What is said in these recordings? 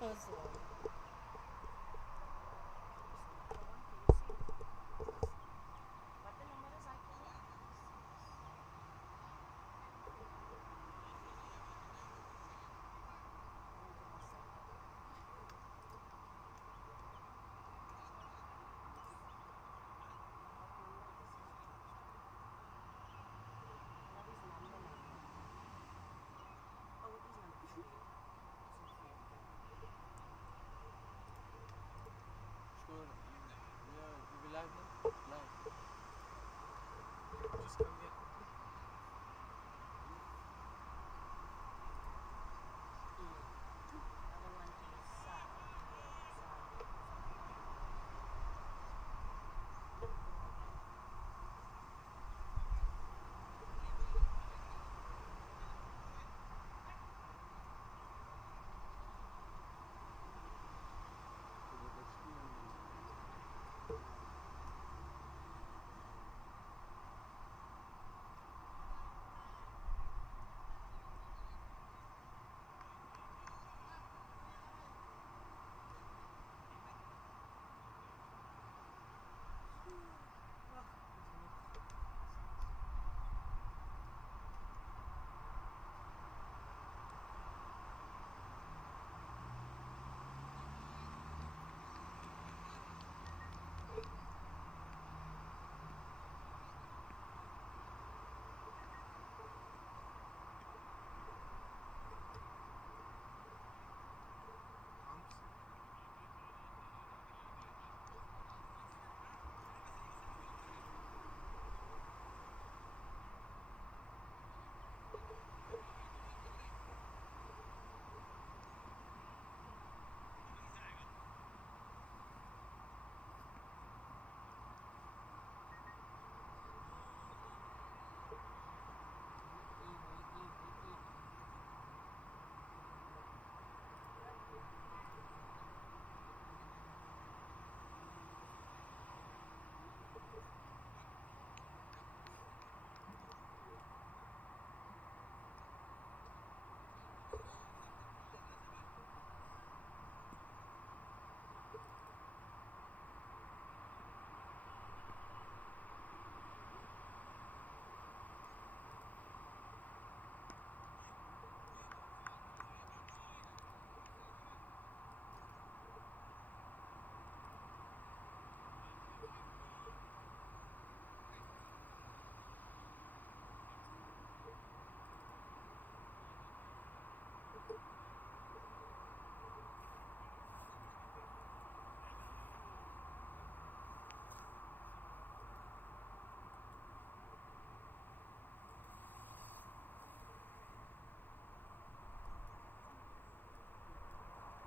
So, شكون يبي لاعبنا؟ لاعب just come here.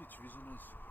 It's really nice.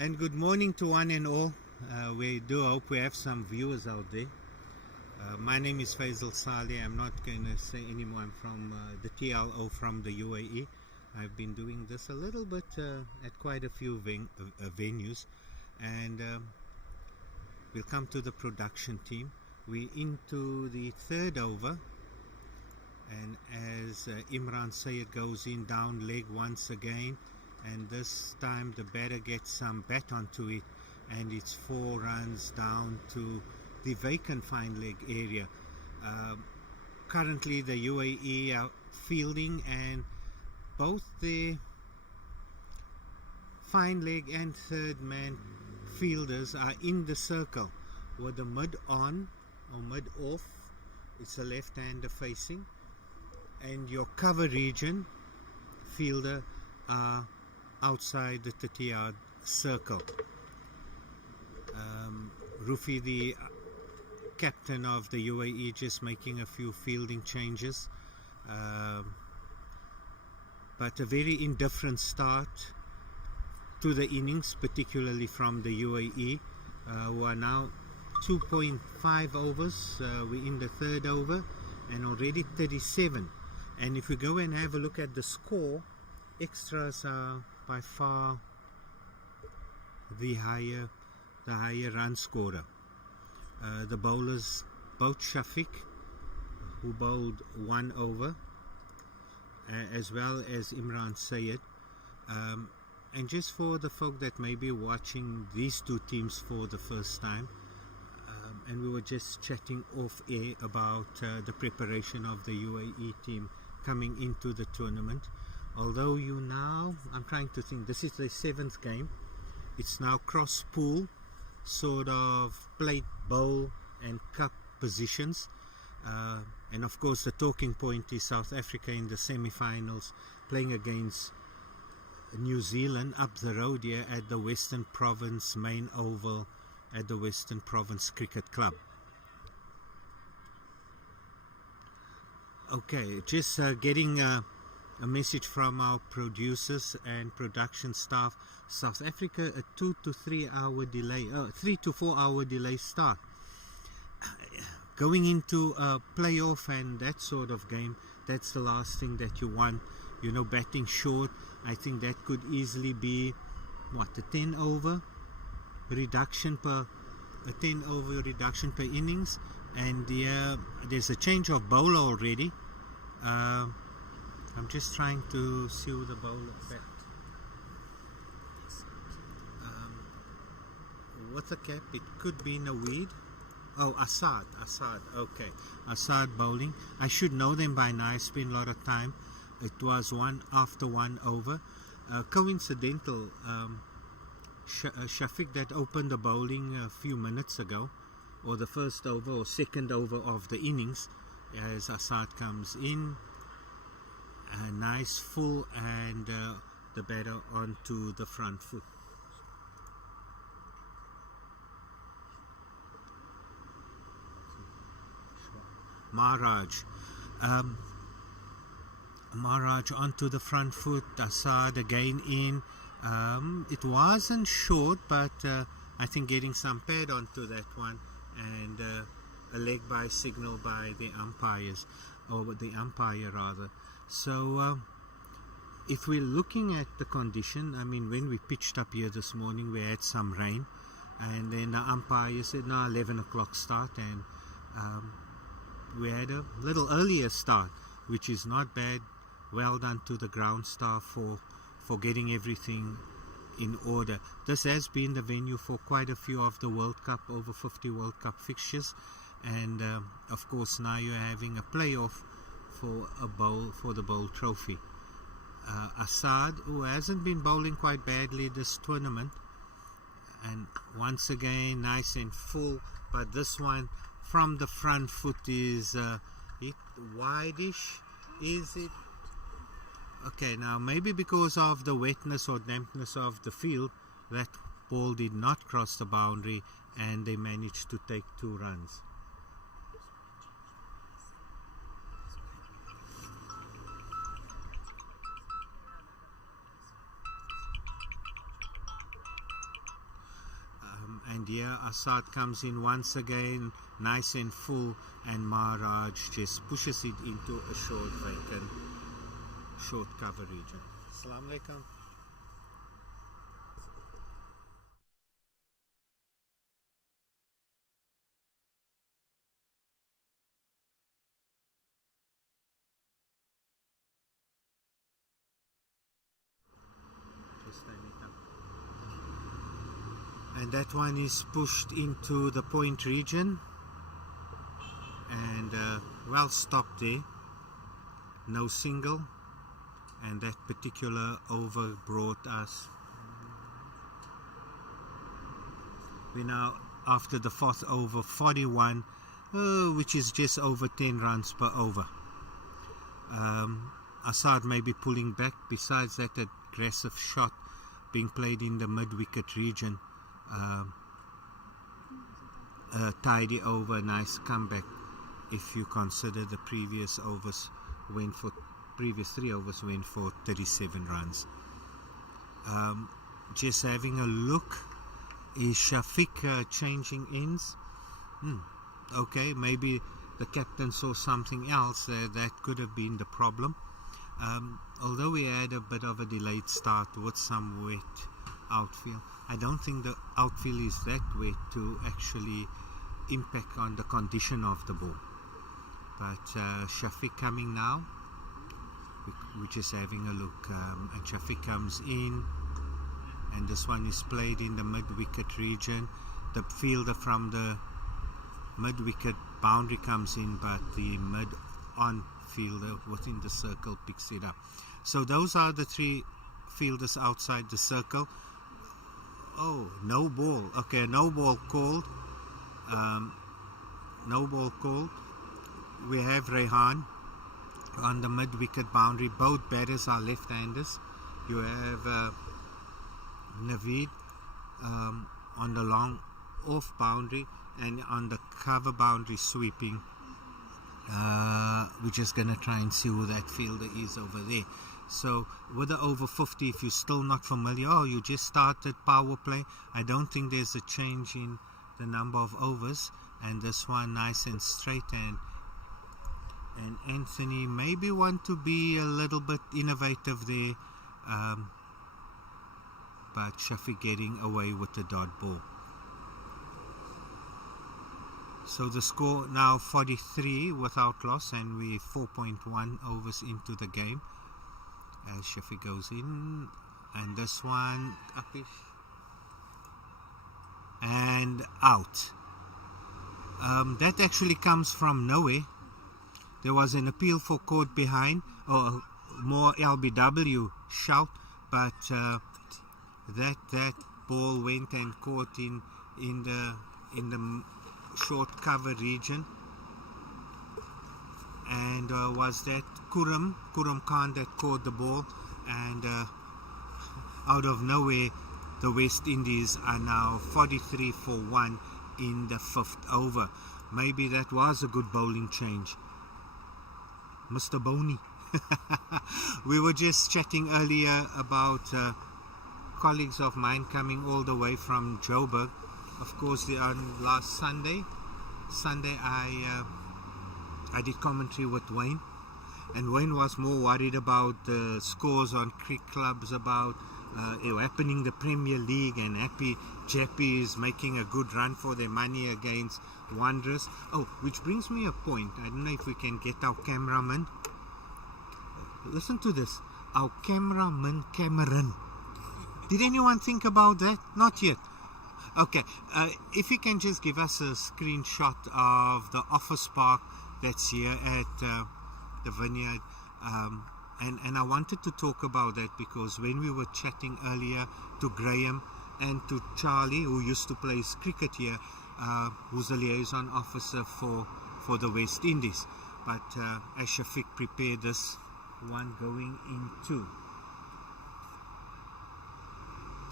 And good morning to one and all. We do hope we have some viewers out there. My name is Faisal Saleh. I'm not going to say anymore. I'm from the TLO from the UAE. I've been doing this a little bit at quite a few venues. And we'll come to the production team. We're into the third over. And as Imran Sayed goes in down leg once again, and this time the batter gets some bat onto it, and it's 4 runs down to the vacant fine leg area. Currently the UAE are fielding, and both the fine leg and third man fielders are in the circle with the mid on or mid off. It's a left-hander facing, and your cover region fielder are outside the 30-yard circle. Rufi, the captain of the UAE, just making a few fielding changes, but a very indifferent start to the innings, particularly from the UAE, who are now 2.5 overs. We're in the third over and already 37. And if we go and have a look at the score, extras are by far the higher run scorer. The bowlers, both Shafiq, who bowled 1 over, as well as Imran Sayed. And just for the folk that may be watching these two teams for the first time, and we were just chatting off air about the preparation of the UAE team coming into the tournament. Although I'm trying to think, this is the 7th game. It's now cross pool, sort of plate, bowl and cup positions. And of course the talking point is South Africa in the semi-finals, playing against New Zealand up the road here at the Western Province main oval at the Western Province Cricket Club. Okay, just getting a message from our producers and production staff. South Africa, a 2 to 3 hour delay, 3 to 4 hour delay start. Going into a playoff and that sort of game, that's the last thing that you want. Batting short, I think that could easily be a 10 over reduction per innings. And there's a change of bowler already. I'm just trying to see who the bowler bat. With a cap, it could be Naweed. Oh, Assad. Okay, Assad bowling. I should know them by now. I spent a lot of time. It was 1 after 1 over. Coincidental. Shafiq that opened the bowling a few minutes ago, or the first over or second over of the innings, as Assad comes in, nice full, and the batter onto the front foot. Maharaj onto the front foot. Assad again in. It wasn't short, but I think getting some pad onto that one, and a leg by signal by the umpires, or the umpire rather. So if we're looking at the condition, I mean, when we pitched up here this morning, we had some rain, and then the umpire said, no, 11 o'clock start, and we had a little earlier start, which is not bad. Well done to the ground staff for getting everything in order. This has been the venue for quite a few of the World Cup, over 50 World Cup fixtures, and of course now you're having a playoff for the bowl trophy. Assad, who hasn't been bowling quite badly this tournament, and once again nice and full, but this one from the front foot is it wideish. Is it? Okay, now maybe because of the wetness or dampness of the field, that ball did not cross the boundary, and they managed to take 2 runs. And here Assad comes in once again, nice and full, and Maharaj just pushes it into a short vacant, short cover region. Assalamu alaikum. Just stand it up. And that one is pushed into the point region, and well stopped there, no single, and that particular over brought us, we're now after the fourth over, 41, which is just over 10 runs per over. Assad may be pulling back. Besides that aggressive shot being played in the mid-wicket region, tidy over, nice comeback if you consider the previous overs went for, previous 3 overs went for 37 runs. Just having a look, is Shafiq changing ends? Okay, maybe the captain saw something else, that could have been the problem. Although we had a bit of a delayed start with some wet outfield, I don't think the outfield is that wet to actually impact on the condition of the ball. But Shafiq coming now, we're just having a look, and Shafiq comes in, and this one is played in the mid-wicket region. The fielder from the mid-wicket boundary comes in, but the mid-on fielder within the circle picks it up. So those are the 3 fielders outside the circle. Oh, no ball. Okay, no ball called. No ball called. We have Rehan on the mid-wicket boundary. Both batters are left-handers. You have Naveed on the long off boundary, and on the cover boundary sweeping. We're just going to try and see who that fielder is over there. So with the over 50, if you're still not familiar, you just started power play, I don't think there's a change in the number of overs, and this one nice and straight, and Anthony maybe want to be a little bit innovative there, but Shafiq getting away with the dot ball. So the score now 43 without loss, and we're 4.1 overs into the game as Shafiq goes in, and this one upish and out. That actually comes from nowhere. There was an appeal for caught behind, or more LBW shout, but that ball went and caught in the short cover region, and was that Kuram Khan that caught the ball, and out of nowhere the West Indies are now 43 for 1 in the 5th over. Maybe that was a good bowling change, Mr. Boney. We were just chatting earlier about colleagues of mine coming all the way from Joburg. Of course, on last Sunday I did commentary with Wayne, and Wayne was more worried about the scores on cricket clubs, about happening the Premier League, and happy Jappies making a good run for their money against Wanderers. Which brings me a point. I don't know if we can get our cameraman. Listen to this. Our cameraman Cameron. Did anyone think about that? Not yet. Okay, if you can just give us a screenshot of the office park that's here at the Vineyard, and I wanted to talk about that because when we were chatting earlier to Graham and to Charlie, who used to play cricket here, who's the liaison officer for the West Indies, but as Shafiq prepared this one going into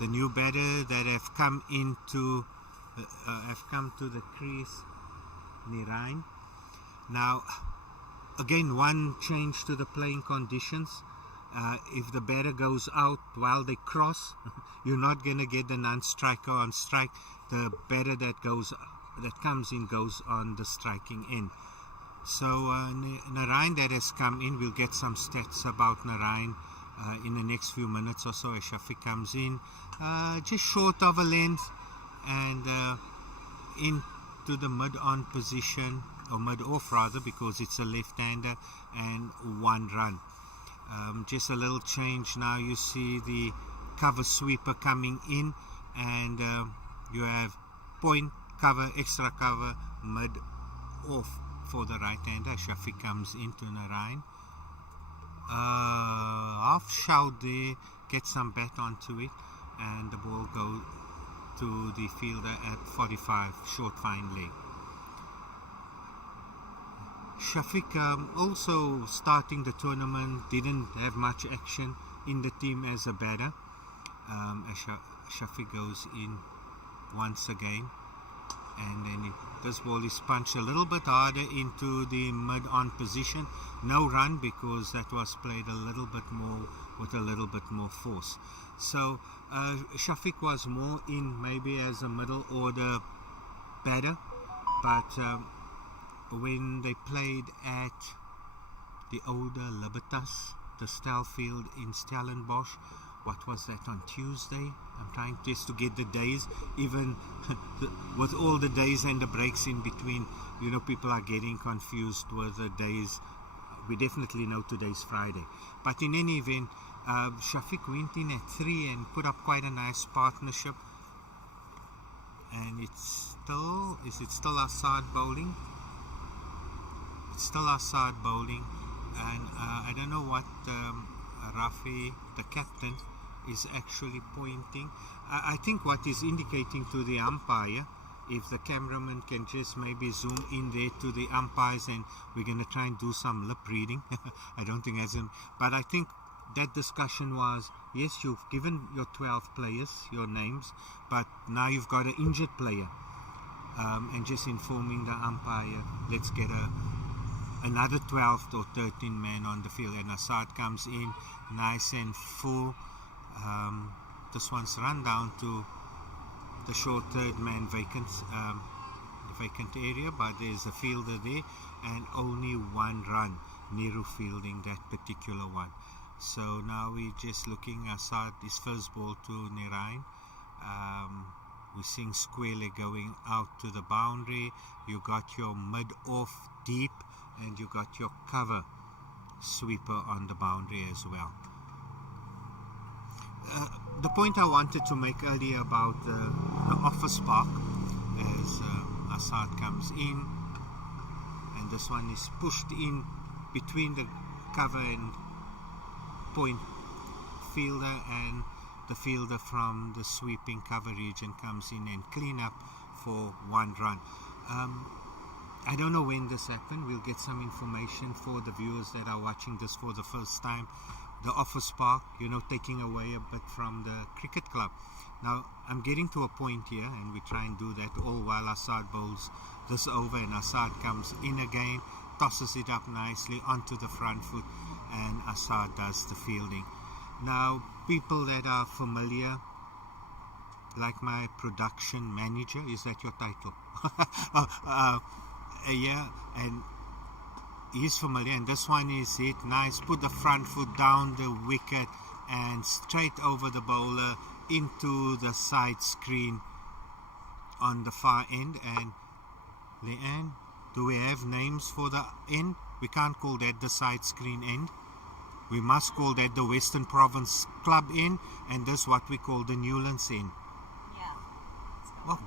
the new batter that have come to the crease, Nirain. Now, again, one change to the playing conditions. If the batter goes out while they cross, you're not going to get the non-striker on strike. The batter that comes in goes on the striking end. So Narayan that has come in, we'll get some stats about Narayan in the next few minutes or so as Shafiq comes in. Just short of a length and into the mid-on position, or mid-off rather, because it's a left-hander, and 1 run. Just a little change now. You see the cover sweeper coming in, and you have point, cover, extra cover, mid-off for the right-hander. Shafiq comes into Narayan. Half shout there, get some bat onto it, and the ball goes to the fielder at 45, short fine leg. Shafiq also starting the tournament didn't have much action in the team as a batter. As Shafiq goes in once again, and then this ball is punched a little bit harder into the mid-on position. No run because that was played a little bit more with a little bit more force. So Shafiq was more in maybe as a middle order batter, but when they played at the older Libertas, the Stelfield in Stellenbosch, what was that, on Tuesday? I'm trying just to get the days, even with all the days and the breaks in between, you know, people are getting confused with the days. We definitely know today's Friday, but in any event, Shafiq went in at 3 and put up quite a nice partnership. And is it still Assad bowling? It's still Assad bowling, and I don't know what Rafi, the captain, is actually pointing. I think what is indicating to the umpire, if the cameraman can just maybe zoom in there to the umpires, and we're going to try and do some lip reading. I don't think as in, but I think that discussion was, yes, you've given your 12 players your names, but now you've got an injured player, and just informing the umpire, let's get another 12 or 13 men on the field. And Assad comes in nice and full. This one's run down to the short third man vacant area, but there's a fielder there, and only 1 run. Nehru fielding that particular one. So now we're just looking. Assad, his first ball to Narayan. We're seeing squarely going out to the boundary. You got your mid-off deep, and you got your cover sweeper on the boundary as well. The point I wanted to make earlier about the office park, as Assad comes in, and this one is pushed in between the cover and point fielder, and the fielder from the sweeping cover region comes in and clean up for 1 run. I don't know when this happened. We'll get some information for the viewers that are watching this for the first time. The office park, you know, taking away a bit from the cricket club. Now, I'm getting to a point here, and we try and do that all while Assad bowls this over, and Assad comes in again, tosses it up nicely onto the front foot, and Assad does the fielding. Now, people that are familiar, like my production manager, is that your title? Yeah, and he's familiar, and this one is it. Nice, put the front foot down the wicket and straight over the bowler into the side screen on the far end. And Leanne, do we have names for the end? We can't call that the side screen end. We must call that the Western Province Club end, and this what we call the Newlands end. Yeah. Well,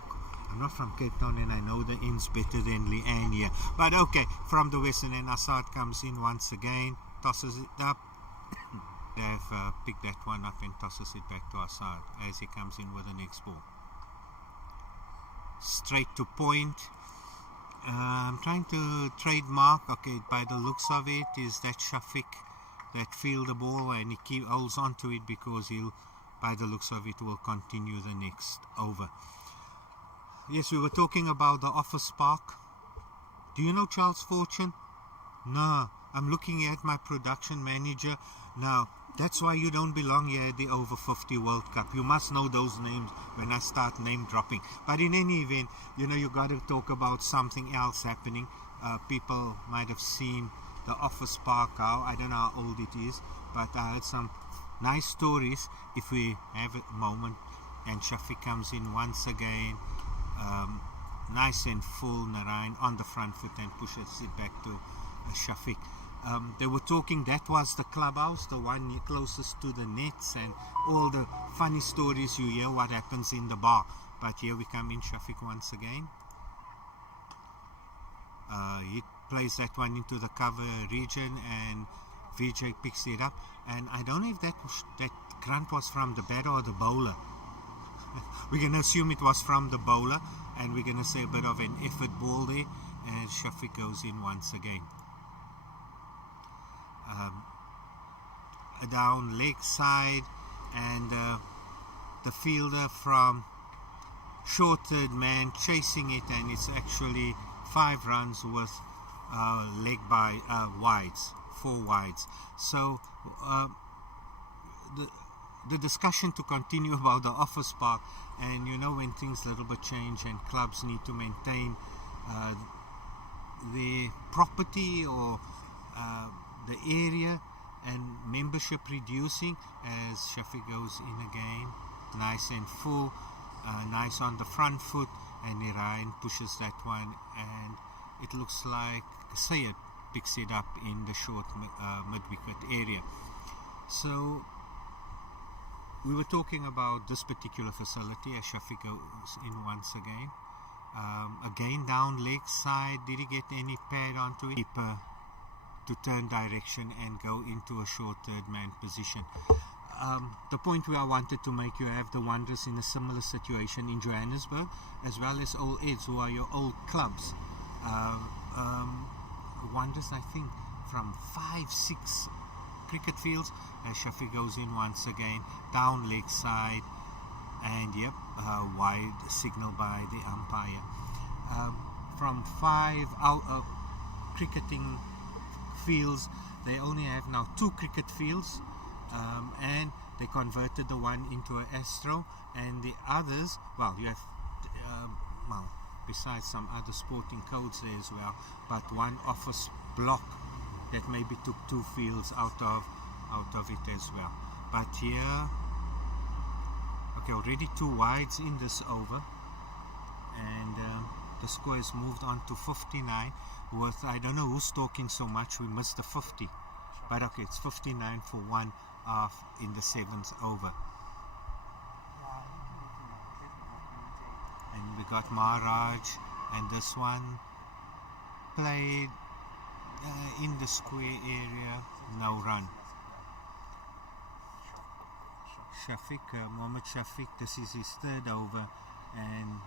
I'm not from Cape Town, and I know the ends better than Leanne here. But okay, from the Western end, Assad comes in once again, tosses it up. They've picked that one up and tosses it back to Assad as he comes in with the next ball. Straight to point. I'm trying to trademark, okay, by the looks of it, is that Shafiq that field the ball, and he holds on to it because he'll, by the looks of it, will continue the next over. Yes, we were talking about the office park. Do you know Charles Fortune? No, I'm looking at my production manager. Now, that's why you don't belong here at the Over 50 World Cup. You must know those names when I start name dropping. But in any event, you got to talk about something else happening. People might have seen the office park. I don't know how old it is, but I heard some nice stories. If we have a moment, and Shafiq comes in once again, nice and full, Narayan on the front foot and pushes it back to Shafiq. They were talking, that was the clubhouse, the one closest to the nets, and all the funny stories you hear what happens in the bar. But here we come in, Shafiq once again. He plays that one into the cover region, and VJ picks it up. And I don't know if that grunt was from the batter or the bowler. We're going to assume it was from the bowler, and we're going to say a bit of an effort ball there, and Shafiq goes in once again. Down leg side, and the fielder from short third man chasing it, and it's actually 5 runs with leg by wides, 4 wides. So the discussion to continue about the office park, and when things a little bit change and clubs need to maintain their property or the area, and membership reducing, as Shafiq goes in again, nice and full, nice on the front foot, and Narayan pushes that one, and it looks like Sayed picks it up in the short mid-wicket area. So we were talking about this particular facility as Shafiq goes in once again. Again down leg side, did he get any pad onto it? To turn direction and go into a short third man position. The point where I wanted to make, you have the Wanderers in a similar situation in Johannesburg, as well as Old Eds, who are your old clubs. Wanderers, I think, from 5-6 cricket fields, as Shafiq goes in once again, down leg side, and wide signal by the umpire. From 5 out cricketing fields, they only have now 2 cricket fields, and they converted the one into an Astro, and the others, you have besides some other sporting codes there as well, but one office block that maybe took 2 fields out of it as well. But here, okay, already 2 wides in this over, and the score has moved on to 59 with, I don't know who's talking so much, we missed the 50, but okay, it's 59 for 1 off in the 7th over. And we got Maharaj, and this one played in the square area, no run. Shafiq, Mohammad Shafiq, this is his 3rd over, and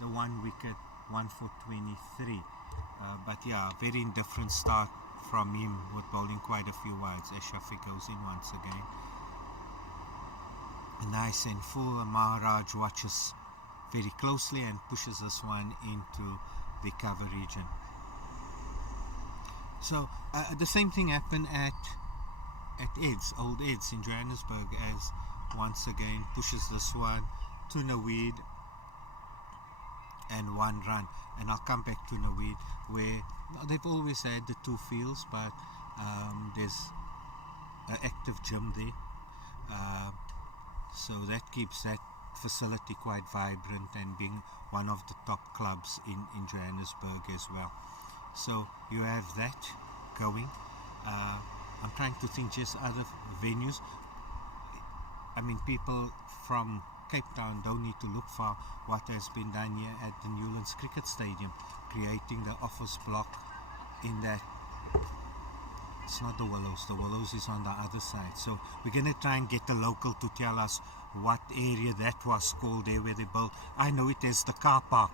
the 1 wicket, 1 for 23. But very indifferent start from him with bowling quite a few wides as Shafiq goes in once again. Nice and full. Maharaj watches very closely and pushes this one into the cover region. So the same thing happened at Eds, Old Eds in Johannesburg, as once again pushes this one to Naweed, and 1 run. And I'll come back to Naweed, where they've always had the 2 fields, but there's an active gym there, so that keeps that facility quite vibrant and being one of the top clubs in Johannesburg as well. So you have that going. I'm trying to think just other venues. I mean, people from Cape Town don't need to look far what has been done here at the Newlands Cricket Stadium, creating the office block in that. It's not the Willows is on the other side. So we're going to try and get the local to tell us what area that was called there where they built. I know it as the car park.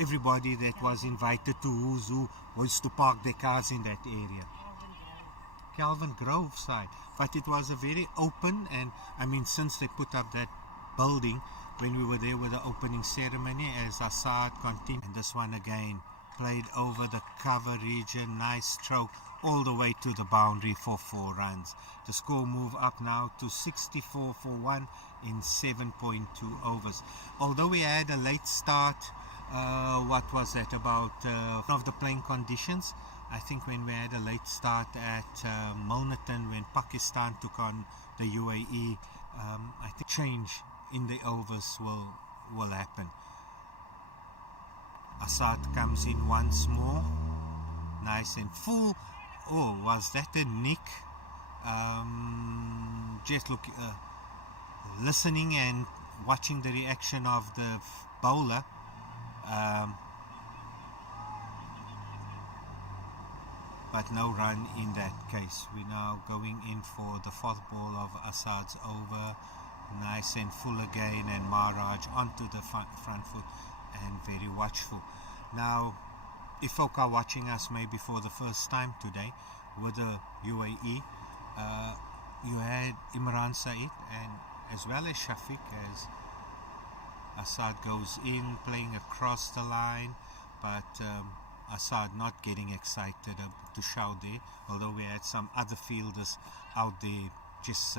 Everybody that was invited to Who's Who was to park their cars in that area. Calvin Grove side. But it was a very open, and I mean, since they put up that building, when we were there with the opening ceremony, as Assad continued, and this one again played over the cover region, nice stroke all the way to the boundary for 4 runs. The score move up now to 64 for 1 in 7.2 overs. Although we had a late start, what was that, about of the playing conditions, I think when we had a late start at Milnerton when Pakistan took on the UAE, I think change in the overs will happen. Assad comes in once more, nice and full. Oh, was that a nick? Just look, listening and watching the reaction of the bowler. But no run in that case. We're now going in for the 4th ball of Assad's over. Nice and full again, and Maharaj onto the front foot and very watchful. Now, if folk are watching us maybe for the first time today with the UAE, you had Imran Saeed and as well as Shafiq as Assad goes in, playing across the line, but Assad not getting excited to shout there, although we had some other fielders out there just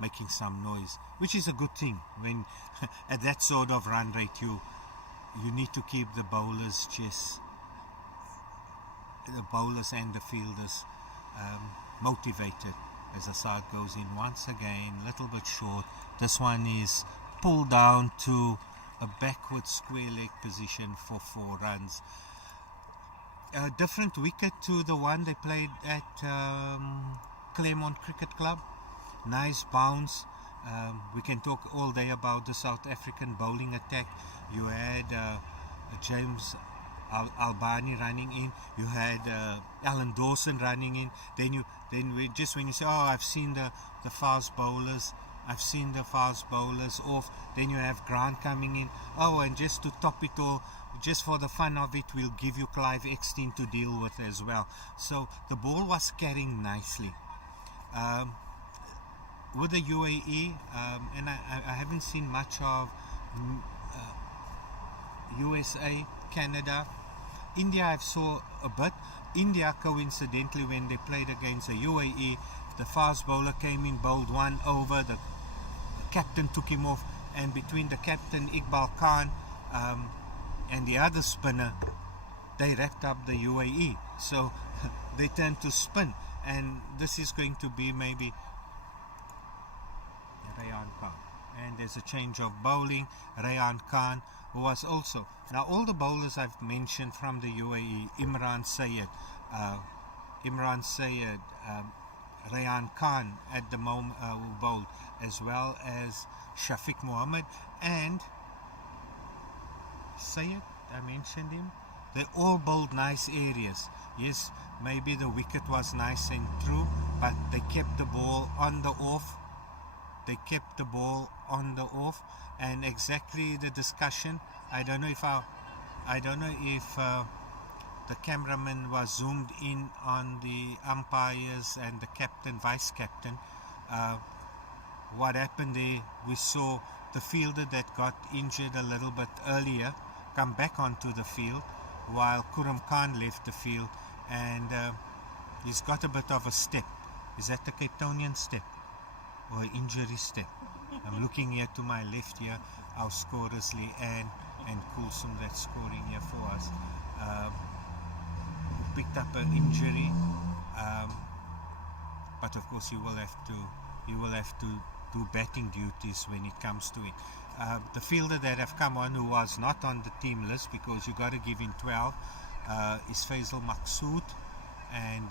making some noise, which is a good thing. When at that sort of run rate, you need to keep the bowlers and the fielders motivated. As Assad goes in once again, little bit short. This one is pulled down to a backward square leg position for 4 runs. A different wicket to the one they played at Claremont Cricket Club. Nice bounce. We can talk all day about the South African bowling attack. You had James Albani running in. You had Alan Dawson running in. Then when you say, oh, I've seen the fast bowlers. I've seen the fast bowlers off. Then you have Grant coming in. Oh, and just to top it all, just for the fun of it, we'll give you Clive Eckstein to deal with as well. So the ball was carrying nicely. With the UAE, and I haven't seen much of USA, Canada. India I saw a bit. India, coincidentally, when they played against the UAE, the fast bowler came in, bowled 1 over, the captain took him off, and between the captain, Iqbal Khan, and the other spinner, they wrapped up the UAE. So they turned to spin, and this is going to be maybe Rayan Khan. And there's a change of bowling. Rayan Khan, who was also, now all the bowlers I've mentioned from the UAE, Imran Sayed, Rayan Khan at the moment who bowled, as well as Shafiq Mohammed and Sayed, I mentioned him. They all bowled nice areas. Yes, maybe the wicket was nice and true, but they kept the ball on the off. And exactly the discussion. I don't know if the cameraman was zoomed in on the umpires and the captain, vice captain. What happened there? We saw the fielder that got injured a little bit earlier come back onto the field, while Kuram Khan left the field, and he's got a bit of a step. Is that the Cape Townian step or injury step? I'm looking here to my left here, our scorers Lee and Kulsum that's scoring here for us, who picked up an injury, but of course he will have to do batting duties when it comes to it. The fielder that have come on, who was not on the team list because you got to give in 12, is Faisal Maqsood, and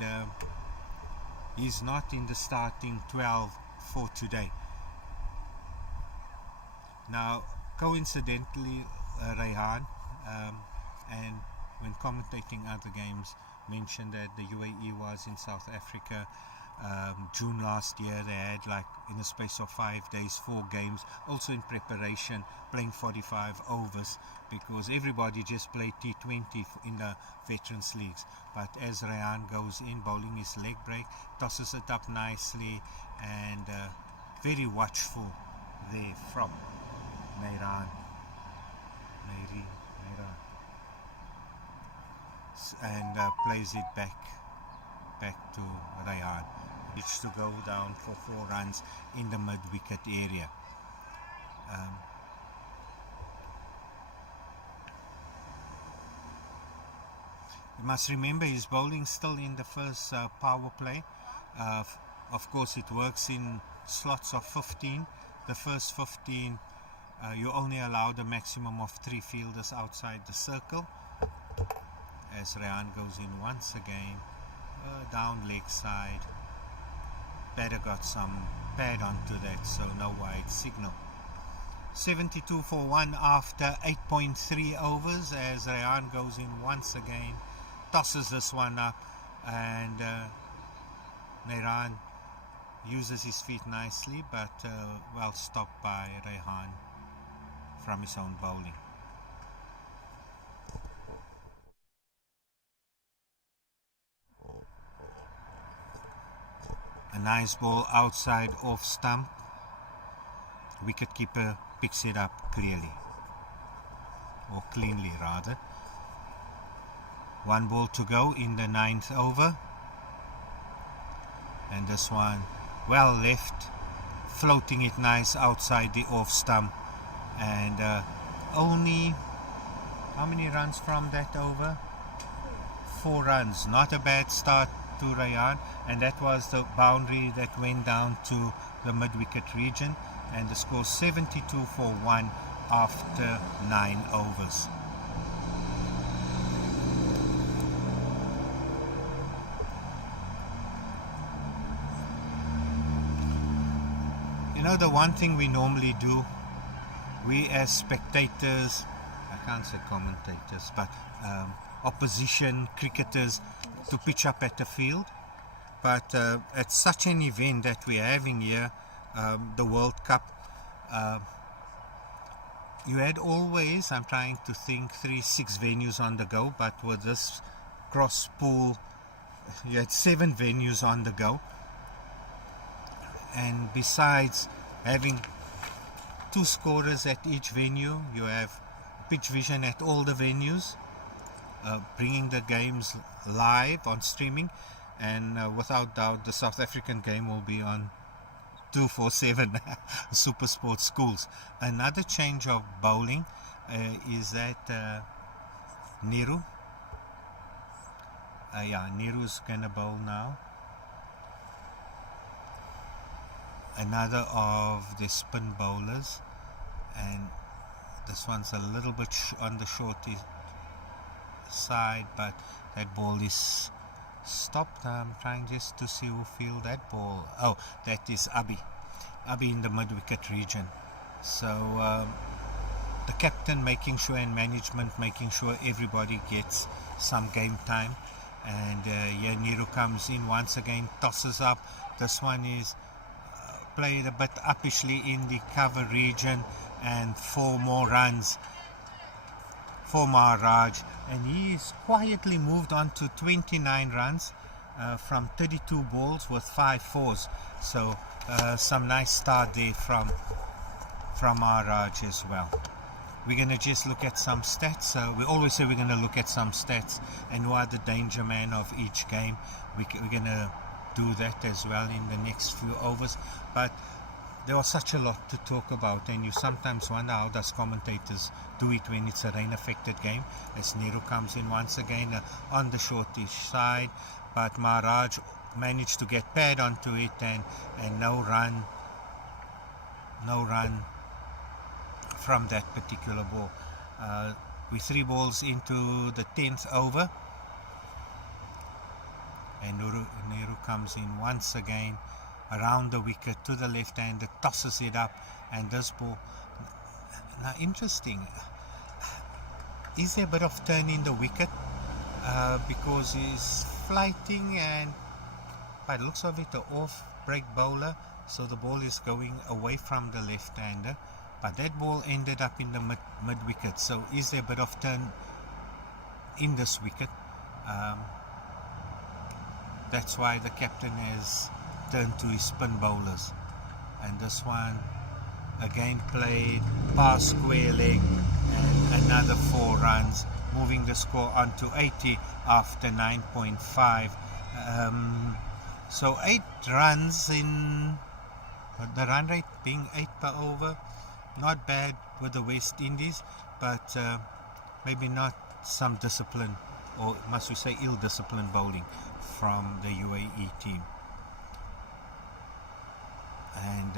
he's not in the starting 12 for today. Now, coincidentally, Rayhan, and when commentating other games, mentioned that the UAE was in South Africa June last year. They had, like, in the space of 5 days, 4 games, also in preparation, playing 45 overs, because everybody just played T20 in the Veterans Leagues. But as Rayhan goes in, bowling his leg break, tosses it up nicely, and very watchful there from Mehran. and plays it back to Ryan. It's to go down for 4 runs in the mid-wicket area. You must remember his bowling still in the first power play. Of course, it works in slots of 15. The first 15, you only allow the maximum of 3 fielders outside the circle. As Ryan goes in once again, down leg side. Batter got some pad onto that, so no wide signal. 72 for 1 after 8.3 overs as Ryan goes in once again, tosses this one up, and Ryan uses his feet nicely, but well stopped by Rehan from his own bowling. A nice ball outside off stump. Wicketkeeper picks it up clearly, or cleanly rather. 1 ball to go in the 9th over, and this one well left, floating it nice outside the off stump, and only how many runs from that over? 4 runs. Not a bad start to Ryan, and that was the boundary that went down to the mid-wicket region, and the score 72 for 1 after 9 overs. You know, the one thing we normally do, we as spectators, I can't say commentators, but opposition cricketers, to pitch up at the field, but at such an event that we're having here, the World Cup, you had always, I'm trying to think, 3-6 venues on the go, but with this cross pool you had 7 venues on the go, and besides having 2 scorers at each venue, you have pitch vision at all the venues, bringing the games live on streaming, and without doubt the South African game will be on 247 Super Sports schools. Another change of bowling is that Neeru, Neeru's gonna bowl now. Another of the spin bowlers, and this one's a little bit on the shorty side, but that ball is stopped. I'm trying just to see who fielded that ball. Oh, that is Abi in the mid-wicket region. So the captain making sure, and management making sure everybody gets some game time, and here Neeru comes in once again, tosses up. This one is played a bit uppishly in the cover region, and 4 more runs for Maharaj, and he is quietly moved on to 29 runs from 32 balls with 5 fours. So some nice start there from Maharaj as well. We're going to just look at some stats. We always say we're going to look at some stats and who are the danger man of each game. We're going to do that as well in the next few overs, but there was such a lot to talk about, and you sometimes wonder how does commentators do it when it's a rain affected game. As Neeru comes in once again on the shortish side, but Maharaj managed to get pad onto it, and no run from that particular ball. With 3 balls into the 10th over, and Neeru comes in once again around the wicket to the left-hander, tosses it up, and this ball. Now, interesting, is there a bit of turn in the wicket because he's flighting, and by the looks of it, the off-break bowler, so the ball is going away from the left-hander, but that ball ended up in the mid-wicket. So is there a bit of turn in this wicket? That's why the captain has turned to his spin bowlers, and this one again played past square leg, and another 4 runs moving the score on to 80 after 9.5. So 8 runs in the run rate being 8 per over. Not bad with the West Indies, but maybe not some discipline, or must we say ill-disciplined bowling from the UAE team. And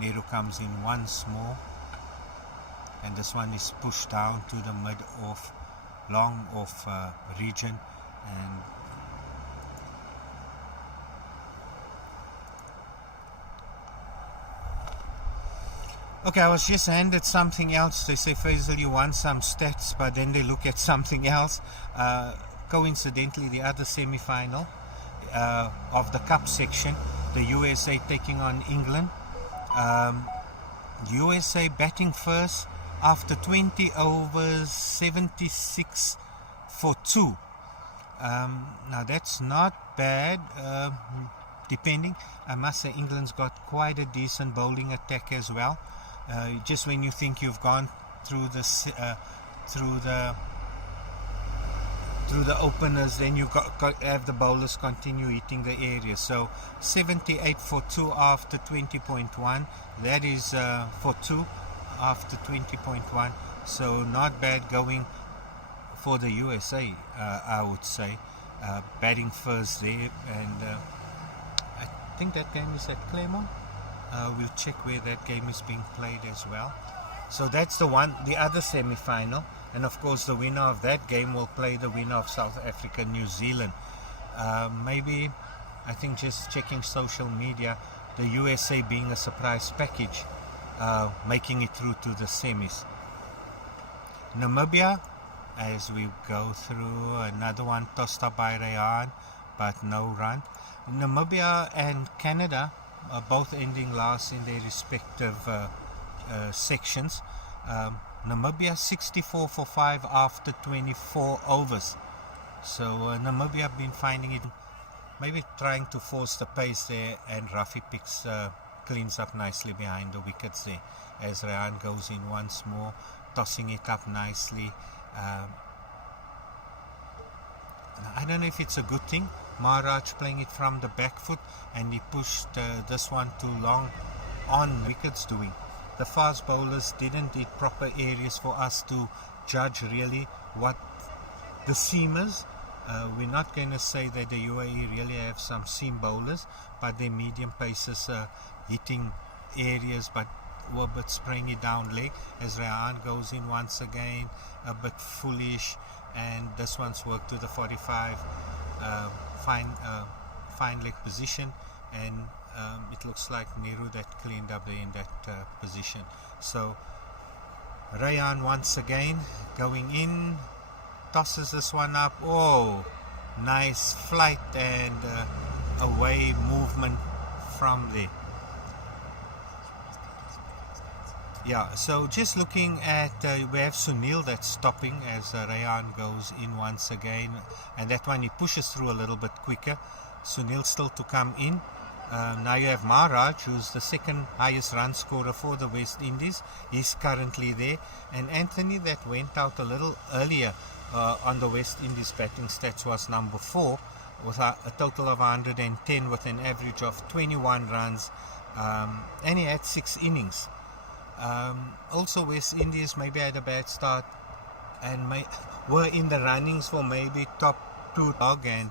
Nehru comes in once more, and this one is pushed down to the mid-off, long-off region, and okay, I was just handed something else. They say, Faisal, you want some stats, but then they look at something else. Coincidentally, the other semi-final of the Cup section, the USA taking on England. USA batting first after 20 overs, 76 for 2. Now that's not bad, depending. I must say England's got quite a decent bowling attack as well. Just when you think you've gone through the openers, then you have the bowlers continue hitting the area. So 78 for 2 after 20.1. That is for 2 after 20.1. So not bad going for the USA, I would say. Batting first there, and I think that game is at Claremont. We'll check where that game is being played as well. So that's the other semi-final, and of course the winner of that game will play the winner of South Africa, New Zealand. Maybe, I think just checking social media, the USA being a surprise package, making it through to the semis. Namibia, as we go through, another one tossed up by Rayan, but no run. Namibia and Canada are both ending last in their respective sections. Namibia 64 for 5 after 24 overs. So Namibia have been finding it, maybe trying to force the pace there, and Rafi picks cleans up nicely behind the wickets there as Rayan goes in once more, tossing it up nicely. I don't know if it's a good thing. Maharaj playing it from the back foot, and he pushed this one too long on wickets doing. The fast bowlers didn't hit proper areas for us to judge really what the seamers. We're not going to say that the UAE really have some seam bowlers, but their medium paces hitting areas, but were a bit spraying it down leg as Rayan goes in once again, a bit foolish, and this one's worked to the 45 fine leg position, and it looks like Nehru that cleaned up there in that position. So Rayan once again going in, tosses this one up. Oh, nice flight and away movement from there. Yeah, so just looking at, we have Sunil that's stopping as Rayan goes in once again, and that one he pushes through a little bit quicker. Sunil still to come in. Now you have Maharaj, who's the second highest run scorer for the West Indies. He's currently there, and Anthony that went out a little earlier on the West Indies batting stats was number 4 with a total of 110 with an average of 21 runs, and he had 6 innings. Also West Indies maybe had a bad start and were in the runnings for maybe top 2 dog, and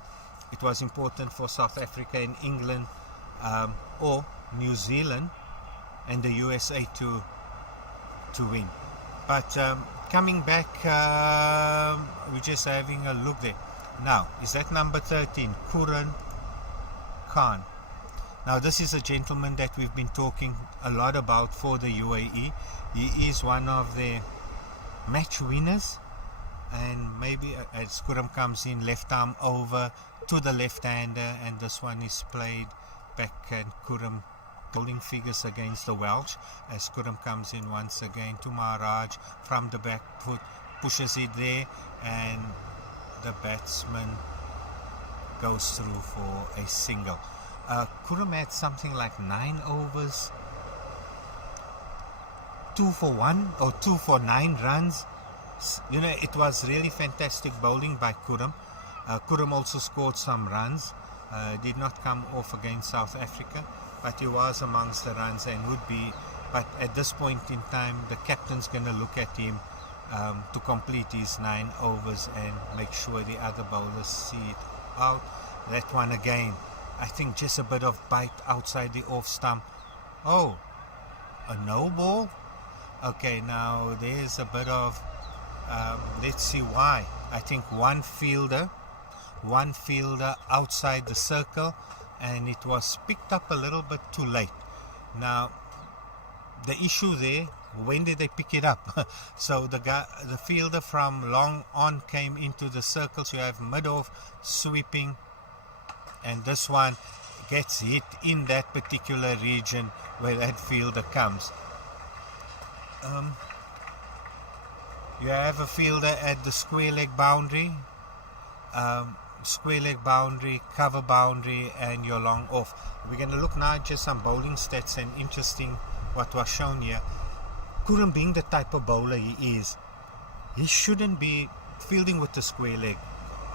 it was important for South Africa and England or New Zealand and the USA to win. But coming back, we're just having a look there. Now, is that number 13, Quran Khan? Now, this is a gentleman that we've been talking a lot about for the UAE. He is one of the match winners, and maybe as Quram comes in, left arm over to the left-hander, and this one is played back, and Quram holding figures against the Welsh as Quram comes in once again to Maharaj from the back foot, pushes it there, and the batsman goes through for a single. Quram had something like 9 overs, 2 for 1 or 2 for 9 runs, You know, it was really fantastic bowling by Kurum. Kurum also scored some runs. Did not come off against South Africa, but he was amongst the runs and would be. But at this point in time, the captain's going to look at him to complete his 9 overs and make sure the other bowlers see it out. That one again, I think just a bit of bite outside the off stump. Oh, a no ball? Okay, now there's a bit of, let's see why. I think one fielder outside the circle, and it was picked up a little bit too late. Now, the issue there, when did they pick it up? So the fielder from long on came into the circle, so you have mid-off sweeping, and this one gets hit in that particular region where that fielder comes. You have a fielder at the square leg boundary, cover boundary, and you're long off. We're going to look now at just some bowling stats, and interesting what was shown here. Kurum, being the type of bowler he is, he shouldn't be fielding with the square leg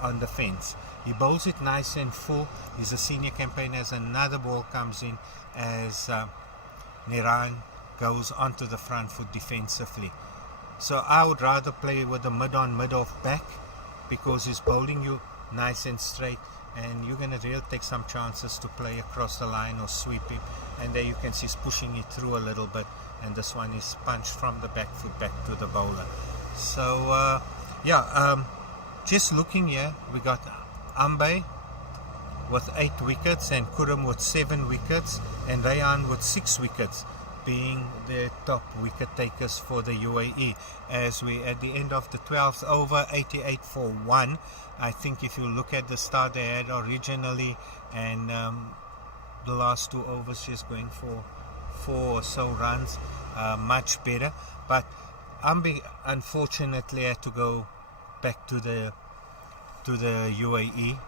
on the fence. He bowls it nice and full. He's a senior campaigner. As another ball comes in, as Niran goes onto the front foot defensively. So I would rather play with the mid-on, mid-off back, because he's bowling you nice and straight, and you're going to really take some chances to play across the line or sweeping. And there you can see he's pushing it through a little bit, and this one is punched from the back foot back to the bowler. So just looking here, we got Ambe with 8 wickets and Kurum with 7 wickets and Rayan with 6 wickets, being the top wicket takers for the UAE. As we at the end of the 12th over, 88 for 1. I think if you look at the start they had originally, and the last 2 overs just going for 4 or so runs, much better. But Ambi unfortunately had to go back to the UAE,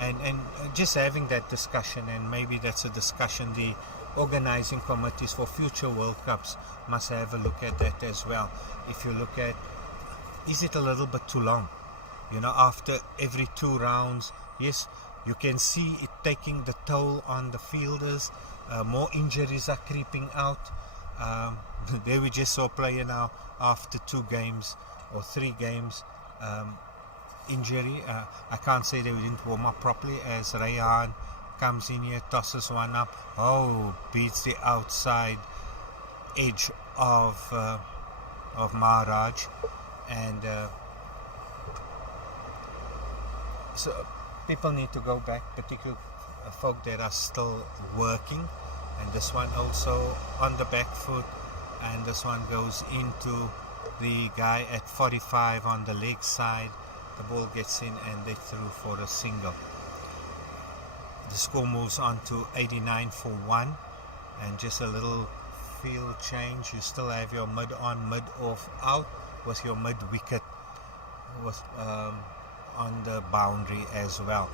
and just having that discussion, and maybe that's a discussion the organizing committees for future World Cups must have a look at that as well. If you look at, is it a little bit too long? You know, after every 2 rounds, yes, you can see it taking the toll on the fielders. More injuries are creeping out. There we just saw a player now after 2 games or 3 games, injury. I can't say they didn't warm up properly, as Rayan comes in here, tosses one up, beats the outside edge of Maharaj, and so people need to go back, particularly folk that are still working. And this one also on the back foot, and this one goes into the guy at 45 on the leg side. The ball gets in and they threw for a single. The score moves on to 89 for 1, and just a little field change. You still have your mid on, mid off out, with your mid wicket with on the boundary as well.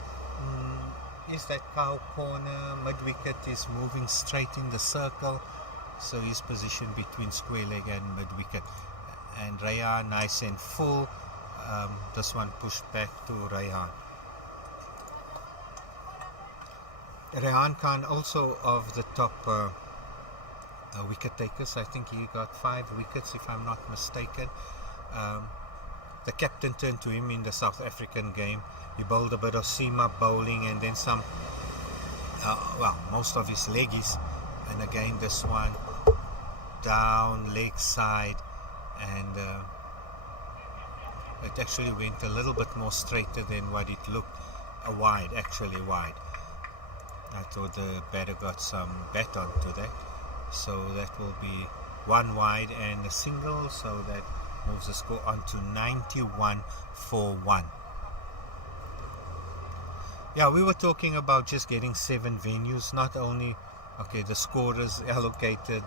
Is that cow corner? Mid wicket is moving straight in the circle, so he's positioned between square leg and mid wicket. And Rayan nice and full. This one pushed back to Rayan. Rehan Khan also of the top wicket takers. I think he got 5 wickets if I'm not mistaken. The captain turned to him in the South African game. He bowled a bit of seam-up bowling and then some, most of his leggies. And again this one down leg side, and it actually went a little bit more straighter than what it looked. Wide, actually wide. I thought the batter got some bat onto that, so that will be 1 wide and a single, so that moves the score on to 91 for 1. Yeah, we were talking about just getting 7 venues, not only the scorers allocated,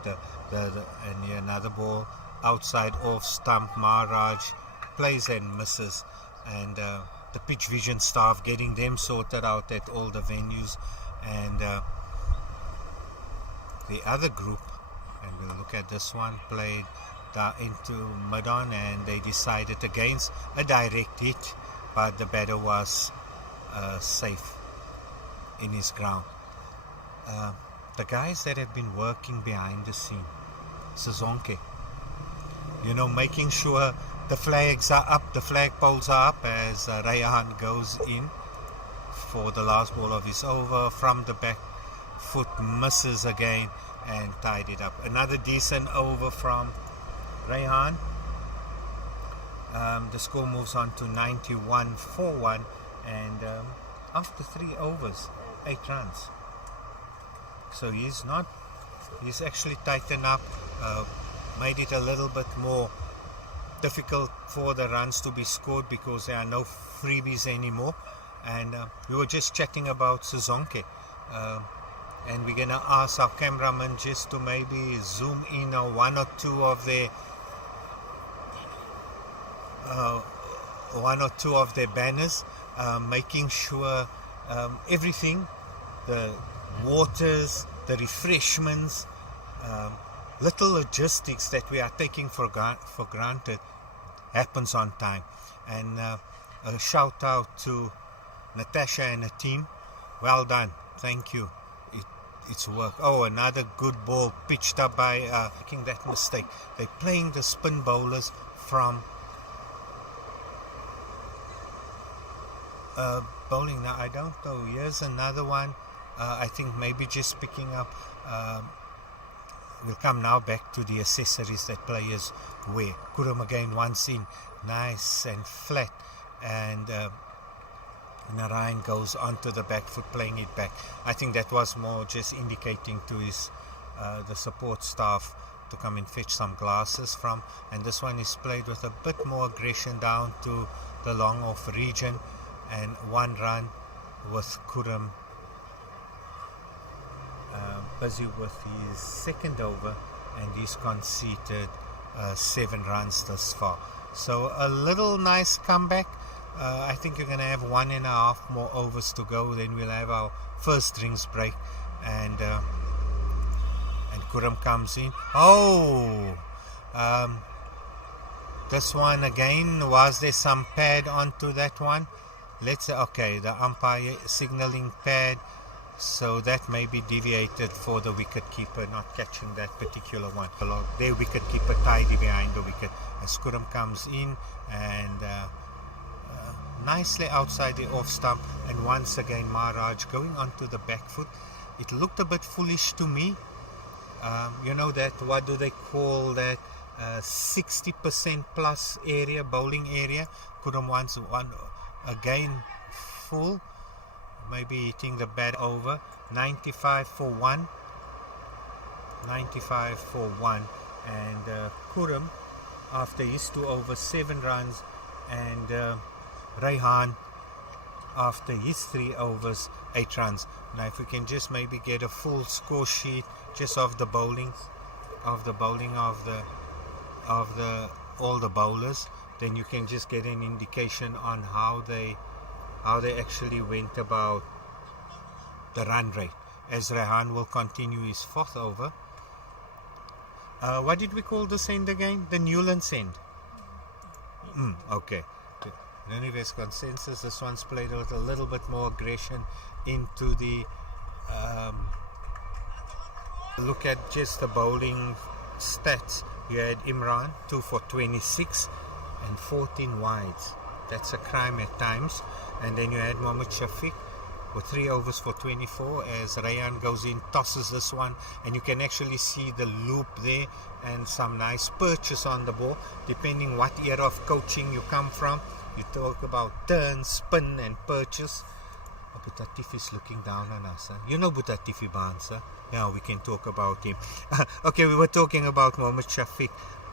and another ball outside off stump. Maharaj plays and misses, and the pitch vision staff getting them sorted out at all the venues. And the other group, and we'll look at this one, played into mid-on, and they decided against a direct hit, but the batter was safe in his ground. The guys that have been working behind the scene, Sazonke, making sure the flags are up, the flagpoles are up as Rayhan goes in for the last ball of his over from the back foot, misses again and tied it up. Another decent over from Rayhan. The score moves on to 91-41, and after 3 overs, 8 runs. So he's actually tightened up, made it a little bit more difficult for the runs to be scored because there are no freebies anymore. And we were just chatting about Sazonke, and we're going to ask our cameraman just to maybe zoom in on one or two of their banners, making sure everything, the waters, the refreshments, little logistics that we are taking for granted happens on time. And a shout out to Natasha and her team. Well done, thank you. It's work. Oh, another good ball pitched up by making that mistake. They're playing the spin bowlers from bowling. Now I don't know, here's another one. I think maybe just picking up. We'll come now back to the accessories that players wear. Kurum again once in, nice and flat, and Narayan goes onto the back foot, playing it back. I think that was more just indicating to his the support staff to come and fetch some glasses from. And this one is played with a bit more aggression down to the long off region, and 1 run with Kurum busy with his second over, and he's conceded 7 runs thus far. So a little nice comeback. I think you're going to have 1.5 more overs to go, then we'll have our first drinks break, and Kurum comes in. This one again, was there some pad onto that one? Let's say, okay, the umpire signaling pad, so that may be deviated for the wicket keeper not catching that particular one. Their wicket keeper tidy behind the wicket as Kurum comes in, and nicely outside the off stump, and once again Maharaj going onto the back foot. It looked a bit foolish to me. That, what do they call that, 60% plus area, bowling area. Kurum wants one again full, maybe hitting the bat over. 95 for 1, and Kurum, after his 2 overs, 7 runs, and Rayhan after his 3 overs, 8 runs. Now if we can just maybe get a full score sheet just of the bowling of all the bowlers, then you can just get an indication on how they actually went about the run rate, as Rayhan will continue his 4th over. What did we call the send again? The Newland send. Okay. Anyways, consensus, this one's played with a little bit more aggression into the look at just the bowling stats. You had Imran 2 for 26 and 14 wides. That's a crime at times. And then you had Mohammad Shafiq with 3 overs for 24 as Rayhan goes in, tosses this one, and you can actually see the loop there and some nice perches on the ball depending what era of coaching you come from. You talk about turn, spin and perches. Abu Tatif is looking down on us. You know Abu Tatif Barnes, Yeah, we can talk about him. Okay, we were talking about Mohammad Shafiq.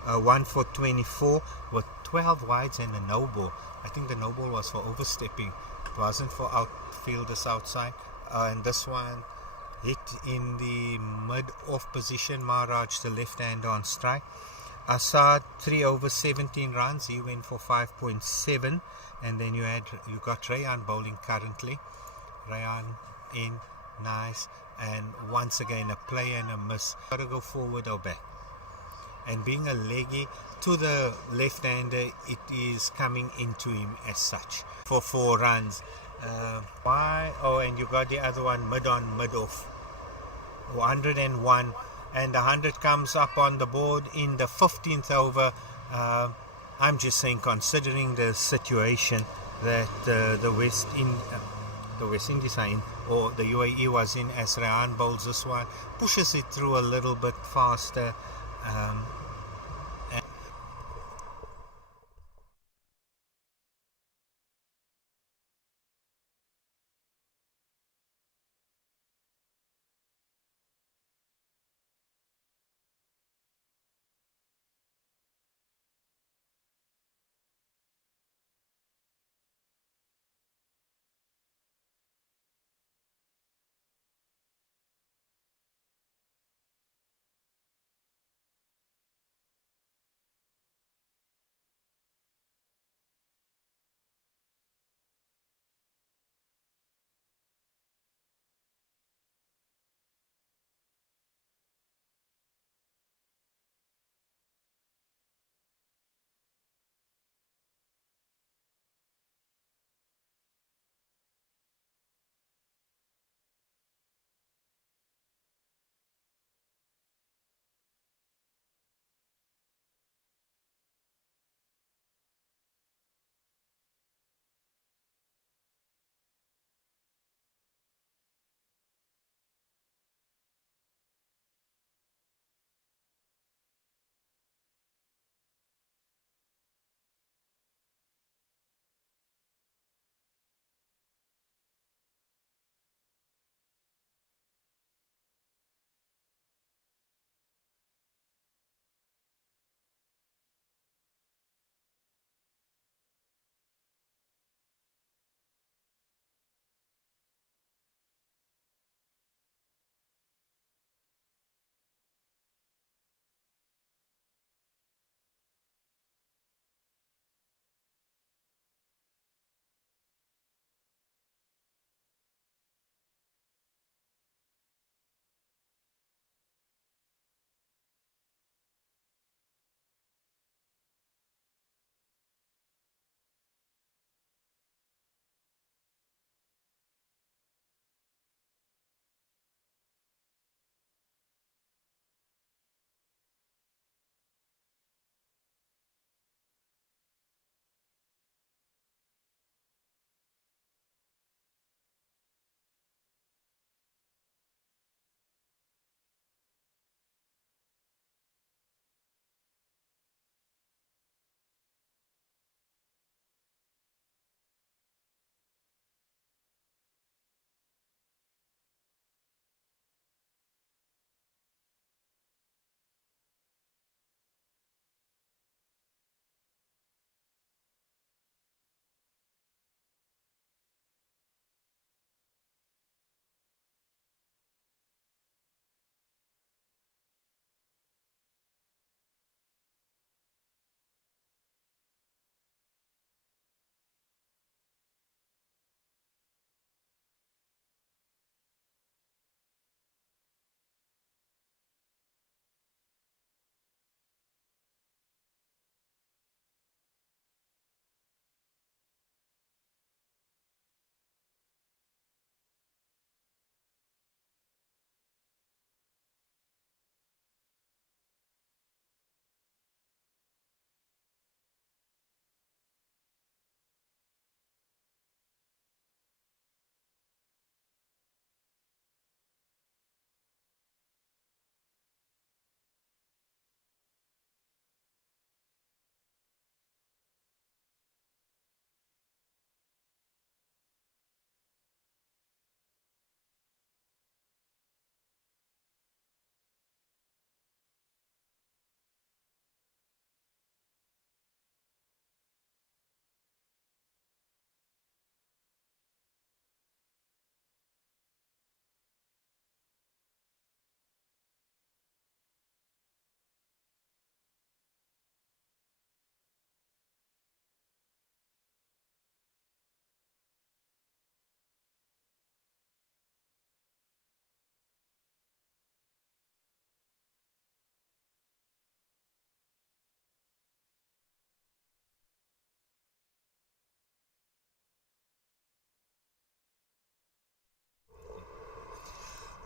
1 for 24 with 12 wides and a no ball. I think the no ball was for overstepping. It wasn't for outfielders outside. And this one hit in the mid-off position. Maharaj, the left hand on strike. Assad 3 over 17 runs. He went for 5.7. And then you got Rayhan bowling currently. Rayhan in, nice. And once again a play and a miss. Got to go forward or back. and being a leggy to the left-hander, it is coming into him as such for 4 runs. Why? Oh, and you got the other one mid on, mid off. 101, and 100 comes up on the board in the 15th over. Uh, I'm just saying, considering the situation that the West Indies are in, or the UAE was in, as Rehan bowls this one, pushes it through a little bit faster. Um,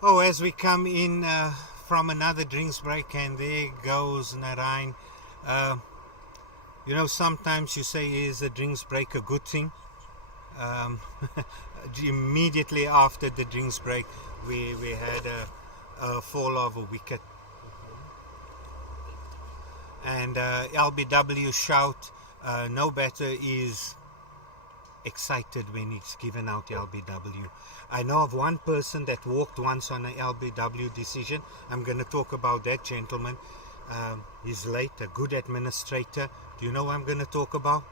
Oh, as we come in from another drinks break, and there goes Narain. Uh, sometimes you say, is a drinks break a good thing? Um, immediately after the drinks break, we had a fall of a wicket. And LBW shout, no batter is excited when he's given out LBW. I know of one person that walked once on an LBW decision. I'm going to talk about that gentleman. He's late, a good administrator. Do you know what I'm going to talk about?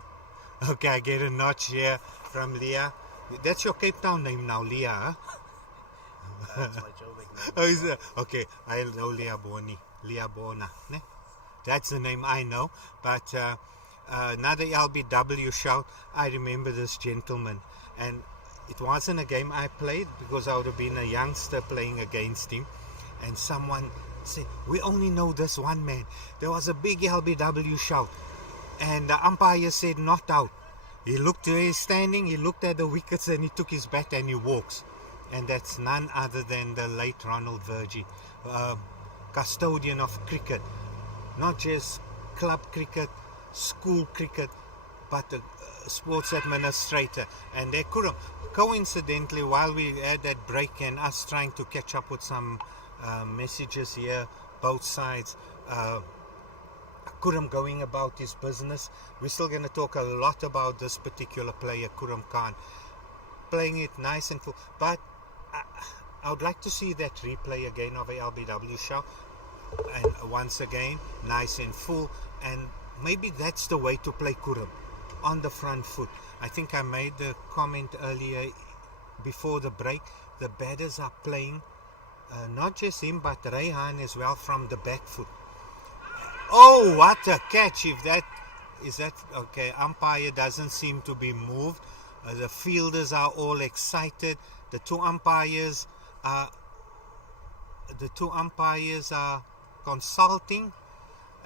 Okay, I get a notch here from Leah. That's your Cape Town name now, Leah, huh? That's my Joburg name. Oh, is it? Okay, I know Leah Boni. Leah Bona. Ne? That's the name I know. But another LBW shout. I remember this gentleman. And it wasn't a game I played because I would have been a youngster playing against him. And someone said, we only know this one man. There was a big LBW shout. And the umpire said, not out. He looked where he's standing, he looked at the wickets, and he took his bat and he walks. And that's none other than the late Ronald Virgie, custodian of cricket. Not just club cricket, school cricket, but a sports administrator. And they could have, coincidentally, while we had that break and us trying to catch up with some messages here, both sides, Kuram going about his business. We're still going to talk a lot about this particular player, Kuram Khan, playing it nice and full. But I would like to see that replay again of a LBW show, and once again, nice and full. And maybe that's the way to play Kuram, on the front foot. I think I made the comment earlier before the break. The batters are playing, not just him, but Rayhan as well, from the back foot. Oh, what a catch! If that is that okay, umpire doesn't seem to be moved. The fielders are all excited. The two umpires are consulting,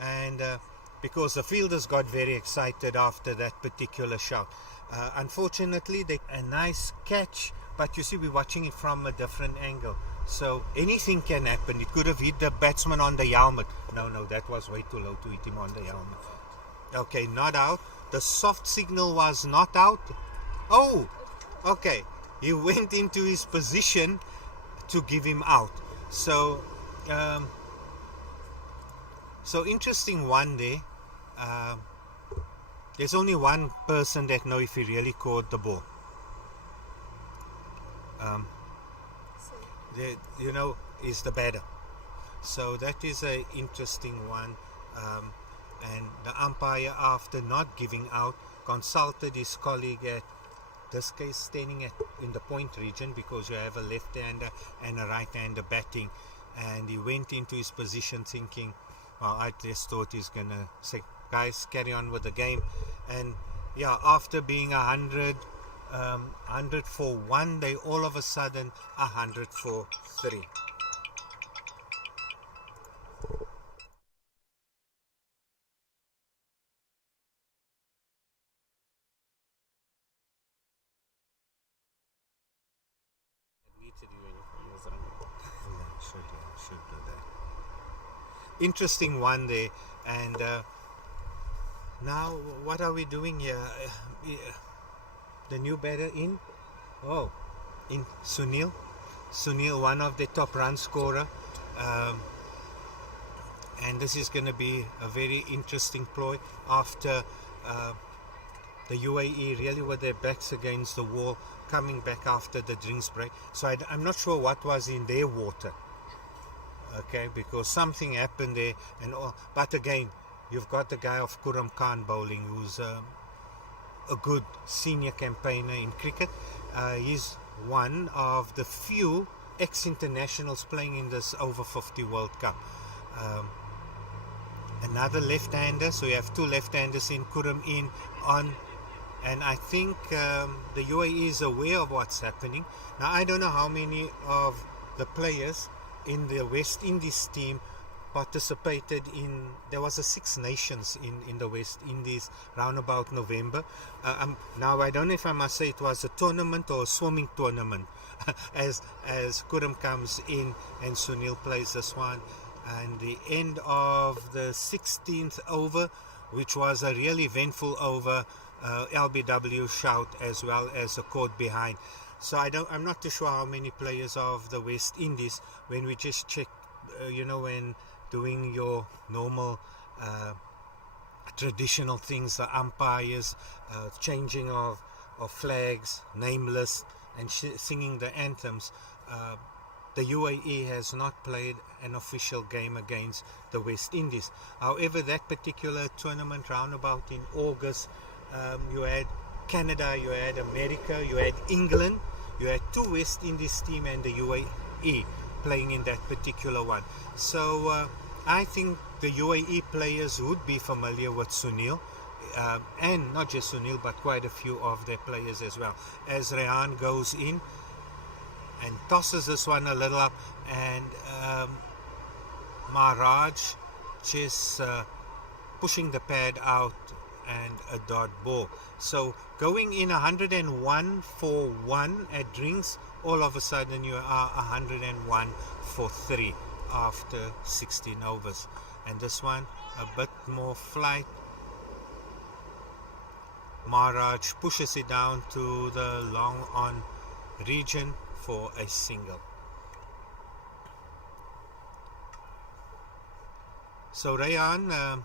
and because the fielders got very excited after that particular shot. Unfortunately, a nice catch, but you see, we're watching it from a different angle. So anything can happen. It could have hit the batsman on the helmet. No, that was way too low to hit him on the helmet. Okay, not out. The soft signal was not out. Oh, okay. He went into his position to give him out. So interesting one there. There's only one person that knows if he really caught the ball. Is the batter. So that is an interesting one. And the umpire, after not giving out, consulted his colleague at this case standing in the point region, because you have a left-hander and a right-hander batting, and he went into his position thinking, well, I just thought he's going to say, guys, carry on with the game. And yeah, after being 100 for 1, they all of a sudden 100 for 3. Should do that. Interesting one there. And now what are we doing here? The new batter in Sunil, one of the top run scorer, and this is going to be a very interesting ploy after the UAE really with their backs against the wall, coming back after the drinks break. So I'm not sure what was in their water, okay, because something happened there and all. But again, you've got the guy of Kuram Khan bowling, who's a good senior campaigner in cricket. He's one of the few ex-internationals playing in this Over-50 World Cup. Another left-hander, so you have two left-handers in, Kuram in, on, and I think the UAE is aware of what's happening. Now, I don't know how many of the players in the West Indies team participated in, there was a Six Nations in the West Indies round about November. Now I don't know if I must say it was a tournament or a swimming tournament as Kuram comes in and Sunil plays this one, and the end of the 16th over, which was a really eventful over, LBW shout as well as a court behind. So I'm not too sure how many players of the West Indies, when we just check, when doing your normal traditional things, the umpires, changing of flags, name lists, and singing the anthems. The UAE has not played an official game against the West Indies. However, that particular tournament roundabout in August, you had Canada, you had America, you had England, you had two West Indies team and the UAE playing in that particular one. So I think the UAE players would be familiar with Sunil, and not just Sunil but quite a few of their players as well. As Rehan goes in and tosses this one a little up, and Maharaj just pushing the pad out, and a dot ball. So going in 101 for 1 at drinks, all of a sudden you are 101 for 3 after 16 overs. And this one a bit more flight. Maharaj pushes it down to the long on region for a single. So Rayan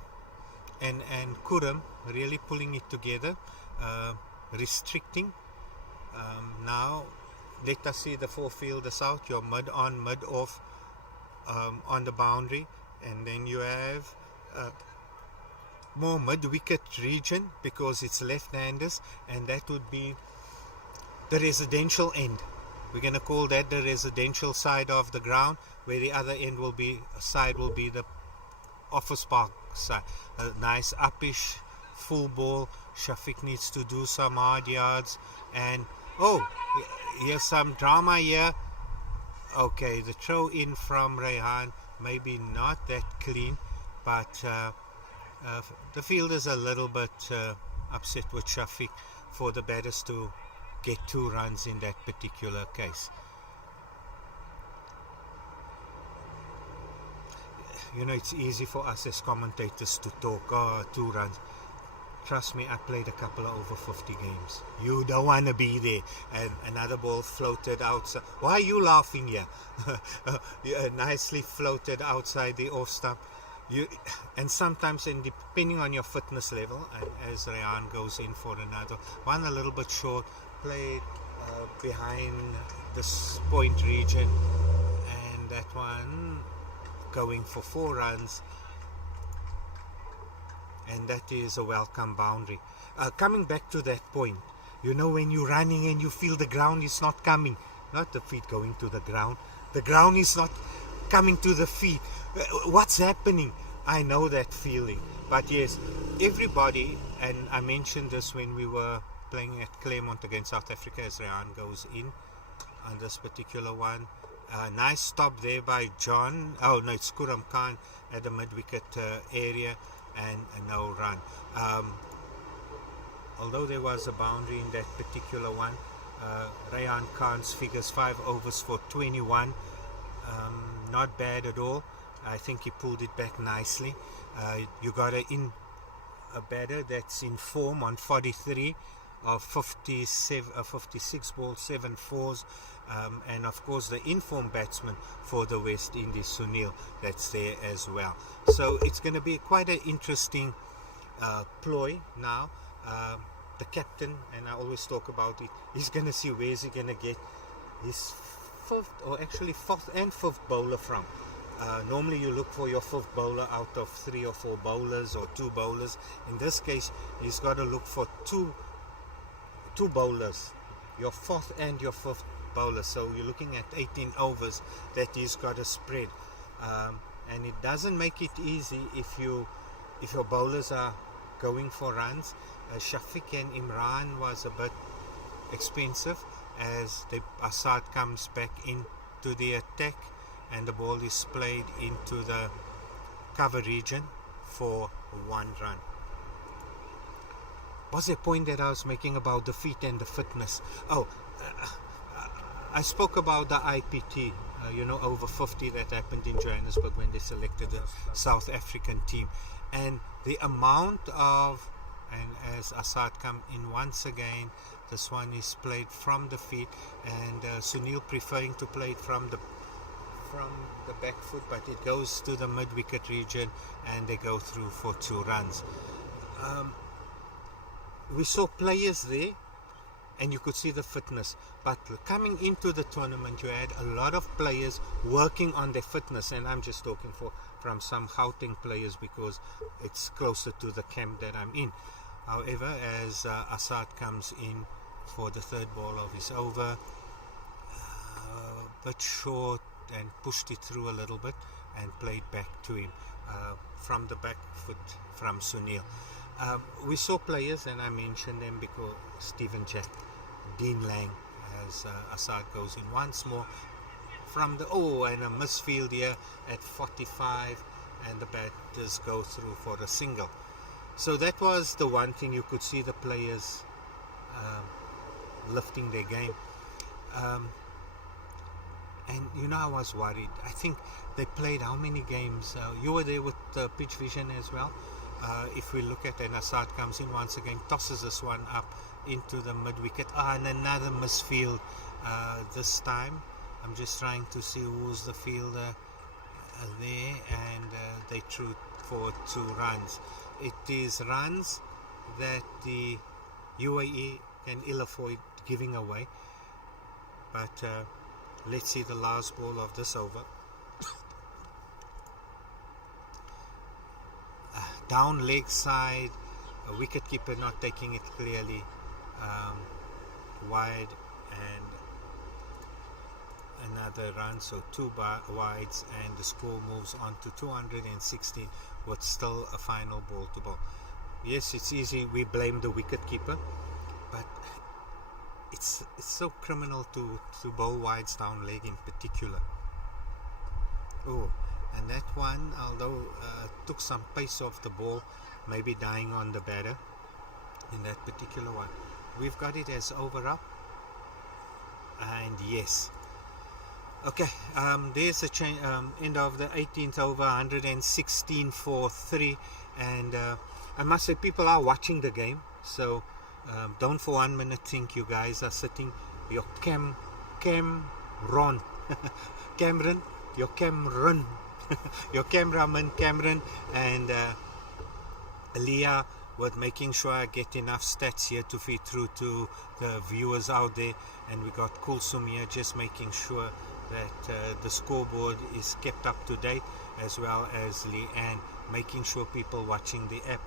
and Kuram really pulling it together, restricting. Now let us see the four fielders out. You're mid on, mid off on the boundary, and then you have more mid-wicket region because it's left-handers, and that would be the residential end. We're going to call that the residential side of the ground, where the other end will be the office park side. A nice uppish full ball. Shafiq needs to do some hard yards, and here's some drama here. Okay, the throw in from Rehan, maybe not that clean, but the fielder's a little bit upset with Shafiq for the batters to get 2 runs in that particular case. It's easy for us as commentators to talk, 2 runs. Trust me, I played a couple of over 50 games. You don't want to be there. And another ball floated outside. Why are you laughing here? Nicely floated outside the off stump. And sometimes, depending on your fitness level, as Rehan goes in for another one, a little bit short, played behind this point region, and that one going for 4 runs, and that is a welcome boundary. Coming back to that point, when you're running and you feel the ground is not coming, not the feet going to the ground is not coming to the feet. What's happening? I know that feeling. But yes, everybody, and I mentioned this when we were playing at Claremont against South Africa, as Rehan goes in on this particular one. Nice stop there by John. Oh no, it's Kuram Khan at the mid-wicket area, and a no run. Although there was a boundary in that particular one, Rehan Khan's figures 5 overs for 21. Not bad at all. I think he pulled it back nicely. You got a batter that's in form on 43 of 56 balls, 7 fours, and of course the informed batsman for the West Indies, Sunil, that's there as well. So it's going to be quite an interesting ploy now. The captain, and I always talk about it, he's going to see where's he going to get his fourth and fifth bowler from. Normally you look for your 5th bowler out of 3 or 4 bowlers or 2 bowlers. In this case, he's got to look for two bowlers, your 4th and your 5th bowler. So you're looking at 18 overs that he's got to spread, and it doesn't make it easy if your bowlers are going for runs. Shafiq and Imran was a bit expensive as Assad comes back into the attack, and the ball is played into the cover region for 1 run. Was there a point that I was making about the feet and the fitness? I spoke about the IPT, over 50 that happened in Johannesburg when they selected the South African team. And the amount of, and as Assad come in once again, this one is played from the feet, and Sunil preferring to play it from the back foot, but it goes to the mid-wicket region and they go through for 2 runs. We saw players there and you could see the fitness, but coming into the tournament you had a lot of players working on their fitness, and I'm just talking from some Gauteng players because it's closer to the camp that I'm in. However, as Assad comes in for the 3rd ball of his over, bit short, and pushed it through a little bit and played back to him from the back foot from Sunil. We saw players, and I mentioned them because Stephen Jack, Dean Lang, as Assad goes in once more from the and a misfield here at 45, and the batters go through for a single. So that was the one thing you could see the players lifting their game. And I was worried. I think they played how many games? You were there with pitch vision as well. If we look at, and Assad comes in once again, tosses this one up into the mid-wicket. And another misfield this time. I'm just trying to see who's the fielder there, and they threw for 2 runs. It is runs that the UAE can ill afford giving away. But let's see the last ball of this over. Down leg side, a wicketkeeper not taking it clearly wide, and another run, so 2 wides, and the score moves on to 216 with still a final ball to bowl. Yes, it's easy, we blame the wicketkeeper, but it's so criminal to bowl wides down leg in particular. And that one, although took some pace off the ball, maybe dying on the batter in that particular one. We've got it as over up, and yes. Okay, there's a change, end of the 18th over, 116 for 3, and I must say people are watching the game, so don't for 1 minute think you guys are sitting. Your Cameron, your Cameron, your cameraman Cameron, and Aliyah with making sure I get enough stats here to feed through to the viewers out there, and we got Kulsum here just making sure that the scoreboard is kept up to date, as well as Leanne making sure people watching the app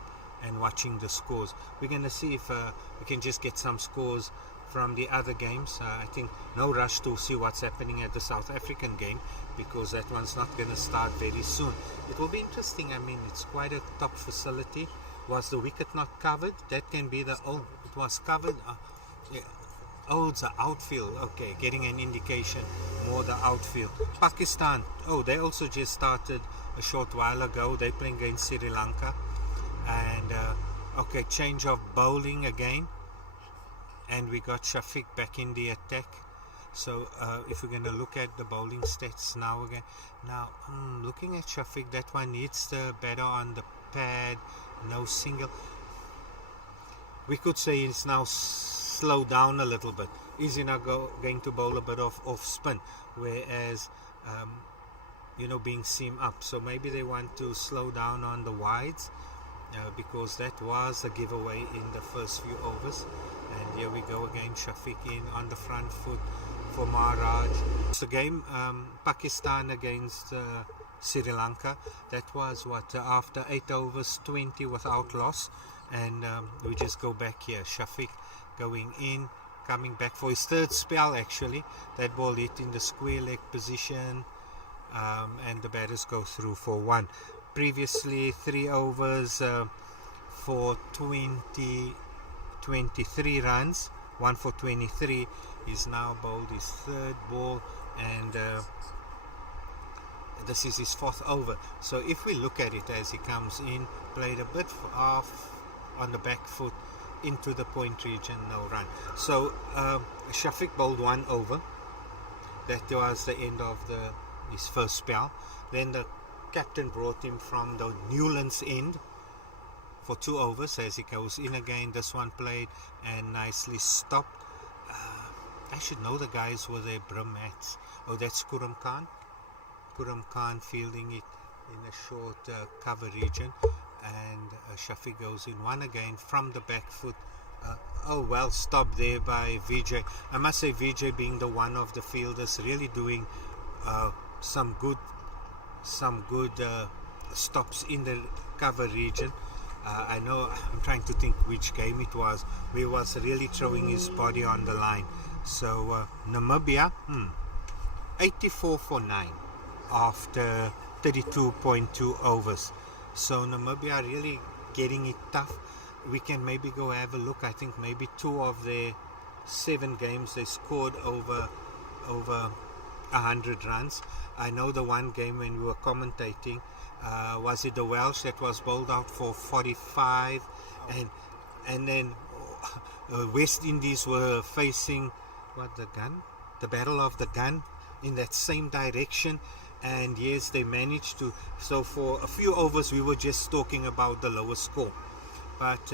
and watching the scores. We're going to see if we can just get some scores from the other games. I think no rush to see what's happening at the South African game, because that one's not going to start very soon. It will be interesting. I mean, it's quite a top facility. Was the wicket not covered? That can be the it was covered. Yeah. It's the outfield. Okay, getting an indication more the outfield. Pakistan, they also just started a short while ago. They're playing against Sri Lanka, and okay, change of bowling again, and we got Shafiq back in the attack. So if we're going to look at the bowling stats now again, looking at Shafiq, that one needs the batter on the pad, no single. We could say it's now slow down a little bit. Is he now going to bowl a bit of off spin, whereas being seam up, so maybe they want to slow down on the wides, because that was a giveaway in the first few overs. And here we go again, Shafiq in on the front foot for Maharaj. It's the game, Pakistan against Sri Lanka. That was after 8 overs, 20 without loss. And we just go back here, Shafiq going in, coming back for his 3rd spell actually. That ball hit in the square leg position, and the batters go through for 1. Previously 3 overs for 23 runs, 1 for 23. He's now bowled his 3rd ball, and this is his 4th over. So if we look at it as he comes in, played a bit off on the back foot into the point region, no run. So Shafiq bowled 1 over. That was the end of his first spell. Then the captain brought him from the Newlands end for 2 overs as he goes in again. This one played and nicely stopped. I should know the guys with their brim hats. Oh, that's Kuram Khan. Kuram Khan fielding it in a short cover region, and Shafiq goes in 1 again from the back foot. Well stopped there by Vijay. I must say Vijay being the one of the fielders really doing some good stops in the cover region. I know, I'm trying to think which game it was, where he was really throwing his body on the line. So Namibia 84 for 9 after 32.2 overs. So Namibia really getting it tough. We can maybe go have a look. I think maybe 2 of their 7 games they scored over 100 runs. I know the one game when we were commentating, was it the Welsh that was bowled out for 45, and then West Indies were facing the Battle of the Gun in that same direction, and yes, they managed to. So for a few overs we were just talking about the lower score, but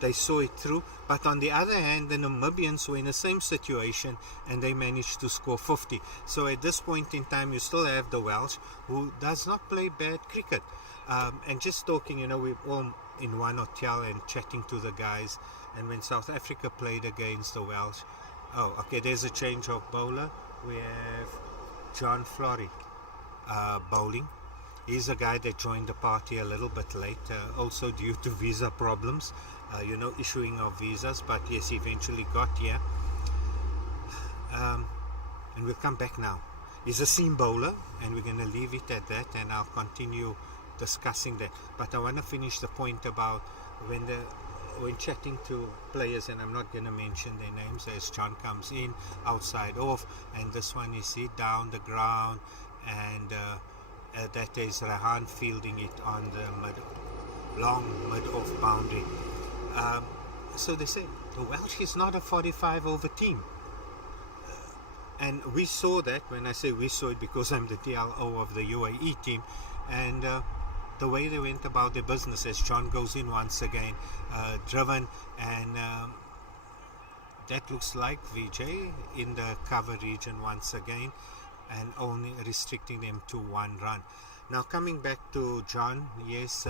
they saw it through. But on the other hand, the Namibians were in the same situation and they managed to score 50. So at this point in time, you still have the Welsh, who does not play bad cricket. And just talking, we're all in one hotel and chatting to the guys. And when South Africa played against the Welsh, there's a change of bowler. We have John Flory bowling. He's a guy that joined the party a little bit late, also due to visa problems, issuing of visas, but yes, he eventually got here. And we'll come back now. He's a seam bowler, and we're going to leave it at that, and I'll continue discussing that. But I want to finish the point about when chatting to players, and I'm not going to mention their names, as John comes in, outside off, and this one is hit down the ground, and that is Rahan fielding it on the long mid-off boundary. So they say the Welsh is not a 45 over team, and we saw that. When I say we saw it, because I'm the TLO of the UAE team, and the way they went about their business, as John goes in once again, driven, and that looks like Vijay in the cover region once again, and only restricting them to 1 run. Now coming back to John, yes,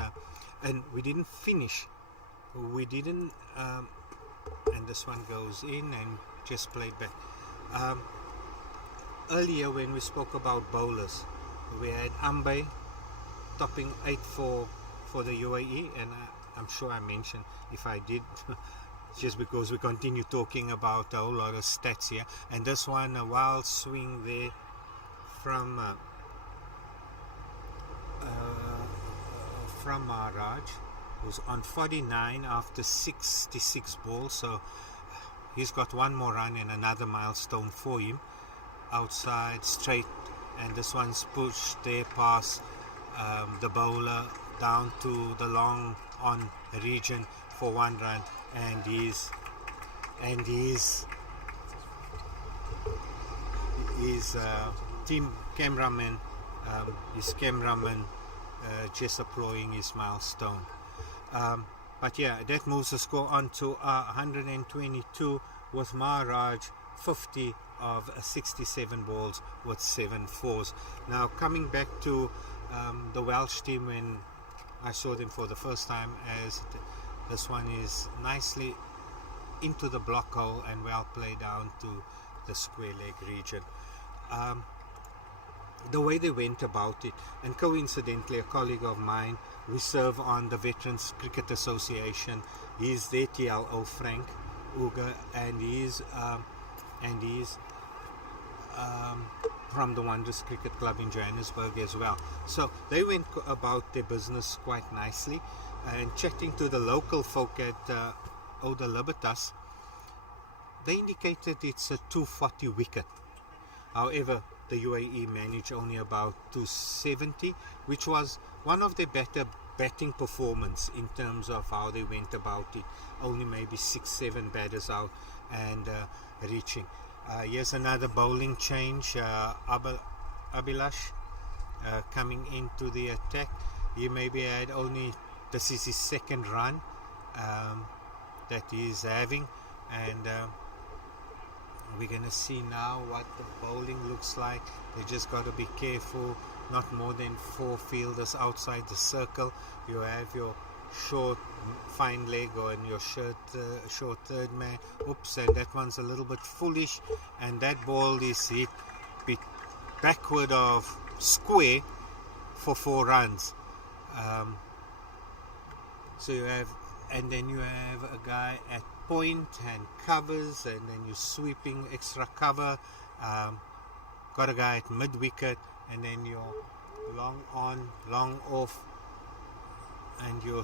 and we didn't finish. We didn't, and this one goes in and just played back. Earlier when we spoke about bowlers, we had Ambe topping 8 for the UAE, and I'm sure I mentioned, if I did, just because we continue talking about a whole lot of stats here. And this one, a wild swing there from Maharaj, who's on 49 after 66 balls. So he's got 1 more run and another milestone for him. Outside straight, and this one's pushed there past the bowler down to the long on region for 1 run, and his team cameraman, just applauding his milestone. But yeah, that moves the score on to 122 with Maharaj 50 of 67 balls with 7 fours. Now coming back to the Welsh team, when I saw them for the first time, as this one is nicely into the block hole and well played down to the square leg region. The way they went about it, and coincidentally a colleague of mine, we serve on the Veterans Cricket Association, he's their TLO, Frank Uga, and he's from the Wanderers Cricket Club in Johannesburg as well. So they went about their business quite nicely, and chatting to the local folk at Oda Libertas, they indicated it's a 240 wicket. However, the UAE managed only about 270, which was one of their better batting performance in terms of how they went about it. Only maybe 6-7 batters out and reaching. Here's another bowling change. Abhilash coming into the attack. He maybe had only, this is his second run that he's having, and we're going to see now what the bowling looks like. They just got to be careful, not more than 4 fielders outside the circle. You have your short fine leg or in your short third man. Oops, and that one's a little bit foolish, and that ball is hit backward of square for 4 runs. So you have, and then you have a guy at point and covers, and then you're sweeping extra cover. Got a guy at mid wicket, and then you're long on, long off, and your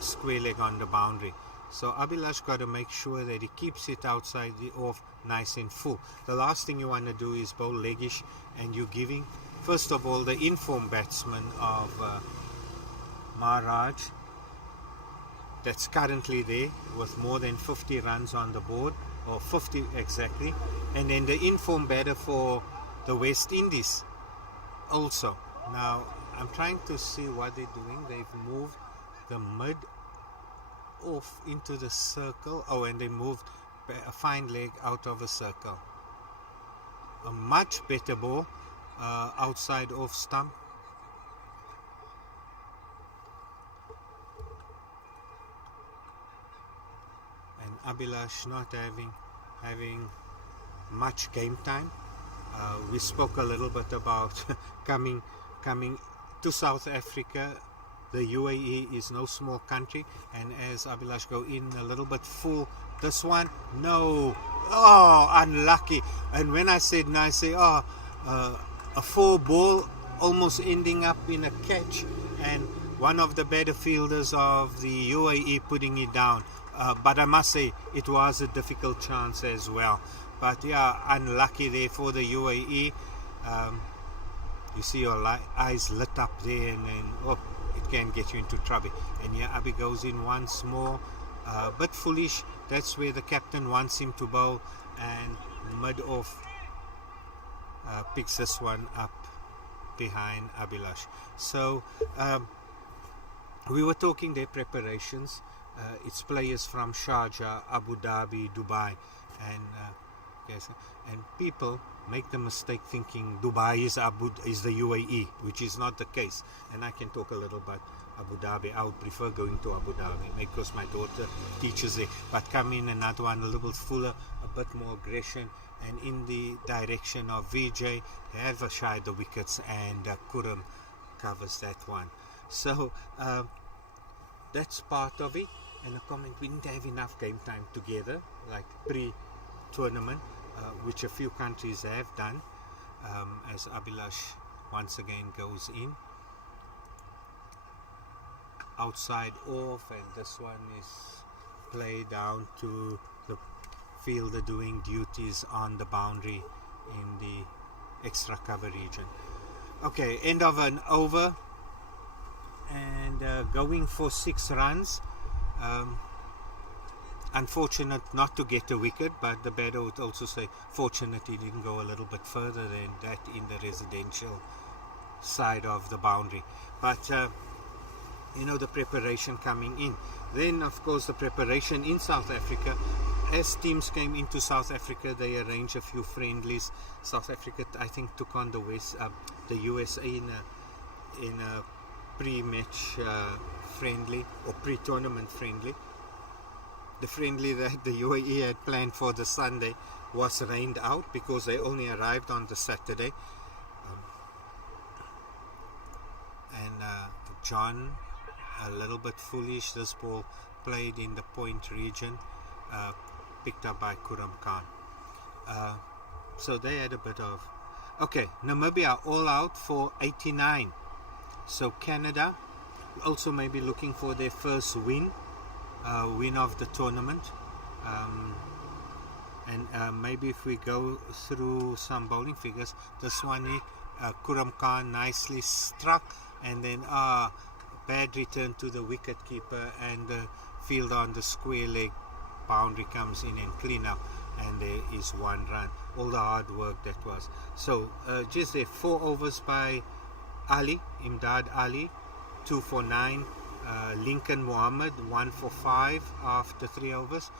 square leg on the boundary. So Abhilash got to make sure that he keeps it outside the off nice and full. The last thing you want to do is bowl leggish, and you're giving, first of all, the informed batsman of Maharaj that's currently there with more than 50 runs on the board, or 50 exactly, and then the informed batter for the West Indies also. Now I'm trying to see what they're doing. They've moved the mid off into the circle. Oh, and they moved a fine leg out of a circle. A much better ball outside off stump. And Abhilash not having much game time. We spoke a little bit about coming to South Africa. The UAE is no small country, and as Abhilash go in a little bit full, this one, no, oh, unlucky. And when I said no, I say, oh, a 4 ball almost ending up in a catch, and one of the better fielders of the UAE putting it down. But I must say, it was a difficult chance as well. But yeah, unlucky there for the UAE. You see your eyes lit up there, and then it can get you into trouble. And yeah, Abhi goes in once more, bit foolish. That's where the captain wants him to bowl, and mid off picks this one up behind Abhilash. So we were talking their preparations. It's players from Sharjah, Abu Dhabi, Dubai, and yes, and people make the mistake thinking Dubai is the UAE, which is not the case. And I can talk a little about Abu Dhabi. I would prefer going to Abu Dhabi because my daughter teaches there. But come in another one a little fuller, a bit more aggression, and in the direction of Vijay, have a shy the wickets, and Kuram covers that one. So that's part of it. And a comment, we didn't have enough game time together, like pre-tournament, which a few countries have done, as Abhilash once again goes in. Outside off, and this one is played down to the fielder doing duties on the boundary in the extra cover region. Okay, end of an over, and going for 6 runs. Unfortunate not to get a wicket, but the batter would also say fortunate he didn't go a little bit further than that in the residential side of the boundary. But you know, the preparation coming in. Then of course the preparation in South Africa. As teams came into South Africa, they arranged a few friendlies. South Africa, I think, took on the USA in a pre-match friendly or pre-tournament friendly. The friendly that the UAE had planned for the Sunday was rained out because they only arrived on the Saturday. And John, a little bit foolish, this ball played in the point region, picked up by Kuram Khan. So they had a bit of... Okay, Namibia all out for 89. So Canada also may be looking for their first win of the tournament, and And maybe if we go through some bowling figures, this one here, Kuram Khan nicely struck, and then bad return to the wicket keeper, and the fielder on the square leg boundary comes in and clean up, and there is 1 run. All the hard work that was. So just there, 4 overs by Ali, Imdad Ali, 2 for 9. Lincoln Muhammad, 1 for 5 after 3 overs,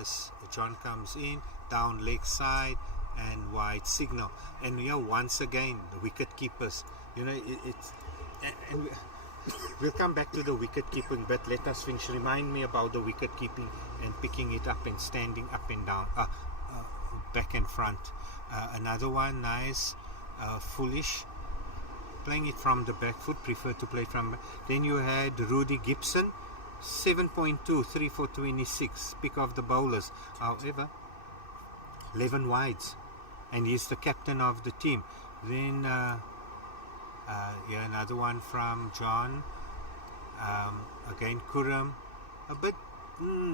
as John comes in, down leg side and wide signal. And once again, the wicket keepers, it's and we'll come back to the wicket keeping, but let us finish. Remind me about the wicket keeping and picking it up and standing up and down, back and front. Another one, nice, Foolish, playing it from the back foot, prefer to play from back. Then you had Rudy Gibson, 7.2, 3 for 26, pick of the bowlers. However, 11 wides, and he's the captain of the team. Then another one from John, again Kuram, a bit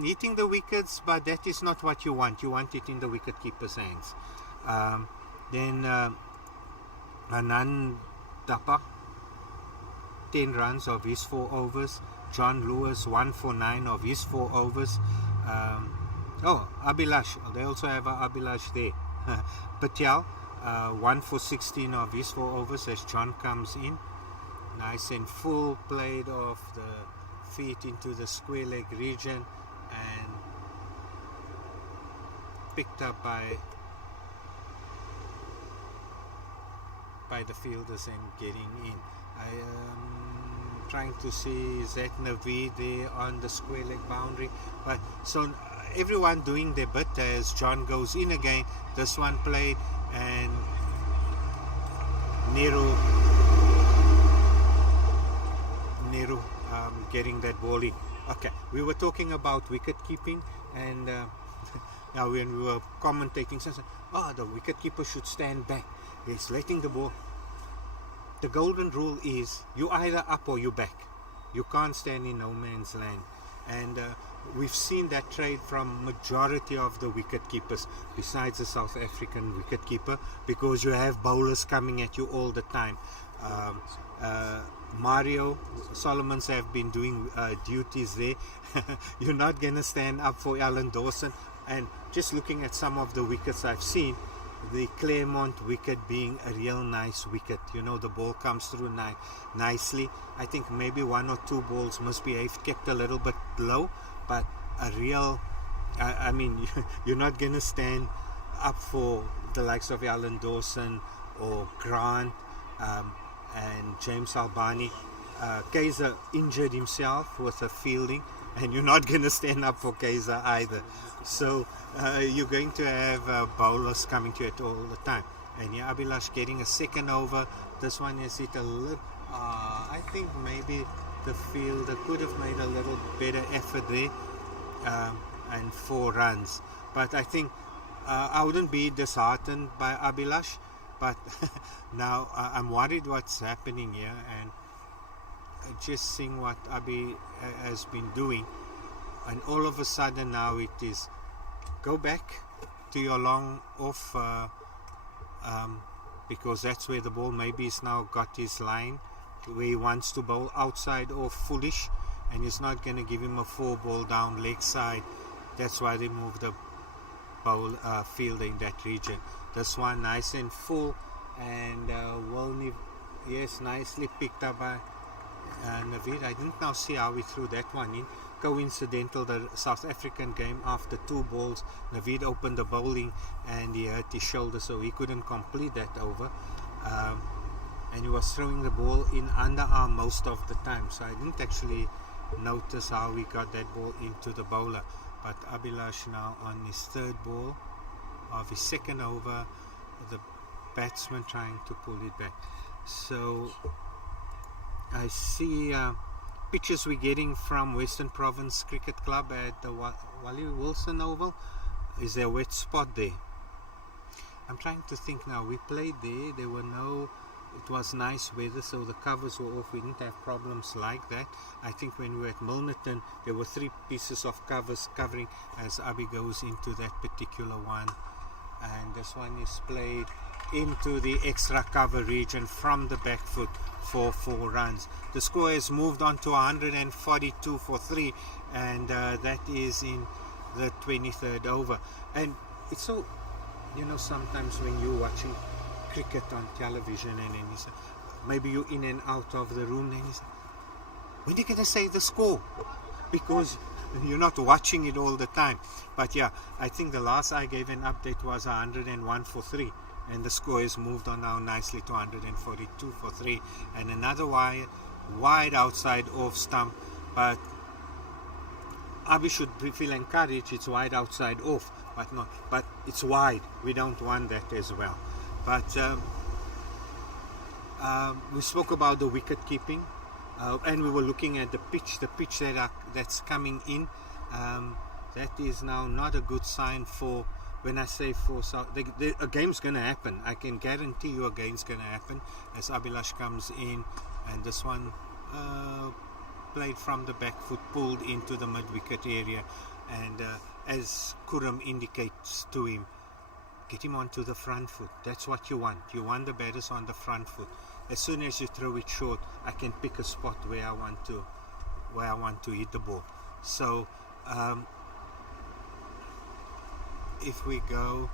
hitting the wickets, but that is not what you want. You want it in the wicket keeper's hands. Then Anand Dapa, 10 runs of his 4 overs. John Lewis, 1 for 9 of his 4 overs. Abhilash, they also have Abhilash there. Patel, 1 for 16 of his 4 overs as John comes in. Nice and full, played off the feet into the square leg region and picked up by the fielders and getting in. I am trying to see Zat Naveed there on the square leg boundary, but so everyone doing their bit as John goes in again. This one played, and Nehru getting that ball in. Okay, we were talking about wicket keeping, and now when we were commentating, the wicket keeper should stand back. He's letting the ball. The golden rule is you either up or you back. You can't stand in no man's land. And we've seen that trade from majority of the wicket keepers, besides the South African wicket keeper, because you have bowlers coming at you all the time. Mario Solomons have been doing duties there. You're not going to stand up for Alan Dawson. And just looking at some of the wickets I've seen, the Claremont wicket being a real nice wicket. The ball comes through nicely. I think maybe 1 or 2 balls misbehaved, kept a little bit low, but a real, you're not going to stand up for the likes of Alan Dawson or Grant and James Albani. Kaiser injured himself with a fielding, and you're not going to stand up for Kaiser either. So you're going to have bowlers coming to it all the time. And Abhilash getting a second over. This one is it a little. I think maybe the fielder could have made a little better effort there, and 4 runs. But I think I wouldn't be disheartened by Abhilash. But now I'm worried what's happening here, and just seeing what Abhi has been doing, and all of a sudden now it is go back to your long off, because that's where the ball maybe is now got his line, where he wants to bowl outside or Foolish, and he's not going to give him a 4 ball down leg side. That's why they moved the bowl fielder in that region. This one nice and full, and yes, nicely picked up by Naveed. I didn't now see how he threw that one in. Coincidental, the South African game, after 2 balls, Naveed opened the bowling and he hurt his shoulder, so he couldn't complete that over. And he was throwing the ball in underarm most of the time, so I didn't actually notice how he got that ball into the bowler. But Abhilash now on his 3rd ball of his 2nd over, the batsman trying to pull it back. So I see pictures we're getting from Western Province Cricket Club at the Wally Wilson Oval. Is there a wet spot there? I'm trying to think now. We played there. There were no it was nice weather, so the covers were off. We didn't have problems like that. I think when we were at Milnerton, there were 3 pieces of covers covering as Abby goes into that particular one. And this one is played into the extra cover region from the back foot for 4 runs. The score has moved on to 142 for 3, and that is in the 23rd over. And it's so, sometimes when you're watching cricket on television and then you say, maybe you're in and out of the room, then you say, when are you going to say the score? Because you're not watching it all the time. But yeah, I think the last I gave an update was 101 for 3, and the score has moved on now nicely to 142 for 3, and another wide outside off stump. But Abby should feel encouraged. It's wide outside off, but it's wide. We don't want that as well. But we spoke about the wicket keeping, and we were looking at the pitch that's coming in. That is now not a good sign for, when I say for South, a game's going to happen. I can guarantee you a game's going to happen as Abhilash comes in, and this one played from the back foot, pulled into the mid-wicket area, and as Kuram indicates to him, get him onto the front foot. That's what you want. You want the batters on the front foot. As soon as you throw it short, I can pick a spot where I want to hit the ball. So if we go,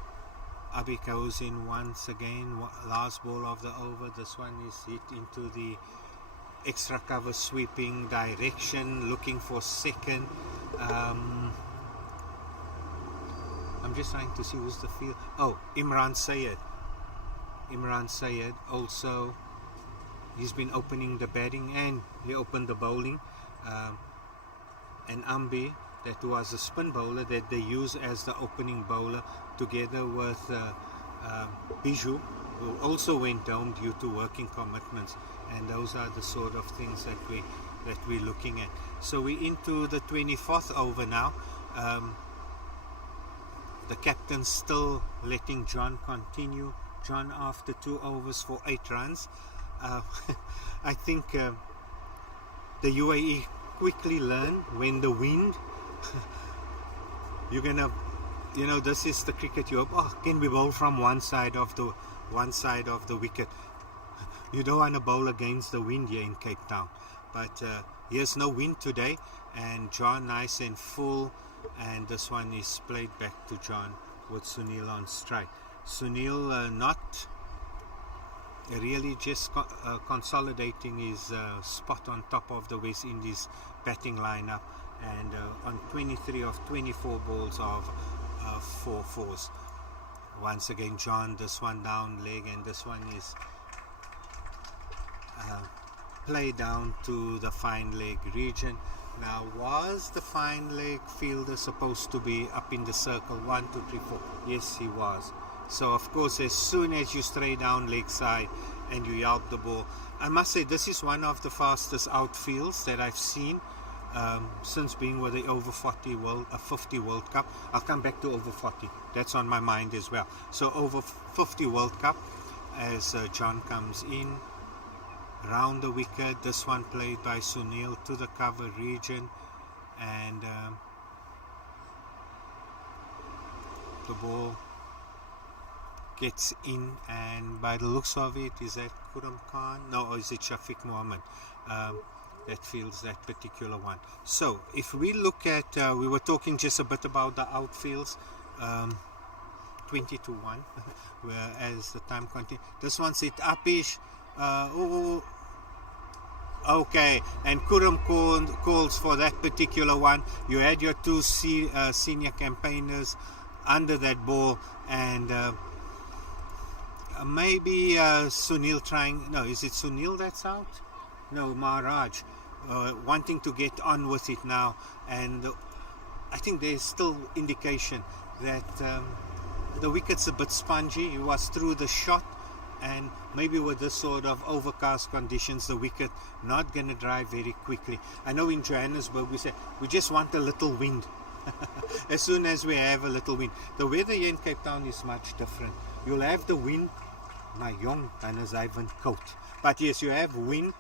Abhi goes in once again, last ball of the over. This one is hit into the extra cover sweeping direction, looking for second. I'm just trying to see who's the field. Oh, Imran Sayed also, he's been opening the batting and he opened the bowling. And Ambi, that was a spin bowler that they use as the opening bowler, together with Bijou, who also went down due to working commitments. And those are the sort of things that we're looking at. So we're into the 24th over now. The captain's still letting John continue. John after 2 overs for 8 runs. I think the UAE quickly learn when the wind, you're gonna, this is the cricket. Can we bowl from one side of the wicket? You don't want to bowl against the wind here in Cape Town. But here's no wind today, and John nice and full, and this one is played back to John with Sunil on strike. Sunil not really just consolidating his spot on top of the West Indies batting lineup, and on 23 of 24 balls of 4 fours. Once again, John, this one down leg, and this one is play down to the fine leg region. Now, was the fine leg fielder supposed to be up in the circle? 1, 2, 3, 4. Yes, he was. So, of course, as soon as you stray down leg side and you yelp the ball, I must say this is one of the fastest outfields that I've seen since being with the Over-50 World Cup. I'll come back to Over-40. That's on my mind as well. So, Over-50 World Cup, as John comes in, round the wicket. This one played by Sunil to the cover region, and the ball gets in, and by the looks of it, is that Kuram Khan? No, or is it Shafiq Mohammed that fields that particular one? So if we look at, we were talking just a bit about the outfields, 20 to 1 as the time continues. This one's it Apish. Okay, and Kuram calls for that particular one. You had your 2 senior campaigners under that ball, and maybe Sunil trying. No, is it Sunil that's out? No, Maharaj wanting to get on with it now, and I think there's still indication that the wicket's a bit spongy. He was through the shot, and maybe with this sort of overcast conditions, the wicket not going to drive very quickly. I know in Johannesburg we say we just want a little wind. As soon as we have a little wind, the weather here in Cape Town is much different. You'll have the wind, my young gunners haven't coat. But yes, you have wind.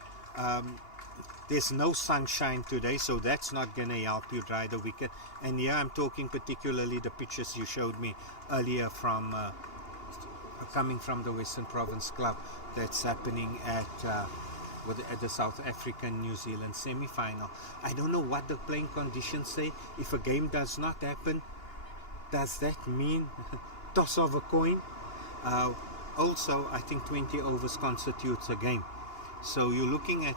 There's no sunshine today, so that's not going to help you dry the wicket. And here I'm talking particularly the pictures you showed me earlier from coming from the Western Province Club that's happening at the South African New Zealand semi-final. I don't know what the playing conditions say. If a game does not happen, does that mean toss of a coin? Also, I think 20 overs constitutes a game. So you're looking at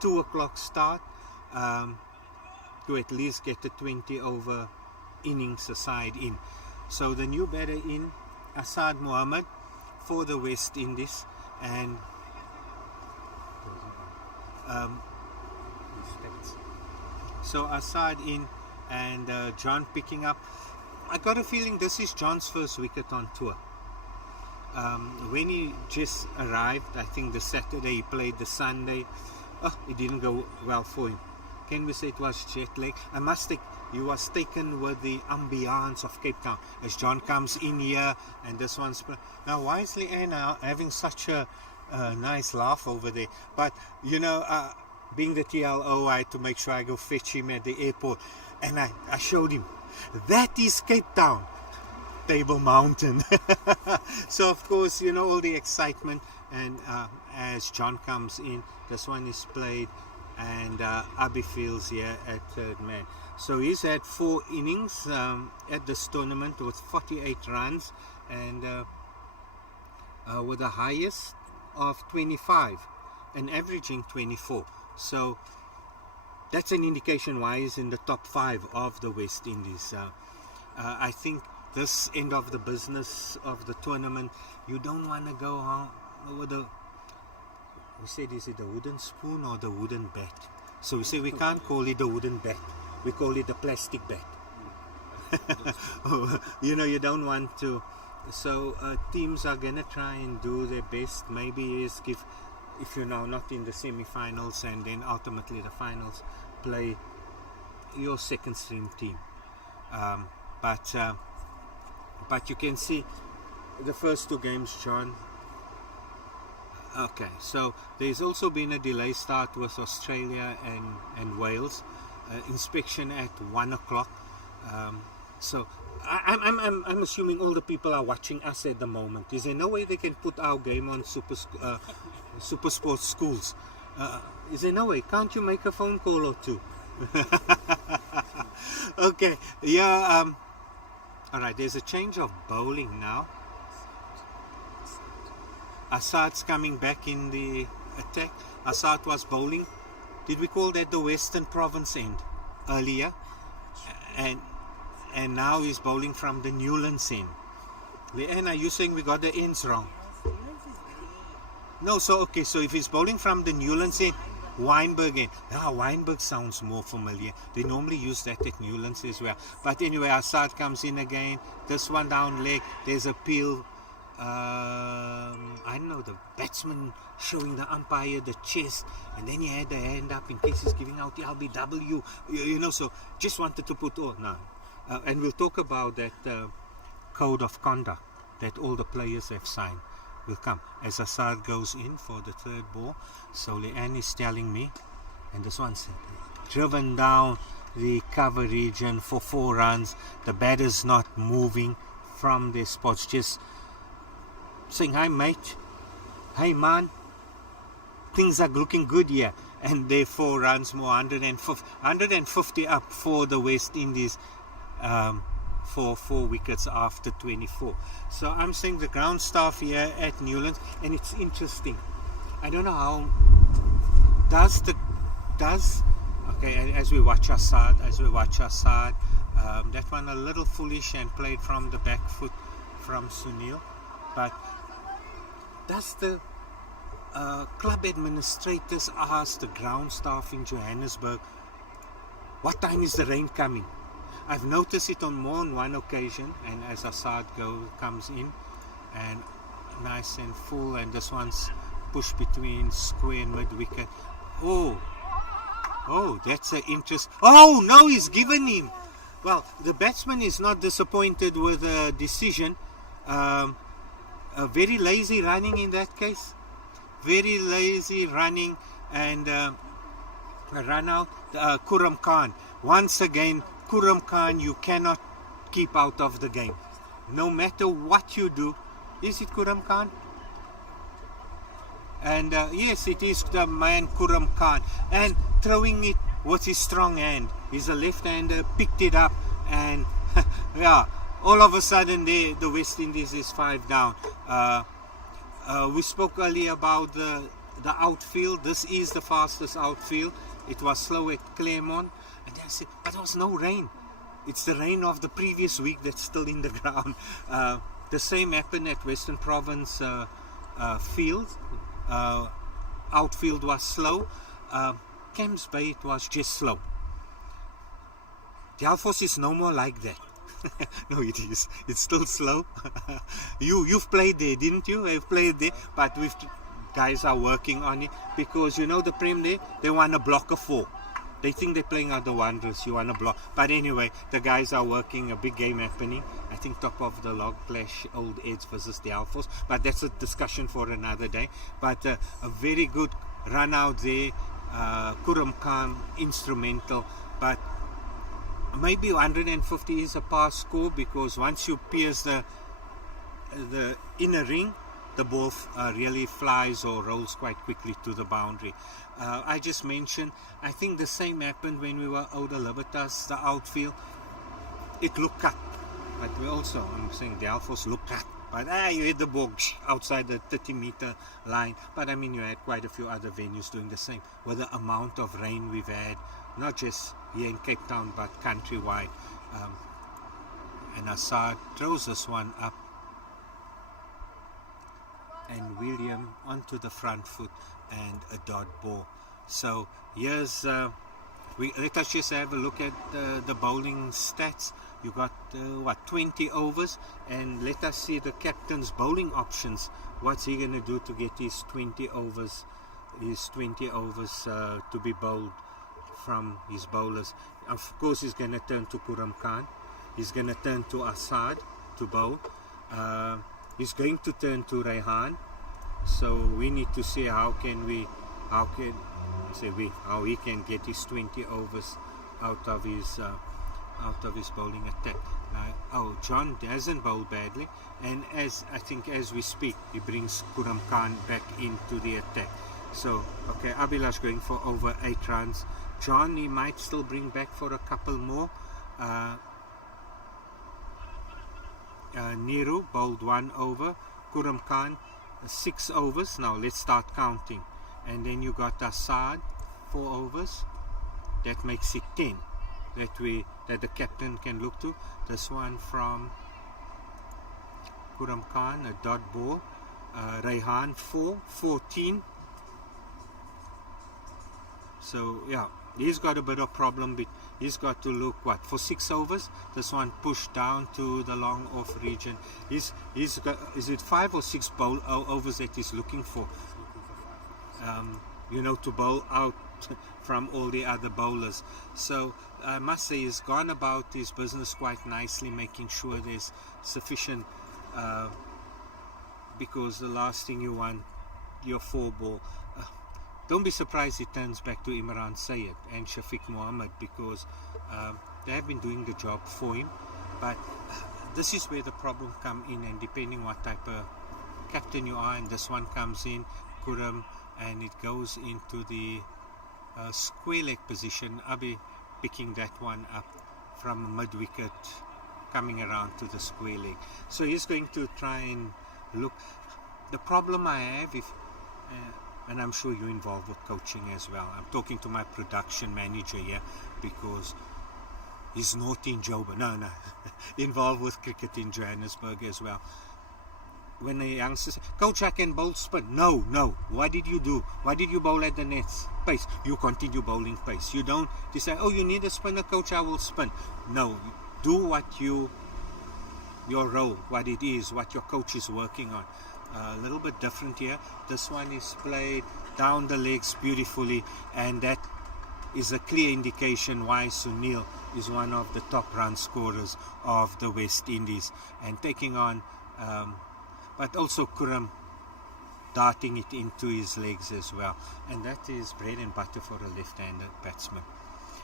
2 o'clock start to at least get the 20 over innings aside in. So the new batter in, Asad Mohammed for the West Indies, and so Asad in and John picking up. I got a feeling this is John's first wicket on tour. When he just arrived, I think the Saturday he played the Sunday, it didn't go well for him. Can we say it was jet lag? I must think he was taken with the ambiance of Cape Town as John comes in here and this one's now why is Leanne having such a nice laugh over there? But you know, being the TLO, I had to make sure I go fetch him at the airport, and I showed him that is Cape Town, Table Mountain. So of course, you know, all the excitement, and as John comes in, this one is played, and Abby Fields here at third man. So he's had 4 innings at this tournament with 48 runs and with the highest of 25 and averaging 24. So that's an indication why he's in the top 5 of the West Indies. I think this end of the business of the tournament, you don't want to go on with the, we said, is it the wooden spoon or the wooden bat? So we say we can't call it the wooden bat, we call it the plastic bat. You know, you don't want to. So teams are gonna try and do their best. Maybe is give, if you're now not in the semi-finals and then ultimately the finals, play your second stream team. But you can see the first 2 games, John. Okay, so there's also been a delay start with Australia and Wales. Inspection at 1 o'clock. So I'm assuming all the people are watching us at the moment. Is there no way they can put our game on Super Sports Schools? Is there no way? Can't you make a phone call or 2? Okay, yeah. All right, there's a change of bowling now. Asad's coming back in the attack. Asad was bowling. Did we call that the Western Province end earlier? And now he's bowling from the Newlands end. Leanne, are you saying we got the ends wrong? No, so okay, so if he's bowling from the Newlands end, Weinberg end. Weinberg sounds more familiar. They normally use that at Newlands as well. But anyway, Asad comes in again. This one down leg. There's a peel. I don't know, the batsman showing the umpire the chest, and then he had the hand up in case he's giving out the LBW, you know, so just wanted to put all now. And we'll talk about that code of conduct that all the players have signed will come as Asad goes in for the 3rd ball. So Leanne is telling me, and this one's driven down the cover region for 4 runs. The batter's not moving from their spots, just saying, hi mate, hey man, things are looking good here. And they 4 runs more, 150 up for the West Indies, for 4 wickets after 24. So I'm saying the ground staff here at Newlands, and it's interesting. I don't know how okay, as we watch Asad, that one a little foolish and played from the back foot from Sunil. But does the club administrators ask the ground staff in Johannesburg, what time is the rain coming? I've noticed it on more than one occasion, and as Asad comes in, and nice and full, and this one's pushed between square and mid wicket. Oh, that's an interest. Oh no, he's given him. Well, the batsman is not disappointed with the decision. very lazy running in that case. Very lazy running, and run out. Kuram Khan. Once again, Kuram Khan, you cannot keep out of the game. No matter what you do. Is it Kuram Khan? And yes, it is the man Kuram Khan. And throwing it with his strong hand. He's a left-hander, picked it up, and yeah, all of a sudden the West Indies is 5 down. We spoke earlier about the outfield. This is the fastest outfield. It was slow at Claremont, and I said, but there was no rain. It's the rain of the previous week that's still in the ground. The same happened at Western Province field. Outfield was slow. Camps Bay, it was just slow. The Alphos is no more like that. No, it is. It's still slow. You've played there, didn't you? I've played there, but guys are working on it, because you know the Prem there, they want a block of 4. They think they're playing out the Wanderers. You want to block. But anyway, the guys are working. A big game happening. I think top of the log clash, Old Eds versus the Alphos. But that's a discussion for another day. But a very good run out there. Kuram Khan, instrumental. But maybe 150 is a pass score, because once you pierce the inner ring, the ball really flies or rolls quite quickly to the boundary. I just mentioned, I think the same happened when we were out of Libertas, the outfield. It looked cut, but we also, I'm saying the Alphos looked cut. But you hit the ball outside the 30-meter line. But I mean, you had quite a few other venues doing the same. With the amount of rain we've had, not just here in Cape Town, but countrywide. And Assad throws this one up. And William onto the front foot and a dot ball. So here's let us just have a look at the bowling stats. You got 20 overs, and let us see the captain's bowling options. What's he going to do to get his 20 overs? To be bowled from his bowlers. Of course, he's going to turn to Kuram Khan. He's going to turn to Assad to bowl. He's going to turn to Rehan. So we need to see how he can get his 20 overs out of his bowling attack. John hasn't bowled badly, and as we speak, he brings Kuram Khan back into the attack. So okay, Abhilash going for over 8 runs. John, he might still bring back for a couple more. Niru bowled 1 over. Kuram Khan 6 overs. Now let's start counting. And then you got Assad 4 overs. That makes it 10 that the captain can look to. This one from Kuram Khan, a dot ball. Rehan 14. So yeah, he's got a bit of problem. But he's got to look for 6 overs. This one pushed down to the long off region. He's got, is it 5 or 6 overs that he's looking for? To bowl out from all the other bowlers. So I must say he's gone about his business quite nicely, making sure there's sufficient, because the last thing you want, your 4 ball. Don't be surprised it turns back to Imran Sayed and Shafiq Mohammed, because they have been doing the job for him. But this is where the problem come in, and depending what type of captain you are, and this one comes in, Kuram, and it goes into the square leg position. Abi picking that one up from mid-wicket, coming around to the square leg. So he's going to try and look. The problem I have, and I'm sure you're involved with coaching as well. I'm talking to my production manager here, because he's not in Joburg. No, involved with cricket in Johannesburg as well. When the youngsters say, Coach, I can bowl spin. No. What did you do? Why did you bowl at the nets? Pace. You continue bowling pace. You don't decide, you need a spinner, Coach, I will spin. No, do what your role, what it is, what your coach is working on. A little bit different here. This one is played down the legs beautifully, and that is a clear indication why Sunil is one of the top run scorers of the West Indies, and taking on but also Kuram darting it into his legs as well, and that is bread and butter for a left-handed batsman.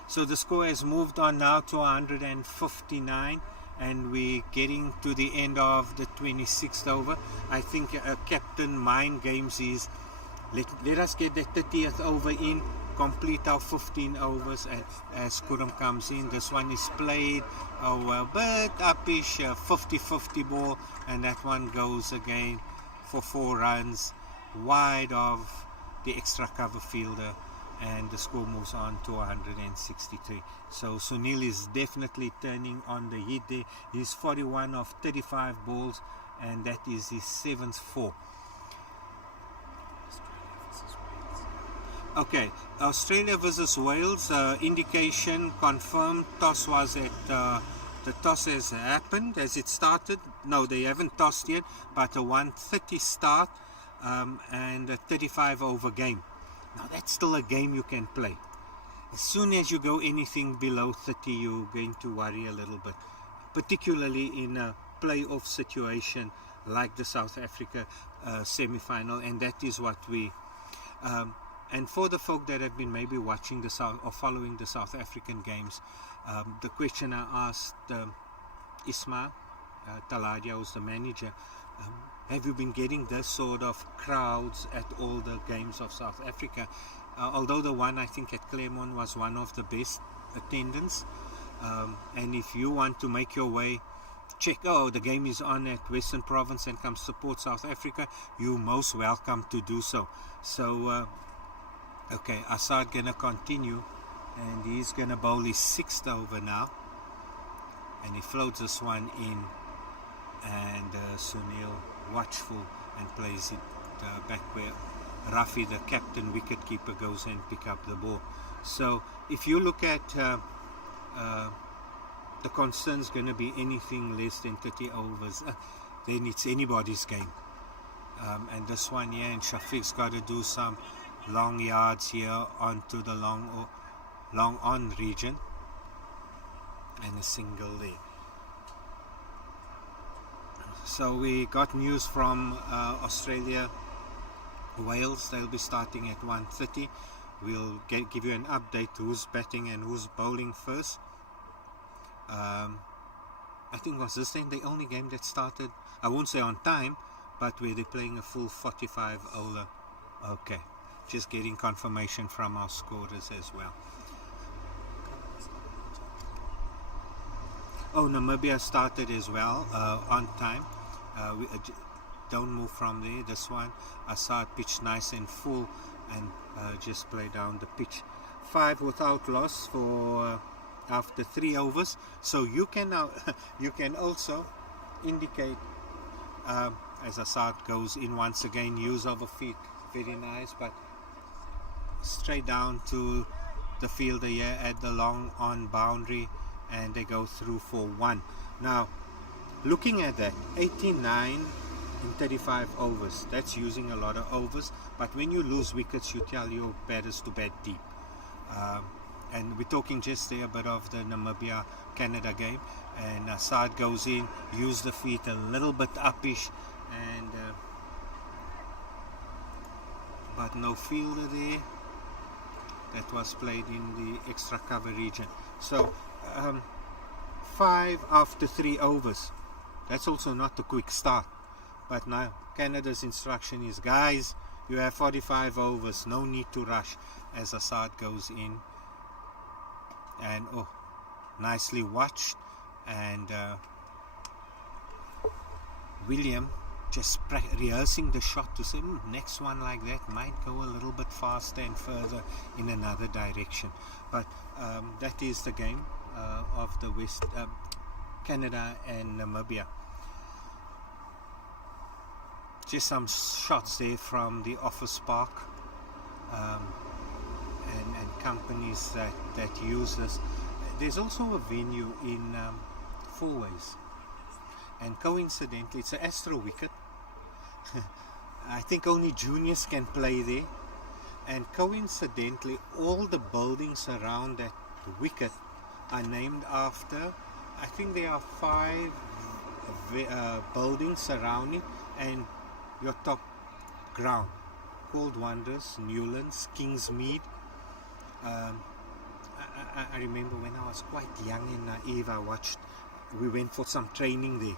So the score has moved on now to 159, and we're getting to the end of the 26th over. I think Captain Mind Games is let us get the 30th over in, complete our 15 overs, and as Kuram comes in, this one is played a bit uppish, 50-50 ball, and that one goes again for 4 runs wide of the extra cover fielder, and the score moves on to 163. So Sunil is definitely turning on the heat there. He's 41 of 35 balls, and that is his 7th 4. Okay, Australia versus Wales, indication confirmed. Toss was at the toss has happened. Has it started? No, they haven't tossed yet, but a 1:30 start and a 35 over game. Now that's still a game you can play. As soon as you go anything below 30, you're going to worry a little bit, particularly in a playoff situation like the South Africa semi-final, and that is what we and for the folk that have been maybe watching the South or following the South African games, the question I asked Isma Taladia, who's the manager, have you been getting this sort of crowds at all the games of South Africa? Although the one I think at Claremont was one of the best attendance, and if you want to make your way, check, the game is on at Western Province and come support South Africa, you're most welcome to do so. So okay, Assad gonna continue, and he's gonna bowl his 6th over now, and he floats this one in, and Sunil watchful and plays it back where Rafi, the captain wicketkeeper, goes and pick up the ball. So if you look at the concern's going to be anything less than 30 overs, then it's anybody's game. And this one here, and Shafiq's got to do some long yards here onto the long on region, and a single there. So we got news from Australia, Wales. They'll be starting at 1:30. We'll give you an update who's batting and who's bowling first. I think was this then the only game that started, I won't say on time, but where they're playing a full 45 over. Okay, just getting confirmation from our scorers as well. Oh, Namibia started as well on time. We don't move from there. This one, Assad pitched nice and full and just play down the pitch. 5 without loss for after 3 overs. So you can now you can also indicate as Assad goes in once again, use of a feet, very nice, but straight down to the fielder here at the long on boundary, and they go through for 1. Now looking at that, 89 in 35 overs, that's using a lot of overs, but when you lose wickets you tell your batters to bat deep, and we're talking just there a bit of the Namibia Canada game, and Assad goes in, use the feet a little bit uppish, and but no fielder there. That was played in the extra cover region. So 5 after 3 overs, that's also not a quick start. But now Canada's instruction is, guys, you have 45 overs, no need to rush, as Assad goes in, and nicely watched, and William just rehearsing the shot to say, next one like that might go a little bit faster and further in another direction. But that is the game of the West, Canada and Namibia. Just some shots there from the office park, and companies that use this. There's also a venue in Fourways, and coincidentally it's an Astro wicket. I think only juniors can play there, and coincidentally all the buildings around that wicket are named after, I think there are 5 buildings surrounding, and your top ground called Wonders, Newlands, Kingsmead. I remember when I was quite young and naive, we went for some training there,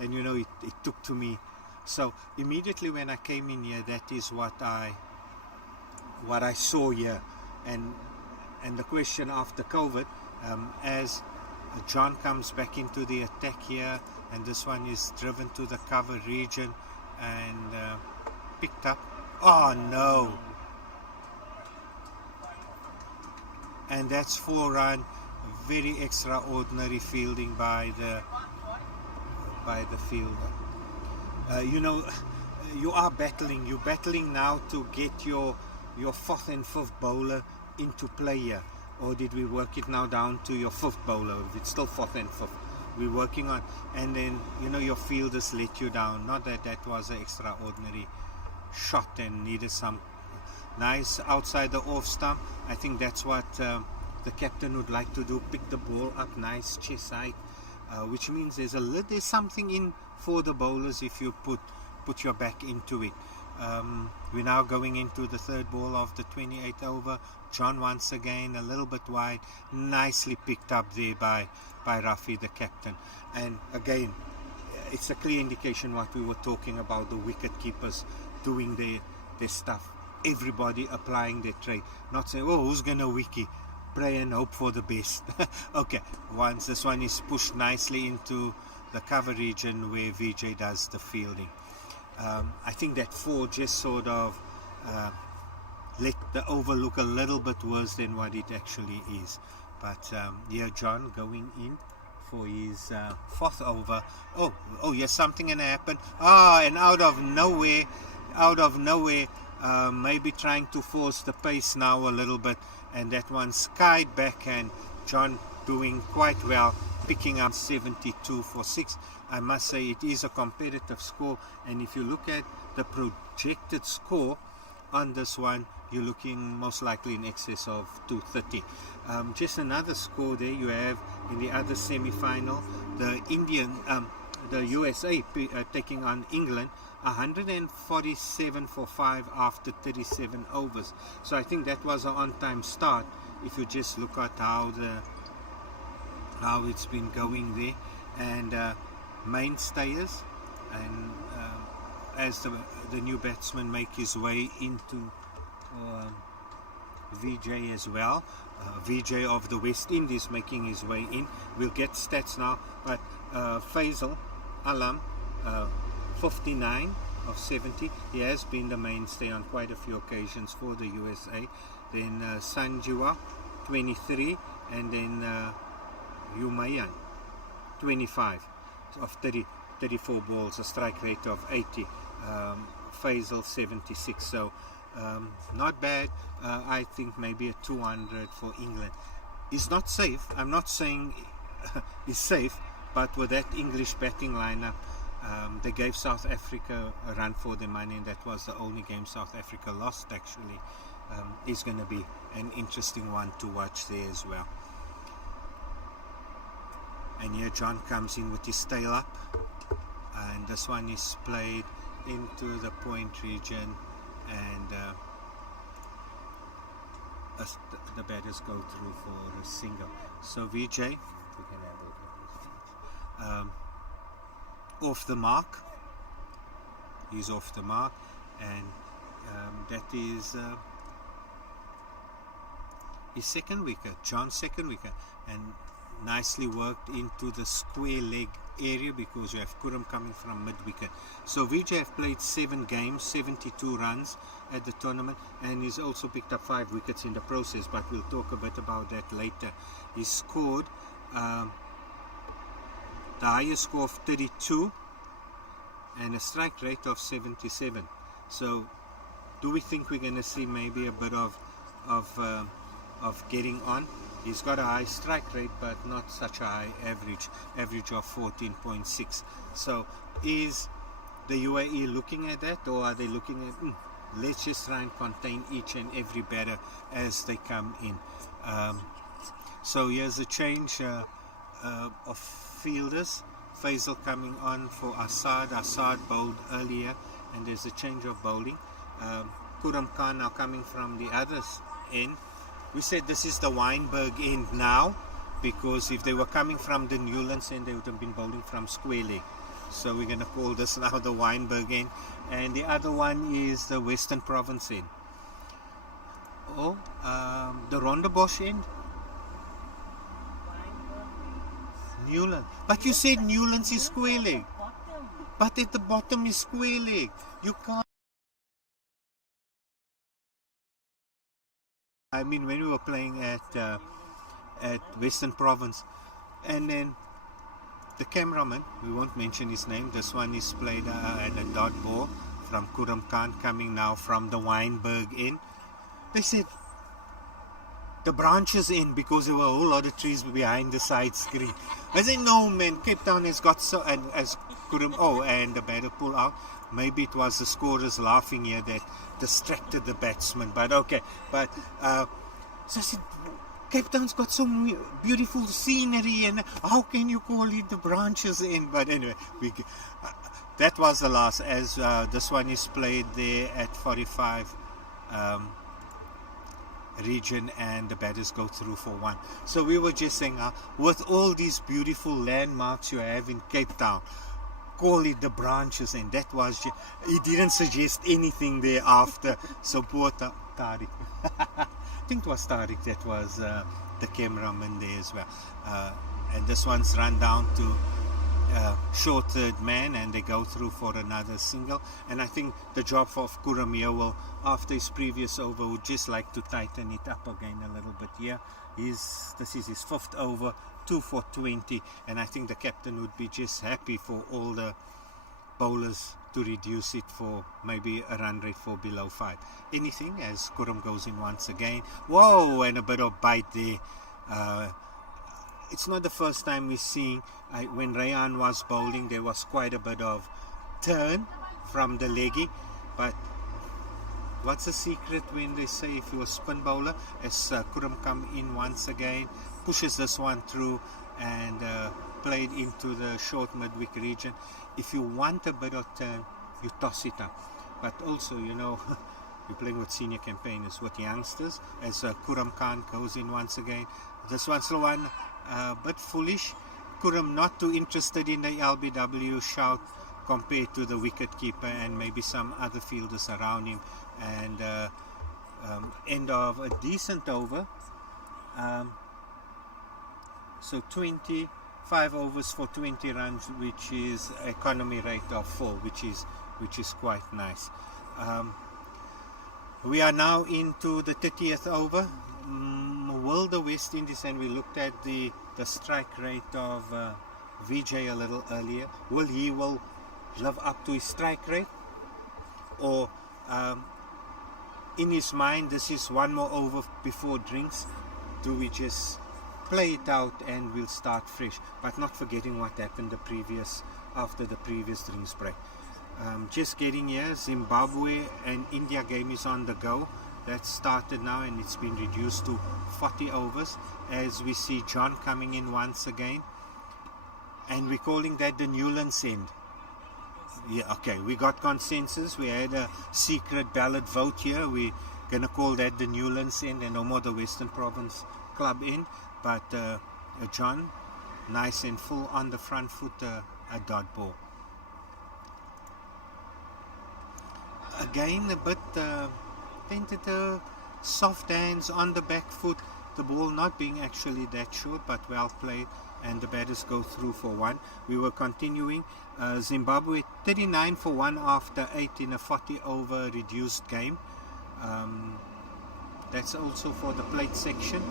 and you know, it took to me. So immediately when I came in here, that is what I saw here. And the question after COVID, as John comes back into the attack here, and this one is driven to the cover region and picked up. Oh no! And that's 4 run. Very extraordinary fielding by the fielder. You know, you're battling now to get your 4th and 5th bowler into play here. Or did we work it now down to your 5th bowler? If it's still 4th and 5th, we're working on. And then, you know, your fielders let you down. Not that was an extraordinary shot and needed some nice outside the off stump. I think that's what the captain would like to do, pick the ball up nice chest height, which means there's something in for the bowlers if you put your back into it. We're now going into the 3rd ball of the 28th over. John once again a little bit wide, nicely picked up there by Rafi, the captain. And again, it's a clear indication what we were talking about, the wicket keepers doing their stuff. Everybody applying their trade, not saying, oh, who's gonna wicket? Pray and hope for the best. Okay, once this one is pushed nicely into the cover region where VJ does the fielding. I think that 4 just sort of let the over look a little bit worse than what it actually is. But yeah, John going in for his 4th over. Oh yes, something gonna happen. And out of nowhere, maybe trying to force the pace now a little bit, and that one skied back, and John doing quite well, picking up 72 for 6. I must say it is a competitive score, and if you look at the projected score on this one, you're looking most likely in excess of 230. Just another score there you have in the other semi-final, the USA taking on England, 147 for 5 after 37 overs. So I think that was an on-time start if you just look at how it's been going there. And mainstayers, and as the new batsman make his way into VJ as well, VJ of the West Indies making his way in. We'll get stats now, but Faisal Alam, 59 of 70. He has been the mainstay on quite a few occasions for the USA. Then Sanjua, 23, and then Umayan, 25 of 34 balls, a strike rate of 80. Faisal 76. So not bad. I think maybe a 200 for England. It's not safe. I'm not saying it's safe, but with that English batting lineup, they gave South Africa a run for their money, and that was the only game South Africa lost actually. Is going to be an interesting one to watch there as well. And here John comes in with his tail up, and this one is played into the point region, and the batters go through for a single. So VJ, we can have a look at this. Off the mark. He's off the mark, and that is his 2nd wicket, John's 2nd wicket, and nicely worked into the square leg area because you have Kuram coming from mid wicket. So VJ have played 7 games, 72 runs at the tournament, and he's also picked up 5 wickets in the process, but we'll talk a bit about that later. He scored the highest score of 32 and a strike rate of 77. So do we think we're going to see maybe a bit of getting on? He's got a high strike rate, but not such a high average of 14.6. So is the UAE looking at that, or are they looking at let's just try and contain each and every batter as they come in? So here's a change of fielders Faisal coming on for Assad. Assad bowled earlier, and there's a change of bowling. Kuram Khan now coming from the other end. We said this is the Weinberg end now, because if they were coming from the Newlands end, they would have been bowling from square leg. So we're going to call this now the Weinberg end. And the other one is the Western Province end. Oh, the Rondebosch end? Newlands. But you said Newlands is square leg. But at the bottom is square leg. You can't. I mean, when we were playing at Western Province, and then the cameraman, we won't mention his name, this one is played at a dot ball from Kuram Khan, coming now from the Weinberg end. They said the branches in, because there were a whole lot of trees behind the side screen. I said, no man, Cape Town has got so, and as Kuram, and the batter pull out. Maybe it was the scorers laughing here that distracted the batsman, but okay. But so I said, Cape Town's got so beautiful scenery, and how can you call it the branches in? But anyway, that was the last, as this one is played there at 45 region, and the batters go through for one. So we were just saying, with all these beautiful landmarks you have in Cape Town, call it the branches, and that was he didn't suggest anything thereafter. So poor Tariq. I think it was Tariq that was the cameraman there as well. And this one's run down to short third man, and they go through for another single. And I think the job of Kuram here will, after his previous over, would just like to tighten it up again a little bit here. This is his 5th over, 2 for 20, and I think the captain would be just happy for all the bowlers to reduce it for maybe a run rate for below 5. Anything as Kuram goes in once again. Whoa, and a bit of bite there. It's not the first time we're seeing, when Rayan was bowling, there was quite a bit of turn from the leggy, but what's the secret when they say if you're a spin bowler? As Kuram come in once again, pushes this one through and played into the short midwick region. If you want a bit of turn, you toss it up. But also, you know, you're playing with senior campaigners, with youngsters, as Kuram Khan goes in once again. This one's the one a bit foolish. Kuram not too interested in the LBW shout compared to the wicket keeper and maybe some other fielders around him. And end of a decent over. So 25 overs for 20 runs, which is economy rate of 4, which is quite nice. We are now into the 30th over. Will the West Indies, and we looked at the strike rate of Vijay a little earlier, will live up to his strike rate, or in his mind this is one more over before drinks? Do we just play it out and we'll start fresh, but not forgetting what happened after the previous drinks break? Just getting here, Zimbabwe and India game is on the go. That started now, and it's been reduced to 40 overs, as we see John coming in once again, and we're calling that the Newlands end. Yeah, okay, we got consensus. We had a secret ballot vote here. We're gonna call that the Newlands end and no more the Western Province Club end. But John, nice and full on the front foot, a dot ball. Again, a bit tentative, soft hands on the back foot. The ball not being actually that short, but well played, and the batters go through for one. We were continuing. Zimbabwe 39 for 1 after 8 in a 40 over reduced game. That's also for the plate section.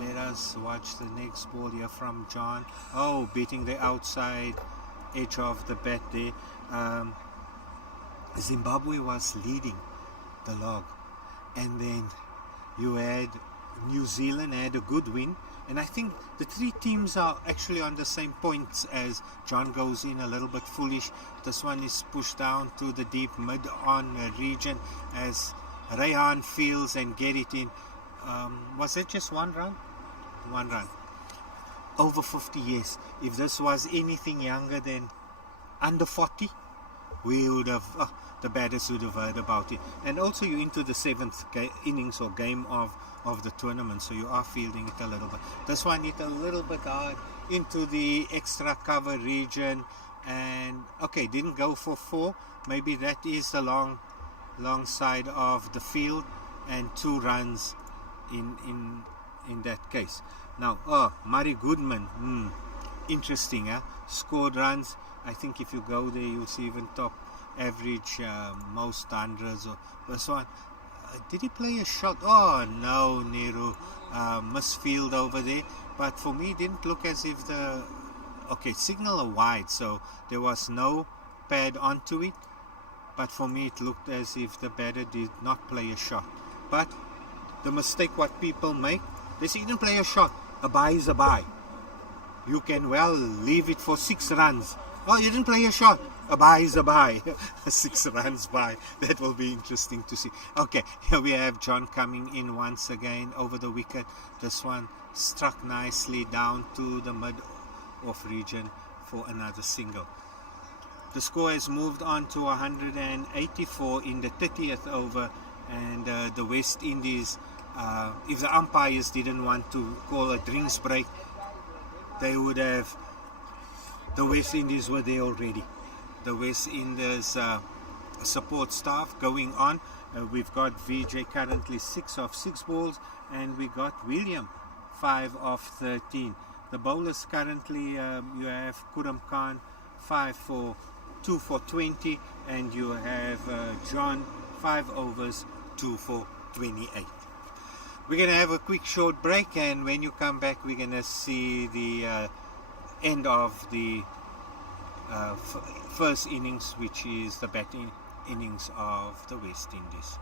Let us watch the next ball here from John. Oh, beating the outside edge of the bat there. Zimbabwe was leading the log, and then you had New Zealand had a good win, and I think the three teams are actually on the same points. As John goes in a little bit foolish, this one is pushed down to the deep mid-on region as Rayhan fields and get it in. Was it just one run? One run. Over 50, yes. If this was anything younger than under 40, we would have, the batters would have heard about it. And also you're into the seventh innings or game of the tournament, so you are fielding it a little bit. This one hit a little bit hard into the extra cover region, and okay, didn't go for 4. Maybe that is the long side of the field, and 2 runs in that case. Now, Murray Goodman, interesting, huh? Scored runs. I think if you go there, you'll see even top average, most hundreds. Or this one, did he play a shot? Oh no, Nero, misfield over there. But for me, it didn't look as if signal a wide, so there was no pad onto it. But for me, it looked as if the batter did not play a shot. But the mistake what people make, they say, you didn't play a shot. A bye is a bye. You can well leave it for 6 runs. Oh, you didn't play a shot. A bye is a bye. 6 runs by. That will be interesting to see. Okay, here we have John coming in once again over the wicket. This one struck nicely down to the mid-off region for another single. The score has moved on to 184 in the 30th over, and the West Indies, if the umpires didn't want to call a drinks break, they would have. The West Indies were there already. The West Indies support staff going on. We've got VJ currently 6 of 6 balls, and we got William 5 of 13. The bowlers currently, you have Kuram Khan 2 for 20, and you have John 5 overs 2 for 28. We're going to have a quick short break, and when you come back, we're going to see the end of the first innings, which is the batting innings of the West Indies.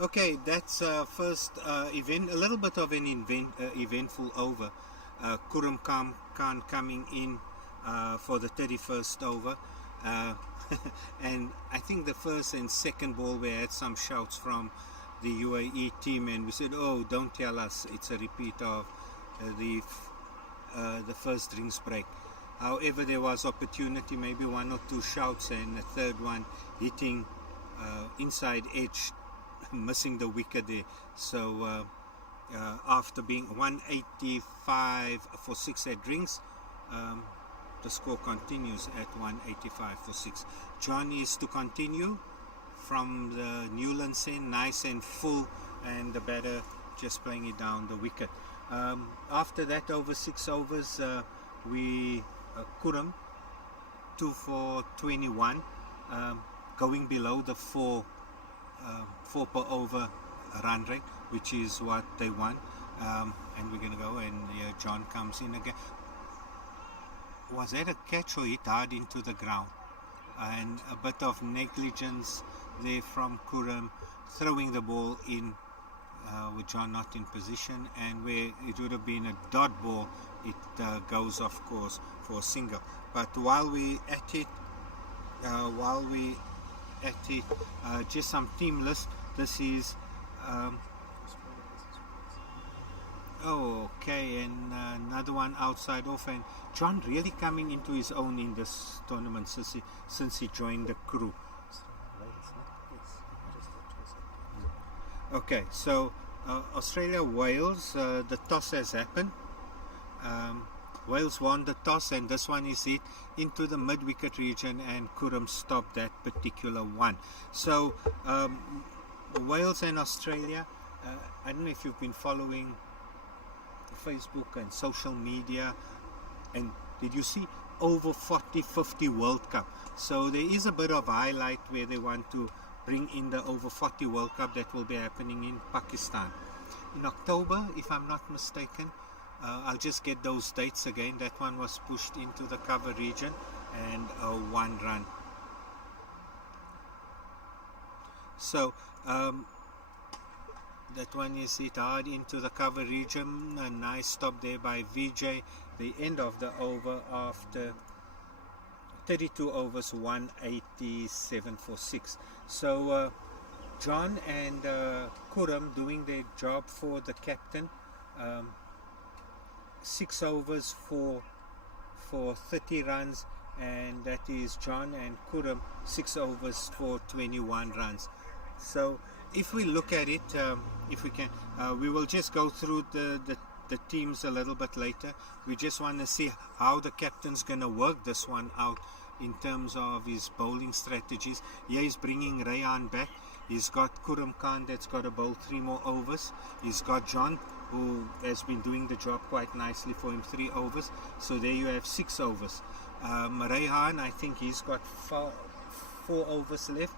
Okay, that's first event, a little bit of an eventful over. Kurum Khan coming in for the 31st over. Uh, and I think the first and second ball we had some shouts from the UAE team, and we said, "Oh, don't tell us it's a repeat of the first drinks break." However, there was opportunity, maybe one or two shouts, and a third one hitting inside edge, missing the wicket there. So after being 185 for 6 at drinks, the score continues at 185 for 6. John is to continue from the Newlands end, nice and full, and the batter just playing it down the wicket. After that, over 6 overs, we Kurum 2 for 21, going below the 4 per over run rate, which is what they want. And we're going to go, and John comes in again. Was that a catch or hit hard into the ground? And a bit of negligence there from Kurum, throwing the ball in with John not in position, and where it would have been a dot ball, it goes off course for a single. But while we at it, just some team list. This is okay, and another one outside off, and John really coming into his own in this tournament since he joined the crew. Okay, so Australia Wales, the toss has happened. Wales won the toss, and this one is hit into the mid-wicket region, and Kurum stopped that particular one. So Wales and Australia, I don't know if you've been following Facebook and social media, and did you see over 40-50 World Cup? So there is a bit of highlight where they want to bring in the over 40 World Cup that will be happening in Pakistan in October, if I'm not mistaken. I'll just get those dates again. That one was pushed into the cover region, and 1 run. So that one is hit hard into the cover region. A nice stop there by VJ. The end of the over after 32 overs, 187 for 6. So John and Kurum doing their job for the captain. 6 overs for 30 runs, and that is John and Kurum 6 overs for 21 runs. So if we look at it, if we can, we will just go through the teams a little bit later. We just want to see how the captain's going to work this one out in terms of his bowling strategies. Yeah, he's bringing Rayan back. He's got Kurum Khan that's got to bowl 3 more overs. He's got John, who has been doing the job quite nicely for him, 3 overs. So there you have 6 overs. Rayhan, I think he's got 4 overs left.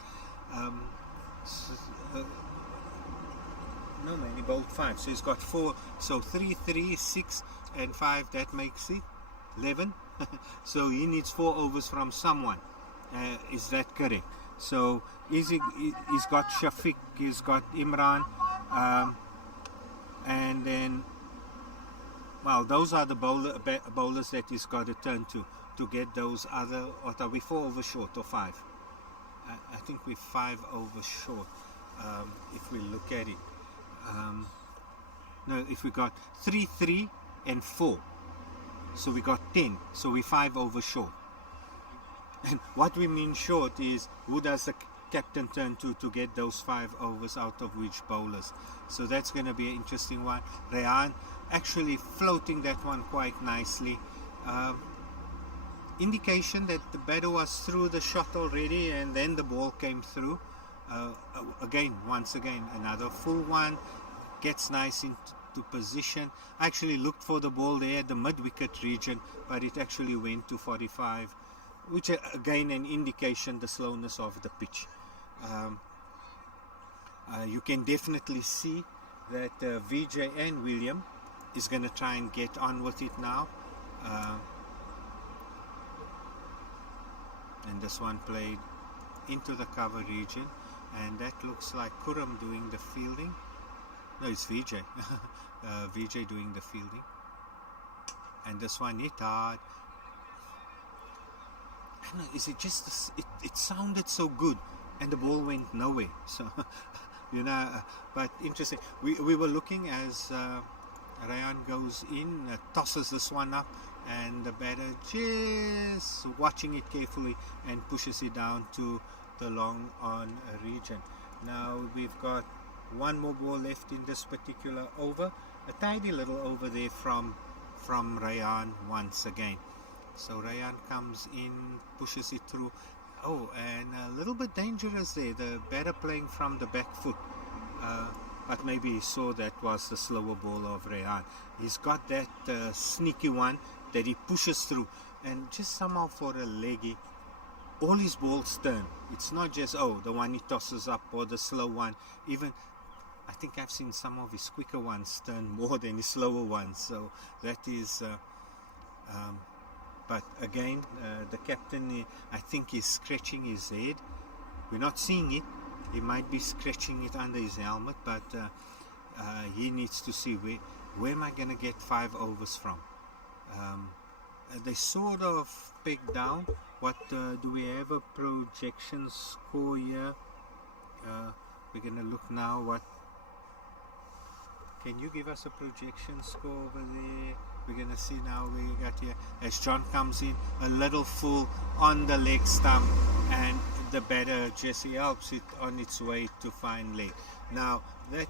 No man, he bowled 5, so he's got 4. So 3, 3, 6 and 5, that makes it 11. So he needs 4 overs from someone. Is that correct? So he's got Shafiq, he's got Imran, and then, well, those are the bowlers that he's got to turn to get those other. What are we, 4 overs short or 5? I think we're 5 overs short, if we look at it. No, if we got 3, 3 and 4, so we got 10, so we're 5 overs short. And what we mean short is, who does the captain turn to get those 5 overs, out of which bowlers? So that's going to be an interesting one. Rayan actually floating that one quite nicely. Indication that the batter was through the shot already, and then the ball came through. Once again, another full one, gets nice into position. I actually looked for the ball there at the mid-wicket region, but it actually went to 45, which again an indication the slowness of the pitch. You can definitely see that VJ and William is going to try and get on with it now. And this one played into the cover region. and that looks like Kuram doing the fielding. No, it's VJ. VJ doing the fielding. And this one hit hard. I don't know, is it just, it sounded so good and the ball went nowhere. So, but interesting. We were looking as Ryan goes in, tosses this one up, and the batter just watching it carefully and pushes it down to the long on region. Now we've got one more ball left in this particular over, a tidy little over there from Ryan once again. So Ryan comes in, pushes it through. Oh, and a little bit dangerous there, the batter playing from the back foot. But maybe he saw that was the slower ball of Ryan. He's got that sneaky one that he pushes through, and just somehow for a leggy, all his balls turn. It's not just, the one he tosses up or the slow one. Even, I think I've seen some of his quicker ones turn more than his slower ones. So that is, but again, the captain, I think, is scratching his head. We're not seeing it. He might be scratching it under his helmet, but he needs to see where am I going to get 5 overs from. They sort of pegged down. What do we have a projection score here? We're going to look now. What can you give us a projection score over there? We're going to see now we got here as John comes in, a little full on the leg stump, and the batter just helps it on its way to fine leg. Now that,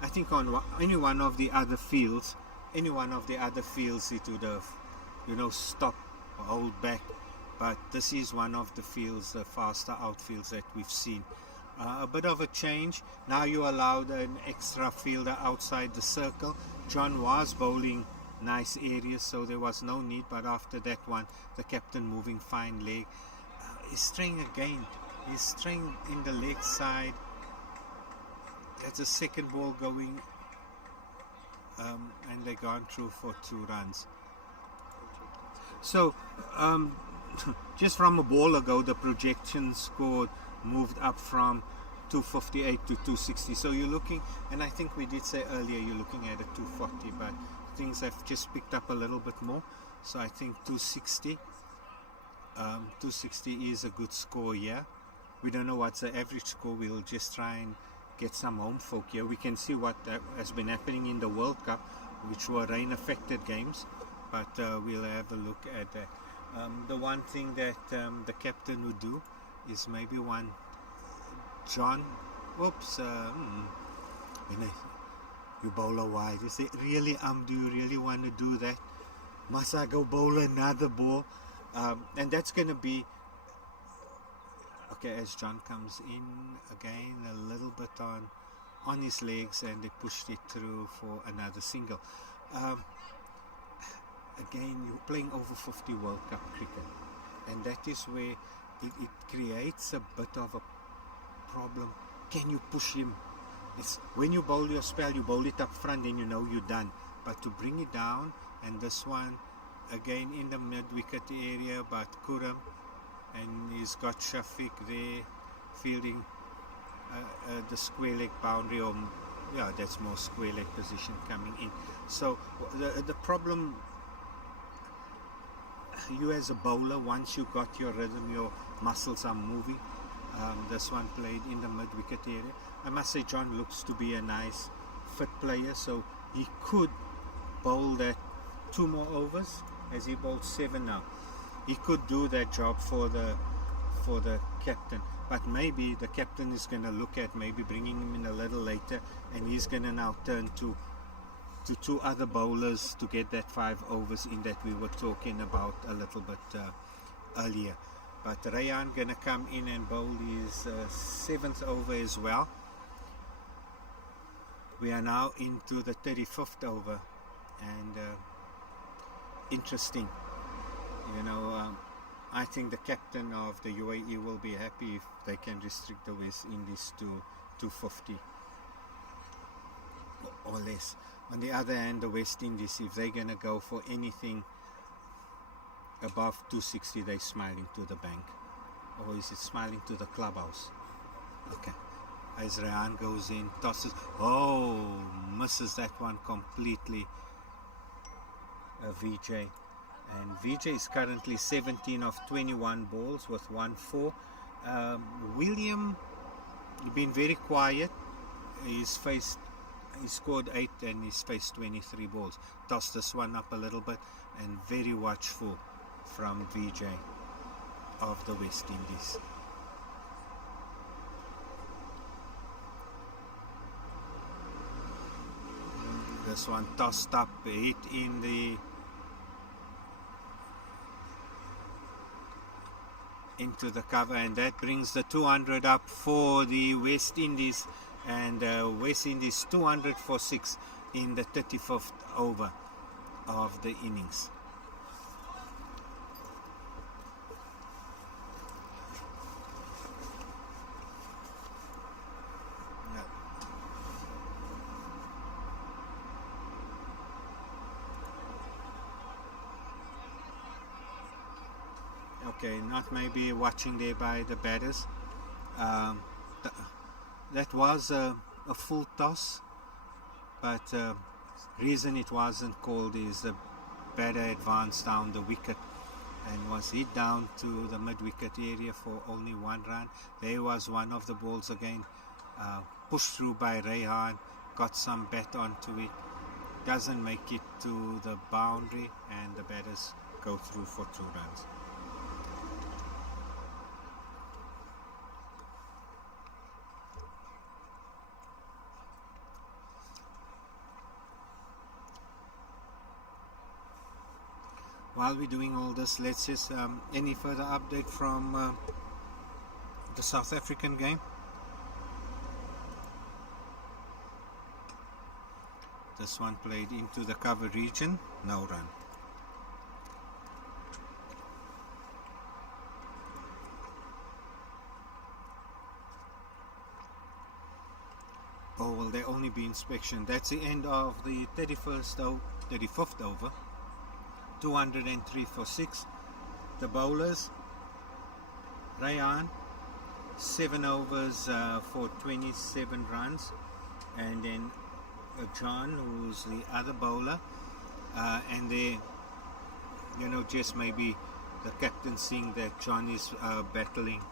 I think on any one of the other fields it would have, stopped or hold back. But this is one of the fields, the faster outfields that we've seen. A bit of a change. Now you allowed an extra fielder outside the circle. John was bowling nice areas, so there was no need. But after that one, the captain moving fine leg. He's straying again. He's straying in the leg side. That's a second ball going, and they gone through for 2 runs. So, just from a ball ago, the projection score moved up from 258 to 260. So you're looking, and I think we did say earlier you're looking at a 240, but things have just picked up a little bit more. So I think 260. 260 is a good score here. We don't know what's the average score. We'll just try and get some home folk here. We can see what has been happening in the World Cup, which were rain affected games, but we'll have a look at that. The one thing that the captain would do is maybe one John, you bowl a wide. You say, really, do you really want to do that? Must I go bowl another ball? And that's going to be, okay, as John comes in again, a little bit on his legs, and they pushed it through for another single. Again, you're playing over 50 World Cup cricket, and that is where it creates a bit of a problem. Can you push him? It's when you bowl your spell, you bowl it up front, and you know you're done. But to bring it down, and this one again in the mid-wicket area, but Kuram, and he's got Shafiq there fielding the square leg boundary, or that's more square leg position coming in. So the problem, you as a bowler, once you got your rhythm, your muscles are moving. This one played in the mid-wicket area. I must say John looks to be a nice fit player, so he could bowl that 2 more overs, as he bowled 7 now. He could do that job for the captain, but maybe the captain is going to look at maybe bringing him in a little later, and he's going to now turn to 2 other bowlers to get that 5 overs in that we were talking about a little bit earlier. But Ryan going to come in and bowl his 7th over as well. We are now into the 35th over, and interesting. I think the captain of the UAE will be happy if they can restrict the West Indies to 250 or less. On the other hand, the West Indies, if they're going to go for anything above 260, they're smiling to the bank. Or is it smiling to the clubhouse? Okay. As Rayan goes in, tosses. Oh, misses that one completely. VJ. And VJ is currently 17 of 21 balls with 1-4. William, been very quiet. He scored 8 and he's faced 23 balls. Tossed this one up a little bit, and very watchful from VJ of the West Indies. This one tossed up, hit into the cover, and that brings the 200 up for the West Indies, and West Indies 200 for 6 in the 35th over of the innings. Okay, not maybe watching there by the batters. That was a full toss, but reason it wasn't called is the batter advanced down the wicket and was hit down to the mid-wicket area for only 1 run. There was one of the balls again, pushed through by Rehan, got some bat onto it, doesn't make it to the boundary, and the batters go through for 2 runs. While we're doing all this, let's just any further update from the South African game. This one played into the cover region, no run. Oh, well, there only be inspection. That's the end of the 35th over. 203 for 6. The bowlers, Rayan, 7 overs for 27 runs, and then John, who's the other bowler, and they, just maybe the captain seeing that John is battling,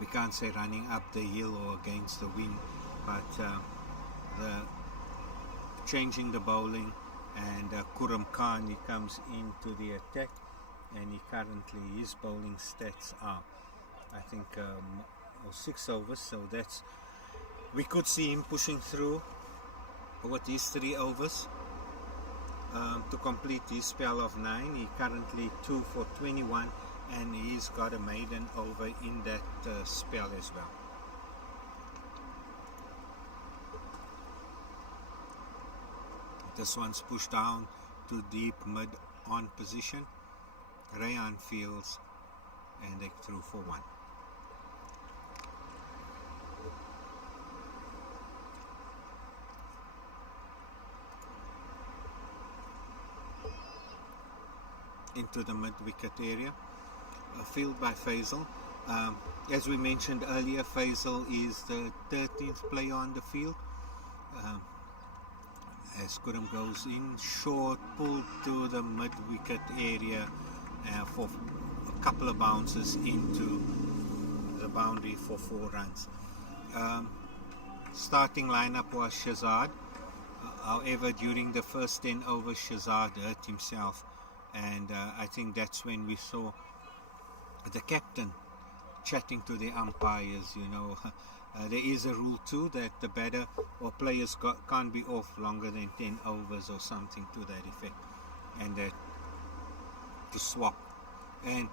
we can't say running up the hill or against the wind, but the changing the bowling. And Kuram Khan, he comes into the attack, and he currently, his bowling stats are, I think, 6 overs, so that's, we could see him pushing through with his 3 overs to complete his spell of 9. He currently 2 for 21, and he's got a maiden over in that spell as well. This one's pushed down to deep mid-on position. Rayan fields, and they threw for 1. Into the mid-wicket area. A field by Faisal. As we mentioned earlier, Faisal is the 13th player on the field. As Kuram goes in, short pull to the mid-wicket area for a couple of bounces into the boundary for 4 runs. Starting lineup was Shazad. However, during the first 10 overs, Shazad hurt himself, and I think that's when we saw the captain chatting to the umpires. There is a rule too that the batter or players can't be off longer than 10 overs or something to that effect, and that to swap. And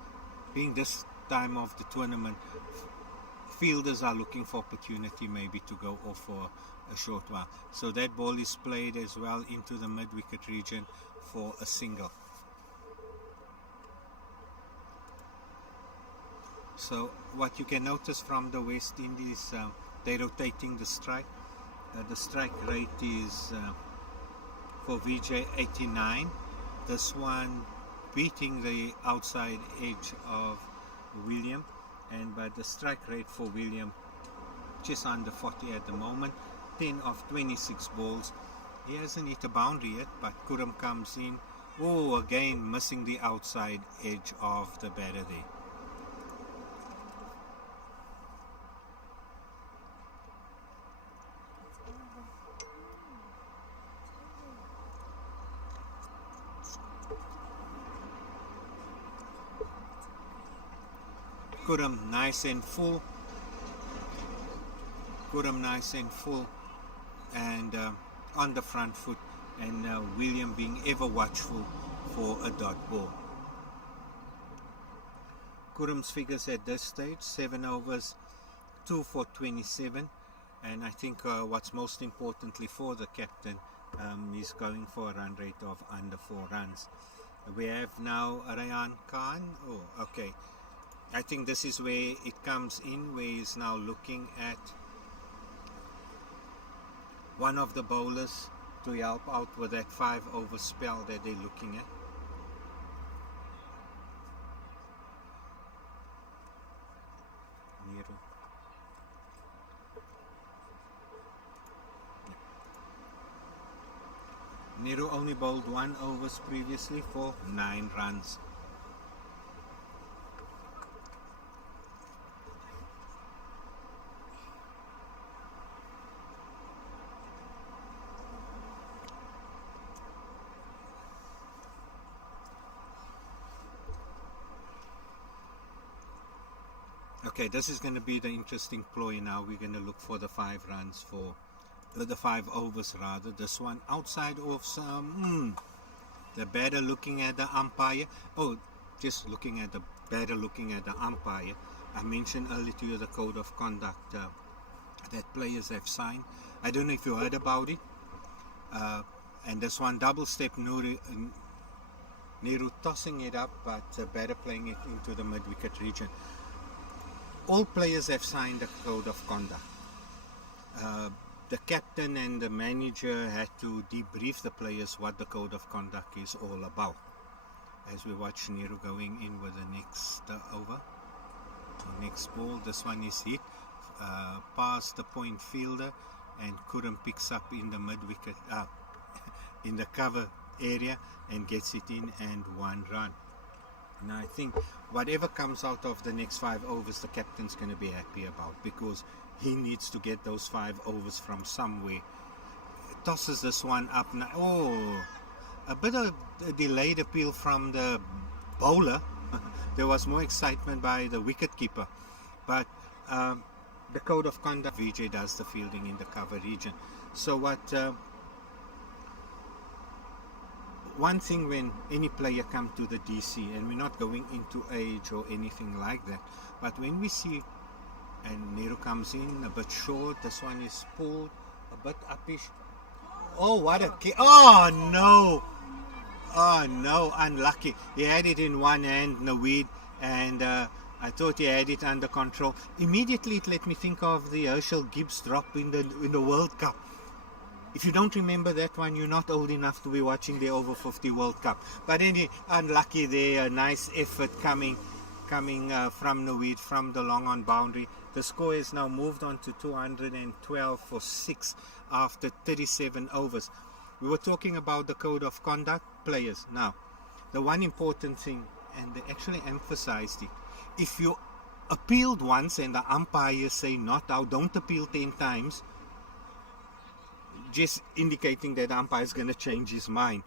being this time of the tournament, fielders are looking for opportunity maybe to go off for a short while. So that ball is played as well into the mid-wicket region for a single. So what you can notice from the West Indies, they're rotating the strike. The strike rate is for VJ 89. This one beating the outside edge of William, but the strike rate for William just under 40 at the moment, 10 of 26 balls. He hasn't hit a boundary yet, but Kuram comes in. Oh, again missing the outside edge of the batter there. Kuram nice and full. Kuram nice and full, and on the front foot, and William being ever watchful for a dot ball. Kuram's figures at this stage: 7 overs, 2 for 27, and I think what's most importantly for the captain is going for a run rate of under 4 runs. We have now Rayan Khan. Oh, okay. I think this is where it comes in, where he's now looking at one of the bowlers to help out with that 5 over spell that they're looking at. Nero. Nero only bowled 1 overs previously for 9 runs. Okay, this is going to be the interesting ploy now. We're going to look for the 5 runs for the 5 overs rather. This one outside of some the batter looking at the umpire. Oh, just looking at the batter looking at the umpire. I mentioned earlier to you the code of conduct that players have signed. I don't know if you heard about it. And this one double step Nehru tossing it up, but the batter playing it into the mid wicket region. All players have signed a code of conduct. The captain and the manager had to debrief the players what the code of conduct is all about. As we watch Nehru going in with the next over, the next ball. This one is hit past the point fielder, and Kuram picks up in the mid wicket, in the cover area, and gets it in, and 1 run. Now I think whatever comes out of the next 5 overs, the captain's going to be happy about, because he needs to get those 5 overs from somewhere. Tosses this one up now. Oh, a bit of a delayed appeal from the bowler. There was more excitement by the wicketkeeper, but the code of conduct, VJ does the fielding in the cover region. So what? One thing, when any player come to the DC, and we're not going into age or anything like that, but when we see, and Nehru comes in a bit short, this one is pulled a bit uppish. Oh, what a kick! Oh no! Oh no, unlucky. He had it in one hand, Naweed, and I thought he had it under control. Immediately it let me think of the Herschel Gibbs drop in the World Cup. If you don't remember that one, you're not old enough to be watching the Over-50 World Cup. But anyway, unlucky there. A nice effort coming from Naweed from the long on boundary. The score is now moved on to 212 for 6 after 37 overs. We were talking about the code of conduct, players. Now, the one important thing, and they actually emphasized it, if you appealed once and the umpires say not out, don't appeal 10 times, just indicating that the umpire is going to change his mind.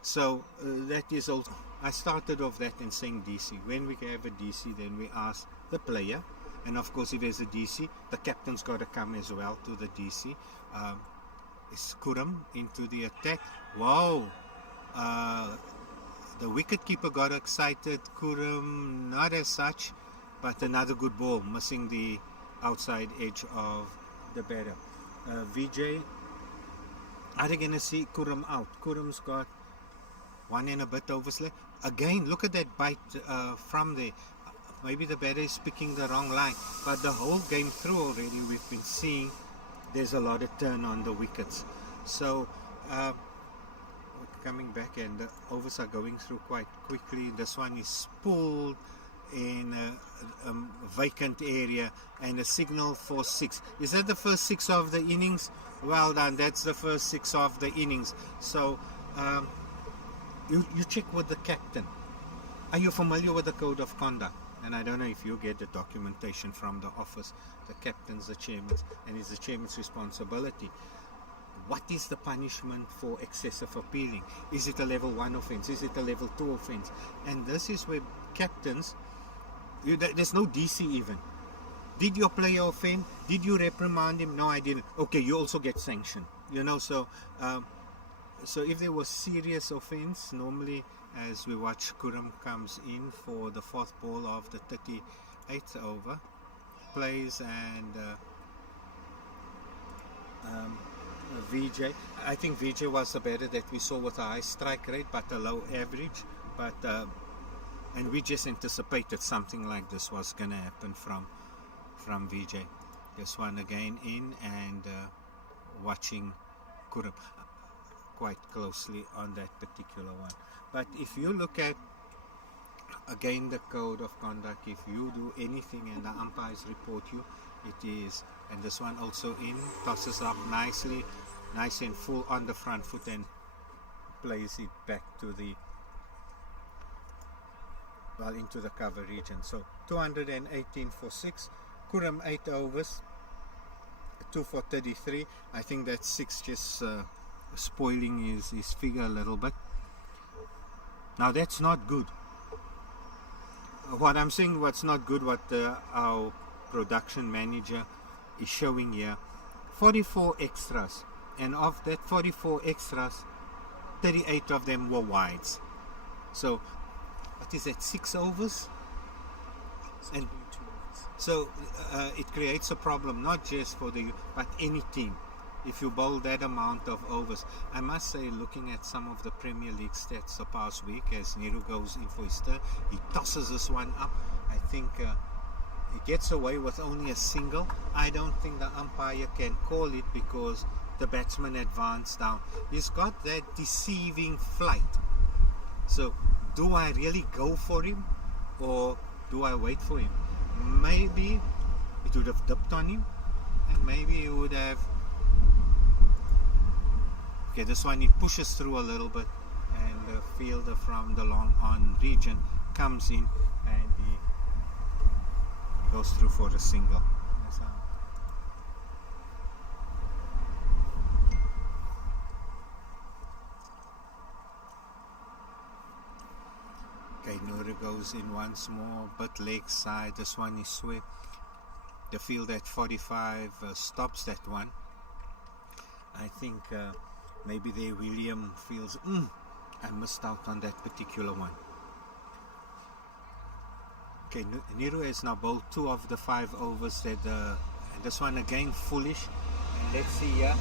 So that is also, I started off that and saying DC. When we have a DC, then we ask the player, and of course if there's a DC, the captain's got to come as well to the DC. Is Kuram into the attack? Wow! The wicketkeeper got excited. Kuram not as such, but another good ball, missing the outside edge of the batter. VJ, are they going to see Kuram out? Kuram's got 1 and a bit overs left. Again, look at that bite from there. Maybe the batter is picking the wrong line. But the whole game through already, we've been seeing there's a lot of turn on the wickets. So, coming back, and the overs are going through quite quickly. This one is pulled. in a vacant area and a signal for 6. Is that the first 6 of the innings? Well done, that's the first 6 of the innings. So you check with the captain. Are you familiar with the code of conduct? And I don't know if you get the documentation from the office. The captain's the chairman's, and it's the chairman's responsibility. What is the punishment for excessive appealing? Is it a level 1 offense? Is it a level 2 offense? And this is where captains, there's no DC even. Did your player offend? Did you reprimand him? No, I didn't. Okay, you also get sanctioned. You know, so if there was serious offense, normally as we watch, Kuram comes in for the 4th ball of the 38th over, plays, and VJ. I think VJ was the better that we saw with a high strike rate but a low average. But and we just anticipated something like this was going to happen from VJ. This one again in, and watching Kuram quite closely on that particular one. But if you look at again the code of conduct, if you do anything and the umpires report you, it is, and this one also in, tosses up nicely, nice and full on the front foot and plays it back to the, well, into the cover region. So 218 for 6, Kuram 8 overs, 2 for 33. I think that 6 just spoiling his figure a little bit. Now that's not good. What I'm saying, what's not good, what our production manager is showing here, 44 extras, and of that 44 extras, 38 of them were wides. So what is that, 6 overs? And so it creates a problem, not just for but any team. If you bowl that amount of overs, I must say, looking at some of the Premier League stats the past week, as Niru goes in for his turn, he tosses this one up. I think he gets away with only a single. I don't think the umpire can call it because the batsman advanced down. He's got that deceiving flight. So, do I really go for him, or do I wait for him? Maybe it would have dipped on him, and maybe he would have. Okay, this one he pushes through a little bit, and the fielder from the long on region comes in and he goes through for the single. Okay, Nura goes in once more, but leg side. This one is swept. The field at 45 stops that one. I think maybe there William feels, I missed out on that particular one. Okay, Niru has now bowled 2 of the 5 overs that and this one again foolish. And let's see here.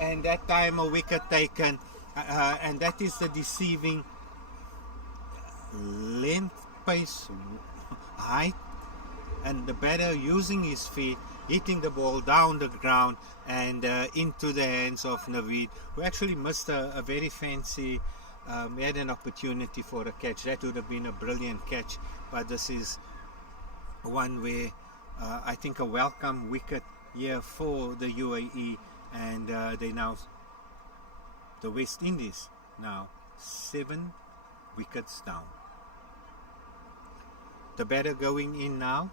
And that time a wicket taken, and that is the deceiving length, pace, height, and the batter using his feet, hitting the ball down the ground and into the hands of Naveed, who actually missed a very fancy, he had an opportunity for a catch. That would have been a brilliant catch, but this is one where I think a welcome wicket here for the UAE, and they now, the West Indies now 7 wickets down. The batter going in now,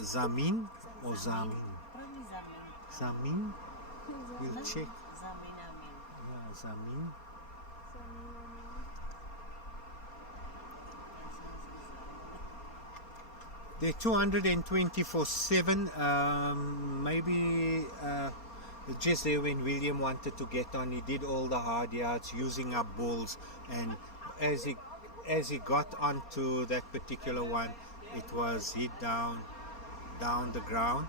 Zamin or Zamin? Zamin? We'll check. Yeah, Zamin. They're 220 for 7. Maybe just there when William wanted to get on, he did all the hard yards, using up balls, and as he got onto that particular one, it was hit down the ground.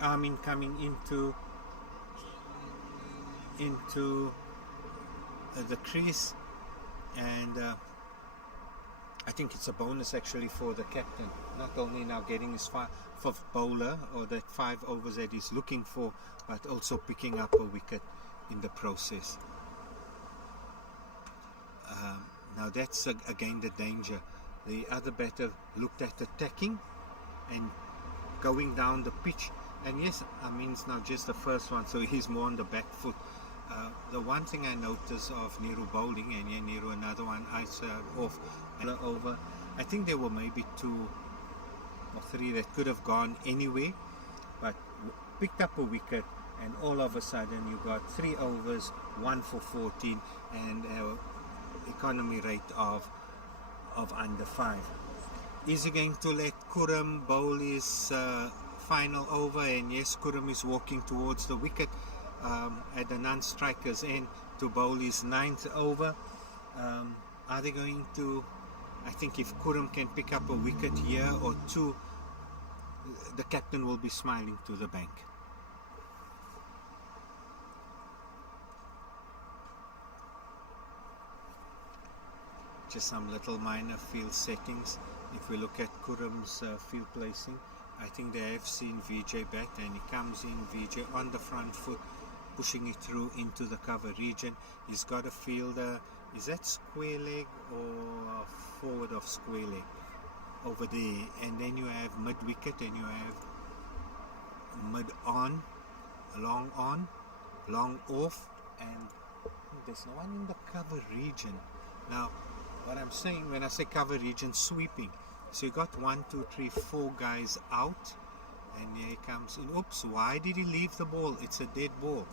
Amin coming into the crease, and I think it's a bonus actually for the captain, not only now getting his 5th bowler or that 5 overs that he's looking for, but also picking up a wicket in the process. Now that's again the danger. The other batter looked at attacking and going down the pitch, and yes, I mean it's now just the first one, so he's more on the back foot. The one thing I noticed of Niru bowling, and yeah, Niru another one I off over. I think there were maybe 2 or 3 that could have gone anyway, but picked up a wicket, and all of a sudden you got 3 overs, 1 for 14, and economy rate of under 5. Is he going to let Kuram bowl his final over? And yes, Kuram is walking towards the wicket at the non-striker's end to bowl his 9th over. Are they going to, I think if Kuram can pick up a wicket here or 2, the captain will be smiling to the bank. Just some little minor field settings. If we look at Kuram's field placing, I think they have seen Vijay bat, and he comes in, Vijay on the front foot, pushing it through into the cover region. He's got a fielder, is that square leg or forward of square leg over there, and then you have mid wicket, and you have mid on, long off, and there's no one in the cover region. Now what I'm saying when I say cover region, sweeping, so you got 1, 2, 3, 4 guys out, and here he comes in. Oops, why did he leave the ball? It's a dead ball.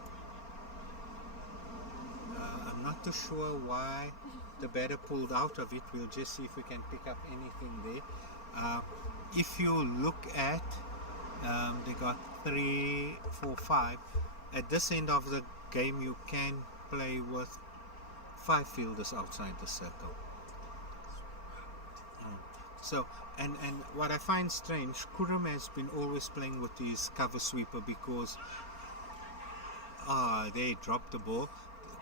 I'm not too sure why the batter pulled out of it. We'll just see if we can pick up anything there. If you look at, they got 3, 4, 5. At this end of the game, you can play with 5 fielders outside the circle. So, and what I find strange, Kuram has been always playing with his cover sweeper because they dropped the ball.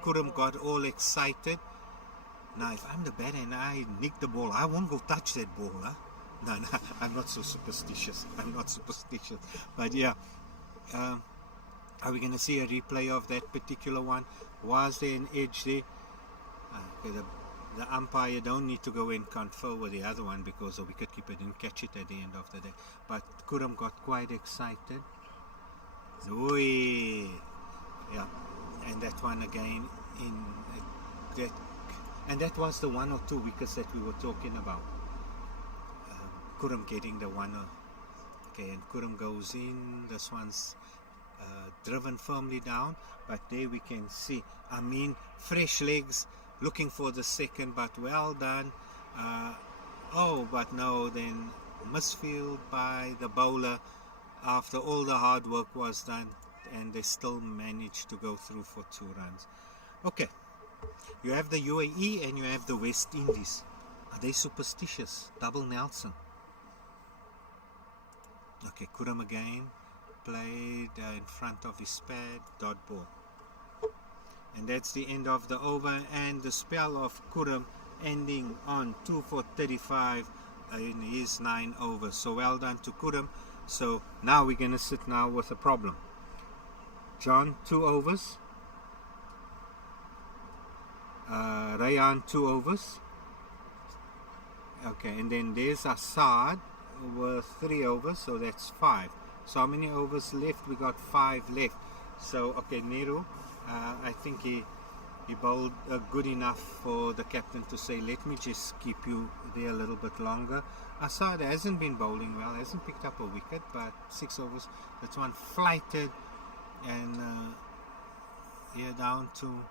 Kuram got all excited. Now if I'm the batter and I nick the ball, I won't go touch that ball, huh? No, I'm not so superstitious. But yeah, are we going to see a replay of that particular one? Was there an edge there? Okay, the umpire don't need to go and confer with the other one because the wicketkeeper didn't catch it at the end of the day. But Kuram got quite excited. Oi! Yeah, and that one again in that, and that was the 1 or 2 wickets that we were talking about. Kuram getting the 1. Okay, and Kuram goes in. This one's driven firmly down, but there we can see. I mean, fresh legs. Looking for the second, but well done. But no, then misfield by the bowler after all the hard work was done, and they still managed to go through for 2 runs. Okay, you have the UAE and you have the West Indies. Are they superstitious? Double Nelson. Okay, Kuram again played in front of his pad, dot ball. And that's the end of the over, and the spell of Kuram ending on 2 for 35 in his 9 overs. So well done to Kuram. So now we're going to sit now with a problem. John 2 overs. Rayan 2 overs. Okay, and then there's Assad with 3 overs, so that's 5. So how many overs left? We got 5 left. So okay, Nehru, I think he bowled good enough for the captain to say, let me just keep you there a little bit longer. Assad hasn't been bowling well, hasn't picked up a wicket, but 6 overs, that's one flighted, and here down to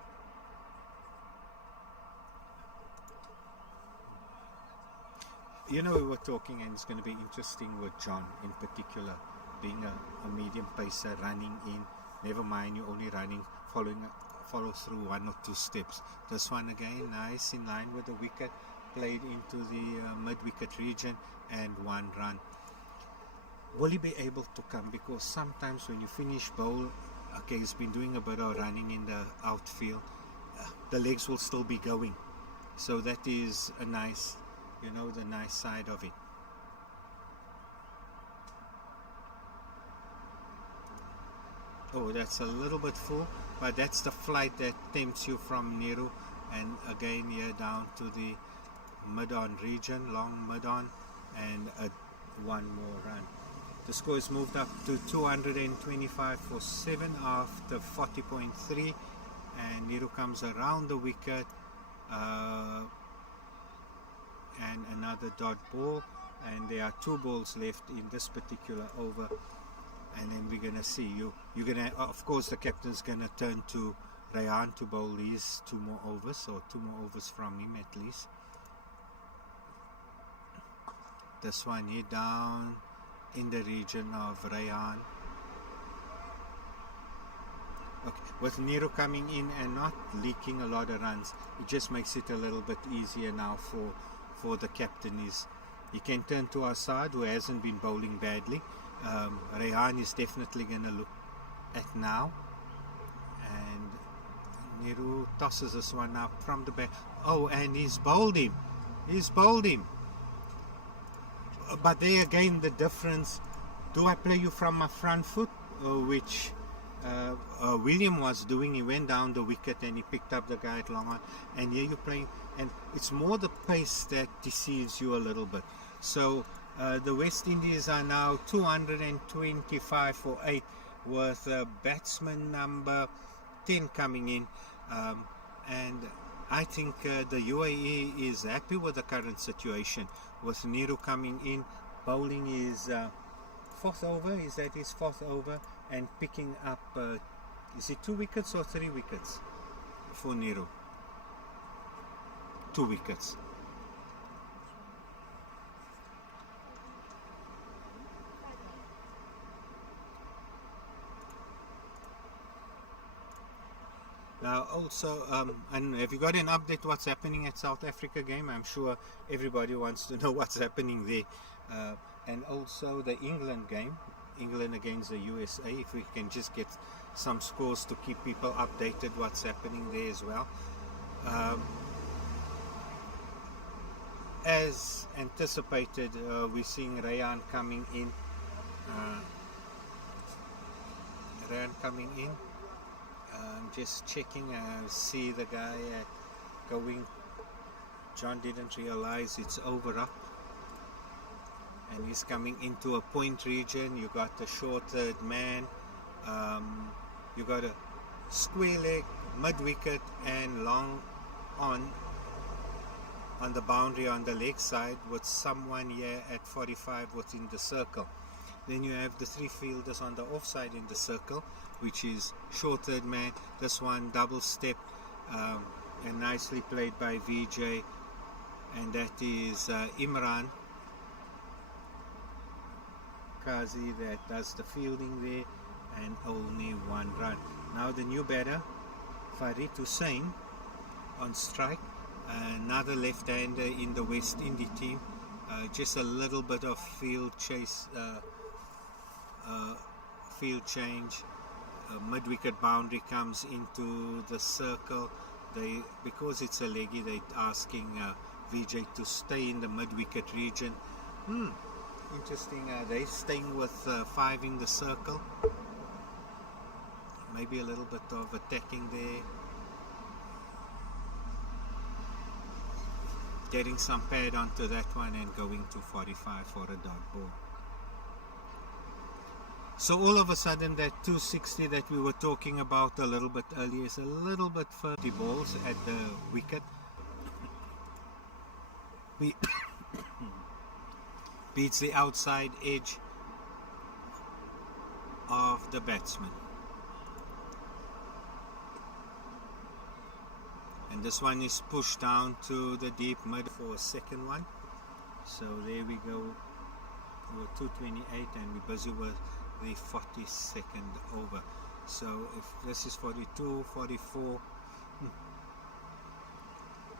we were talking, and it's going to be interesting with John in particular, being a medium pacer, running in. Never mind, you're only running, follow through 1 or 2 steps. This one again, nice in line with the wicket, played into the mid-wicket region, and 1 run. Will he be able to come? Because sometimes when you finish bowl, okay, he's been doing a bit of running in the outfield, the legs will still be going. So that is a nice, the nice side of it. Oh, that's a little bit full. but that's the flight that tempts you from Niru, and again here down to the mid-on region, long mid-on, and one more run. The score is moved up to 225 for 7 after 40.3, and Niru comes around the wicket, and another dot ball, and there are 2 balls left in this particular over, and then we're gonna see you're gonna, of course the captain's gonna turn to Rayan to bowl these 2 more overs, or 2 more overs from him at least. This one here down in the region of Rayan. Okay, with Niru coming in and not leaking a lot of runs, it just makes it a little bit easier now for the captain. He can turn to Asad, who hasn't been bowling badly. Rayan is definitely going to look at now, and Niru tosses this one up from the back. Oh, and he's bowled him. But there again, the difference. Do I play you from my front foot, which William was doing? He went down the wicket and he picked up the guy at long on, and here you're playing, and it's more the pace that deceives you a little bit. So the West Indies are now 225 for 8, with batsman number 10 coming in, and I think the UAE is happy with the current situation, with Niru coming in, bowling his 4th over. Is that his 4th over? And picking up, is it 2 wickets or 3 wickets for Niru? 2 wickets. Now also, and have you got an update what's happening at South Africa game? I'm sure everybody wants to know what's happening there. And also the England game, England against the USA, if we can just get some scores to keep people updated what's happening there as well. As anticipated, we're seeing Rayan coming in. Just checking, see the guy going. John didn't realize it's over up, and he's coming into a point region. You got a short-third man, you got a square leg, mid-wicket, and long on the boundary on the leg side, with someone here at 45 within the circle. Then you have the 3 fielders on the offside in the circle, which is short third man. This one double step, and nicely played by VJ, and that is Imran Kazi that does the fielding there, and only 1 run. Now the new batter, Farid Hussain, on strike, another left-hander in the West Indies team. Just a little bit of field chase, field change. Mid-wicket boundary comes into the circle. Because it's a leggy, they're asking VJ to stay in the mid-wicket region. Interesting. They're staying with 5 in the circle. Maybe a little bit of attacking there. Getting some pad onto that one and going to 45 for a dot ball. So all of a sudden that 260 that we were talking about a little bit earlier is a little bit further. The balls at the wicket beats the outside edge of the batsman. And this one is pushed down to the deep mid for a second one. So there we go. We're 228 and we're busy with the 42nd over. So if this is 42, 44,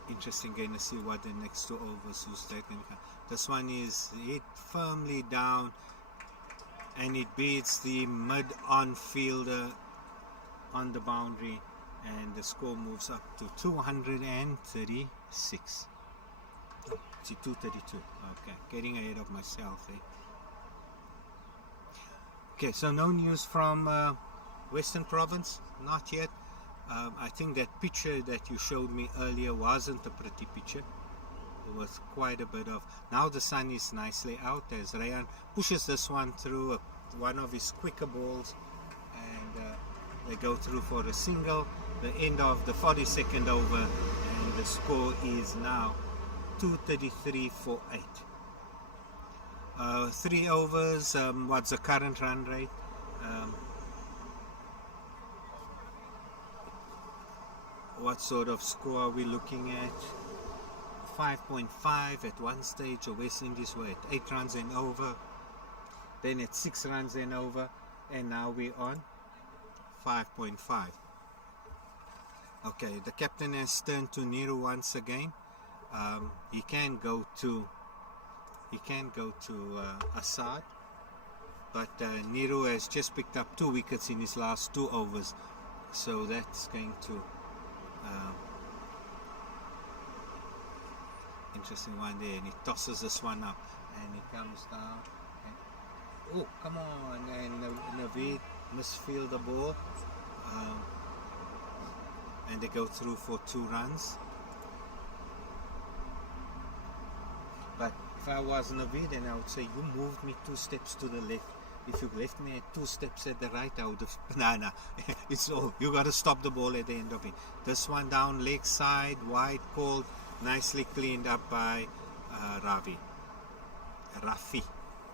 interesting going to see what the next 2 overs who's taken. This one is hit firmly down and it beats the mid-on fielder on the boundary, and the score moves up to 236. See, 232. Okay, getting ahead of myself there. Okay, so no news from Western Province, not yet. I think that picture that you showed me earlier wasn't a pretty picture. There was quite a bit of... Now the sun is nicely out as Rayan pushes this one through one of his quicker balls, and they go through for a single. The end of the 42nd over, and the score is now 233 for 8. 3 overs, what's the current run rate? What sort of score are we looking at? 5.5 at one stage. The West Indies were at 8 runs and over, then at 6 runs and over, and now we're on 5.5. Okay, the captain has turned to Niru once again. He can go to Assad, but Niru has just picked up 2 wickets in his last 2 overs, so that's going to interesting one there, and he tosses this one up, and he comes down, and, oh come on, and Naveed misfield the ball, and they go through for 2 runs. But if I was Naveed, then I would say, you moved me 2 steps to the left. If you left me at 2 steps at the right, I would have... Nah. It's all... You got to stop the ball at the end of it. This one down, leg side, wide, called, nicely cleaned up by Rafi.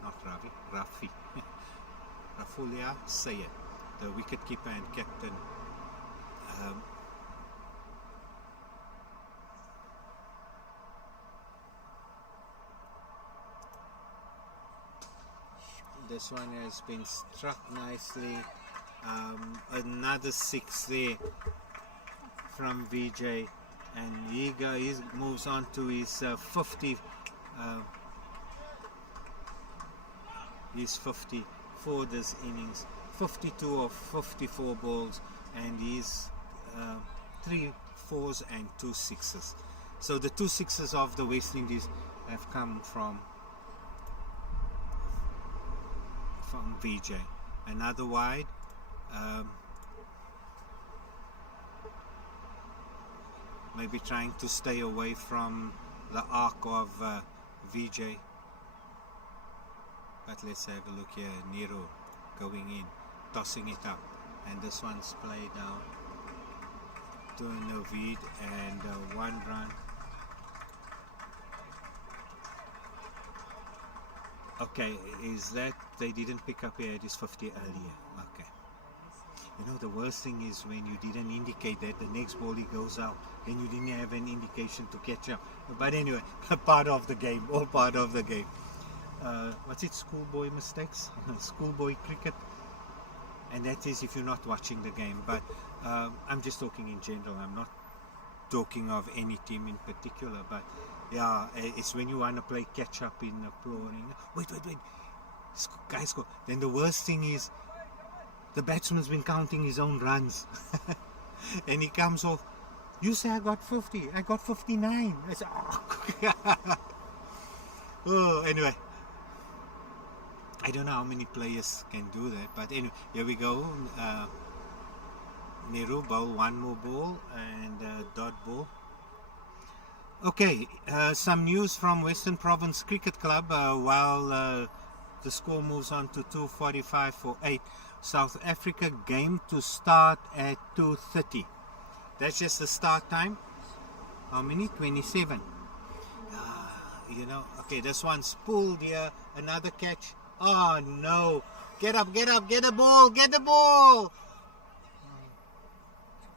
Not Ravi. Rafi. Rafulia Sayed, the wicketkeeper and captain. This one has been struck nicely. Another 6 there from VJ, and he moves on to his 50. He's 50 for this innings. 52 of 54 balls, and he's 3 4s and 2 6s. So the 2 6s of the West Indies have come from VJ. Another wide, maybe trying to stay away from the arc of VJ, but let's have a look here. Niru going in, tossing it up, and this one's played down to Naveed, and 1 run. Okay, is that they didn't pick up here at his 50 earlier? Okay. You know, the worst thing is when you didn't indicate that the next ball he goes out, then you didn't have an indication to catch up. But anyway, part of the game, all part of the game. What's it? Schoolboy mistakes? Schoolboy cricket. And that is if you're not watching the game. But I'm just talking in general. I'm not talking of any team in particular. But yeah, it's when you want to play catch up in applauding. Wait. Guys, go. Then the worst thing is the batsman's been counting his own runs. And he comes off, you say I got 50, I got 59. I said, oh. Oh, anyway. I don't know how many players can do that, but anyway, here we go. Niru bowl, 1 more ball, and dot ball. Okay, some news from Western Province Cricket Club while the score moves on to 2:45 for 8. South Africa game to start at 2:30. That's just the start time. How many? 27. You know, okay, this one's pulled here. Another catch. Oh no! Get up! Get the ball! Get the ball!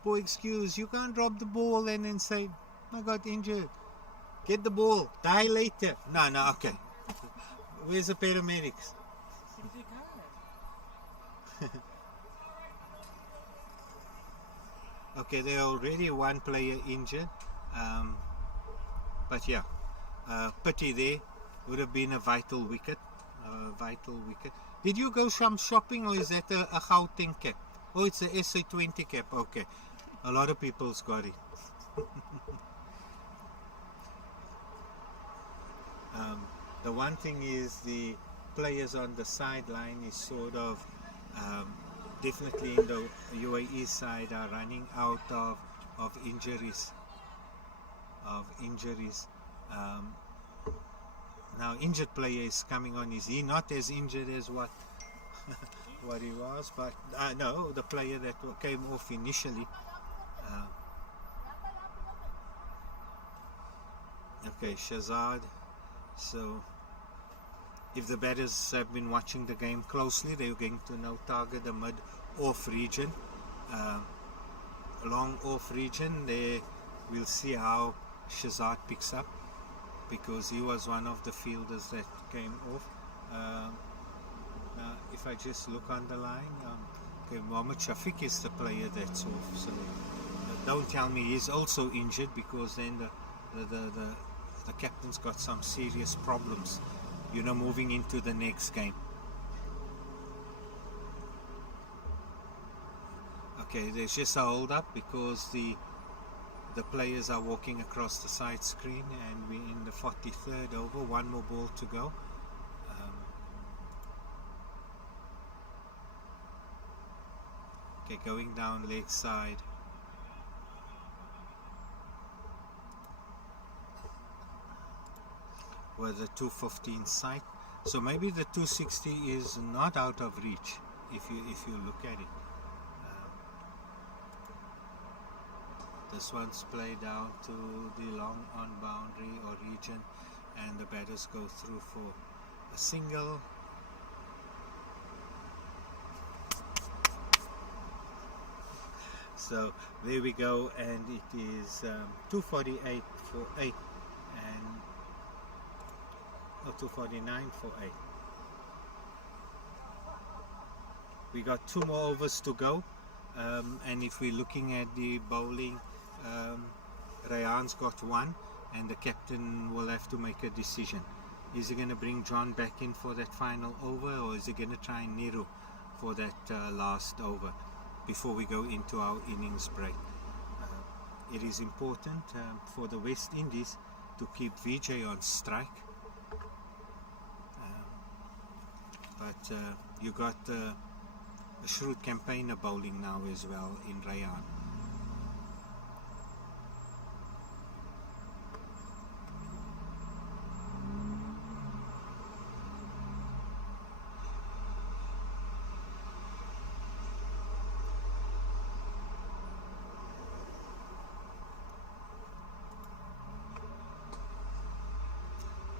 Poor excuse. You can't drop the ball and then say, I got injured. Get the ball. Die later. No, okay. Where's the paramedics? Okay, there are already 1 player injured. But yeah, pity there. Would have been a vital wicket. Did you go some shopping, or is that a Gauteng cap? Oh, it's a SA20 cap. Okay. A lot of people's got it. The one thing is the players on the sideline is sort of definitely in the UAE side are running out of injuries. Um, Now injured player is coming on. Is he not as injured as what what he was? But no, the player that came off initially. Uh, okay, Shazad. So if the batters have been watching the game closely, they're going to now target the mid-off region. Long off region, there we'll see how Shazad picks up, because he was one of the fielders that came off. Now, if I just look on the line, okay, Mohammad Shafiq is the player that's off. So don't tell me he's also injured, because then the captain's got some serious problems, moving into the next game. Okay, there's just a hold up because the players are walking across the side screen, and we're in the 43rd over, one more ball to go. Okay, going down leg side. With the 215 sight, so maybe the 260 is not out of reach if you look at it. This one's played down to the long on boundary or region, and the batters go through for a single. So there we go, and it is 248 for 8, and 249 for 8. We got 2 more overs to go, and if we're looking at the bowling, Rayan's got 1, and the captain will have to make a decision. Is he going to bring John back in for that final over, or is he going to try Nero for that last over before we go into our innings break? It is important for the West Indies to keep Vijay on strike, but you got a shrewd campaigner bowling now as well in Rayan.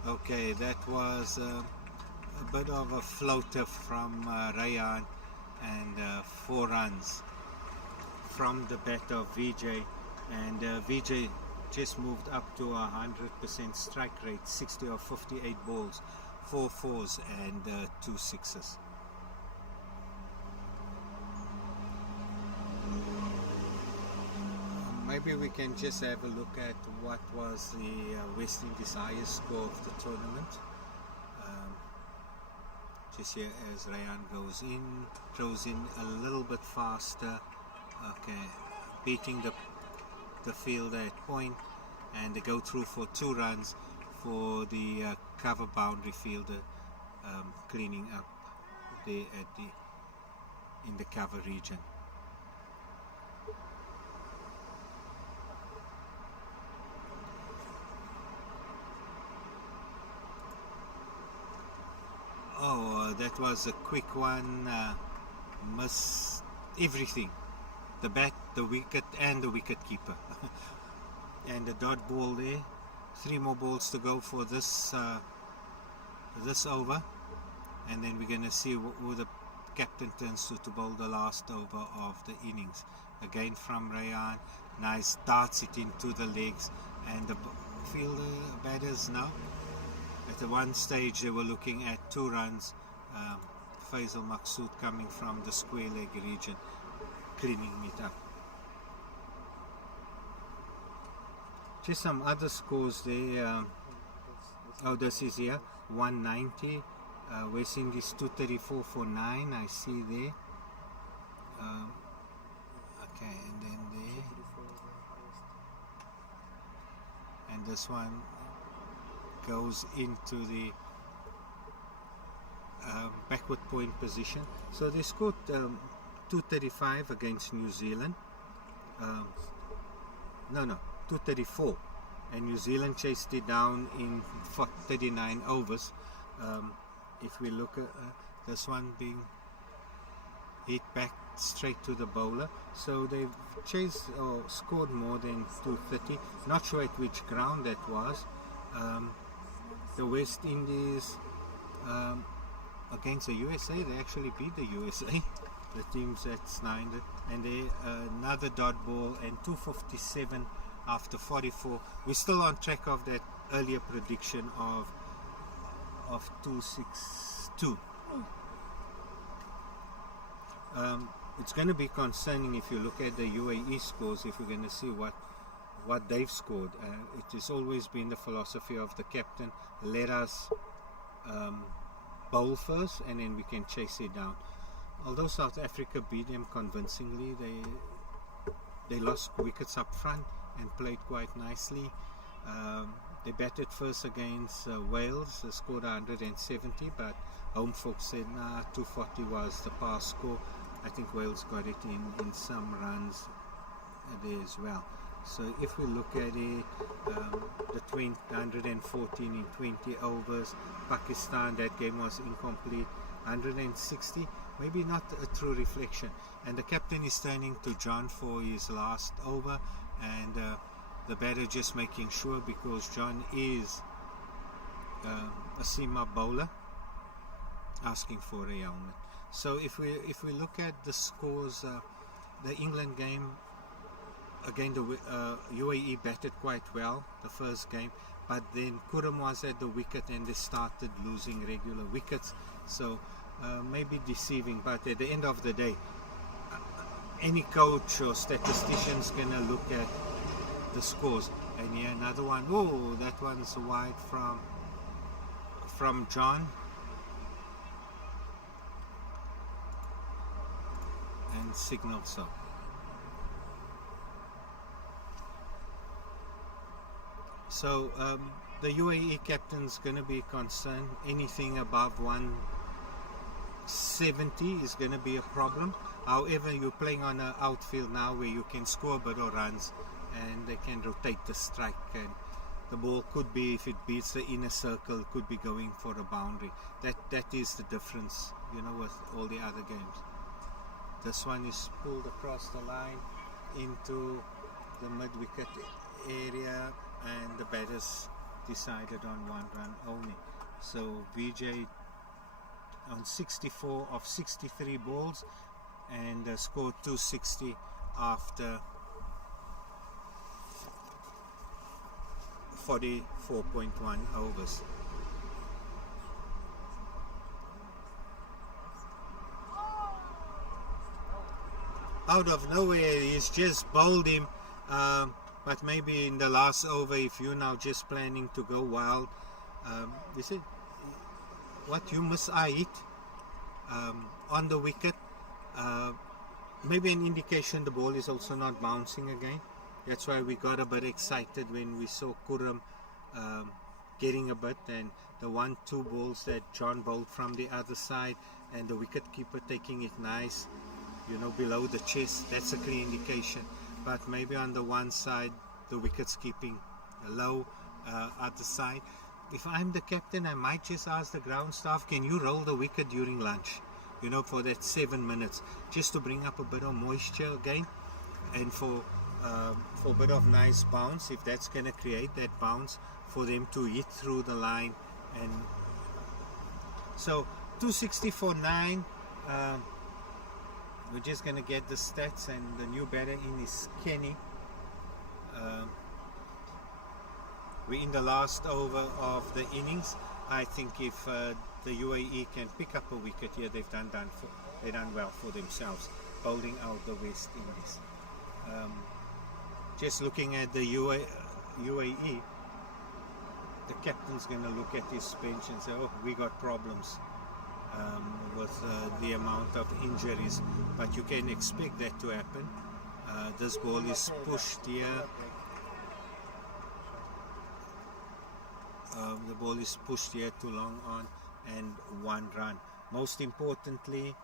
Okay, that was a bit of a floater from Rayan, and 4 runs from the bat of Vijay, and Vijay just moved up to 100% strike rate, 60 of 58 balls, 4 fours and 2 sixes. Maybe we can just have a look at what was the West Indies' highest score of the tournament. Just here as Rayan goes in, throws in a little bit faster. Okay, beating the fielder at point, and they go through for 2 runs for the cover boundary fielder, cleaning up there in the cover region. Oh, that was a quick one. Missed everything. The bat, the wicket, and the wicket keeper. And the dot ball there. 3 more balls to go for this this over. And then we're going to see who the captain turns to bowl the last over of the innings. Again from Rayan. Nice, darts it into the legs. And the fielder batters now. At the one stage they were looking at 2 runs. Faisal Maqsood coming from the square leg region, cleaning it up. Just some other scores there. Oh, this is here 190. West Indies 234 for 9. I see there. Okay, and then there. And this one goes into the backward point position. So they scored 235 against New Zealand. No, 234, and New Zealand chased it down in 39 overs. If we look at this one being hit back straight to the bowler, so they've chased or scored more than 230. Not sure at which ground that was. The West Indies against the USA, they actually beat the USA. The teams that's 9, and they another dot ball and 257 after 44. We're still on track of that earlier prediction of 262. It's going to be concerning if you look at the UAE scores, if we're going to see what they've scored. It has always been the philosophy of the captain: let us bowl first and then we can chase it down. Although South Africa beat them convincingly, they lost wickets up front and played quite nicely. They batted first against Wales. They scored 170, but home folks said, nah, 240 was the pass score. I think Wales got it in some runs there as well. So if we look at it, the 114 in 20 overs, Pakistan, that game was incomplete, 160, maybe not a true reflection. And the captain is turning to John for his last over, and the batter just making sure, because John is a seam-up bowler, asking for a helmet. So if we look at the scores, the England game, again the UAE batted quite well the first game, but then Khurram was at the wicket and they started losing regular wickets, so maybe deceiving. But at the end of the day, any coach or statistician's gonna look at the scores. And yeah, another one. Oh, that one's wide from John. And signal so. So the UAE captain's going to be concerned. Anything above 170 is going to be a problem. However, you're playing on an outfield now where you can score a bit of runs, and they can rotate the strike, and the ball could be, if it beats the inner circle, could be going for a boundary. That is the difference, you know, with all the other games. This one is pulled across the line into the mid-wicket area, and the batters decided on 1 run only. So VJ on 64 of 63 balls, and scored 260 after 44.1 overs. Out of nowhere, he's just bowled him, but maybe in the last over, if you're now just planning to go wild, you said, what, you miss I hit on the wicket, maybe an indication the ball is also not bouncing again. That's why we got a bit excited when we saw Khurram getting a bit, and the 1-2 balls that John bowled from the other side, and the wicket keeper taking it nice, you know, below the chest. That's a clear indication. But maybe on the one side, the wicket's keeping low, other side. If I'm the captain, I might just ask the ground staff, can you roll the wicket during lunch, you know, for that 7 minutes, just to bring up a bit of moisture again, and for a bit of nice bounce, if that's going to create that bounce for them to hit through the line. And so 260 for 9. We're just going to get the stats, and the new batter in is Kenny. We're in the last over of the innings. I think if the UAE can pick up a wicket here, they've done well for themselves, bowling out the West Indies. Just looking at the UAE, the captain's going to look at his bench and say, oh, we got problems with the amount of injuries, but you can expect that to happen. This ball is pushed here. The ball is pushed here too long on, and 1 run. Most importantly,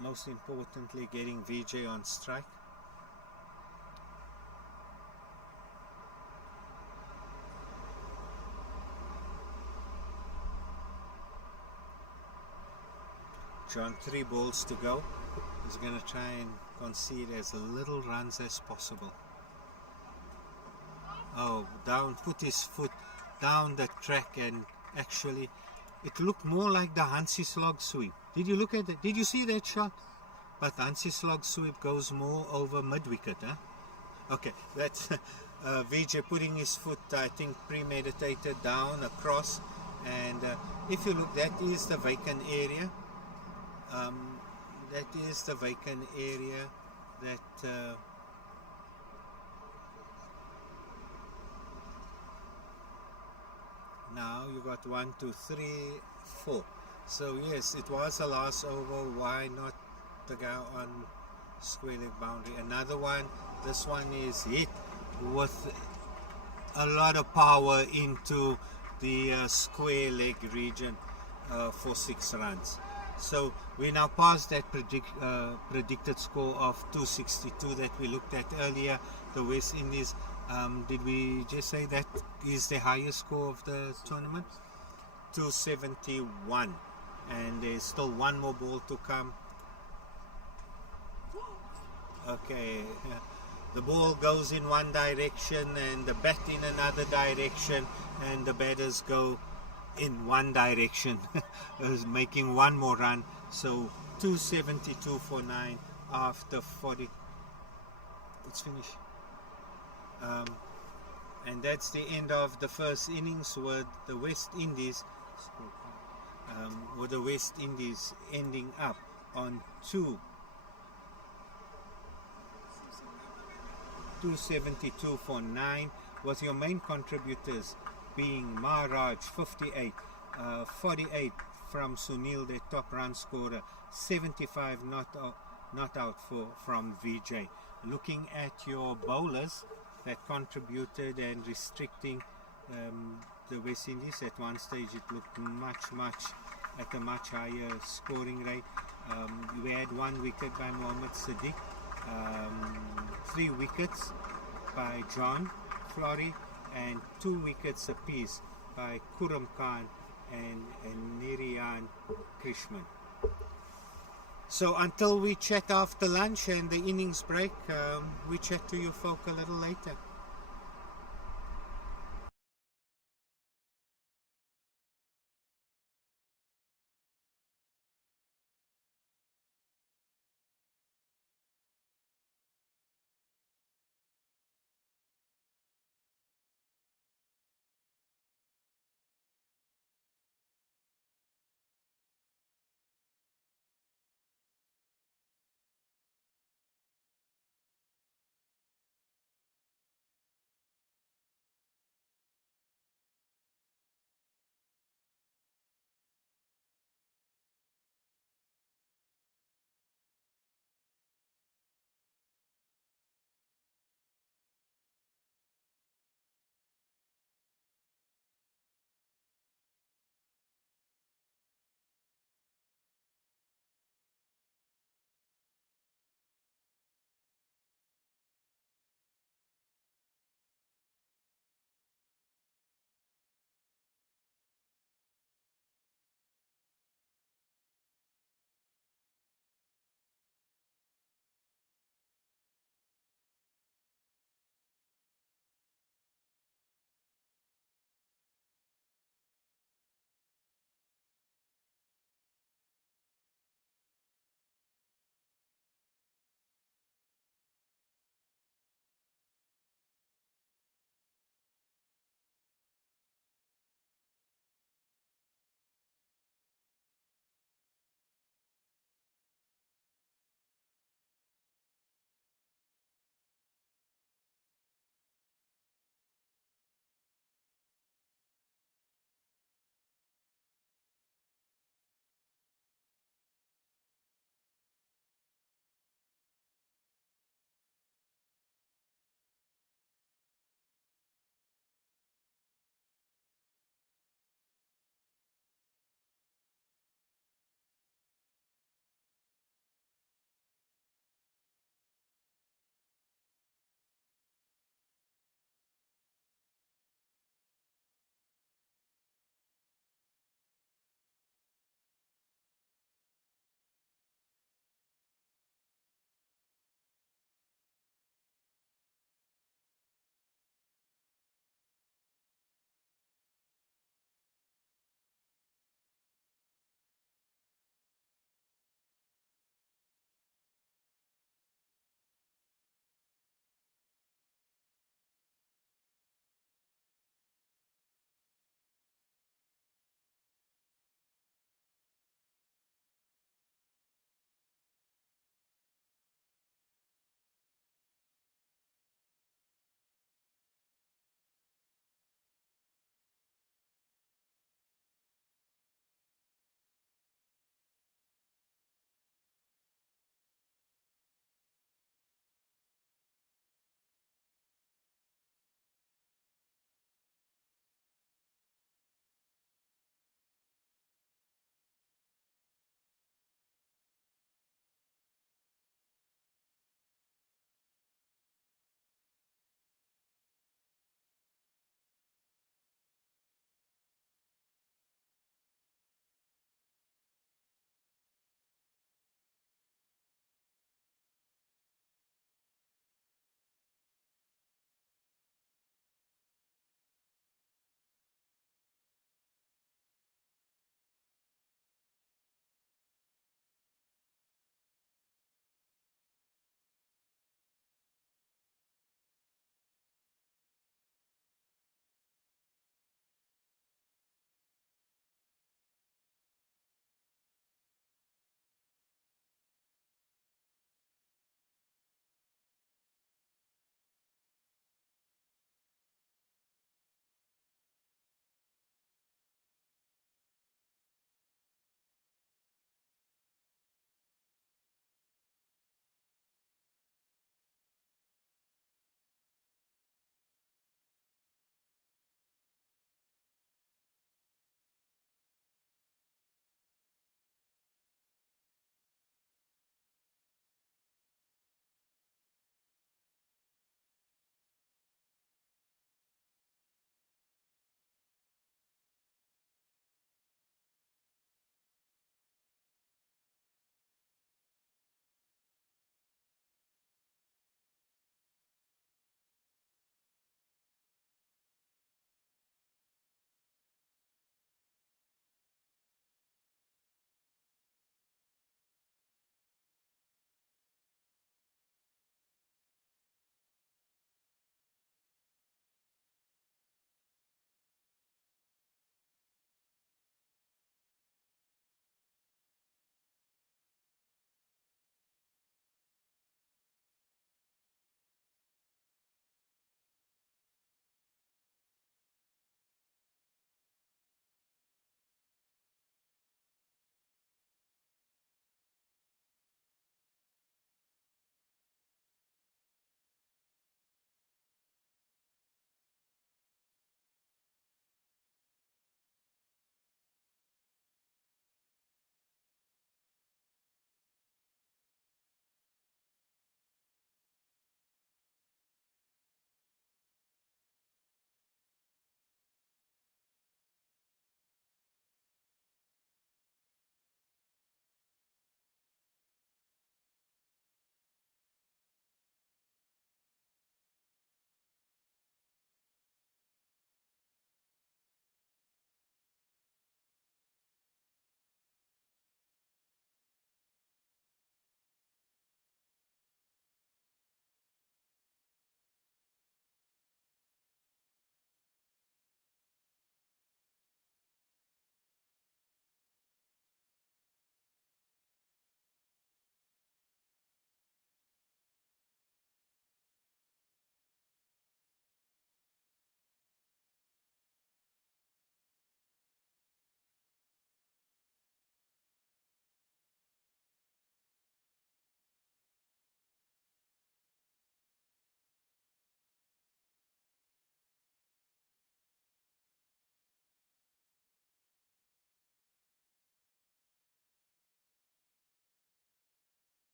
most importantly, getting VJ on strike. John, 3 balls to go. He's going to try and concede as little runs as possible. Oh, down, put his foot down the track, and actually it looked more like the Hansie Slog sweep. Did you look at it? Did you see that shot? But Hansie Slog sweep goes more over mid-wicket, huh? Okay, that's VJ putting his foot, I think, premeditated down across, and if you look, that is the vacant area. That is the vacant area that now you got 1, 2, 3, 4. So yes, it was a last over. Why not the guy on square leg boundary? Another one. This one is hit with a lot of power into the square leg region for 6 runs. So we now past that predicted score of 262 that we looked at earlier. The West Indies, did we just say that is the highest score of the tournament? 271, and there's still one more ball to come. Okay, the ball goes in one direction and the bat in another direction, and the batters go in one direction, making one more run. So 272 for 9 after 40. It's finished. And that's the end of the first innings with the West Indies ending up on 272 for 9, with your main contributors being Maharaj 58, 48 from Sunil, the top run scorer, 75 not out from VJ. Looking at your bowlers that contributed and restricting the West Indies, at one stage it looked at a much higher scoring rate. We had 1 wicket by Mohammad Siddiq, 3 wickets by John Flory, and 2 wickets apiece by Kuram Khan and Niriyan Krishman. So until we chat after lunch and the innings break, we chat to you folk a little later.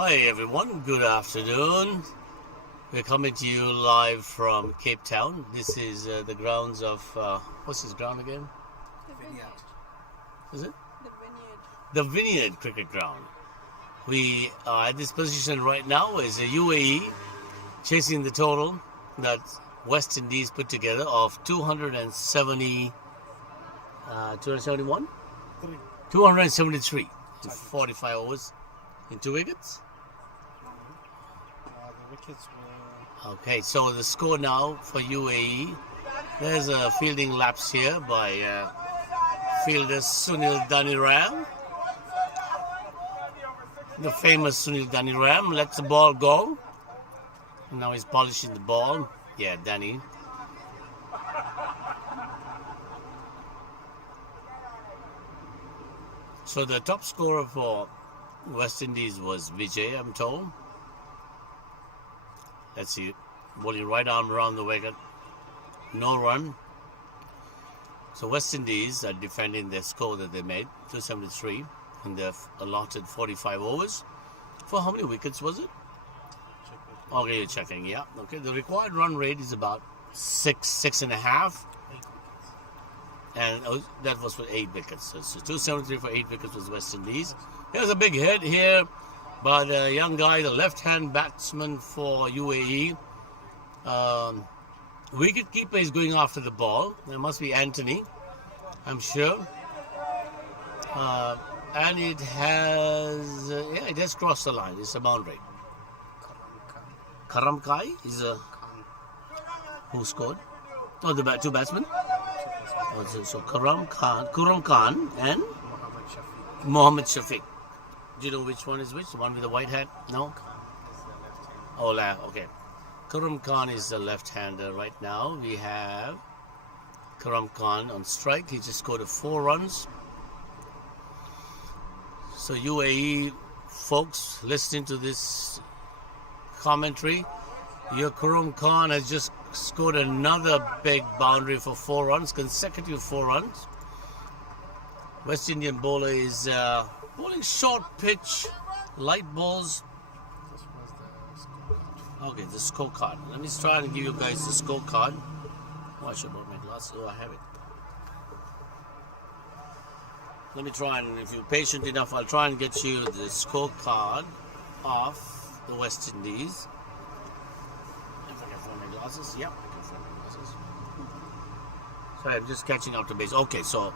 Hi everyone, good afternoon. We're coming to you live from Cape Town. This is the grounds of, what's this ground again? The vineyard. Is it? The vineyard. The Vineyard Cricket Ground. We are at this position right now is a UAE chasing the total that West Indies put together of 271? 273 in 45 overs in 2 wickets. The wickets were... Okay, so the score now for UAE, there's a fielding lapse here by fielder Sunil Daniram. The famous Sunil Daniram lets the ball go. Now he's polishing the ball. Yeah, Danny. So the top scorer for West Indies was Vijay, I'm told. Let's see, bowling right arm around the wicket. No run. So West Indies are defending their score that they made, 273, and they've allotted 45 overs. For how many wickets was it? Okay, you're checking, yeah. Okay, the required run rate is about 6.5. 8 wickets. And that was for 8 wickets. So 273 for 8 wickets was West Indies. There's a big hit here by the young guy, the left-hand batsman for UAE. Wicket-keeper is going after the ball. There must be Anthony, I'm sure. And it has, it has crossed the line. It's a boundary. Karam Khan. Karam Kai is a, Khan. who scored? Oh, the two batsmen. Oh, so Karam Khan and Mohammad Shafiq. Mohammad Shafiq. Do you know which one is which? The one with the white hat? No? Khan is the left hand. Oh, okay. Karam Khan is the left-hander right now. We have Karam Khan on strike. He just scored 4 runs. So UAE folks listening to this commentary, your Karam Khan has just scored another big boundary for 4 runs, consecutive 4 runs. West Indian bowler is bowling short pitch, light balls. This was the scorecard. Okay, the scorecard. Let me try and give you guys the scorecard. Oh, I should brought my glasses. Oh, I have it. Let me try and, if you're patient enough, I'll try and get you the scorecard of the West Indies. If I can find my glasses. Yep, I can find my glasses. Sorry, I'm just catching up to base. Okay, so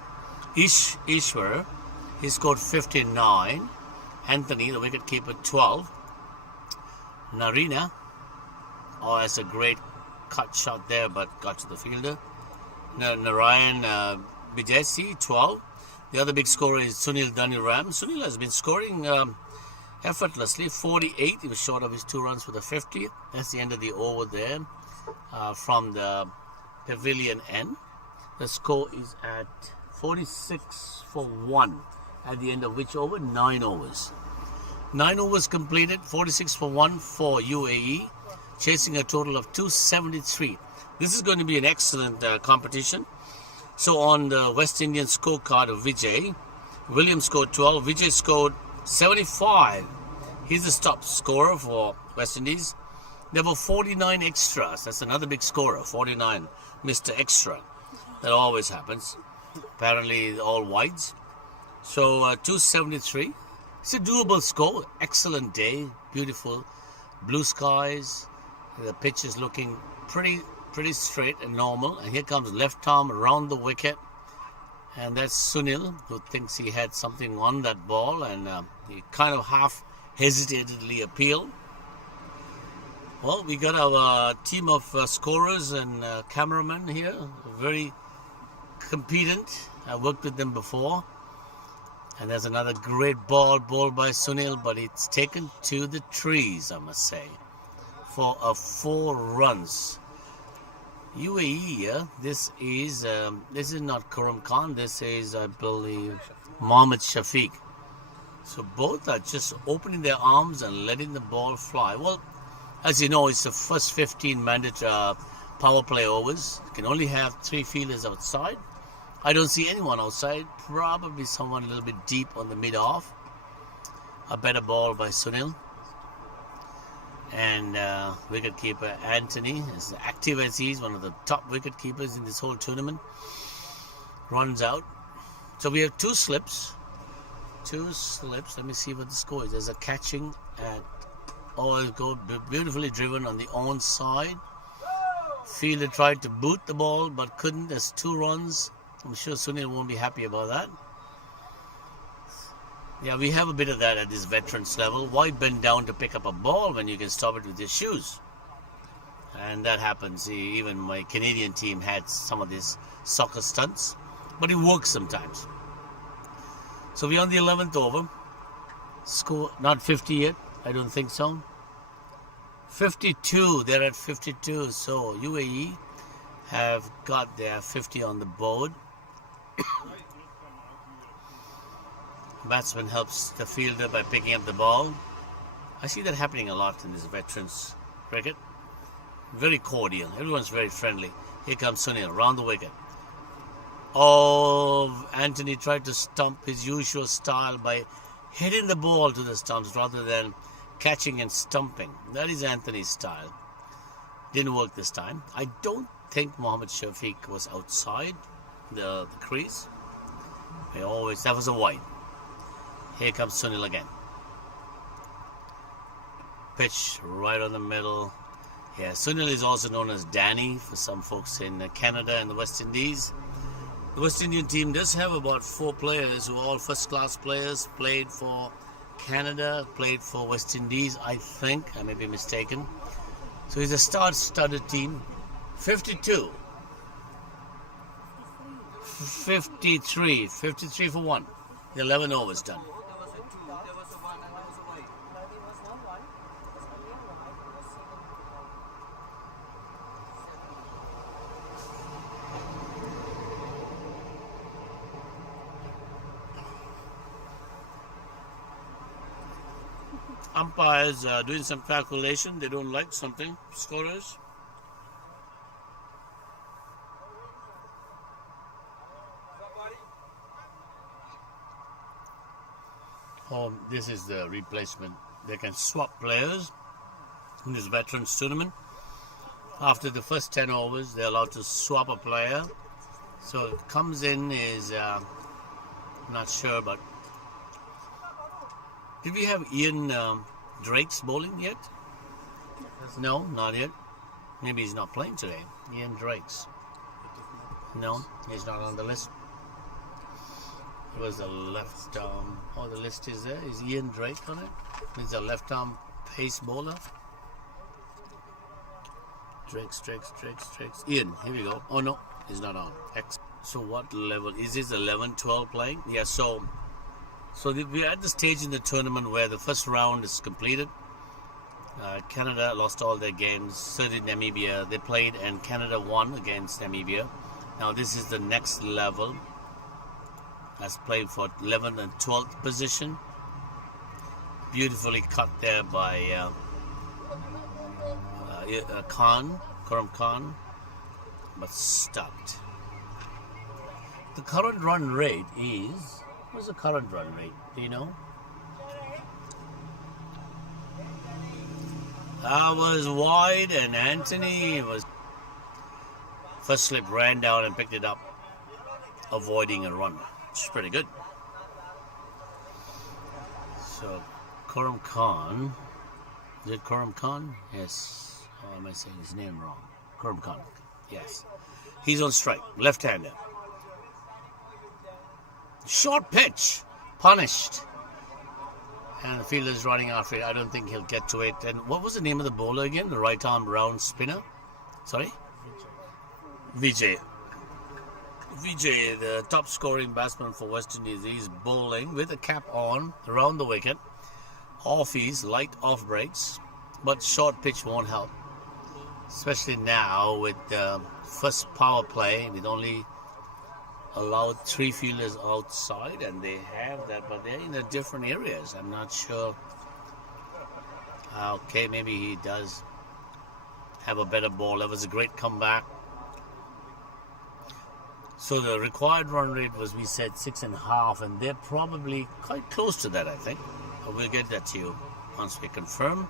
Ishwar, he scored 59. Anthony, the wicket-keeper, 12. Narina, oh, that's a great cut shot there, but got to the fielder. Narayan Bijaysi, 12. The other big scorer is Sunil Daniram. Sunil has been scoring effortlessly, 48. He was short of his 2 runs for the 50. That's the end of the over there from the pavilion end. The score is at 46 for 1 at the end of which over? 9 overs. 9 overs completed, 46 for 1 for UAE, chasing a total of 273. This is going to be an excellent competition. So on the West Indian scorecard of Vijay, Williams scored 12, Vijay scored 75. He's the top scorer for West Indies. There were 49 extras. That's another big scorer, 49, Mr. Extra. That always happens. Apparently all wides. So 273. It's a doable score. Excellent day. Beautiful. Blue skies. The pitch is looking pretty straight and normal. And here comes left arm around the wicket. And that's Sunil, who thinks he had something on that ball. And he kind of half hesitantly appealed. Well, we got our team of scorers and cameramen here. Very competent. I worked with them before. And there's another great ball bowled by Sunil, but it's taken to the trees, I must say, for a 4 runs. UAE, yeah? This is not Karam Khan. This is, I believe, Mohammad Shafiq. So both are just opening their arms and letting the ball fly. Well, as you know, it's the first 15 mandatory power play overs. You can only have 3 fielders outside. I don't see anyone outside. Probably someone a little bit deep on the mid-off. A better ball by Sunil. And wicketkeeper Anthony, as active as he is, one of the top wicket keepers in this whole tournament, runs out. So we have two slips. Let me see what the score is. There's a catching at go beautifully driven on the on side. Fielder tried to boot the ball but couldn't. There's 2 runs. I'm sure Sunil won't be happy about that. Yeah, we have a bit of that at this veterans level. Why bend down to pick up a ball when you can stop it with your shoes? And that happens. Even my Canadian team had some of these soccer stunts, but it works sometimes. So we're on the 11th over. Score not 50 yet. I don't think so. 52. They're at 52. So UAE have got their 50 on the board. Batsman helps the fielder by picking up the ball. I see that happening a lot in this veterans cricket. Very cordial. Everyone's very friendly. Here comes Sunil, round the wicket. Oh, Anthony tried to stump his usual style by hitting the ball to the stumps rather than catching and stumping. That is Anthony's style. Didn't work this time. I don't think Mohammad Shafiq was outside the crease. That was a wide. Here comes Sunil again. Pitch right on the middle. Yeah, Sunil is also known as Danny for some folks in Canada and the West Indies. The West Indian team does have about 4 players who are all first-class players, played for Canada, played for West Indies, I think. I may be mistaken. So it's a star-studded team. 52. 53 for 1. The 11 overs done. Umpires are doing some calculation. They don't like something. Scorers. Oh, this is the replacement. They can swap players in this veterans tournament. After the first 10 overs, they're allowed to swap a player. So it comes in is, not sure, but did we have Ian Drake's bowling yet? No, not yet. Maybe he's not playing today. Ian Drake's. No, he's not on the list. It was a left arm. Oh, the list is there. Is Ian Drake on it? He's a left arm pace bowler. Drakes. Ian, here we go. Oh no, he's not on. X. So what level? Is this 11-12 playing? Yeah, so we're at the stage in the tournament where the first round is completed. Canada lost all their games. So did Namibia. They played and Canada won against Namibia. Now this is the next level. That's played for 11th and 12th position. Beautifully cut there by Karam Khan, but stopped. The current run rate is... What's the current run rate? Do you know? That was wide, and Anthony was... First slip ran down and picked it up, avoiding a run. Which is pretty good. So, Karam Khan. Is it Karam Khan? Yes. Or am I saying his name wrong? Karam Khan. Yes. He's on strike. Left-hander. Short pitch. Punished. And the fielder's running after it. I don't think he'll get to it. And what was the name of the bowler again? The right-arm round spinner? Sorry? Vijay, the top scoring batsman for West Indies, he's bowling with a cap on around the wicket. Offies, light off breaks, but short pitch won't help. Especially now with the first power play, with only allowed 3 fielders outside, and they have that, but they're in the different areas. I'm not sure. Okay, maybe he does have a better ball. That was a great comeback. So the required run rate was, we said, 6.5, and they're probably quite close to that, I think. But we'll get that to you once we confirm.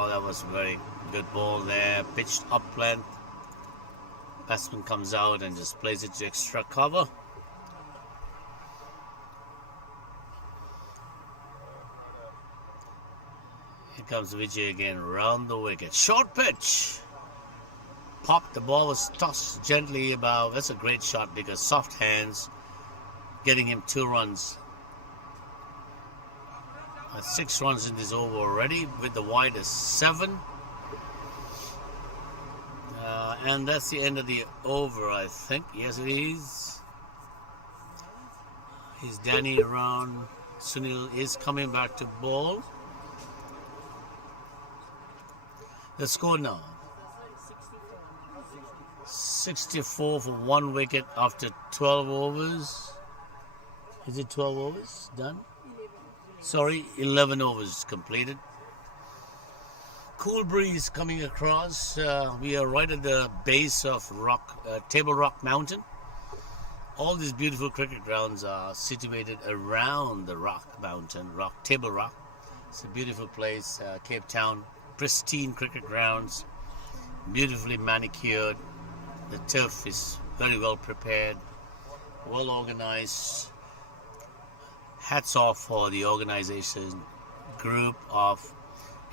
Oh, that was a very good ball there. Pitched up length. Batsman comes out and just plays it to extra cover. Here comes Vijay again, round the wicket. Short pitch. Popped. The ball was tossed gently about. That's a great shot because soft hands, getting him 2 runs. 6 runs in this over already, with the wide as 7. And that's the end of the over, I think. Yes, it is. Is Danny around? Sunil is coming back to bowl. The score now: 64 for 1 wicket after 12 overs. Is it 12 overs done? Sorry, 11 overs completed. Cool breeze coming across. We are right at the base of Table Rock Mountain. All these beautiful cricket grounds are situated around the Table Rock. It's a beautiful place, Cape Town. Pristine cricket grounds, beautifully manicured. The turf is very well prepared, well organized. Hats off for the organization group of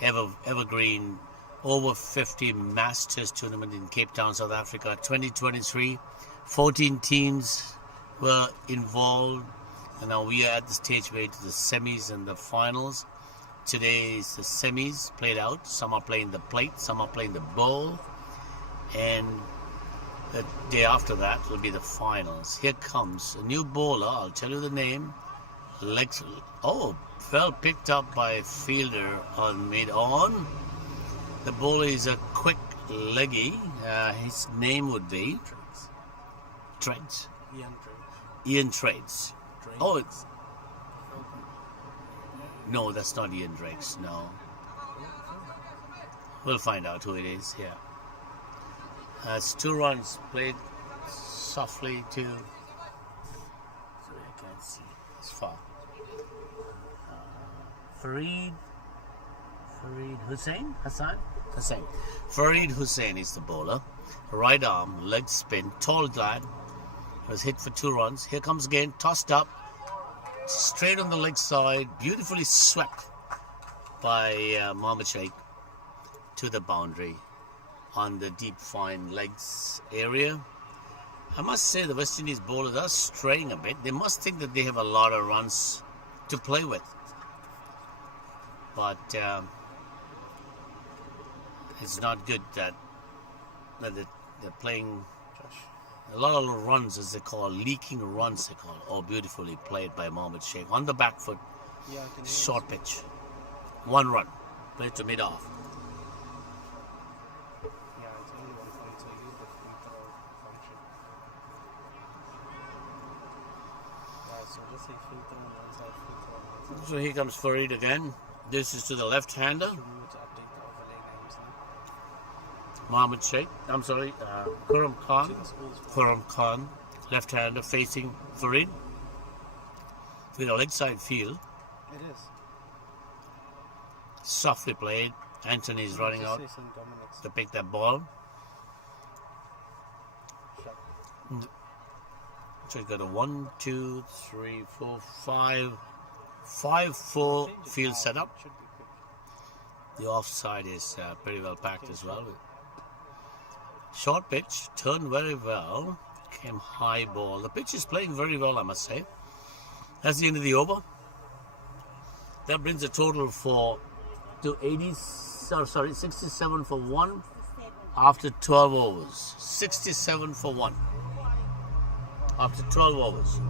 Evergreen Over-50 Masters Tournament in Cape Town, South Africa, 2023. 14 teams were involved, and now we are at the stage where to the semis and the finals. Today is the semis played out. Some are playing the plate, some are playing the bowl, and the day after that will be the finals. Here comes a new bowler. I'll tell you the name. Well picked up by a fielder on mid-on. The bowler is a quick leggy. His name would be Trades. Ian Trades. Oh, no, that's not Ian Trades. No, we'll find out who it is. Yeah, it's 2 runs played softly to. Sorry, I can't see. It's far. Fareed Hussain. Fareed Hussain is the bowler. Right arm, leg spin, tall lad. Was hit for 2 runs. Here comes again, tossed up, straight on the leg side, beautifully swept by Mohammad Sheikh to the boundary on the deep fine legs area. I must say the West Indies bowlers are straying a bit. They must think that they have a lot of runs to play with. But it's not good that they're playing a lot of runs, as they call, leaking runs, they call. Oh, beautifully played by Mohammad Sheikh. On the back foot, short pitch. 1 run, played to mid-off. Yeah, it's only 1 point, so use the free throw function. Yeah, so just say free throw on one side, free throw on one side. So here comes Fareed again. This is to the left-hander. You need to update the overlay names now. Mohammad Sheikh, Khurram Khan, left-hander facing Fareed with a leg side field. It is. Softly played. Anthony is running out to pick that ball. So he's got a 1, 2, 3, 4, 5, 5-4 field setup. The offside is pretty well packed as well. Short pitch, turned very well, came high ball. The pitch is playing very well, I must say. That's the end of the over. That brings the total to 67 for 1 after 12 overs. 67 for 1 after 12 overs.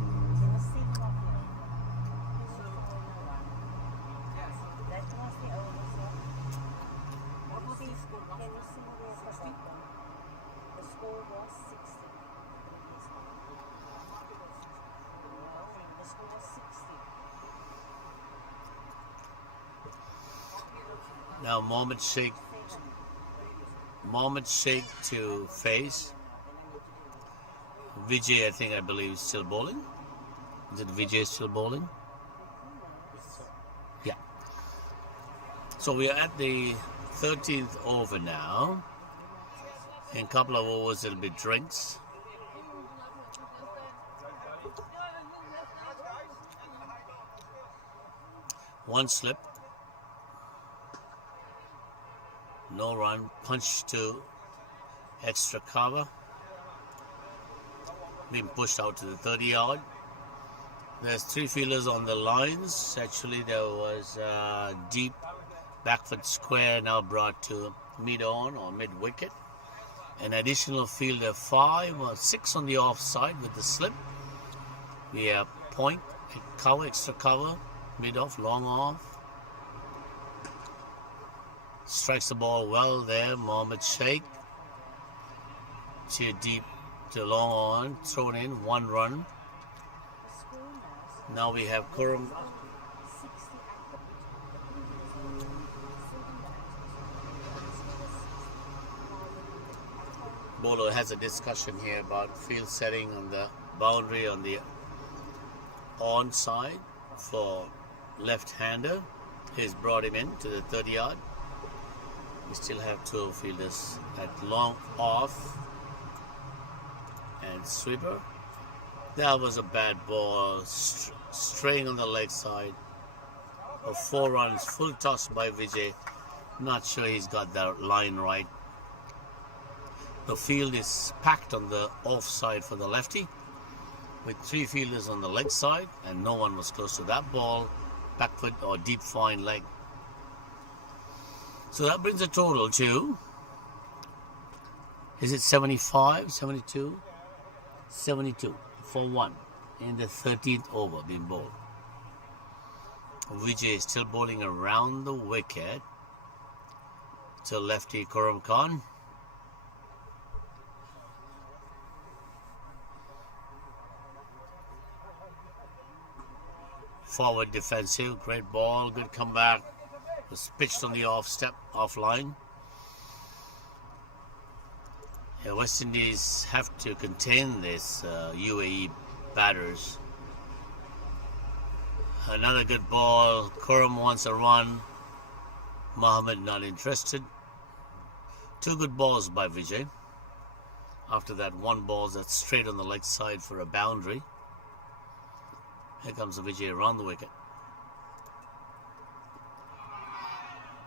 Now Mohammad Sheikh to face. Vijay, I believe, is still bowling. Is it Vijay still bowling? Yeah. So we are at the 13th over now. In a couple of overs, it'll be drinks. One slip. No run. Punch to extra cover. Being pushed out to the 30-yard. There's 3 fielders on the lines. Actually, there was deep back foot square now brought to mid-on or mid-wicket. An additional fielder 5 or 6 on the offside with the slip. We have point, cover, extra cover, mid-off, long off. Strikes the ball well there. Mohammed Sheikh. To deep, to long on, thrown in, 1 run. Now we have Kurum. Bolo has a discussion here about field setting on the boundary on the on side for left-hander. He's brought him in to the 30-yard. We still have 2 fielders at long off and sweeper. That was a bad ball, straying on the leg side. 4 runs, full toss by Vijay. Not sure he's got that line right. The field is packed on the offside for the lefty, with 3 fielders on the leg side, and no one was close to that ball, back foot or deep fine leg. So that brings a total to, is it 75, 72? 72 for 1 in the 13th over being bowled. Vijay is still bowling around the wicket to lefty Kurum Khan. Forward defensive, great ball, good comeback. Was pitched on the off line. Yeah, West Indies have to contain this UAE batters. Another good ball. Kurum wants a run. Mohammed not interested. 2 good balls by Vijay. After that, 1 ball that's straight on the leg side for a boundary. Here comes Vijay around the wicket.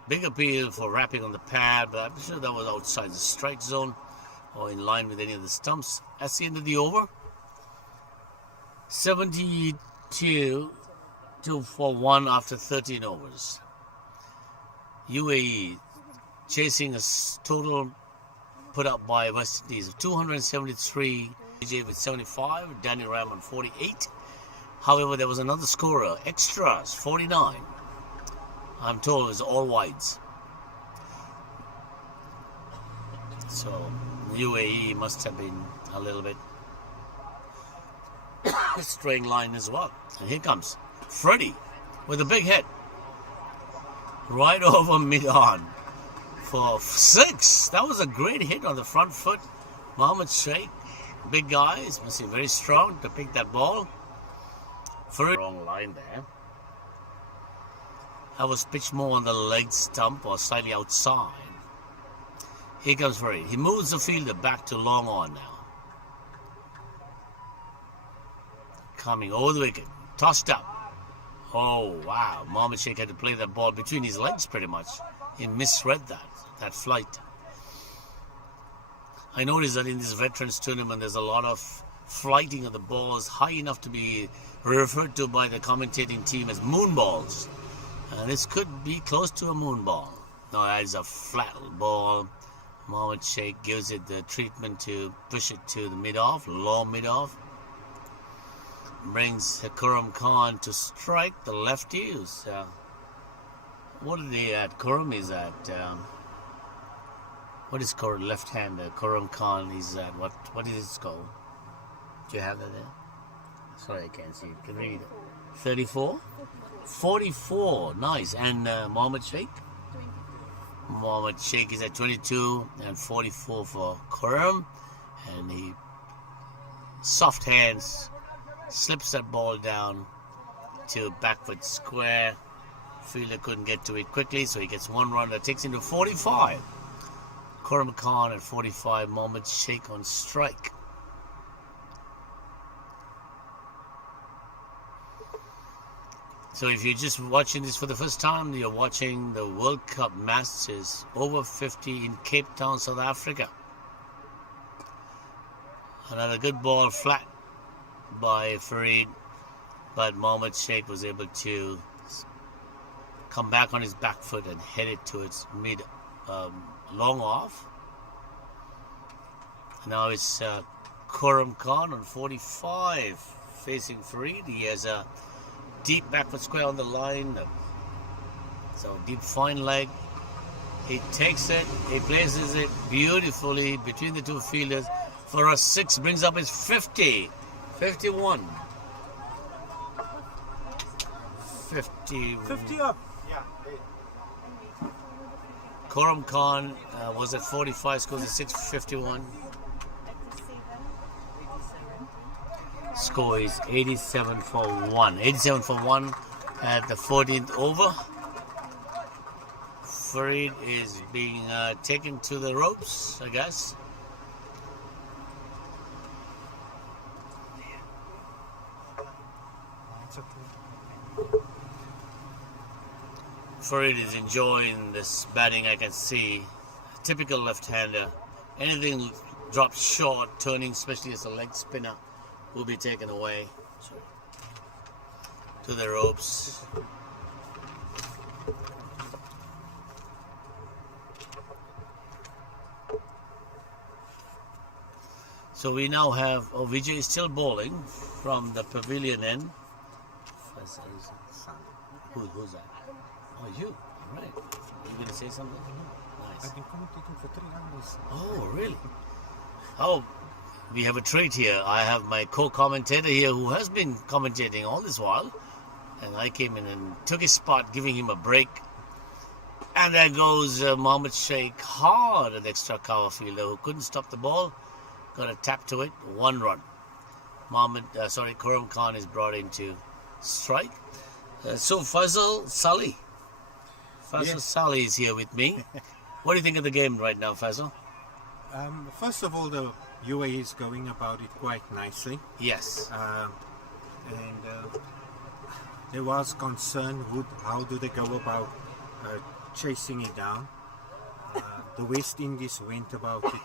Big appeal for wrapping on the pad, but I'm sure that was outside the strike zone or in line with any of the stumps. That's the end of the over. 72 for 1 after 13 overs. UAE chasing a total put up by West Indies of 273. Vijay with 75. Danny Ram on 48. However, there was another scorer, extras, 49. I'm told it was all wides. So UAE must have been a little bit straying line as well. And here comes Freddie with a big hit. Right over mid-on for 6. That was a great hit on the front foot. Mohammed Sheikh, big guys, must be very strong to pick that ball. For a wrong line there. I was pitched more on the leg stump or slightly outside. Here comes Farid. He moves the fielder back to long on now. Coming over the wicket. Tossed up. Oh, wow. Mohammed Sheikh had to play that ball between his legs pretty much. He misread that flight. I noticed that in this Veterans Tournament, there's a lot of flighting of the balls high enough to be referred to by the commentating team as moon balls. And this could be close to a moon ball. No, that is a flat ball. Mohammed Sheikh gives it the treatment to push it to the mid-off, long mid-off. Brings Kurum Khan to strike the lefty. Who's, what are they at? Kurum is at, what is Kurum, left-hander? Kurum Khan is at, what is his called? Do you have that there? Sorry, I can't see it. Can you read it? 34? 44. Nice. And Mohammed Sheikh? Mohammed Sheikh is at 22 and 44 for Kurum. And he soft hands, slips that ball down to back foot square. Fielder couldn't get to it quickly, so he gets 1 run. That takes him to 45. Khurram Khan at 45. Mohammad Sheikh on strike. So if you're just watching this for the first time, you're watching the World Cup Masters over 50 in Cape Town, South Africa. Another good ball flat by Farid, but Mohammad Sheikh was able to come back on his back foot and head it to its mid long off. Now it's Khurram Khan on 45 facing Farid. He has a deep backward square on the line, so deep fine leg. He takes it, he places it beautifully between the two fielders for a 6, brings up his 50, 51. 50 up. Yeah. Khurram Khan was at 45, scores a 6.51. Score is 87 for 1. 87 for 1 at the 14th over. Farid is being taken to the ropes, I guess. Farid is enjoying this batting, I can see. Typical left-hander. Anything drops short, turning, especially as a leg spinner, will be taken away. To the ropes. So we now have Vijay is still bowling from the pavilion end. Who's that? Oh, you. All right. You going to say something? Nice. I've been commentating for 3 hours. Oh, really? Oh, we have a treat here. I have my co-commentator here who has been commentating all this while. And I came in and took his spot, giving him a break. And there goes Mohammad Sheikh hard at the extra cover fielder who couldn't stop the ball. Got a tap to it. 1 run. Khurram Khan is brought into strike. So Faisal Salih. Salih is here with me. What do you think of the game right now, Faisal? First of all, the UAE is going about it quite nicely. Yes. There was concern, how do they go about chasing it down? The West Indies went about it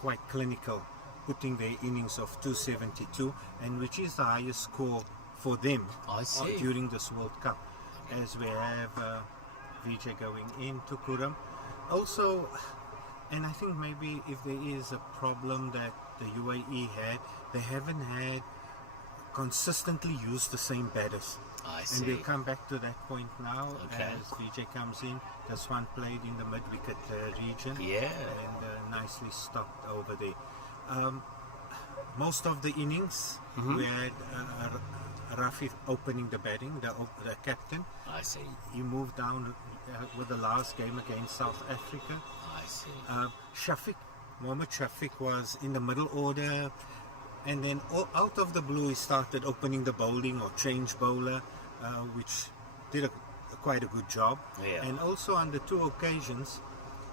quite clinical, putting their innings of 272, and which is the highest score for them during this World Cup, as we have Vijay going into Khurram. Also, and I think maybe if there is a problem that the UAE had, they haven't had consistently used the same batters. I see. And we'll come back to that point now Okay. as Vijay comes in. This one played in the mid-wicket region. Yeah. And nicely stopped over there. Most of the innings, we had Rafi opening the batting, the captain. I see. He moved down with the last game against South Africa. I see. Mohammad Shafiq was in the middle order, and then out of the blue he started opening the bowling or change bowler, which did quite a good job. Yeah. And also on the 2 occasions,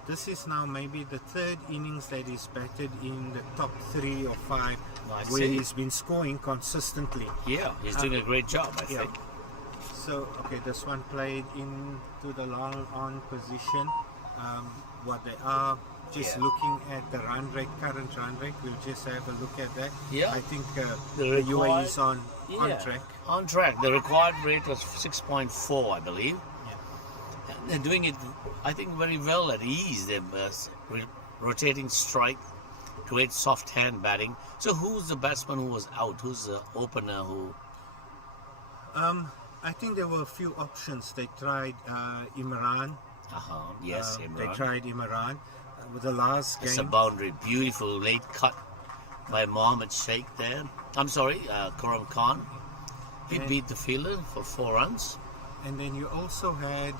this is now maybe the 3rd innings that he's batted in the top 3 or 5, where he's been scoring consistently. Yeah, he's doing a great job, I think. So, okay, this one played into the long on position. What they are, just looking at the current run rate, we'll just have a look at that. Yeah. I think The the UAE is on track. On track. The required rate was 6.4, I believe. Yeah. And they're doing it, I think, very well at ease. They're rotating strike, great soft hand batting. So who's the batsman who was out? Who's the opener who... I think there were a few options. They tried Imran. Yes, Imran. They tried Imran with the last game. It's a boundary. Beautiful late cut by Mohammad Sheikh there. I'm sorry, Khurram Khan. He beat the fielder for 4 runs. And then you also had,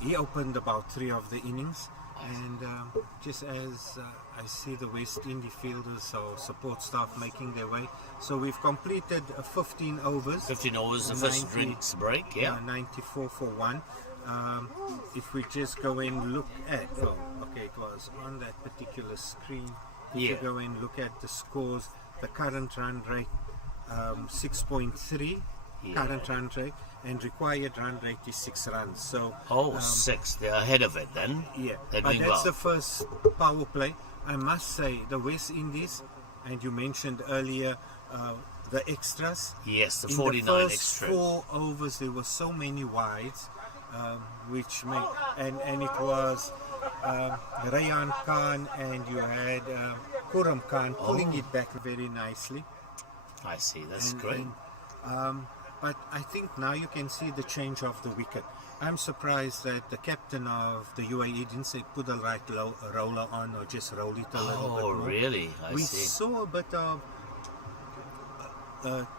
he opened about 3 of the innings. And just as I see the West Indies fielders or support staff making their way. So we've completed 15 overs. 15 overs, the first drinks break, yeah. 94 for 1. If we just go and look at, oh, okay, it was on that particular screen. If you go and look at the scores, the current run rate, 6.3 current run rate, and required run rate is 6 runs. So 6, they're ahead of it then. yeah, They're but doing that's well. the first power play. I must say, the West Indies, and you mentioned earlier the extras. Yes, the In 49 the first extras. 4 overs, there were so many wides, which made, and it was Rayan Khan and you had Kuram Khan pulling it back very nicely. I see, that's great. But I think now you can see the change of the wicket. I'm surprised that the captain of the UAE didn't say put the right roller on or just roll it a little bit Oh, more. really? I We see. saw a bit of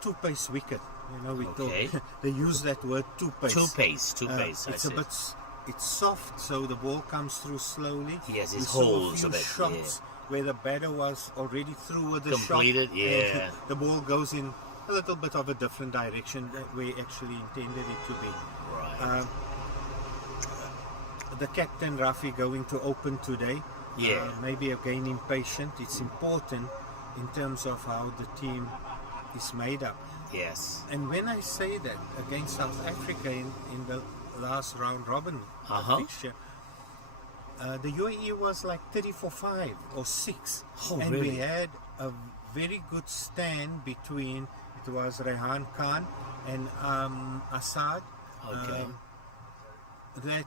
two-pace wicket. You know, we Okay. thought they use that word two-pace. Two pace, I It's see. a bit, it's soft, so the ball comes through slowly. Yes, it We saw holds few a bit, shots where the batter was already through with the Completed, shot. yeah. And the ball goes in a little bit of a different direction that we actually intended it to be. Right. The captain Rafi going to open today. Yeah. Maybe again impatient. It's important in terms of how the team is made up. Yes. And when I say that against South Africa in the last round robin fixture, the UAE was like 34-5 or 6. Oh, and really? we had a very good stand between, it was Rehan Khan and Assad. Okay. That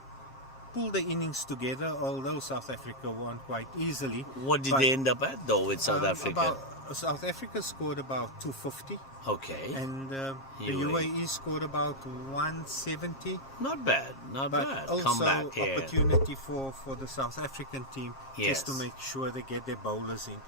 pulled the innings together, although South Africa won quite easily. What did But, they end up at though with South Africa? South Africa scored about 250. Okay. And the UAE. UAE scored about 170. Not bad, not But bad. also Comeback here. opportunity for the South African team just to Yes. make sure they get their bowlers in.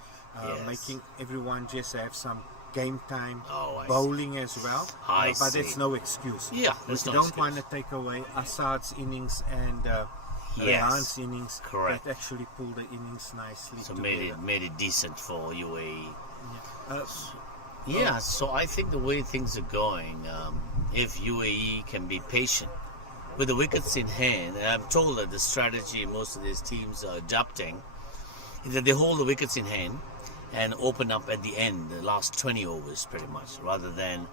Yes. Making everyone just have some game time Oh, I bowling as well. I but see. it's no excuse. Yeah, We there's no don't excuse. want to take away Assad's innings and Yes. Rehan's innings. Correct. That actually pulled the innings nicely So together. made it decent for UAE. Uh, Yeah, so I think the way things are going, if UAE can be patient with the wickets in hand, and I'm told that the strategy most of these teams are adopting is that they hold the wickets in hand and open up at the end, the last 20 overs pretty much, rather than.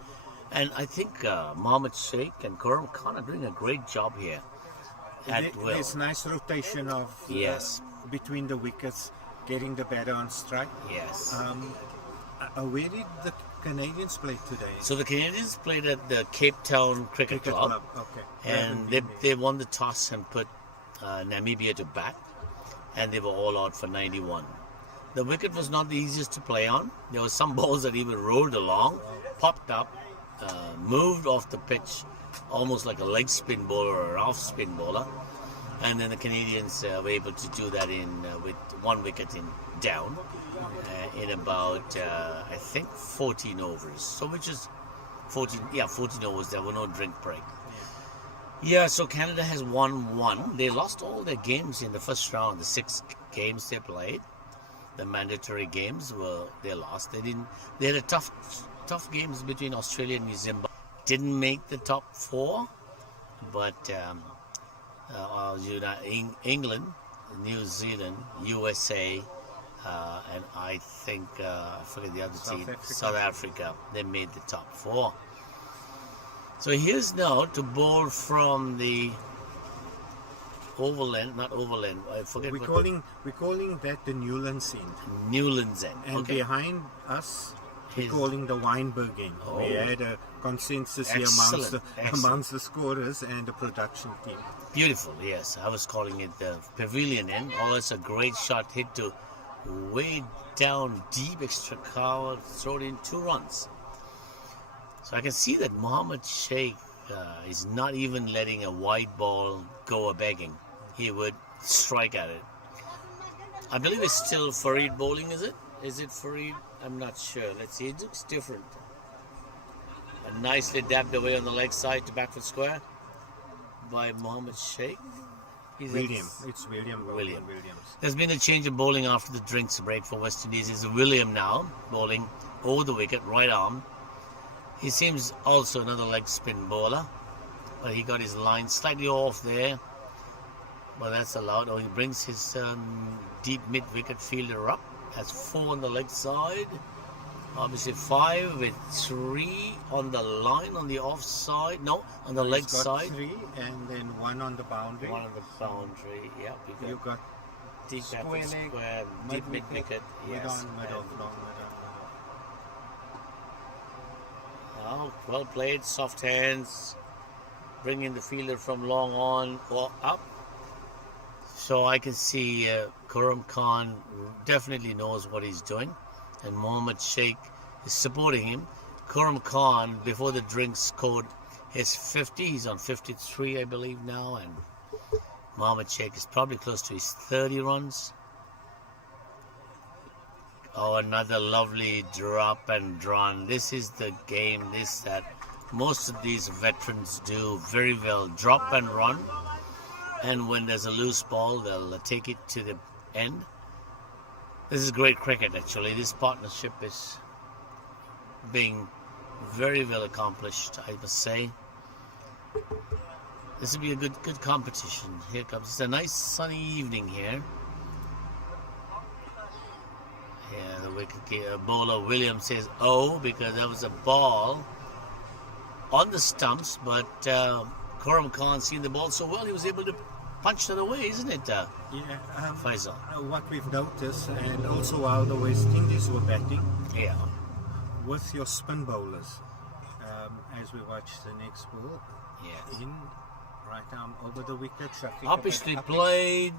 And I think Mohammed Sheikh and Karam Khan are doing a great job here at will. There's nice rotation of Yes. between the wickets, getting the batter on strike. Yes. Where did the Canadians play today? So the Canadians played at the Cape Town Cricket Club. Okay. And they won the toss and put Namibia to bat, and they were all out for 91. The wicket was not the easiest to play on. There were some balls that even rolled along, popped up, moved off the pitch almost like a leg spin bowler or an off spin bowler, and then the Canadians were able to do that with 1 wicket in down in about I think 14 overs. So which is 14 overs. There were no drink break. Yeah, so Canada has won 1. They lost all their games in the first round. The 6 games they played, the mandatory games they lost. They had a tough games between Australia and New Zealand. Didn't make the top 4, but England, New Zealand, USA, and I think I forget the other team, South Africa. They made the top 4. So here's now to bowl from the not overland. I forget. We're calling that the Newlands end. Newlands end. And Okay. behind us, we're His- calling the Weinberg end. We Oh. had a consensus here Excellent, amongst the scorers and the production team. Beautiful, yes. I was calling it the pavilion end. Oh, it's a great shot hit to way down deep, extra cover, thrown in 2 runs. So I can see that Mohammed Sheikh is not even letting a wide ball go a begging. He would strike at it. I believe it's still Farid bowling, is it? Is it Farid? I'm not sure. Let's see. It looks different. And nicely dabbed away on the leg side to back foot square by Mohammed Sheikh. It's William. William. Williams. There's been a change of bowling after the drinks break for West Indies. It's William now bowling over the wicket, right arm. He seems also another leg spin bowler, but he got his line slightly off there. But that's allowed. Oh, he brings his deep mid-wicket fielder up. That's 4 on the leg side. Obviously 5 with 3 on the line on the offside. No, on the leg side. 3 and then 1 on the boundary. 1 on the boundary. Yeah, You got deep square back leg, square, deep mid-wicket. Yes. Mid-off, and- long Oh, well played, soft hands, bringing the fielder from long on or up. So I can see Khurram Khan definitely knows what he's doing, and Mohammad Sheikh is supporting him. Khurram Khan, before the drink, scored his 50. He's on 53, I believe, now, and Mohammad Sheikh is probably close to his 30 runs. Oh, another lovely drop and run. This is the game, that most of these veterans do very well. Drop and run. And when there's a loose ball, they'll take it to the end. This is great cricket, actually. This partnership is being very well accomplished, I must say. This will be a good competition. Here comes. It's a nice sunny evening here. Yeah, the wicket bowler Williams says, "Oh," because there was a ball on the stumps, but Khurram Khan seen the ball so well, he was able to punch that away, isn't it, Faisal? What we've noticed, and also while the West Indies were batting, Yeah. with your spin bowlers, as we watch the next ball, Yes. in right arm over the wicket, Uppishly played,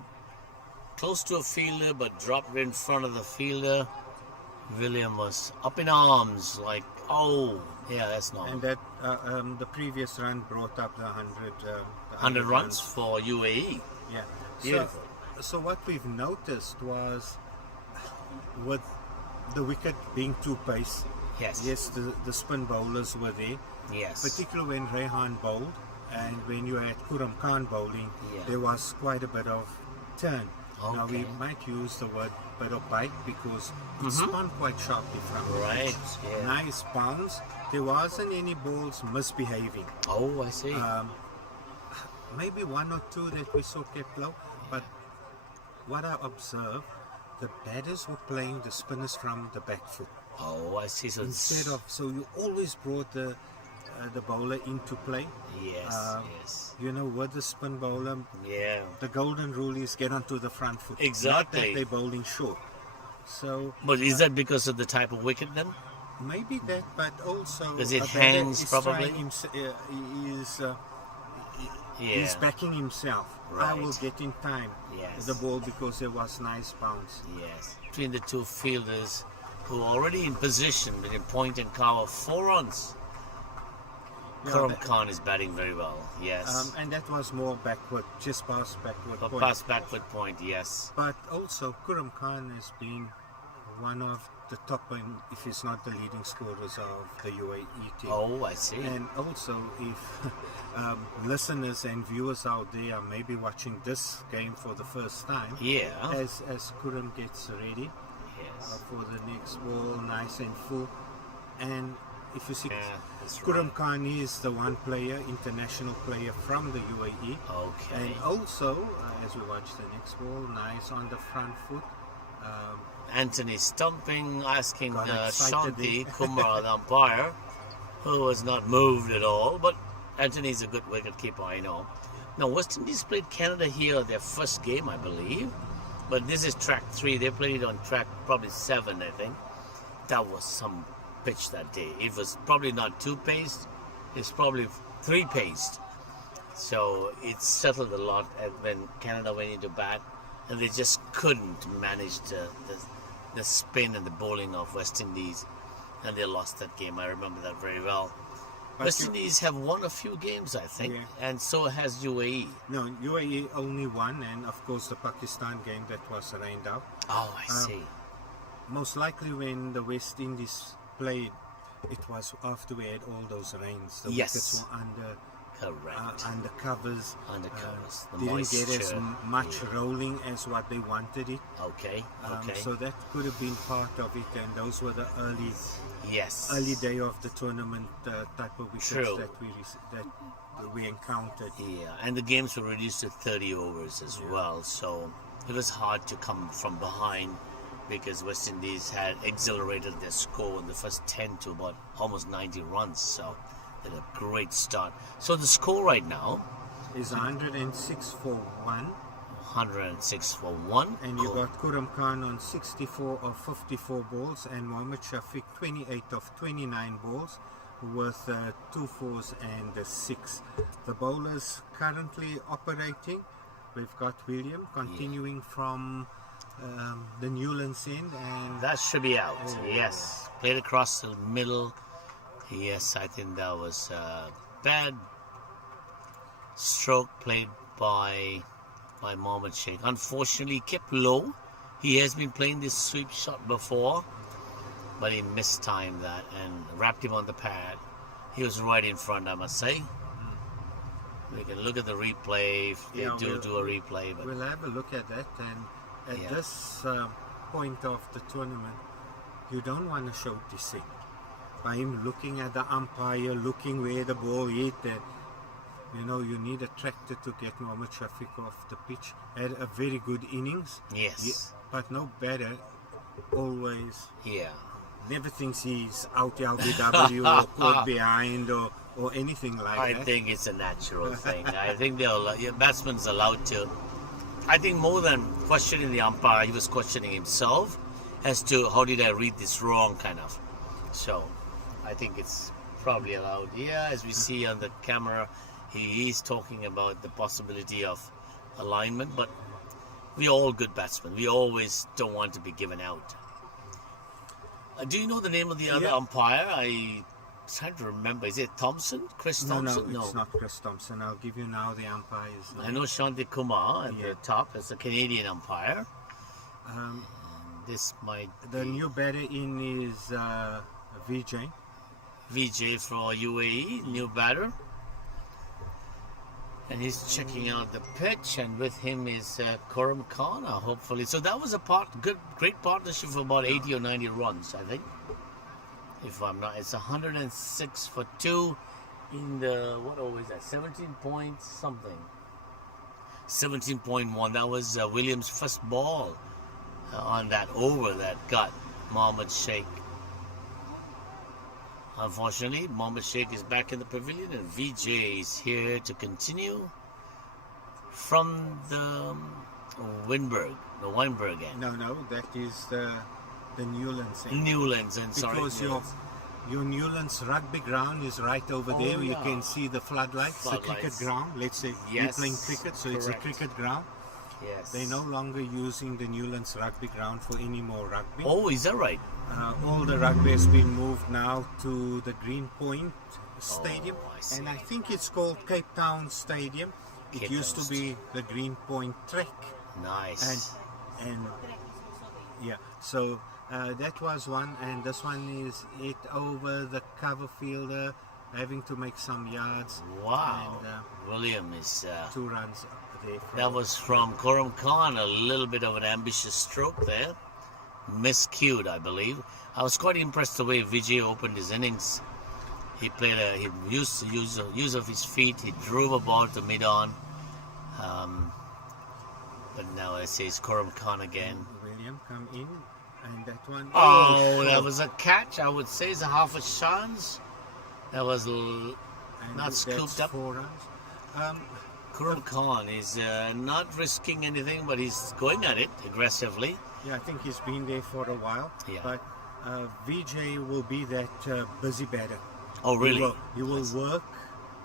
close to a fielder, but dropped in front of the fielder. William was up in arms, like, oh, yeah, that's not. And that the previous run brought up the 100. 100 runs for UAE. Yeah. Beautiful. So what we've noticed was, with the wicket being too paced, Yes. yes, the spin bowlers were there, Yes. particularly when Rehan bowled, and when you had Khurram Khan bowling, Yeah. there was quite a bit of turn. Now we Okay. might use the word bit of bite because it spun quite sharply from the Right, pitch. yeah. Nice bounce. There wasn't any balls misbehaving. Oh, I see. Maybe 1 or 2 that we saw kept low, but what I observed, the batters were playing the spinners from the back foot. Oh, I see. So Instead of, so you always brought the bowler into play. yes, yes, You know, with the spin bowler, yeah. the golden rule is get onto the front foot. Not Exactly. that they're bowling short. So But is that because of the type of wicket then? maybe that, but also Because it a batter hangs is probably? trying he's Yeah. backing himself. I will Right. get in time Yes. the ball because there was nice bounce. Yes. Between the two fielders who are already in position within point and cover, 4 runs. Yeah, Khurram that- Khan is batting very well. Yes. And that was more backward, just past backward But point. past backward point, yes. But also, Khurram Khan has been one of the top, if he's not the leading scorers of the UAE team. Oh, I see. And also, if listeners and viewers out there are maybe watching this game for the first time, Yeah. as Khurram gets ready Yes. for the next ball, nice and full, and if you see, Yeah, that's Khurram right. Khan is the one player, international player from the UAE. Okay. And also, as we watch the next ball, nice on the front foot. Anthony stumping, asking Got excited Shanti there. Kumar, the umpire, who was not moved at all. But Anthony's a good wicket keeper, I know. Now, West Indies played Canada here their first game, I believe. But this is track 3. They played on track probably 7, I think. That was some pitch that day. It was probably not 2 paced. It's probably 3 paced. So it settled a lot when Canada went into bat. And they just couldn't manage the spin and the bowling of West Indies, and they lost that game. I remember that very well. But West Indies have won a few games, I think, Yeah. and so has UAE. No, UAE only won, and of course the Pakistan game that was rained out. Oh, I see. Most likely when the West Indies played, it was after we had all those rains. The Yes. wickets were under. Correct. undercovers. Undercovers. The Didn't get as moisture. much rolling as what they wanted it. Okay. Okay. So that could have been part of it, and those were the early yes. day of the tournament type of wickets True. that we encountered. Yeah, and the games were reduced to 30 overs as well, so it was hard to come from behind because West Indies had accelerated their score in the first 10 to about almost 90 runs, so they had a great start. So the score right now Is 106 for 1, 106 for 1. and you got Khurram Khan on 64 of 54 balls, and Mohammad Shafiq 28 of 29 balls, with 2 fours and a 6. The bowlers currently operating. We've got William continuing from the Newlands end, and That should be out. Yes. Played across the middle. Yes, I think that was a bad stroke played by Mohammad Sheikh. Unfortunately, he kept low. He has been playing this sweep shot before, but he mistimed that and wrapped him on the pad. He was right in front, I must say. We can look at the replay if they do a replay. But we'll have a look at that. And at this point of the tournament, you don't want to show dissent. By him looking at the umpire, looking where the ball hit, and you need a tractor to get Mohammad Shafiq off the pitch. Had a very good innings. yes, But no better. Always yeah. never thinks he's out LBW or caught behind or anything like I that. think it's a natural thing. I think batsman's allowed to. I think more than questioning the umpire, he was questioning himself as to how did I read this wrong, kind of. So I think it's probably allowed. Yeah, as we see on the camera, he's talking about the possibility of alignment, but we're all good batsmen. We always don't want to be given out. Do you know the name of the other umpire? I'm trying to remember. Is it Thompson? Chris Thompson? No, it's not Chris Thompson. I'll give you now the umpires. I know Shanti Kumar at the top as a Canadian umpire. This might The new batter in is Vijay. VJ for UAE, new batter. And he's checking out the pitch, and with him is Khurram Khan, hopefully. So that was a great partnership for about 80 or 90 runs, I think. If I'm not, it's 106 for 2 in the, what over is that, 17 point something. 17.1, that was Williams' first ball on that over that got Mohammad Sheikh. Unfortunately, Mohammad Sheikh is back in the pavilion, and VJ is here to continue from the Weinberg end. No, that is the Newlands end. Newlands, and sorry. Because your Newlands rugby ground is right over there. You can see the floodlights, the cricket ground. Let's say you're playing cricket, so it's a cricket ground. Yes. They're no longer using the Newlands rugby ground for any more rugby. Oh, is that right? All the rugby has been moved now to the Greenpoint Stadium, and I think it's called Cape Town Stadium. It used to be the Greenpoint Trek. Nice. And so that was one, and this one is it over the cover fielder, having to make some yards. Wow. And William is 2 runs there. that was from Khurram Khan, a little bit of an ambitious stroke there. Miscued, I believe. I was quite impressed the way Vijay opened his innings. He played he used use of his feet. He drove a ball to mid-on. But now I say it's Khurram Khan again. William come in, and that one. Oh, that was a catch. I would say it's a half a chance. That was and not scooped up. 4 runs. Khurram Khan is not risking anything, but he's going at it aggressively. Yeah, I think he's been there for a while. Yeah. But Vijay will be that busy batter. Oh, really? He will work.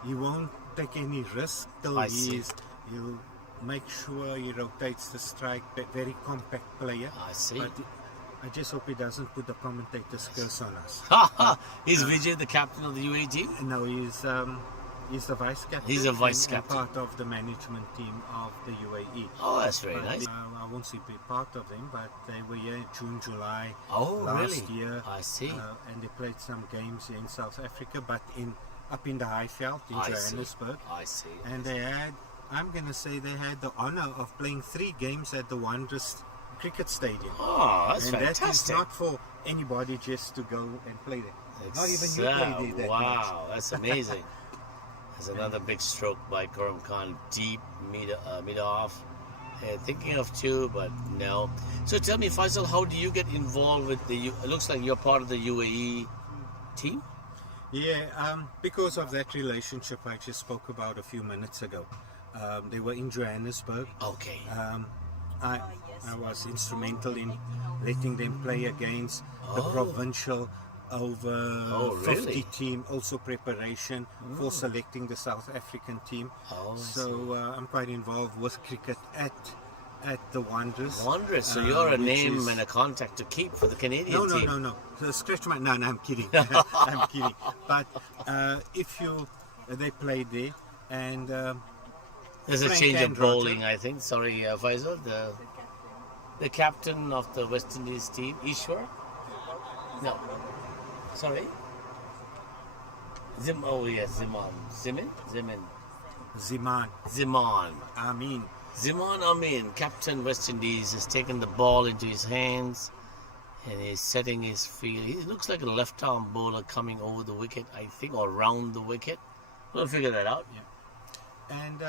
He won't take any risk till he'll make sure he rotates the strike. Very compact player. I see. But I just hope he doesn't put the commentator's curse on us. Is Vijay the captain of the UAE team? No, he's the vice captain. He's a vice and captain. part of the management team of the UAE. Oh, that's very nice. I won't say be part of them, but they were here June, July Oh, last really? year. I see. And they played some games in South Africa, but in up in the Highveld in Johannesburg. I see. And they had, I'm going to say they had the honor of playing 3 games at the Wanderers Cricket Stadium. Oh, that's and fantastic. that is not for anybody just to go and play there. Not even you played there that wow, that's amazing. There's another big stroke by Karam Khan, deep mid off. Thinking of 2, but no. So tell me, Faisal, how do you get involved with the? It looks like you're part of the UAE team. Yeah, because of that relationship I just spoke about a few minutes ago. They were in Johannesburg. Okay. I was instrumental in letting them play against the provincial over-50 team, also preparation for selecting the South African team. So I'm quite involved with cricket at the Wanderers. Wanderers, so you're a name and a contact to keep for the Canadian team. No. So scratch my... No, I'm kidding. I'm kidding. But they played there, and... there's a Frank change of and bowling, Roger. I think. Sorry, Faisal. The captain of the West Indies team, Ishwar? No. Sorry? Ziman? Ziman. Ziman Amin, captain West Indies, has taken the ball into his hands and he's setting his field. He looks like a left-arm bowler coming over the wicket, I think, or round the wicket. We'll figure that out. Yeah. And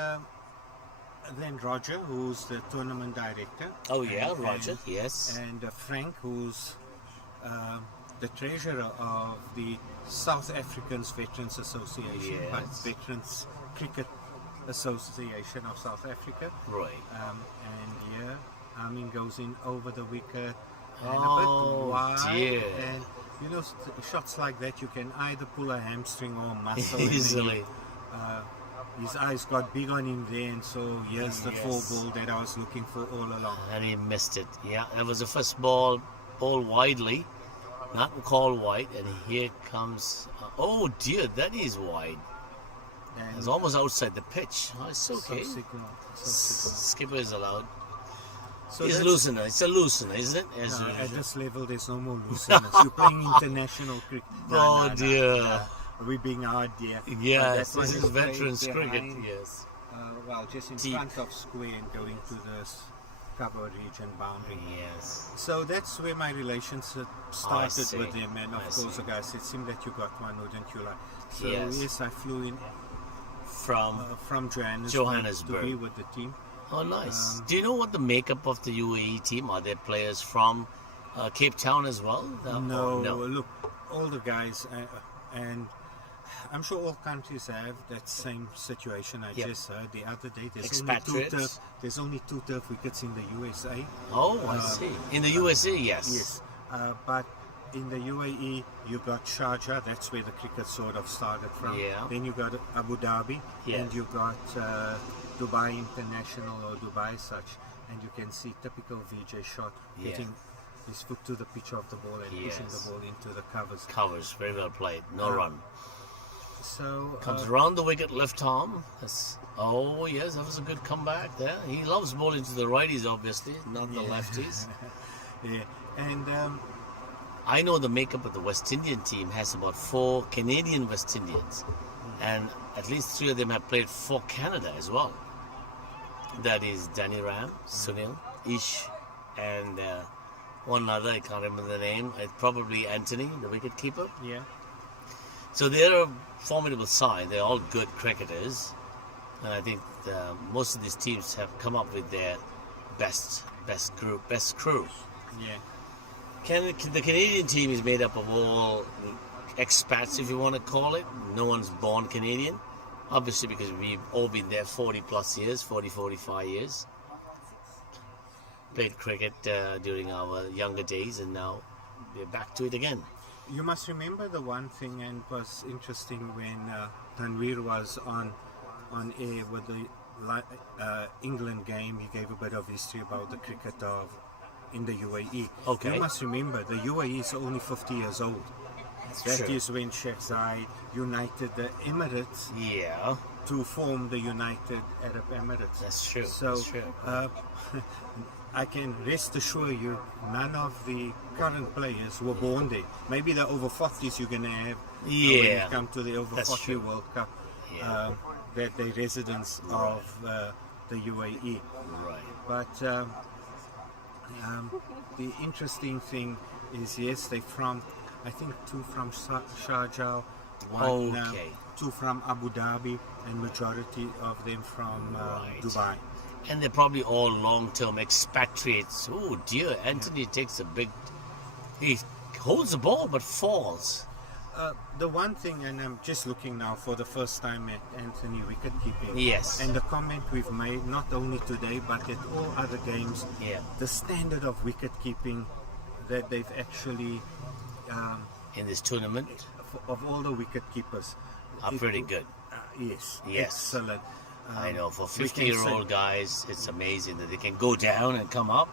then Roger, who's the tournament director. Oh, yeah, Roger, yes. And Frank, who's the treasurer of the South Africans Veterans Association, but Veterans Cricket Association of South Africa. Right. And yeah, Amin goes in over the wicket and a bit wide. Dear. And you know, shots like that, you can either pull a hamstring or muscle. Easily. His eyes got big on him there, and so here's the 4 ball that I was looking for all along. And he missed it. Yeah, that was the first ball widely, not called wide, and here comes. Oh dear, that is wide. And It's almost outside the pitch. Oh, it's okay. So signal. Skipper is allowed. So He's that's- loosener. It's a loosener, isn't it? As No, usual. at this level, there's no more looseness. You're playing international cricket. Oh, dear. No. We're being hard, dear. Yes, But that this one is veterans played cricket. behind, Yes. well, just in Deep. front of square and going to the cover region boundary. Yes. So that's where my relationship started see. with them, and of I course, see. the guy said, "Seemed that you got one, wouldn't you like?" So Yes. I flew in From Johannesburg to be with the team. oh, nice. Do you know what the makeup of the UAE team? Are there players from Cape Town as well? No, Or look, all the guys, and I'm sure all countries have that same situation. I just heard the other day. Expatriates? There's only 2 turf wickets in the USA. Oh, I see. In the USA, yes. Yes, but in the UAE, you got Sharjah. That's where the cricket sort of started from. Yeah. Then you got Abu Dhabi, Yes. and you got Dubai International or Dubai such, and you can see typical VJ shot getting his foot to the pitch of the ball and pushing the ball into the covers. Covers, very well played. No run. So Comes around the wicket, left arm. Oh, yes, that was a good comeback there. He loves bowling to the righties, obviously, not the lefties. yeah, and I know the makeup of the West Indian team has about 4 Canadian West Indians, and at least 3 of them have played for Canada as well. That is Danny Ram, Sunil, Ish, and one other, I can't remember the name. It's probably Anthony, the wicketkeeper. yeah. So they're a formidable side. They're all good cricketers, and I think most of these teams have come up with their best crew. Yeah. The Canadian team is made up of all expats, if you want to call it. No one's born Canadian, obviously, because we've all been there 40 plus years, 45 years. Played cricket during our younger days, and now we're back to it again. You must remember the one thing, and it was interesting when Tanveer was on air with the England game. He gave a bit of history about the cricket in the UAE. Okay. You must remember the UAE is only 50 years old. That is when Sheikh Zayed united the Emirates Yeah, to form the United Arab Emirates. that's true. So that's true. I can rest assure you, none of the current players were born there. Maybe the over-50s you're going to have when Yeah, you come to the that's over-40 true. World Cup, Yeah. that they're residents of the UAE. Right. But the interesting thing is, yes, they're from, I think, 2 from Sharjah, 1, Okay. 2 from Abu Dhabi, and majority of them from Right. Dubai. And they're probably all long-term expatriates. Oh dear, Anthony takes a big... He holds the ball but falls. The one thing, and I'm just looking now for the first time at Anthony wicket keeping. Yes. And the comment we've made, not only today, but at all other games, Yeah. the standard of wicket keeping that they've actually, In this tournament, of all the wicket keepers, are pretty good. Yes. Yes. Excellent. I know, for we can 50-year-old guys, it's amazing that they can go down and come up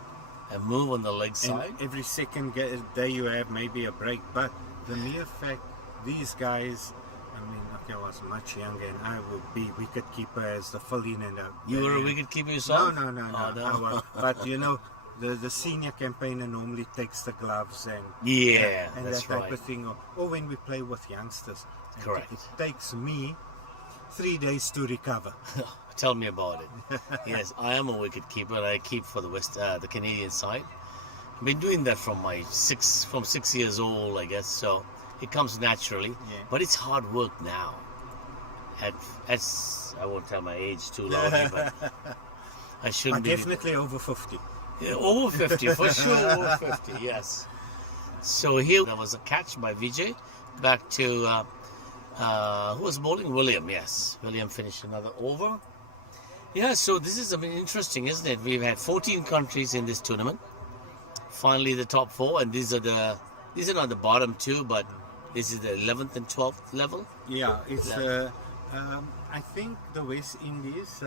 and move on the leg And side. every second day you have maybe a break, but the mere fact these guys, I mean, okay, I was much younger and I would be wicket keeper as the fill-in and You were a wicket keeper yourself? No. Oh, no. I was- but you know, the senior campaigner normally takes the gloves and Yeah, and that's that type right. of thing, or when we play with youngsters. And Correct. It takes me 3 days to recover. Tell me about it. Yes, I am a wicket keeper. I keep for the Canadian side. I've been doing that from 6 years old, I guess. So it comes naturally. Yeah. But it's hard work now. At I won't tell my age too loudly, but I shouldn't But be. definitely over 50. Yeah, over 50, for sure, over 50, yes. So here, there was a catch by Vijay. Back to, who was bowling? William, yes. William finished another over. Yeah, so this is a bit interesting, isn't it? We've had 14 countries in this tournament. Finally, the top 4, and these are not the bottom 2, but this is the 11th and 12th level. Yeah, it's. I think the West Indies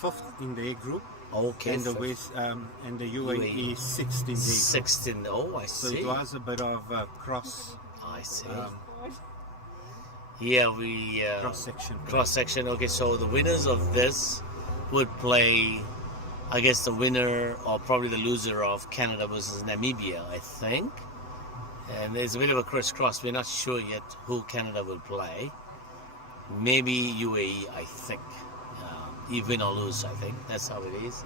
5th in their group, Okay. and the fifth. West and the UAE 6th in their group. 16. Oh, I So see. it was a bit of cross I see. Yeah, we cross section. cross section. Okay, so the winners of this would play, I guess, the winner or probably the loser of Canada versus Namibia, I think. And there's a bit of a crisscross. We're not sure yet who Canada will play. Maybe UAE, I think. You win or lose, I think. That's how it is.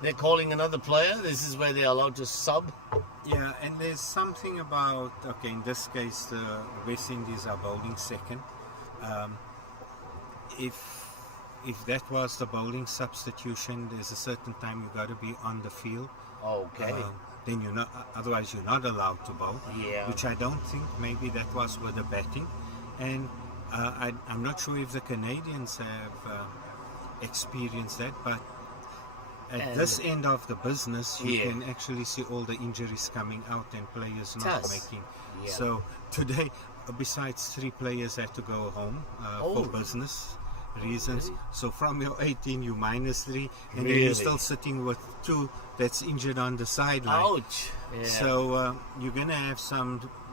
They're calling another player. This is where they're allowed to sub. Yeah, and there's something about, okay, in this case the West Indies are bowling second. If that was the bowling substitution, there's a certain time you got to be on the field. Okay. Then you're not, otherwise you're not allowed to bowl. Yeah. Which I don't think. Maybe that was with the batting, and I'm not sure if the Canadians have experienced that, but at And- this end of the business, you Yeah. can actually see all the injuries coming out and players not Does. making. Yeah. So today, besides 3 players had to go home Oh. for business reasons. Really? So from your 18, you minus 3, and then Really? you're still sitting with 2 that's injured on the sideline. Ouch. Yeah. So you're going to have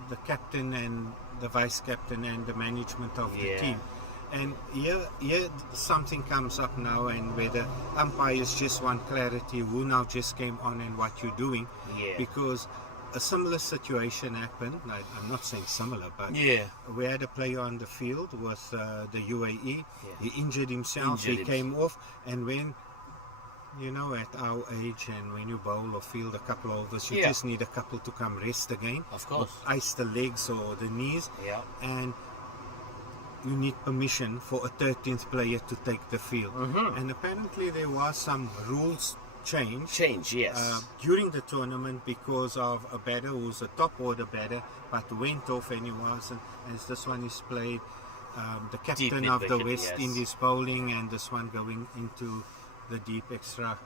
the captain and the vice captain and the management of the Yeah. team. And here something comes up now, and where the umpires just want clarity who now just came on and what you're doing. Yeah. Because a similar situation happened. I'm not saying similar, but Yeah. we had a player on the field with the UAE. Yeah. He injured himself. Injured He came off, and when at our age, and when you bowl or field a couple of overs, you Yeah. just need a couple to come rest again. Of course. Or ice the legs or the knees, Yeah. and you need permission for a 13th player to take the field. And apparently there was some rules change Yes. during the tournament because of a batter who's a top order batter but went off, and he wasn't, as this one is played, the captain of the mid-wicket, West yes. Indies bowling, and this one going into the deep extra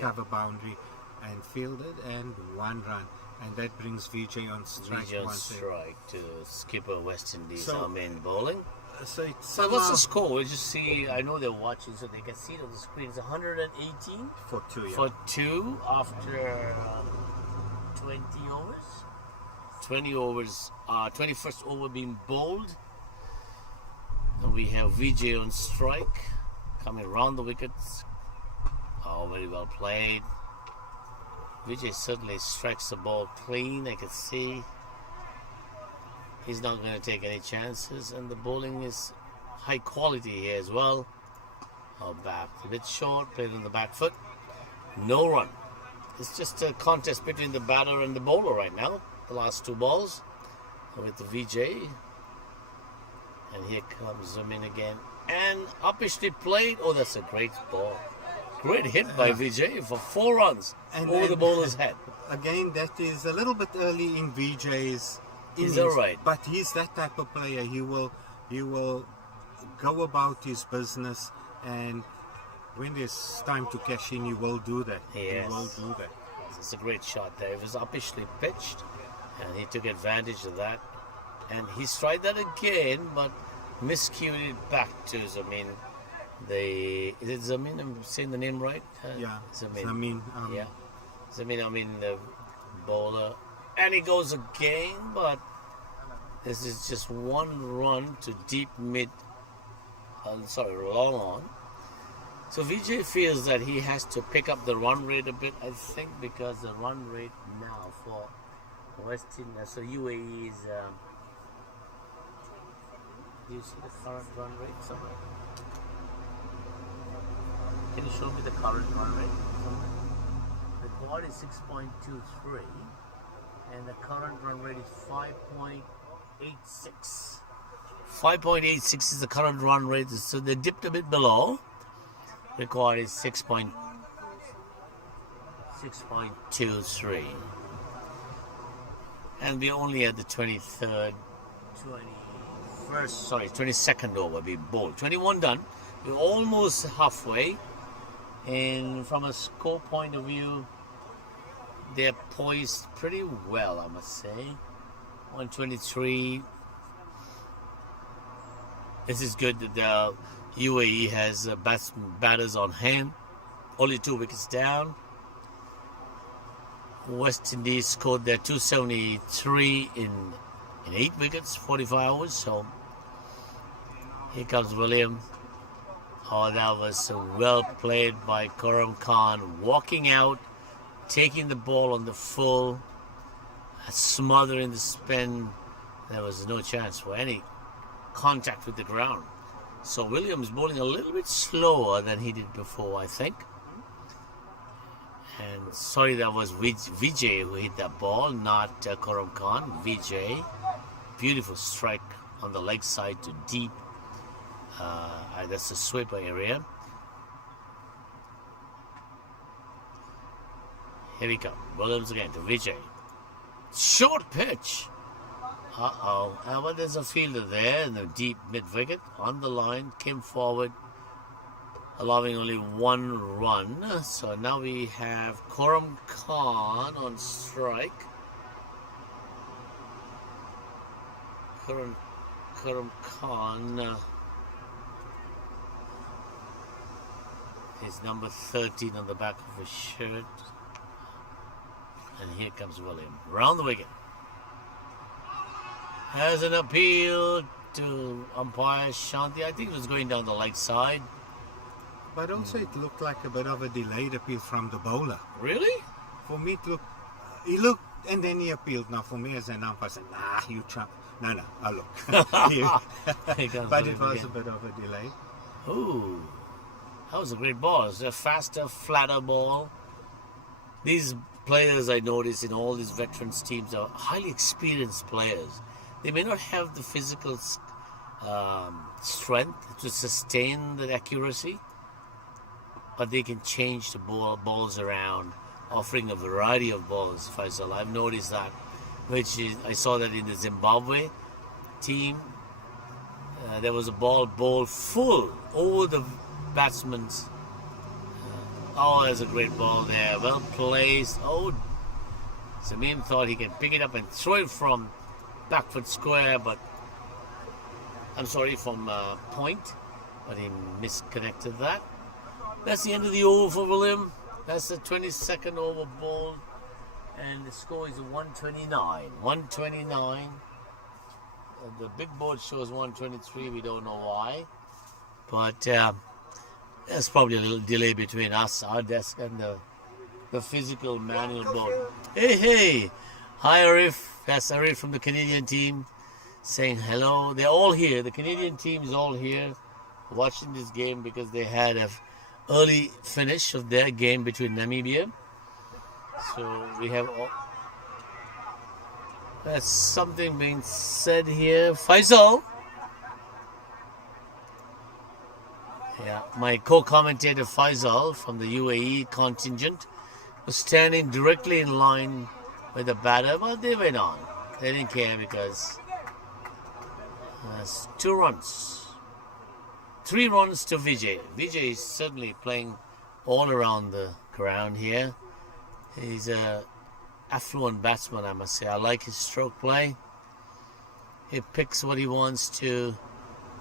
cover boundary and fielded, and 1 run, and that brings Vijay on strike. Vijay on once there. strike to skipper West Indies. So- I mean bowling. So it's So what's somehow the score? We'll just see. I know they're watching, so they can see it on the screen. It's 118 for 2, yeah. for 2 after 20 overs. 20 overs. 21st over being bowled. And we have Vijay on strike, coming around the wickets. Oh, very well played. Vijay certainly strikes the ball clean. I can see he's not going to take any chances, and the bowling is high quality here as well. Back a bit short, played on the back foot. No run. It's just a contest between the batter and the bowler right now. The last two balls with the Vijay. And here comes Zamin again. And uppishly played. Oh, that's a great ball. Great hit by Vijay for 4 runs over the bowler's head. Again, that is a little bit early in Vijay's innings. He's all right. But he's that type of player. He will go about his business, and when there's time to cash in, he will do that. Yes. He will do that. It's a great shot there. It was uppishly pitched, and he took advantage of that. And he's tried that again, but miscued it back to Zamin. Is it Zamin? I'm saying the name right? Yeah. Zamin. Yeah. Zamin, the bowler. And he goes again, but this is just 1 run to deep mid. Long on. So Vijay feels that he has to pick up the run rate a bit, I think, because the run rate now for West Indies, so UAE is. Do you see the current run rate somewhere? Can you show me the current run rate? The quad is 6.23, and the current run rate is 5.86. 5.86 is the current run rate, so they dipped a bit below. The quad is 6.23. And we're only at the 22nd over being bowled. 21 done. We're almost halfway. And from a score point of view, they're poised pretty well, I must say. 123. This is good that the UAE has batters on hand. Only 2 wickets down. West Indies scored their 273 in 8 wickets, 45 hours. So here comes William. Oh, that was well played by Karam Khan. Walking out, taking the ball on the full, smothering the spin. There was no chance for any contact with the ground. So Williams bowling a little bit slower than he did before, I think. And sorry, that was Vijay who hit that ball, not Karam Khan. Vijay, beautiful strike on the leg side to deep. That's the sweeper area. Here we go. Williams again to Vijay. Short pitch. But there's a fielder there in the deep mid-wicket on the line, came forward, allowing only 1 run. So now we have Karam Khan on strike. Karam Khan is number 13 on the back of his shirt. And here comes William. Round the wicket. Has an appeal to umpire Shanti. I think it was going down the leg side. But also it looked like a bit of a delayed appeal from the bowler. Really? For me it looked, he looked and then he appealed. Now for me as an umpire I said, you trump. No, I'll look. But it was a bit of a delay. Ooh, that was a great ball. It's a faster, flatter ball. These players I notice in all these veterans teams are highly experienced players. They may not have the physical strength to sustain that accuracy, but they can change the balls around, offering a variety of balls, Faisal. I've noticed that, I saw that in the Zimbabwe team. There was a ball bowled full over the batsman's. There's a great ball there. Well placed. Samim thought he can pick it up and throw it from back foot square, from point, but he misconnected that. That's the end of the over for William. That's the 22nd over ball, and the score is 129. 129. The big board shows 123. We don't know why, but there's probably a little delay between us, our desk, and the the physical manual ball. Hey! Hi Arif. That's Arif from the Canadian team saying hello. They're all here. The Canadian team is all here watching this game because they had a early finish of their game between Namibia. So we have all. There's something being said here. Faisal. Yeah, my co-commentator Faisal from the UAE contingent was standing directly in line with the batter, but they went on. They didn't care because that's 2 runs. 3 runs to Vijay. Vijay is certainly playing all around the ground here. He's a affluent batsman, I must say. I like his stroke play. He picks what he wants to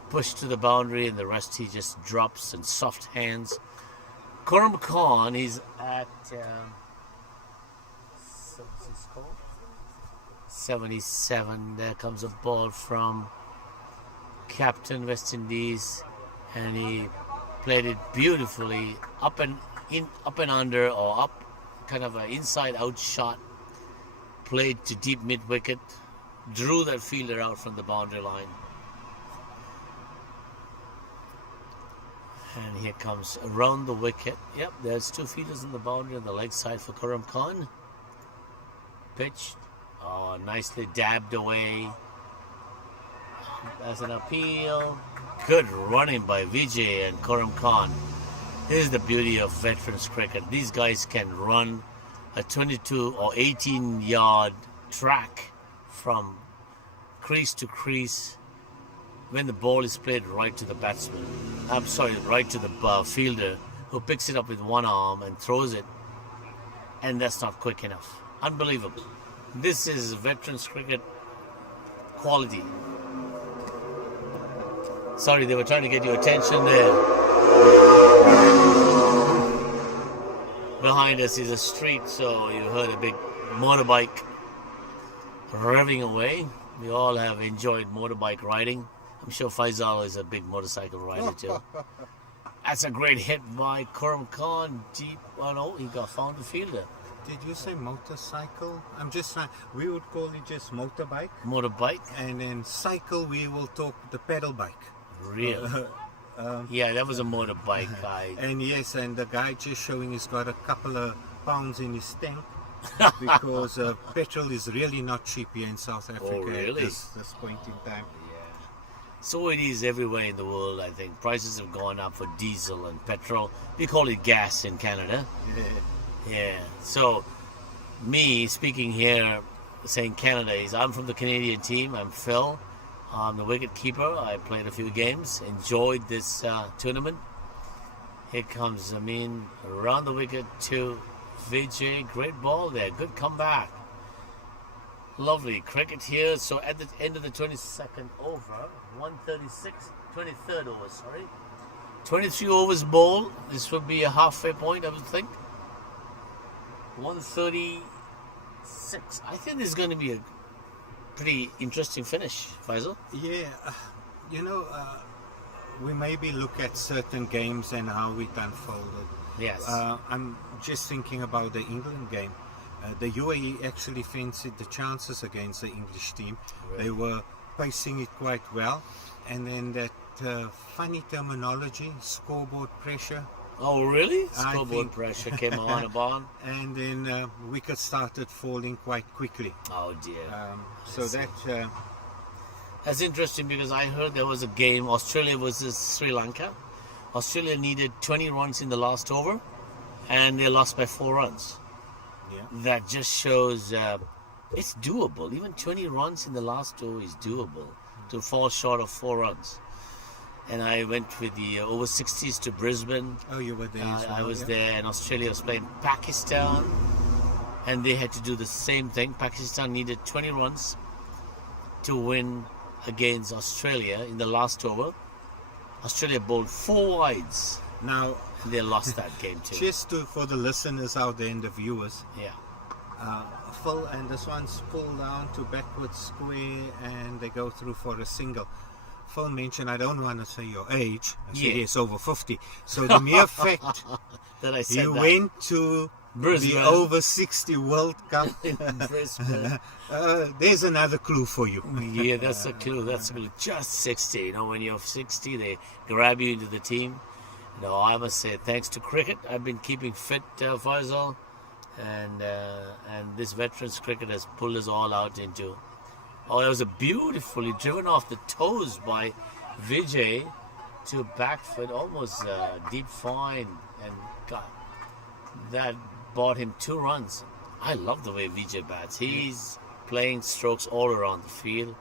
push to the boundary, and the rest he just drops in soft hands. Khurram Khan, he's at 77. There comes a ball from captain West Indies, and he played it beautifully up and under, or up, kind of an inside out shot, played to deep mid wicket, drew that fielder out from the boundary line. And here comes around the wicket. Yep, there's 2 fielders in the boundary on the leg side for Khurram Khan. Pitched. Oh, nicely dabbed away. As an appeal. Good running by Vijay and Khurram Khan. This is the beauty of veterans cricket. These guys can run a 22 or 18 yard track from crease to crease when the ball is played right to the batsman. Right to the fielder, who picks it up with one arm and throws it, and that's not quick enough. Unbelievable. This is veterans cricket quality. Sorry, they were trying to get your attention there. Behind us is a street, so you heard a big motorbike revving away. We all have enjoyed motorbike riding. I'm sure Faisal is a big motorcycle rider too. That's a great hit by Khurram Khan. Deep. Oh no, he found the fielder. Did you say motorcycle? I'm just trying. We would call it just motorbike. Motorbike. And then cycle, we will talk the pedal bike. Really? Yeah, that was a motorbike guy. And yes, and the guy just showing he's got a couple of pounds in his tank because petrol is really not cheap here in South Africa. Oh, really? At this point in time. So it is everywhere in the world, I think. Prices have gone up for diesel and petrol. We call it gas in Canada. Yeah. So, me speaking here, saying Canada, I'm from the Canadian team. I'm Phil. I'm the wicket keeper. I played a few games. Enjoyed this tournament. Here comes Amin around the wicket to Vijay. Great ball there. Good comeback. Lovely cricket here. So at the end of the 22nd over, 23rd over, 23 overs ball. This would be a halfway point, I would think. 136. I think this is going to be a pretty interesting finish, Faisal. Yeah, we maybe look at certain games and how it unfolded. Yes. I'm just thinking about the England game. The UAE actually fancied the chances against the English team. Really? They were pacing it quite well. And then that funny terminology, scoreboard pressure. Oh, really? Scoreboard pressure came on a ball. And then wickets started falling quite quickly. Oh, dear. That's interesting because I heard there was a game, Australia versus Sri Lanka. Australia needed 20 runs in the last over, and they lost by 4 runs. Yeah. That just shows it's doable. Even 20 runs in the last over is doable to fall short of 4 runs. And I went with the over-50s to Brisbane. Oh, you were there as well, I was there, and Australia was playing Pakistan, and they had to do the same thing. Pakistan needed 20 runs to win against Australia in the last over. Australia bowled 4 wides. Now, they lost that game too. Just for the listeners out there and the viewers. Yeah. Phil and this one's pulled down to backward square, and they go through for a single. Phil mentioned, I don't want to say your age. I said, yes, over 50. So the mere fact that I said you went to Brisbane. The Over-60 World Cup. Brisbane. There's another clue for you. Yeah, that's a clue. That's a clue. Just 60. You know, when you're 60, they grab you into the team. No, I must say, thanks to cricket, I've been keeping fit, Faisal, and this veterans cricket has pulled us all out into. Oh, it was a beautifully driven off the toes by Vijay to back foot, almost deep fine, and God, that bought him 2 runs. I love the way Vijay bats. He's playing strokes all around the field.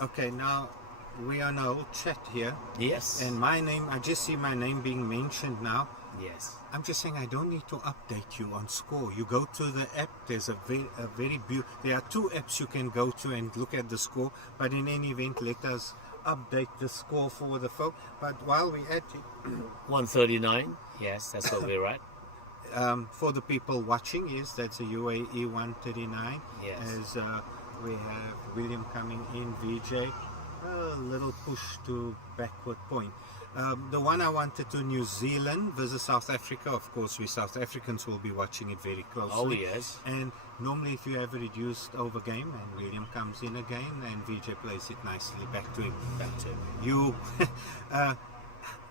Okay, now we are on a old chat here. Yes. And my name, I just see my name being mentioned now. Yes. I'm just saying I don't need to update you on score. You go to the app. There's a very beautiful. There are 2 apps you can go to and look at the score. But in any event, let us update the score for the folk. But while we're at it, 139. Yes, that's what we're at. for the people watching, yes, that's a UAE 139. Yes. As we have William coming in, VJ, a little push to backward point. The one I wanted to New Zealand versus South Africa. Of course, we South Africans will be watching it very closely. Oh, yes. And normally if you have a reduced over game and William comes in again and VJ plays it nicely back to him. Back to him. You,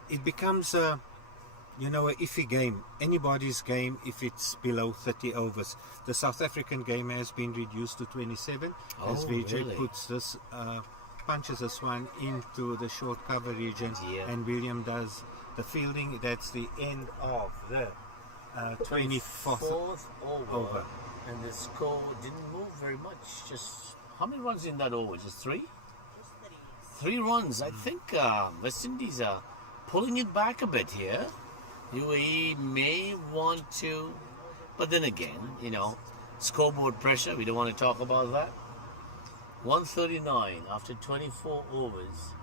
it becomes a iffy game. Anybody's game if it's below 30 overs. The South African game has been reduced to 27 as Oh, VJ really? puts this punches this one into the short cover region, Yeah. and William does the fielding. That's the end of the 24th over. And the score didn't move very much. Just how many runs in that over? Just 3? 3 runs. I think West Indies are pulling it back a bit here. UAE may want to, but then again, scoreboard pressure. We don't want to talk about that. 139 after 24 overs.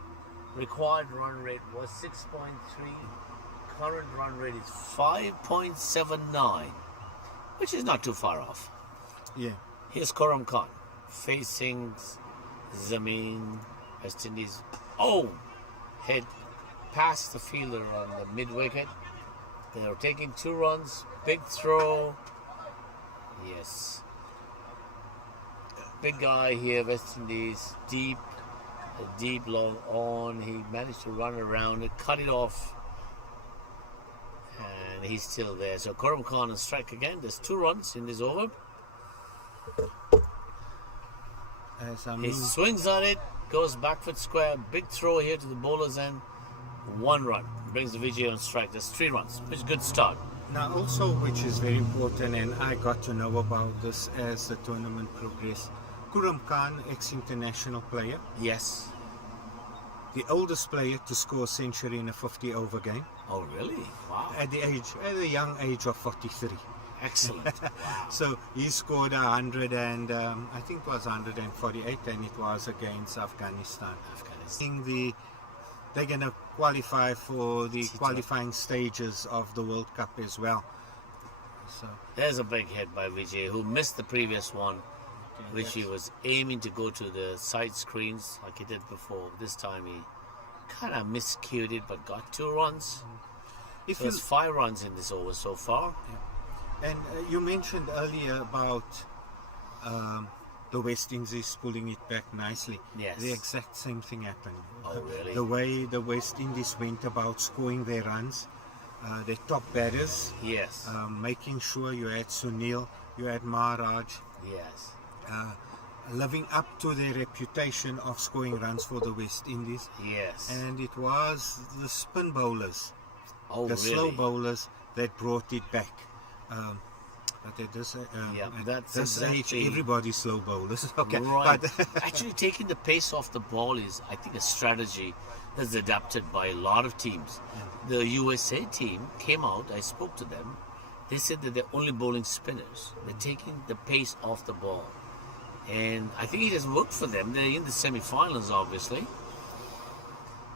Required run rate was 6.3. Current run rate is 5.79, which is not too far off. Yeah. Here's Koram Khan facing Zameen, West Indies. Oh! Head past the fielder on the mid wicket. They are taking 2 runs. Big throw. Yes. Big guy here, West Indies. Deep long on. He managed to run around it, cut it off. And he's still there. So Koram Khan on strike again. There's 2 runs in this over. He swings on it, goes back foot square. Big throw here to the bowler's end. 1 run. Brings the Vijay on strike. There's 3 runs, which is a good start. Now also, which is very important, and I got to know about this as the tournament progressed, Kuram Khan, ex-international player, Yes. the oldest player to score a century in a 50 over game Oh, really? Wow. at the young age of 43. Excellent. Wow. So he scored 100 and I think it was 148, and it was against Afghanistan. Afghanistan. They're going to qualify for the T20. qualifying stages of the World Cup as well. So There's a big hit by Vijay, who missed the previous one, which he was aiming to go to the side screens like he did before. This time he kind of miscued it, but got 2 runs. if So you it's 5 runs in this over so far. And you mentioned earlier about the West Indies pulling it back nicely. Yes. The exact same thing happened. Oh, really? The way the West Indies went about scoring their runs, their top batters, Yes. making sure you had Sunil, you had Maharaj, Yes. living up to their reputation of scoring runs for the West Indies. Yes. And it was the spin bowlers, Oh, the really? slow bowlers that brought it back. But at this, Yeah, at that's this age, exactly- everybody's slow bowlers. Okay, Right. but Actually, taking the pace off the ball is, I think, a strategy that's adapted by a lot of teams. The USA team came out, I spoke to them. They said that they're only bowling spinners. They're taking the pace off the ball. And I think it has worked for them. They're in the semi-finals, obviously.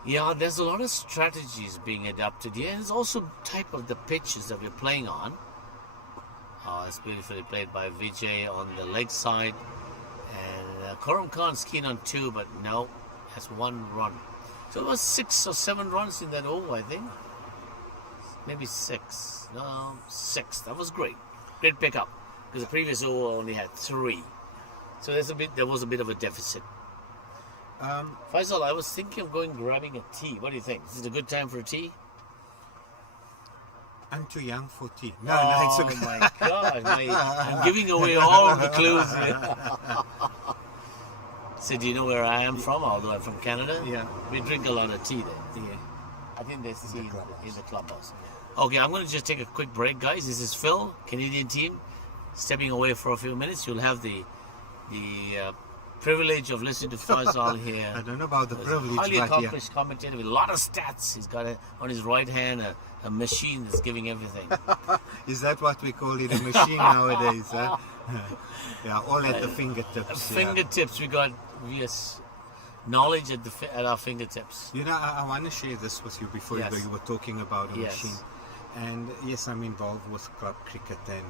Yeah, there's a lot of strategies being adapted. Yeah, there's also type of the pitches that we're playing on. It's beautifully played by Vijay on the leg side. And Koram Khan's keen on 2, but no, has 1 run. So it was 6 or 7 runs in that over, I think. maybe 6. No, 6. That was great. Great pickup. Because the previous over only had 3. So there was a bit of a deficit. Faisal, I was thinking of grabbing a tea. What do you think? Is it a good time for a tea? I'm too young for tea. No, Oh it's okay. my God, mate. I'm giving away all of the clues here. So do you know where I am from? Although I'm from Canada? Yeah. We drink a lot of tea there. Yeah. I think there's tea in the clubhouse. Okay, I'm going to just take a quick break, guys. This is Phil, Canadian team, stepping away for a few minutes. You'll have the privilege of listening to Faisal here. I don't know about the privilege, Highly but accomplished commentator with a lot of stats. He's got on his right hand a machine that's giving everything. Is that what we call it, a machine nowadays? Huh? Yeah, all at the fingertips. Fingertips, we got knowledge at our fingertips. You know, I want to share this with you before Yes. you were talking about a Yes. machine. And yes, I'm involved with club cricket, and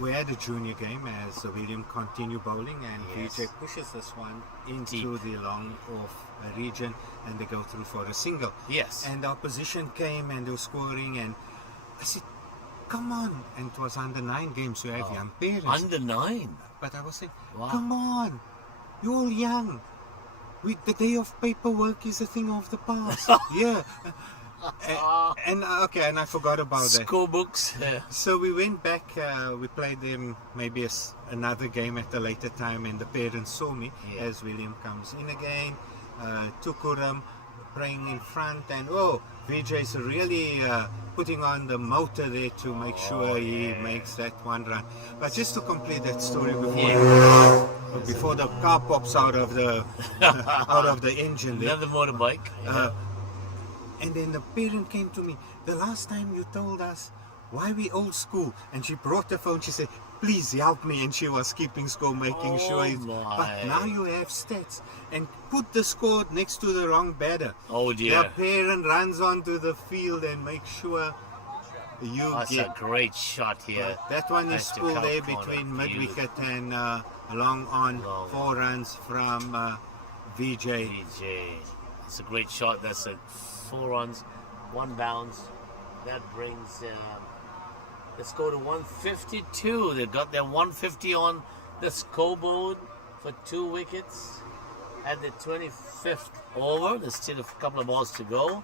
we had a junior game as William continued bowling, and Yes. VJ pushes this one into the long off region, and they go through for a single. Yes. And the opposition came and they were scoring, and I said, come on. And it was under 9 games, so you have young parents. Under 9? But I was saying, Wow. come on, you're all young. The day of paperwork is a thing of the past. Yeah. And I forgot about that. School books. Yeah. So we went back, we played them maybe another game at a later time, and the parents saw me as William comes in again, Tukuram praying in front, and VJ's really putting on the motor there to make sure he makes that one run. But just to complete that story before the car pops out of the out of the engine there. Another motorbike. And then the parent came to me, the last time you told us why we old school, and she brought the phone, she said, please help me, and she was keeping score, making sure but now you have stats, and put the score next to the wrong batter. Oh dear. The parent runs onto the field and makes sure you That's get a great shot here. that one is That's the pulled cut there corner. between mid Beautiful. wicket and long on. Long 4 runs from VJ. DJ. It's a great shot. That's 4 runs, 1 bounce. That brings the score to 152. They got their 150 on the scoreboard for 2 wickets at the 25th over. There's still a couple of balls to go.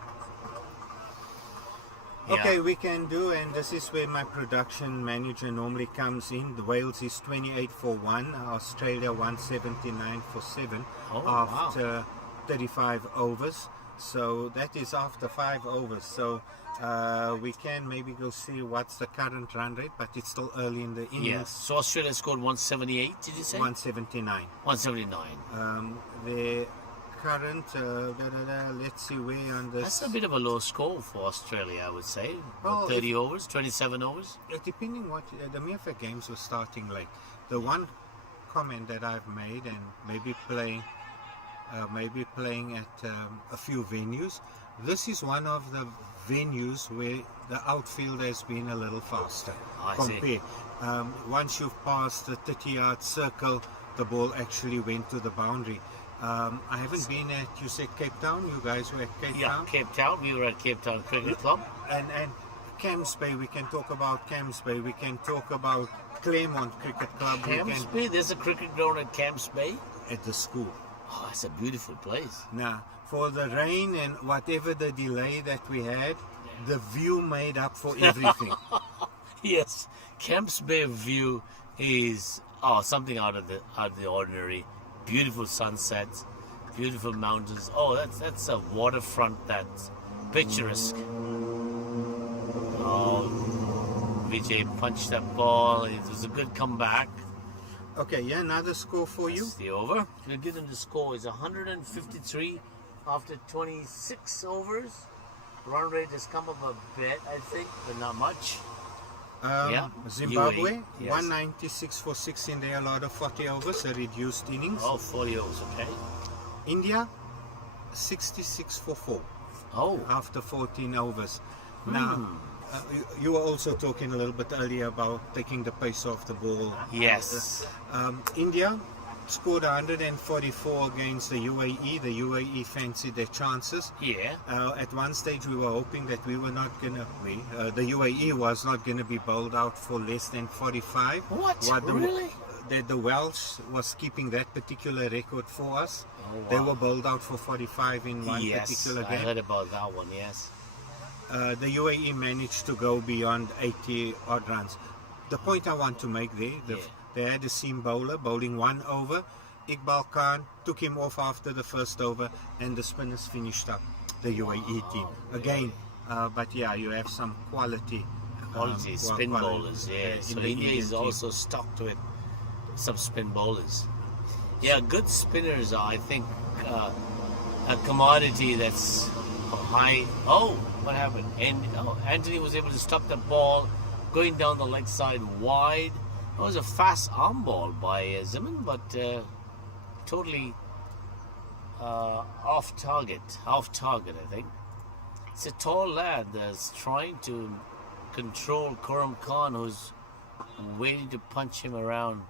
Okay, we can do, and this is where my production manager normally comes in. The Wales is 28 for 1, Australia 179 for 7 after 35 overs. So that is after 5 overs. So we can maybe go see what's the current run rate, but it's still early in the innings. Yes. So Australia scored 178, did you say? 179. 179. The current, let's see where on this. That's a bit of a low score for Australia, I would say. Well, 30 overs, 27 overs. Depending what the mere fact games were starting late. The one comment that I've made, and maybe playing at a few venues, this is one of the venues where the outfield has been a little faster. I see. Once you've passed the 30-yard circle, the ball actually went to the boundary. I haven't been at, you said Cape Town, you guys were at Cape Town? Yeah, Cape Town. We were at Cape Town Cricket Club. And Camps Bay, we can talk about Camps Bay, we can talk about Claremont Cricket Club. Camps Bay? There's a cricket ground at Camps Bay? At the school. Oh, it's a beautiful place. Now, for the rain and whatever the delay that we had, the view made up for everything. Yes, Camps Bay view is something out of the ordinary. Beautiful sunsets, beautiful mountains. Oh, that's a waterfront that's picturesque. Oh, Vijay punched that ball. It was a good comeback. Okay, yeah, another score for you. That's the over. We'll give them the score is 153 after 26 overs. Run rate has come up a bit, I think, but not much. Zimbabwe, UAE, yes. 196 for 6 in there, a lot of 40 overs, a reduced innings. Oh, 40 overs, okay. India, 66 for 4 after 14 overs. Now, you were also talking a little bit earlier about taking the pace off the ball. Yes. India, scored 144 against the UAE. The UAE fancied their chances. Yeah. At one stage, we were hoping that we were not gonna. The UAE was not gonna be bowled out for less than 45. What? the, Really? The Welsh was keeping that particular record for us. Oh, wow. They were bowled out for 45 in one particular I game. heard about that one, yes. The UAE managed to go beyond 80 odd runs. The point I want to make there, they had a seam bowler bowling 1 over. Iqbal Khan took him off after the first over, and the spinners finished up the UAE team. Again, but yeah, you have some quality. Spin bowlers, yeah. So India is also stocked with some spin bowlers. Yeah, good spinners are, I think, a commodity that's high. Oh, what happened? And Anthony was able to stop the ball going down the leg side wide. It was a fast arm ball by Ziman, but totally off target, I think. It's a tall lad that's trying to control Khurram Khan, who's waiting to punch him around.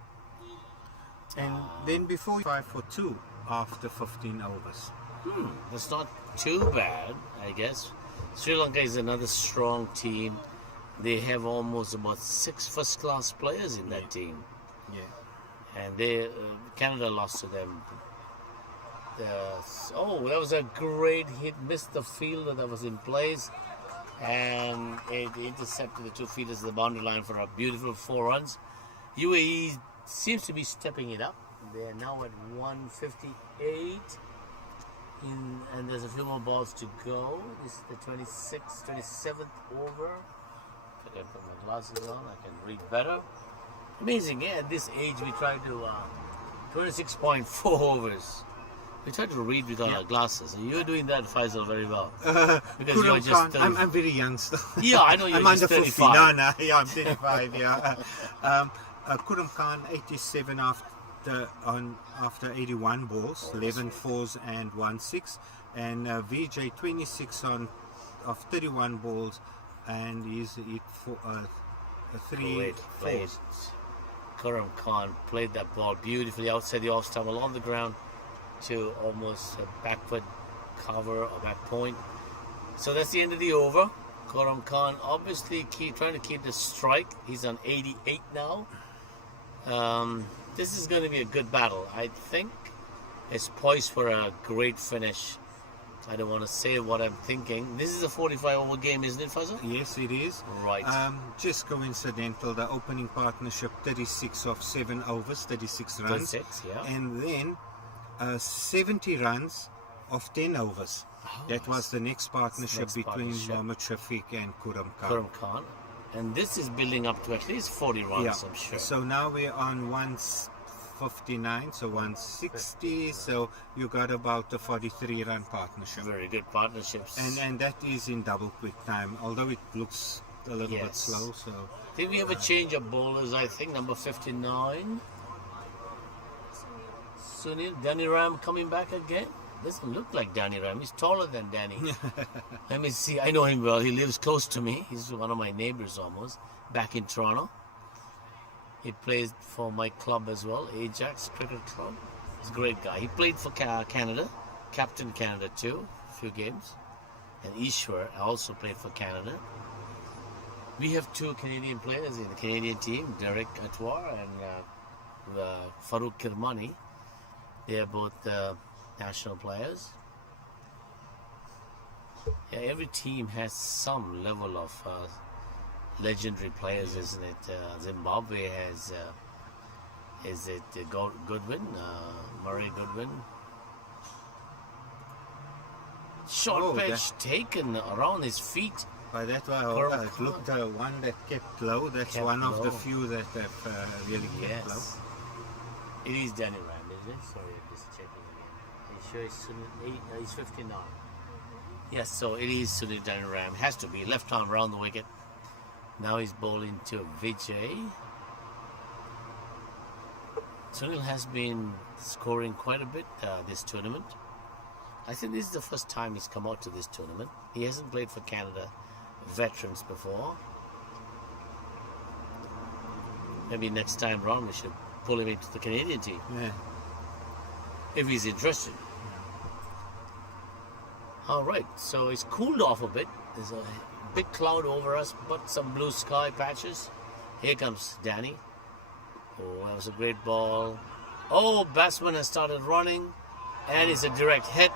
And then before 5 for 2 after 15 overs. That's not too bad, I guess. Sri Lanka is another strong team. They have almost about 6 first-class players in that team. Yeah. And Canada lost to them. That was a great hit. Missed the fielder that was in place. And it intercepted the 2 feeters of the boundary line for a beautiful 4 runs. UAE seems to be stepping it up. They are now at 158. And there's a few more balls to go. This is the 27th over. If I can put my glasses on, I can read better. Amazing, yeah. At this age, we try to 26.4 overs. We try to read without our glasses. And you're doing that, Faisal, very well. Because you're just 30. I'm very young still. Yeah, I know you're I'm just under 35. 50. No, yeah, I'm 35. Yeah. Khurram Khan 87 after 81 balls, 11 fours and 1 6, and Vijay 26 of 31 balls, and he's hit for 3 fours. Khurram Khan played that ball beautifully outside the off stump along the ground to almost a backward cover or back point. So that's the end of the over. Khurram Khan obviously trying to keep the strike. He's on 88 now. This is going to be a good battle. I think it's poised for a great finish. I don't want to say what I'm thinking. This is a 45-over game, isn't it, Faisal? Yes, it is. Right. Just coincidental, the opening partnership, 36 of 7 overs, 36 runs. 36, yeah. And then 70 runs of 10 overs. That was the next partnership between Mohammad Shafiq and Khurram Khan. And this is building up to at least 40 runs, I'm sure. So now we're on 159, so 160. So you got about a 43-run partnership. Very good partnerships. And that is in double quick time, although it looks a little bit slow. So did we have a change of bowlers? I think number 59. Sunil Danny Ram coming back again. Doesn't look like Danny Ram. He's taller than Danny. Let me see. I know him well. He lives close to me. He's one of my neighbors almost. Back in Toronto. He plays for my club as well, Ajax Cricket Club. He's a great guy. He played for Canada, captain Canada too, a few games. And Ishwar also played for Canada. We have 2 Canadian players in the Canadian team, Derek Atwar and Farooq Kirmani. They are both national players. Yeah, every team has some level of legendary players, isn't it? Zimbabwe has, is it Goodwin, Murray Goodwin? Short pitch taken around his feet. By that one, it looked one that kept low. That's one of the few that have really kept low. It is Danny Ram, isn't it? Sorry, I'm just checking again. He's 59. Yes, so it is Sunil Danny Ram. Has to be left arm around the wicket. Now he's bowling to Vijay. Sunil has been scoring quite a bit this tournament. I think this is the first time he's come out to this tournament. He hasn't played for Canada veterans before. Maybe next time round we should pull him into the Canadian team. Yeah. if he's interested. All right, so it's cooled off a bit. There's a big cloud over us, but some blue sky patches. Here comes Danny. Oh, that was a great ball. Oh, batsman has started running, and it's a direct hit.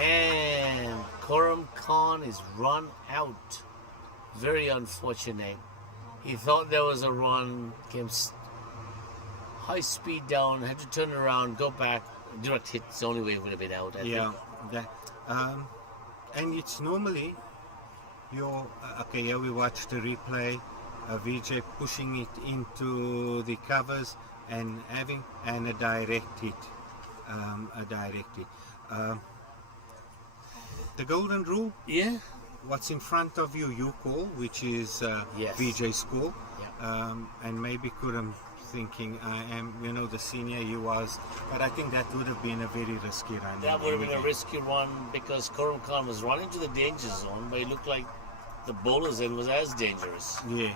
And Khurram Khan is run out. Very unfortunate. He thought there was a run, came high speed down, had to turn around, go back. Direct hit is the only way it would have been out. I think. That, and it's normally your okay. Here we watch the replay. VJ pushing it into the covers and having a direct hit. The golden rule. Yeah. What's in front of you, you call, which is Yes. VJ's call. Yeah. And maybe Khurram thinking, I am, the senior he was, but I think that would have been a very risky run. That would have been a risky run because Khurram Khan was running to the danger zone, but it looked like the bowler's end was as dangerous. Yeah.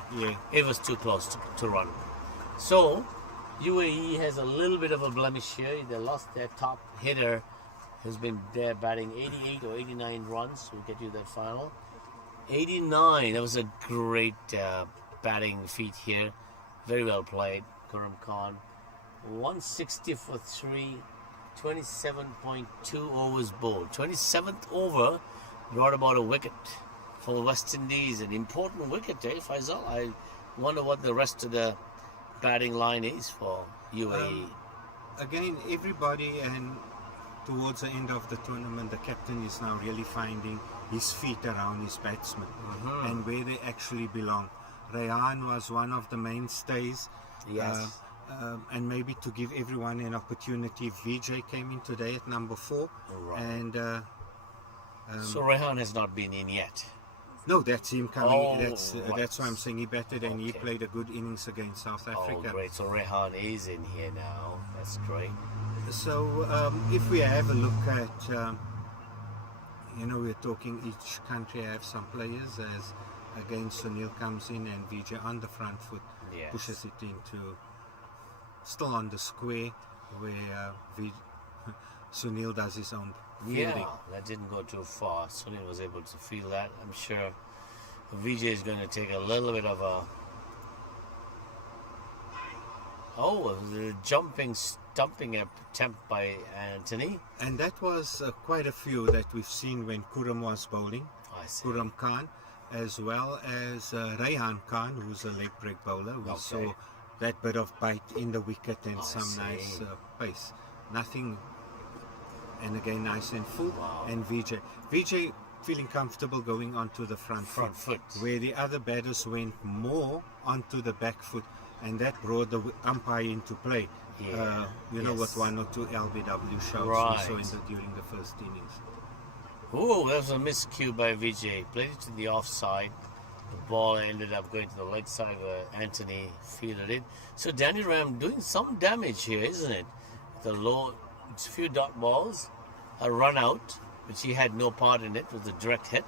It was too close to run. So, UAE has a little bit of a blemish here. They lost their top hitter, who's been there batting 88 or 89 runs. We'll get you that final. 89. That was a great batting feat here. Very well played, Khurram Khan. 160 for 3, 27.2 overs bowled. 27th over brought about a wicket for the West Indies. An important wicket, Faisal? I wonder what the rest of the batting line is for UAE. Again, everybody, and towards the end of the tournament, the captain is now really finding his feet around his batsmen and where they actually belong. Rehan was one of the mainstays. Yes. And maybe to give everyone an opportunity, VJ came in today at number 4. Right. And So Rehan has not been in yet. no, that's him coming. Oh, That's right. why I'm saying he batted and he Okay. played a good innings against South Africa. Oh, great. So Rehan is in here now. That's great. So if we have a look at, we're talking each country have some players as again Sunil comes in and VJ on the front foot Yes. pushes it into still on the square where Sunil does his own fielding. Yeah, that didn't go too far. Sunil was able to feel that. I'm sure VJ is going to take a little bit of a... Oh, it was a stumping attempt by Anthony. And that was quite a few that we've seen when Khurram was bowling. I see. Khurram Khan, as well as Rehan Khan, who's a leg break bowler. We Okay. saw that bit of bite in the wicket and I some see. nice pace. Nothing, and again nice and full. Wow. And VJ feeling comfortable going onto the front foot. where the other batters went more onto the back foot, and that brought the umpire into play. Yeah, With yes. 1 or 2 LBW shots Right. we saw during the first innings. Oh, that was a miscue by VJ. Played it to the offside. The ball ended up going to the leg side where Anthony fielded it. So Danny Ram doing some damage here, isn't it? The low, it's a few dot balls, a run out, which he had no part in it, was a direct hit.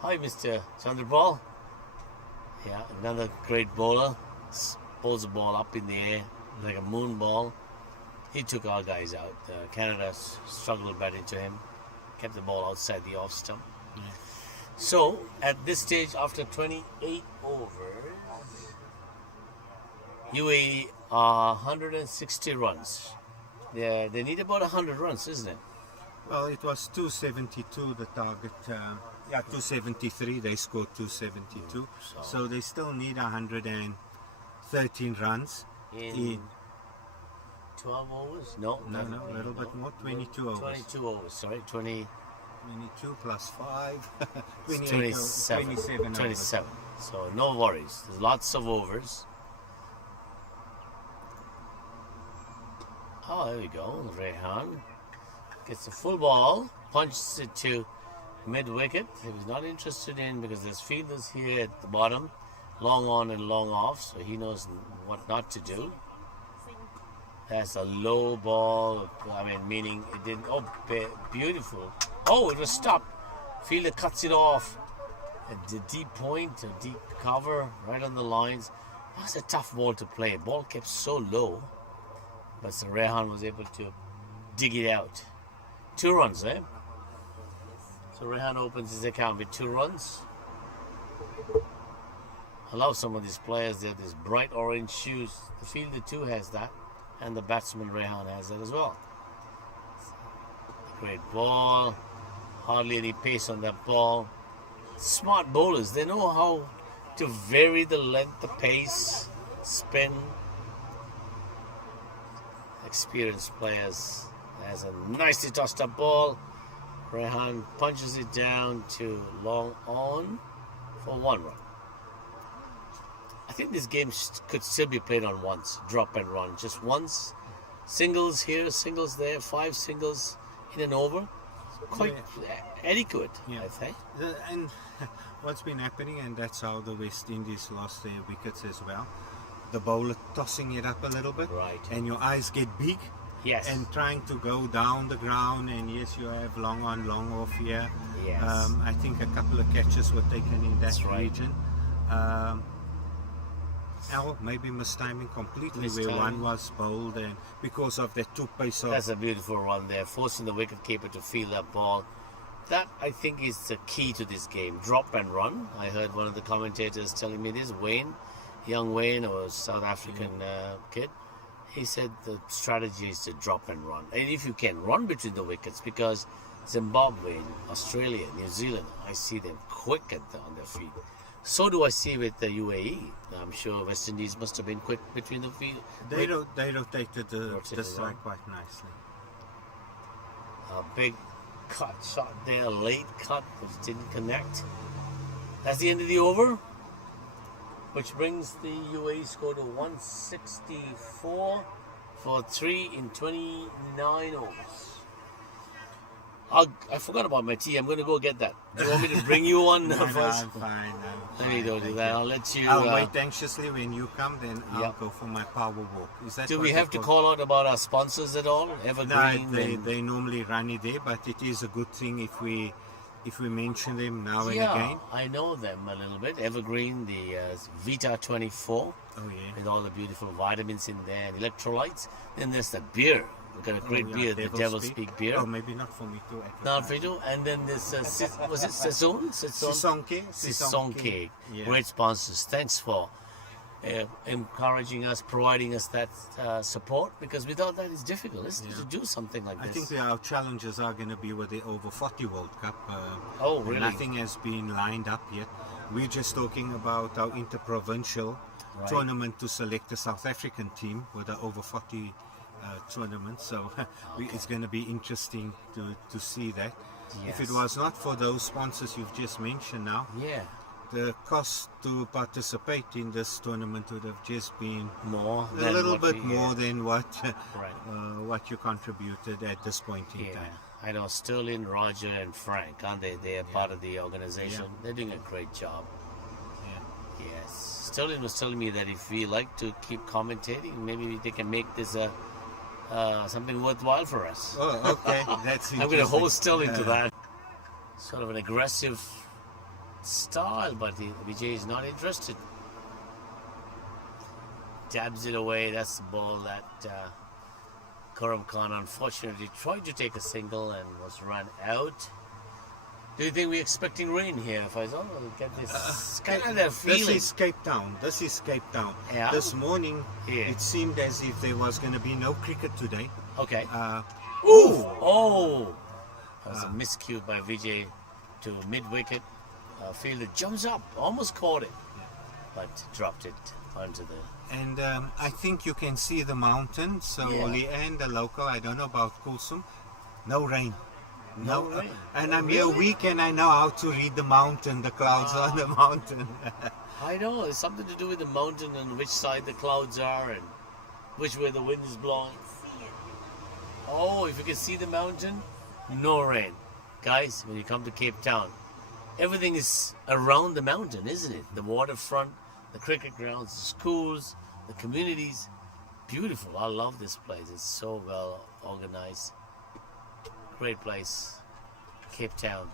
Hi, Mr. Chandrapal. Yeah, another great bowler. Pulls the ball up in the air like a moon ball. He took our guys out. Canada struggled batting to him. Kept the ball outside the off stump. So, at this stage, after 28 overs, UAE are 160 runs. They need about 100 runs, isn't it? Well, it was 272 the target. 273. They scored 272. So they still need 113 runs In 12 overs? No, No, a little bit more. 22 overs. 22 overs, sorry. 22 plus 5. 27. 27 overs. 27. So no worries. There's lots of overs. Oh, there we go. Rehan gets the full ball, punches it to mid-wicket. He was not interested in because there's fielders here at the bottom, long on and long off, so he knows what not to do. That's a low ball. Meaning it didn't. Oh, beautiful. Oh, it was stopped. Fielder cuts it off. A deep point, a deep cover, right on the lines. That's a tough ball to play. Ball kept so low. But so Rehan was able to dig it out. 2 runs, eh? So Rehan opens his account with 2 runs. I love some of these players. They have these bright orange shoes. The fielder too has that, and the batsman Rehan has that as well. Great ball. Hardly any pace on that ball. Smart bowlers. They know how to vary the length, the pace, spin. Experienced players. Has a nicely tossed up ball. Rehan punches it down to long on for 1 run. I think this game could still be played on once. Drop and run. Just once. Singles here, singles there. 5 singles in an over. Quite adequate, I think. And what's been happening, and that's how the West Indies lost their wickets as well. The bowler tossing it up a little bit. Right. And your eyes get big. Yes. And trying to go down the ground, and yes, you have long on, long off here. Yes. I think a couple of catches were taken in that region. Maybe mistiming completely, where one was bowled, and because of that two pace of. That's a beautiful run there, forcing the wicketkeeper to field that ball. That, I think, is the key to this game. Drop and run. I heard one of the commentators telling me this, young Wayne, a South African kid. He said the strategy is to drop and run. And if you can, run between the wickets, because Zimbabwe, Australia, New Zealand, I see them quick on their feet. So do I see with the UAE. I'm sure West Indies must have been quick between the feet. They rotated the strike quite nicely. A big cut shot there, a late cut, which didn't connect. That's the end of the over, which brings the UAE score to 164 for 3 in 29 overs. I forgot about my tea. I'm going to go get that. Do you want me to bring you one No, first? I'm fine. Let me go do that. I'll let you. I'll wait anxiously when you come, then I'll Yep. go for my power walk. Is that Do what we they have to call- call out about our sponsors at all? No, Evergreen. they normally run it there, but it is a good thing if we mention them now and again. I know them a little bit. Evergreen, the Vita 24, Oh yeah. with all the beautiful vitamins in there and electrolytes. Then there's the beer. We've got a great Oh, yeah, beer, the Devil's Peak beer. Oh, maybe not for me too. Not for you. And then this, was it Saison? Sisonke. Yeah. Great sponsors. Thanks for encouraging us, providing us that support, because without that it's difficult, isn't it, to do something like I this. think our challenges are going to be with the Over-50 World Cup. Oh, really? Nothing has been lined up yet. We're just talking about our interprovincial tournament to select the South African team with the Over-50 tournament. So it's going to be interesting to see that. If it Yes. was not for those sponsors you've just mentioned now, Yeah. the cost to participate in this tournament would have just been More a than little what bit we, more than what Right. what you contributed at this point in Yeah. time. I know Sterling, Roger, and Frank, aren't they? They are part of the organization. Yeah. They're doing a great job. Yeah. Yes. Sterling was telling me that if we like to keep commentating, maybe they can make this something worthwhile for us. Oh, okay. That's I'm going to interesting. hold Sterling to that. Sort of an aggressive style, but Vijay is not interested. Dabs it away. That's the ball that Karam Khan unfortunately tried to take a single and was run out. Do you think we're expecting rain here, Faisal? We'll get this kind of that feeling. This is Cape Town. Yeah. This morning, Yeah. it seemed as if there was going to be no cricket today. Okay. Ooh! Oh! That was a miscue by Vijay to mid-wicket. Fielder jumps up, almost caught it, but dropped it onto the... And I think you can see the mountain. So, Yeah. Oli and the local, I don't know about Kulsum, no rain. No rain. And I'm here a week and I know how to read the mountain, the clouds on the mountain. I know, it's something to do with the mountain and which side the clouds are and which way the wind is blowing. Oh, if you can see the mountain, no rain. Guys, when you come to Cape Town, everything is around the mountain, isn't it? The waterfront, the cricket grounds, the schools, the communities. Beautiful. I love this place. It's so well organized. Great place. Cape Town.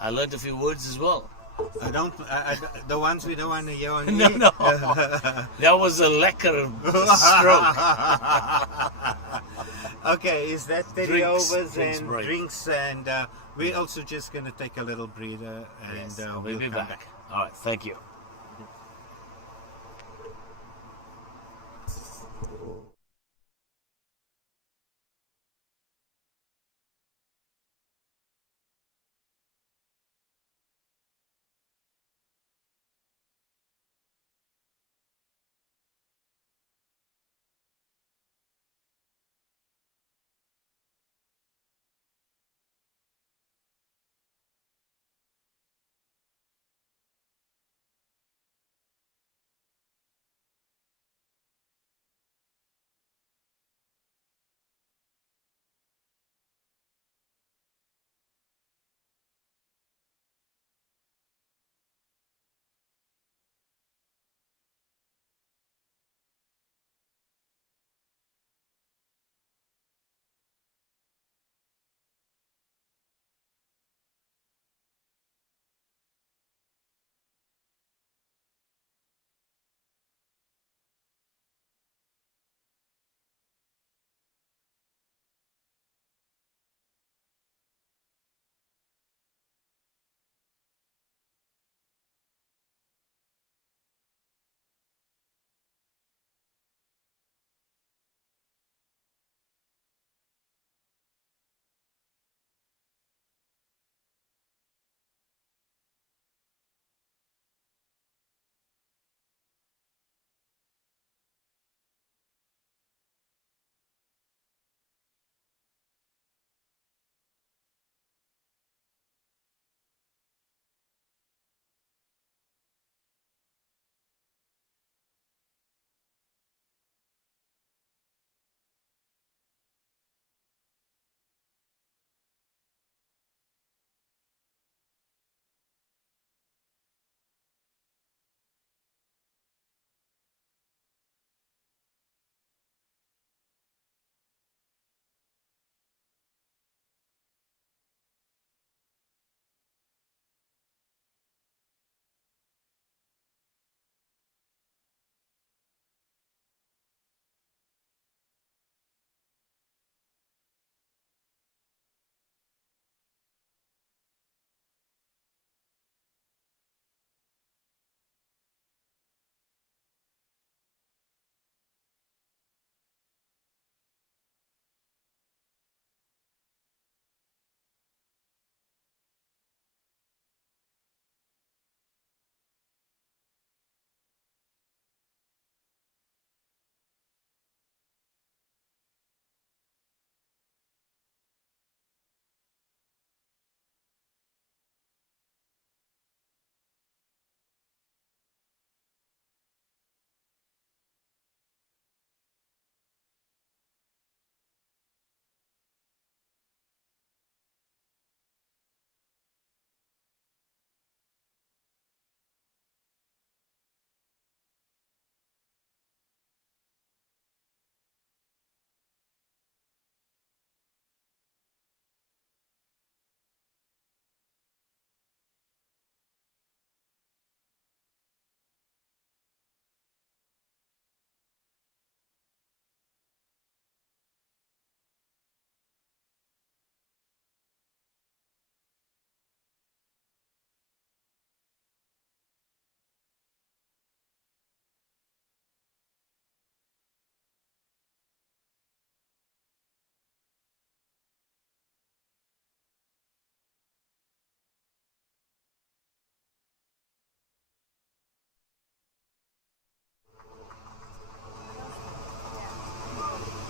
I learned a few words as well. I don't. The ones we don't want to hear on No, here. no. That was a lekker stroke. Okay, is that 30 Drinks, overs drinks and break. drinks, and we're also just going to take a little breather, and Yes, we'll we'll be come back. All right, thank you.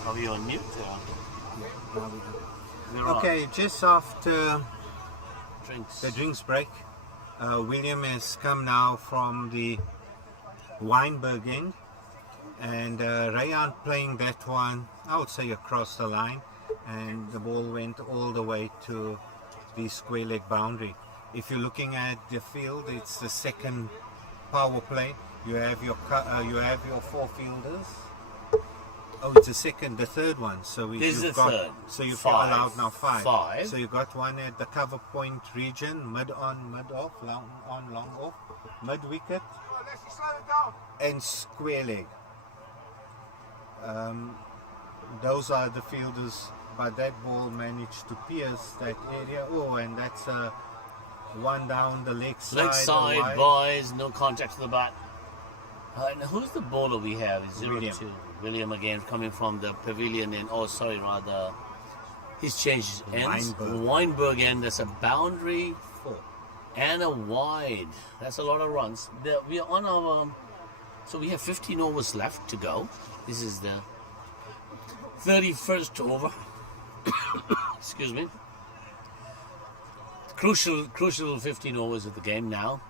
Are we on mute? Okay, just after Drinks. the drinks break, William has come now from the Weinberg end, and Ray aren't playing that one, I would say, across the line, and the ball went all the way to the square leg boundary. If you're looking at the field, it's the second power play. You have your four fielders Oh, it's the third one. So This is you've the got, third. So you've Five. allowed now five. Five. So you got one at the cover point region, mid on, mid off, long on, long off, mid wicket, and square leg. Those are the fielders, but that ball managed to pierce that area. Oh, and that's one down the leg side. Leg side, wide. boys, no contact to the bat. And who's the bowler we have? Is 0-2. William. William again coming from the pavilion in, he's changed ends. Weinberg end, there's a boundary 4. and a wide. That's a lot of runs. We are on our, so we have 15 overs left to go. This is the 31st over. Excuse me. Crucial 15 overs of the game now.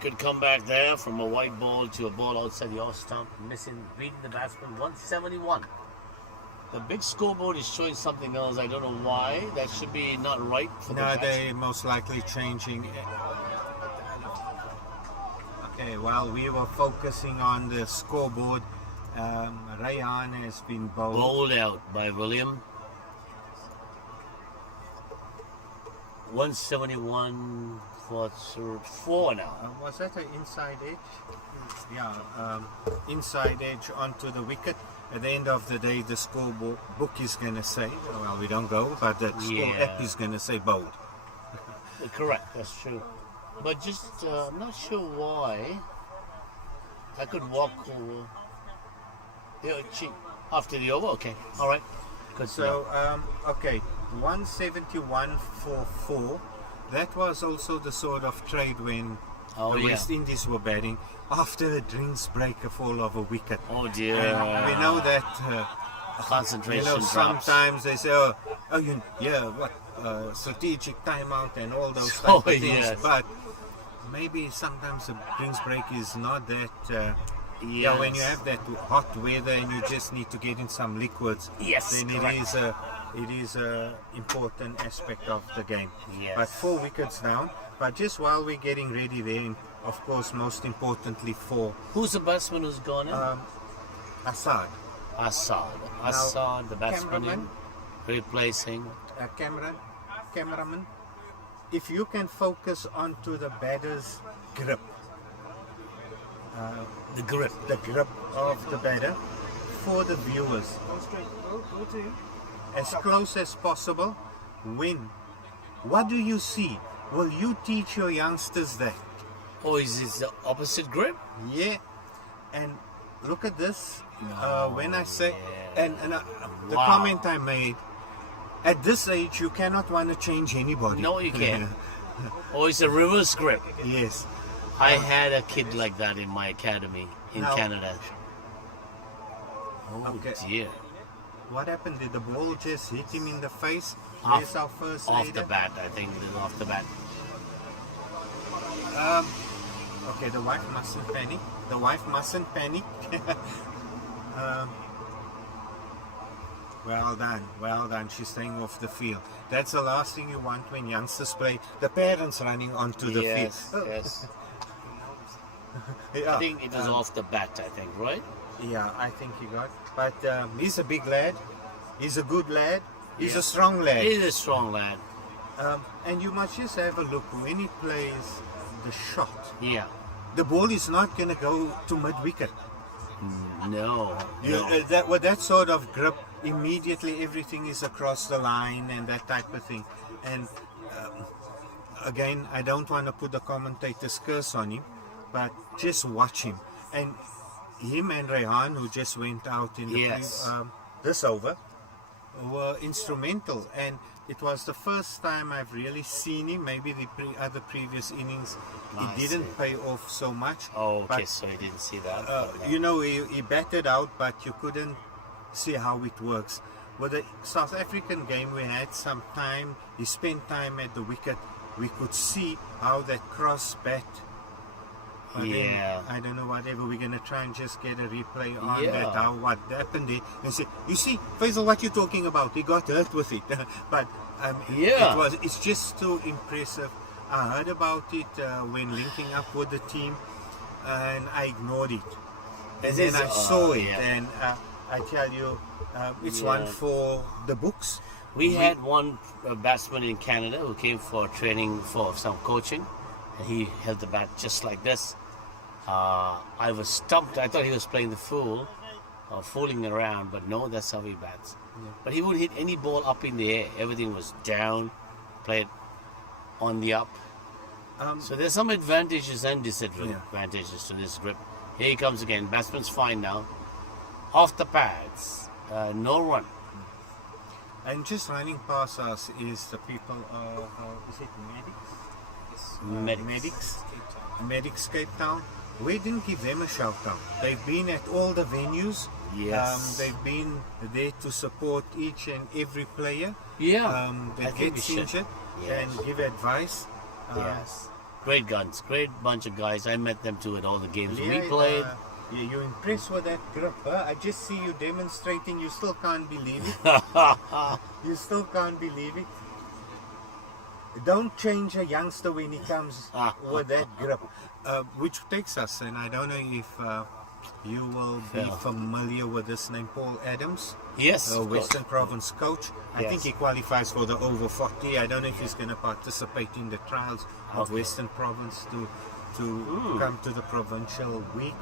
Good comeback there from a white ball to a ball outside the off stump, beating the batsman 171. The big scoreboard is showing something else. I don't know why. That should be not right for the No, batsman. they're most likely changing. Okay, while we were focusing on the scoreboard, Rayhan has been Bowled out by William. 171 for 4 now. was that an inside edge? Yeah, inside edge onto the wicket. At the end of the day, the scoreboard book is going to say, well, we don't go, but the score app is going to say bowled. Correct, that's true. But just, I'm not sure why. I could walk over. Yeah, after the over, okay, all right. Good. So, okay, 171 for 4. That was also the sort of trade when the West Indies were batting after a drinks break, a fall of a wicket. Oh dear. And we know that concentration drops. sometimes they say, strategic timeout and all those type of things. Yes. But maybe sometimes a drinks break is not that. Yes. When you have that hot weather and you just need to get in some liquids, Yes, then it is a important aspect of the game. Yes. But 4 wickets down. But just while we're getting ready there, and of course, most importantly, for Who's the batsman who's gone in? Assad. Assad, the batsman in, replacing. Cameraman, if you can focus onto the batter's grip, The grip. the grip of the batter for the viewers, Go straight. Go to him. as close as possible. What do you see? Will you teach your youngsters that? Oh, is it the opposite grip? Yeah, and look at this. When I say, the Wow. comment I made, at this age you cannot want to change anybody. No, you can't. Oh, it's a reverse grip. Yes. I had a kid like that in my academy in Now- Canada. Oh Okay. dear. What happened? Did the ball just hit him in the face? Off- There's our first Off aider. the bat, I think. Off the bat. Okay, the wife mustn't panic. The wife mustn't panic. Well done. She's staying off the field. That's the last thing you want when youngsters play. The parents running onto the Yes, field. yes. Yeah, I think it was off the bat, I think, right? Yeah, I think he got. But he's a big lad. He's a good lad. He's a Yes. strong lad. He's a strong lad. And you must just have a look when he plays the shot. Yeah. The ball is not going to go to mid-wicket. No. With that sort of grip, immediately everything is across the line and that type of thing. And again, I don't want to put the commentator's curse on him, but just watch him. And him and Rayhan, who just went out in the Yes. this over, were instrumental. And it was the first time I've really seen him. Maybe the other previous innings, I he didn't see. pay off so much. Oh, okay, But so you didn't see that. he batted out, but you couldn't see how it works. With the South African game, we had some time. He spent time at the wicket. We could see how that cross bat. But then, Yeah. I don't know, whatever. We're going to try and just get a replay on Yeah. that, how what happened there. And say, you see, Faisal, what you're talking about, he got hurt with it. But Yeah. it's just too impressive. I heard about it when linking up with the team. and I ignored it. And This then is, I saw it, yeah. and I tell you, it's Yeah. one for the books. We had one batsman in Canada who came for training for some coaching, and he held the bat just like this. I was stumped. I thought he was playing the fool, or fooling around, but no, that's how he bats. Yeah. But he wouldn't hit any ball up in the air. Everything was down, played on the up. So there's some advantages and disadvantages to this grip. Here he comes again. Batsman's fine now. Off the pads. No run. And just running past us is the people of, is it Medics? Medics. Medics Cape Town. We didn't give them a shout out. They've been at all the venues. Yes. They've been there to support each and every player Yeah. I that think we gets should. injured Yes. and give advice. Yes. Great guns. Great bunch of guys. I met them too at all the games we Yeah, played. yeah, you're impressed with that grip, huh? I just see you demonstrating. You still can't believe it. You still can't believe it. Don't change a youngster when he comes with that grip. Which takes us, and I don't know if you will be Yeah. familiar with this name, Paul Adams, Yes. of course. Western Province coach. I think Yes. he qualifies for the over-50. I don't know if he's going to participate in the trials of Okay. Western Province to come to the provincial week.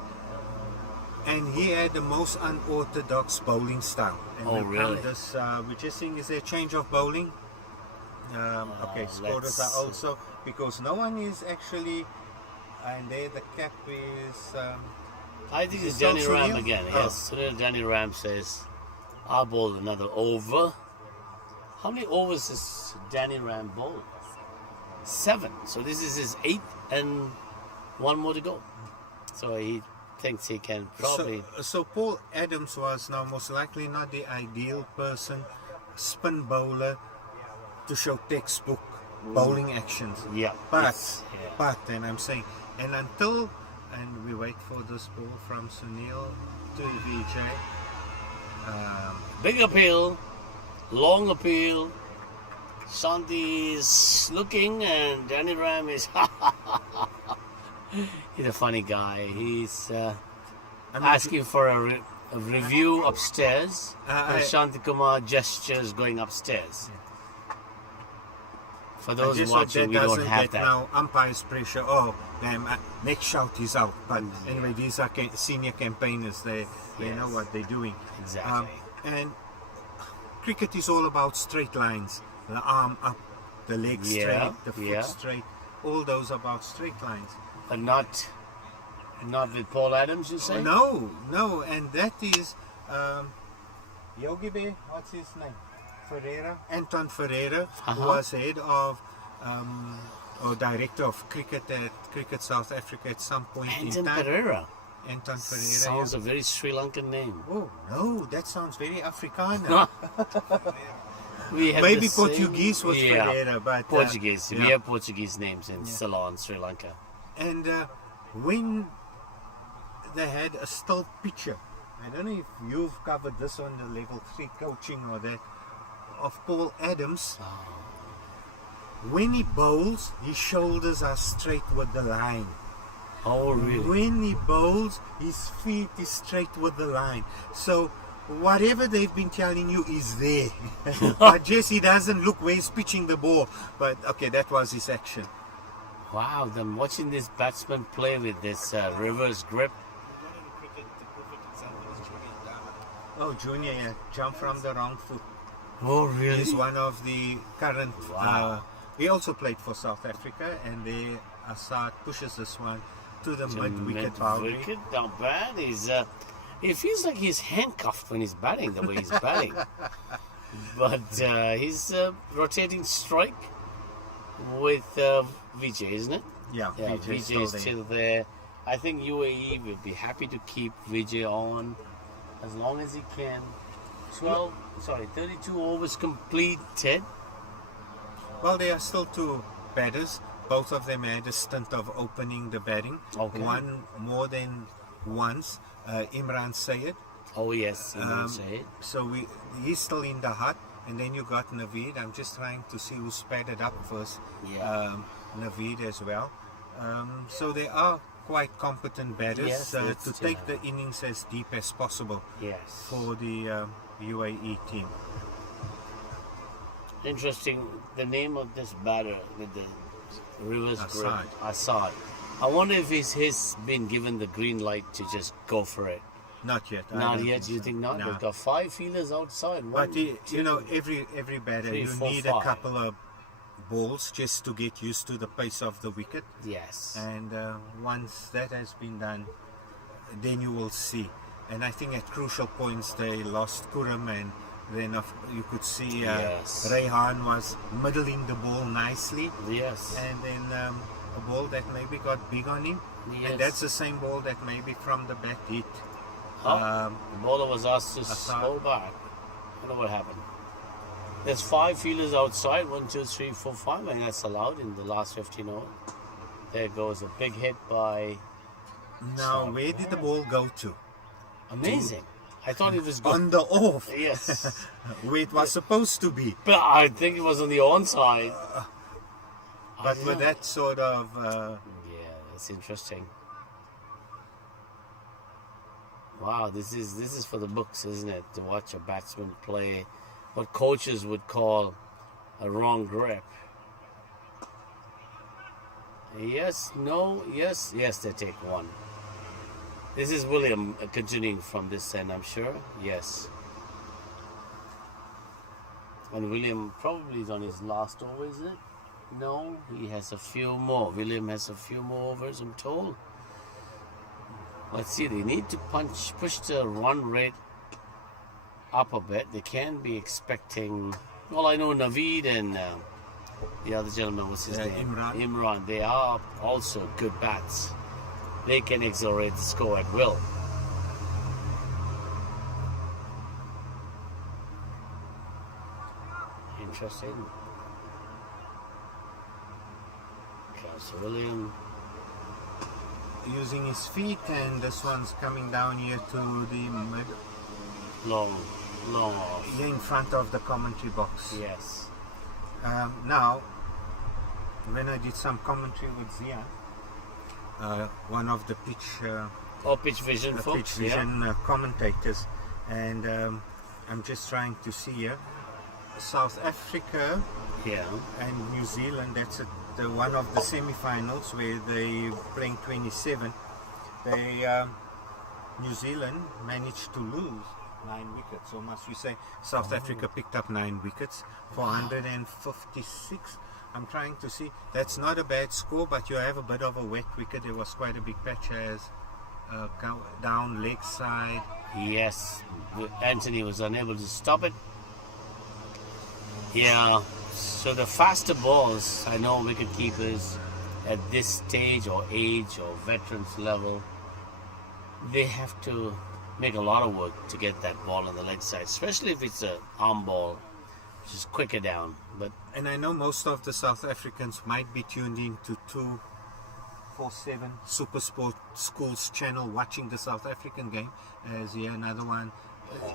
And he had the most unorthodox bowling style. And Oh, we've really? done this, we're just seeing, is there a change of bowling? Okay, scorers let's- are also, because no one is actually, and there the cap is, I think it's Is it Danny South Ram Korea? again. Oh. Yes. So Danny Ram says, I'll bowl another over. How many overs has Danny Ram bowled? 7. So this is his 8th and one more to go. So he thinks he can probably... so Paul Adams was now most likely not the ideal person, spin bowler, to show textbook bowling actions. Yeah. But, it's- yeah. but, and I'm saying, and until, and we wait for this ball from Sunil to VJ. Big appeal, long appeal. Shanti is looking and Danny Ram is... He's a funny guy. He's asking for a review upstairs. And Shanti Kumar gestures going upstairs. For I those just hope watching, that we don't doesn't have get that. now umpire's pressure. Oh, damn, next shout is out. But anyway, these are senior campaigners. They know Yes. what they're doing. Exactly. And cricket is all about straight lines. The arm up, the leg Yeah, straight, the foot yeah. straight. All those about straight lines. But not with Paul Adams, you say? No, and that is Yogi Bear, what's his name? Anton Ferreira, who was head of or director of cricket at Cricket South Africa at some point Anton in time. Pereira. Anton Ferreira. Sounds a very Sri Lankan name. Oh no, that sounds very Afrikaner. We have Maybe the same- Portuguese was yeah, Ferreira, but Portuguese. We yeah. have Portuguese names in Ceylon, Sri Lanka. And when they had a still picture, I don't know if you've covered this on the level 3 coaching or that, of Paul Adams. When he bowls, his shoulders are straight with the line. Oh, really? When he bowls, his feet is straight with the line. So whatever they've been telling you is there. But just he doesn't look where he's pitching the ball. But okay, that was his action. Wow, I'm watching this batsman play with this reverse grip. Oh, Junior, yeah, jump from the wrong foot. Oh, really? He's one of the current. Wow. He also played for South Africa, and there Assad pushes this one to the mid-wicket boundary. Mid-wicket, not bad. It feels like he's handcuffed when he's batting, the way he's batting. But he's rotating strike with Vijay, isn't it? Yeah, Yeah, Vijay's Vijay is there. still there. I think UAE will be happy to keep Vijay on as long as he can. 32 overs completed. Well, there are still two batters. Both of them had a stint of opening the batting. Okay. One more than once. Imran Sayed. Oh yes, you will say it. So he's still in the hut. And then you got Naveed. I'm just trying to see who sped it up first. Yeah. Naveed as well. So there are quite competent batters Yes, to that's take true. the innings as deep as possible Yes. for the UAE team. Interesting. The name of this batter with the reverse grip, Assad. Assad. I wonder if he's been given the green light to just go for it. Not yet. I Not don't yet. think You so. think not? No. They've got 5 fielders outside. But One, you know, two, every batter, 3, you 4, need 5. a couple of balls just to get used to the pace of the wicket. Yes. And once that has been done, then you will see. And I think at crucial points they lost Kuram, and then you could see Yes. Rayhan was middling the ball nicely, Yes. and then a ball that maybe got big on him, Yes. and that's the same ball that maybe from the bat hit. The bowler was asked to Assad. slow back. I don't know what happened. There's 5 fielders outside. 1, 2, 3, 4, 5. And that's allowed in the last 15 overs. There goes a big hit by. Now, where did the ball go to? Amazing. I thought it was good. On the off, Yes. where it was supposed to be. But I think it was on the on side. But with that sort of Yeah, that's interesting. Wow, this is for the books, isn't it? To watch a batsman play what coaches would call a wrong grip. Yes, no, yes, yes, they take one. This is William continuing from this end, I'm sure. Yes. And William probably is on his last over, is it? No, he has a few more. William has a few more overs, I'm told. Let's see, they need to push the run rate up a bit. They can be expecting, well, I know Naveed and the other gentleman, what's his name? Imran. They are also good bats. They can accelerate the score at will. Interesting. Okay, so William. using his feet, and this one's coming down here to the mid, Long off. here in front of the commentary box. Yes. Now, when I did some commentary with Zia, one of the Pitch vision, the folks. pitch vision commentators, and I'm just trying to see here, South Africa Yeah. and New Zealand. That's one of the semi-finals where they playing 27. New Zealand managed to lose 9 wickets, or must we say South Africa picked up 9 wickets for 156. I'm trying to see, that's not a bad score, but you have a bit of a wet wicket. There was quite a big patch as down leg side. Yes. Anthony was unable to stop it. Yeah. So the faster balls, I know wicket keepers at this stage or age or veterans level, they have to make a lot of work to get that ball on the leg side, especially if it's an arm ball, which is quicker down. But And I know most of the South Africans might be tuned in to 247 Super Sport Schools channel watching the South African game. As here another one.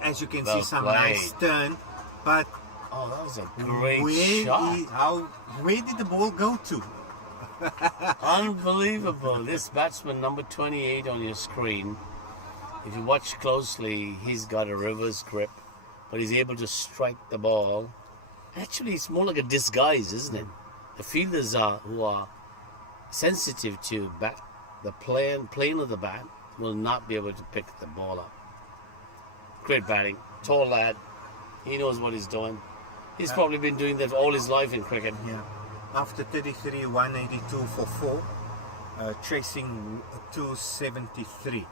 As you can Well see, some played. nice turn. But oh, that was a great where shot. where did the ball go to? Unbelievable. This batsman, number 28 on your screen, if you watch closely, he's got a reverse grip, but he's able to strike the ball. Actually, it's more like a disguise, isn't it? The fielders who are sensitive to the plane of the bat will not be able to pick the ball up. Great batting. Tall lad. He knows what he's doing. He's probably been doing that all his life in cricket. Yeah. After 33, 182 for 4, chasing 273.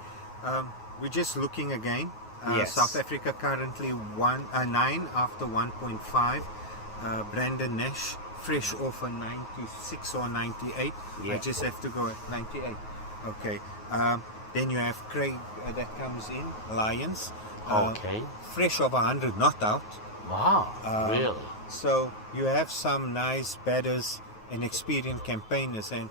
We're just looking again. Yes. South Africa currently 9 after 1.5. Brandon Nash, fresh off a 96 or 98. Yeah. I just have to go at 98. Okay. Then you have Craig that comes in, Lions. Okay. Fresh of 100, not out. Wow. Really? So you have some nice batters and experienced campaigners, and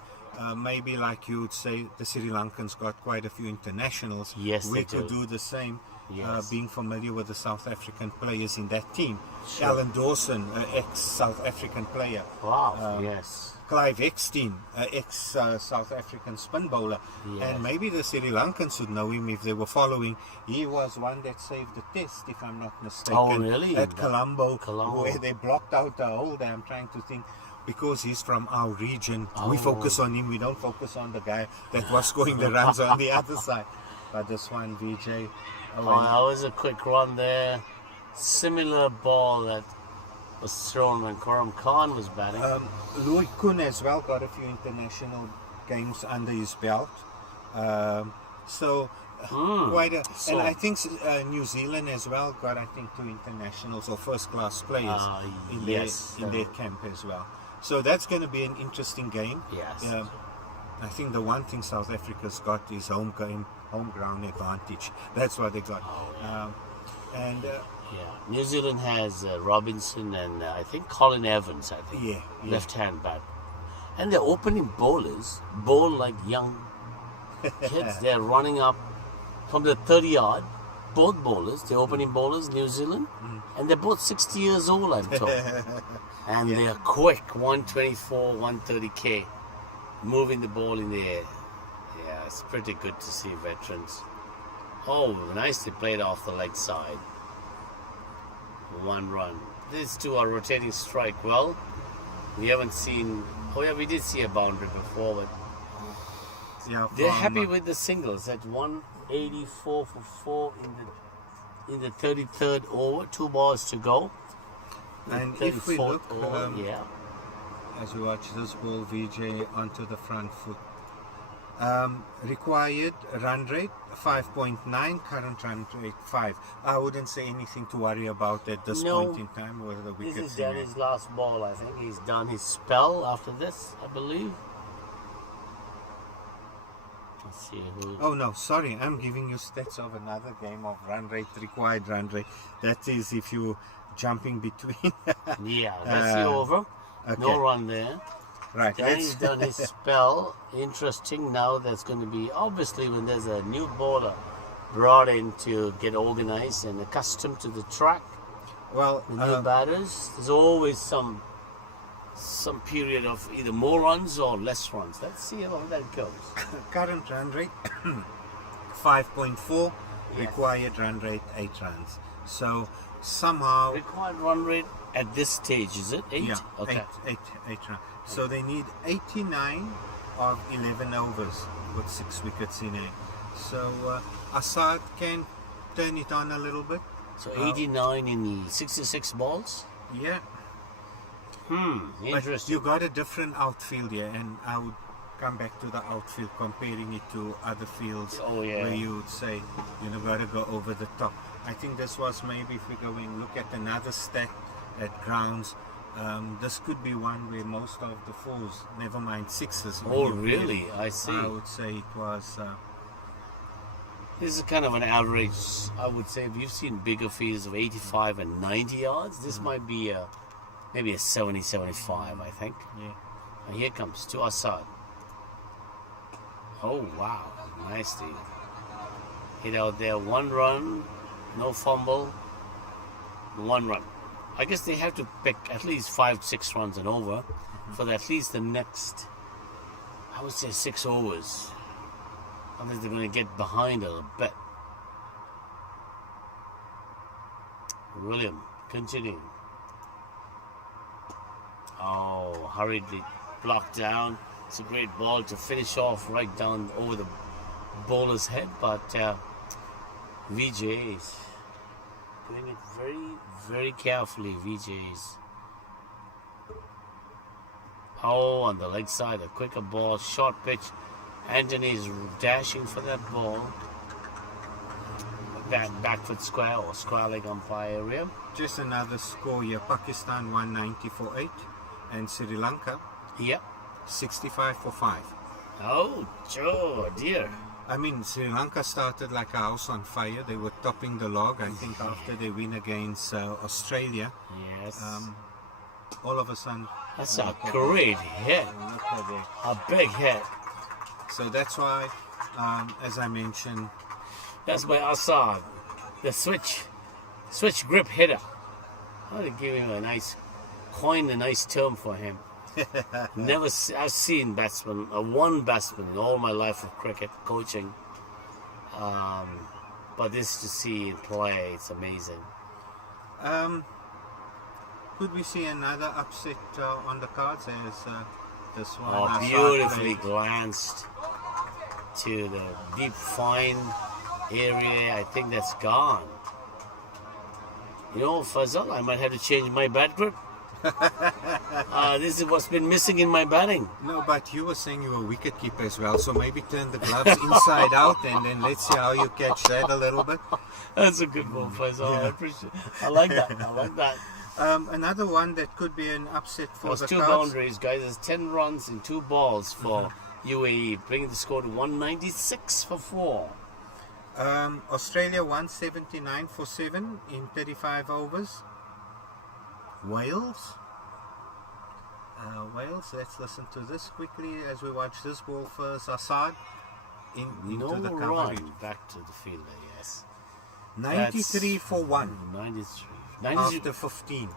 maybe like you would say, the Sri Lankans got quite a few internationals. Yes, we they could do. do the same. Yes. being familiar with the South African players in that team. Sure. Alan Dawson, ex-South African player. Wow. Yes. Clive Eckstein, ex-South African spin bowler. Yes. And maybe the Sri Lankans would know him if they were following. He was one that saved the test, if I'm not mistaken. Oh, really? At Colombo, Colombo. where they blocked out the hole there. I'm trying to think. Because he's from our region, we Oh. focus on him. We don't focus on the guy that was scoring the runs on the other side. But this one, VJ. Oh, that was a quick run there. Similar ball that was thrown when Karam Khan was batting. Louis Kuhn as well got a few international games under his belt. Quite a, So- and I think New Zealand as well got, I think, 2 internationals or first-class players in yes. their camp as well. So that's going to be an interesting game. Yes. I think the one thing South Africa's got is home ground advantage. That's what they got. Yeah. New Zealand has Robinson and I think Colin Evans, I think. Yeah. Left-hand bat. And their opening bowlers bowl like young kids. They're running up from the 30-yard. Both bowlers, the opening bowlers, New Zealand, and they're both 60 years old, I'm told. And they are quick, 124, 130 k, moving the ball in the air. Yeah, it's pretty good to see veterans. Oh, nicely played off the leg side. 1 run. These two are rotating strike. Well, we haven't seen. Oh yeah, we did see a boundary before, but they're happy with the singles at 184 for 4 in the 33rd over. 2 balls to go. And if we 34th look, over, yeah. as we watch this ball, VJ onto the front foot. Required run rate 5.9, current run rate 5. I wouldn't say anything to worry about at this point in time with the This wickets. is done his last ball, I think. He's done his spell after this, I believe. Let's see who. Oh no, sorry, I'm giving you stats of another game of run rate, required run rate. That is if you jumping between. Yeah, that's the over. Okay. No run there. Right. Then he's done his spell. Interesting. Now there's going to be, obviously, when there's a new bowler brought in to get organized and accustomed to the track, Well, the new batters, there's always some period of either more runs or less runs. Let's see how that goes. current run rate 5.4, required run rate 8 runs. So somehow, Required run rate at this stage, is it? 8? yeah, Okay. 8 runs. So they need 89 of 11 overs with 6 wickets in it. So Assad can turn it on a little bit. So 89 in the 66 balls? Yeah. But Interesting. you got a different outfield here, and I would come back to the outfield, comparing it to other fields Oh, yeah. where you would say, got to go over the top. I think this was maybe, if we go and look at another stat at grounds, this could be one where most of the 4s, never mind 6s. Oh, you really- really? I see. I would say it was. This is kind of an average. I would say if you've seen bigger fields of 85 and 90 yards, this might be maybe a 70, 75, I think. Yeah. And here comes to Assad. Oh, wow. Nicely hit out there. 1 run, no fumble, 1 run. I guess they have to pick at least 5, 6 runs and over for at least the next, I would say 6 overs. Unless they're going to get behind a bit. William, continuing. Oh, hurriedly blocked down. It's a great ball to finish off right down over the bowler's head, but VJ is doing it very, very carefully. VJ's. Oh, on the leg side, a quicker ball, short pitch. Anthony's dashing for that ball. Back foot square or square leg umpire area. Just another score here. Pakistan 190 for 8, and Sri Lanka Yep. 65 for 5. Oh, dear. I mean, Sri Lanka started like a house on fire. They were topping the log, I think, after they win against Australia. Yes. All of a sudden, That's a great hit. look at that. A big hit. So that's why, as I mentioned, That's by Assad. the switch grip hitter. I ought to give him coin a nice term for him. I've seen batsmen, one batsman in all my life of cricket coaching. But this to see it play, it's amazing. Could we see another upset on the cards as this one? Oh, beautifully glanced to the deep fine area. I think that's gone. You know, Fazal, I might have to change my bat grip. This is what's been missing in my batting. No, but you were saying you were a wicket keeper as well, so maybe turn the gloves inside out and then let's see how you catch that a little bit. That's a good one, Faisal. Yeah. I like that. Another one that could be an upset for the two cards. boundaries, guys. There's 10 runs in 2 balls for UAE, bringing the score to 196 for 4. Australia 179 for 7 in 35 overs. Wales, let's listen to this quickly as we watch this ball first. Assad into the coverage. Back to the fielder, yes. 93 for 1. 93. After 15.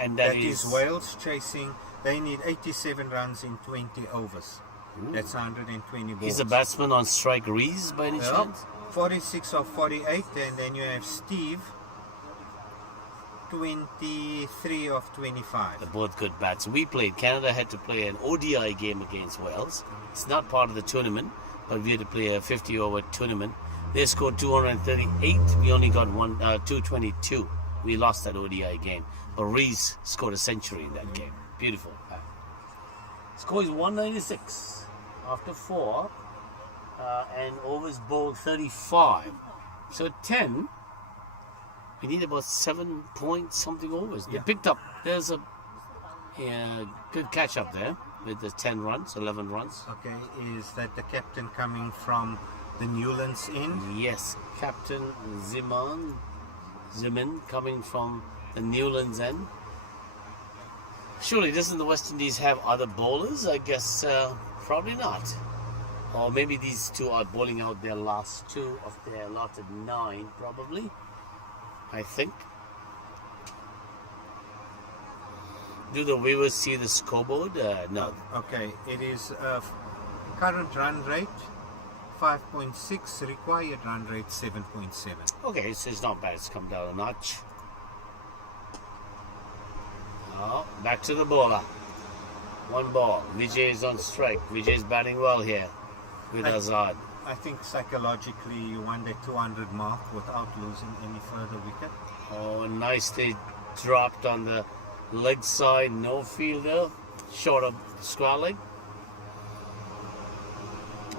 And that is Wales chasing. They need 87 runs in 20 overs. Ooh. That's 120 balls. He's a batsman on strike Rees by any chance? 46 of 48, and then you have Steve. 23 of 25. They're both good bats. Canada had to play an ODI game against Wales. It's not part of the tournament, but we had to play a 50-over tournament. They scored 238. We only got 222. We lost that ODI game. But Rees scored a century in that game. Beautiful. Score is 196 after 4. And overs bowled 35. So 10. We need about 7 point something overs. They picked up. There's a good catch up there with the 10 runs, 11 runs. Okay, is that the captain coming from the Newlands end? Yes, Captain Ziman coming from the Newlands end. Surely doesn't the West Indies have other bowlers? I guess probably not. Or maybe these two are bowling out their last 2 of their allotted 9 probably. I think. Do the viewers see the scoreboard? No. Okay, it is current run rate 5.6, required run rate 7.7. Okay, so it's not bad. It's come down a notch. Oh, back to the bowler. 1 ball. Vijay is on strike. Vijay is batting well here with Azad. I think psychologically you won the 200 mark without losing any further wicket. Oh, nicely dropped on the leg side, no fielder, short of square leg.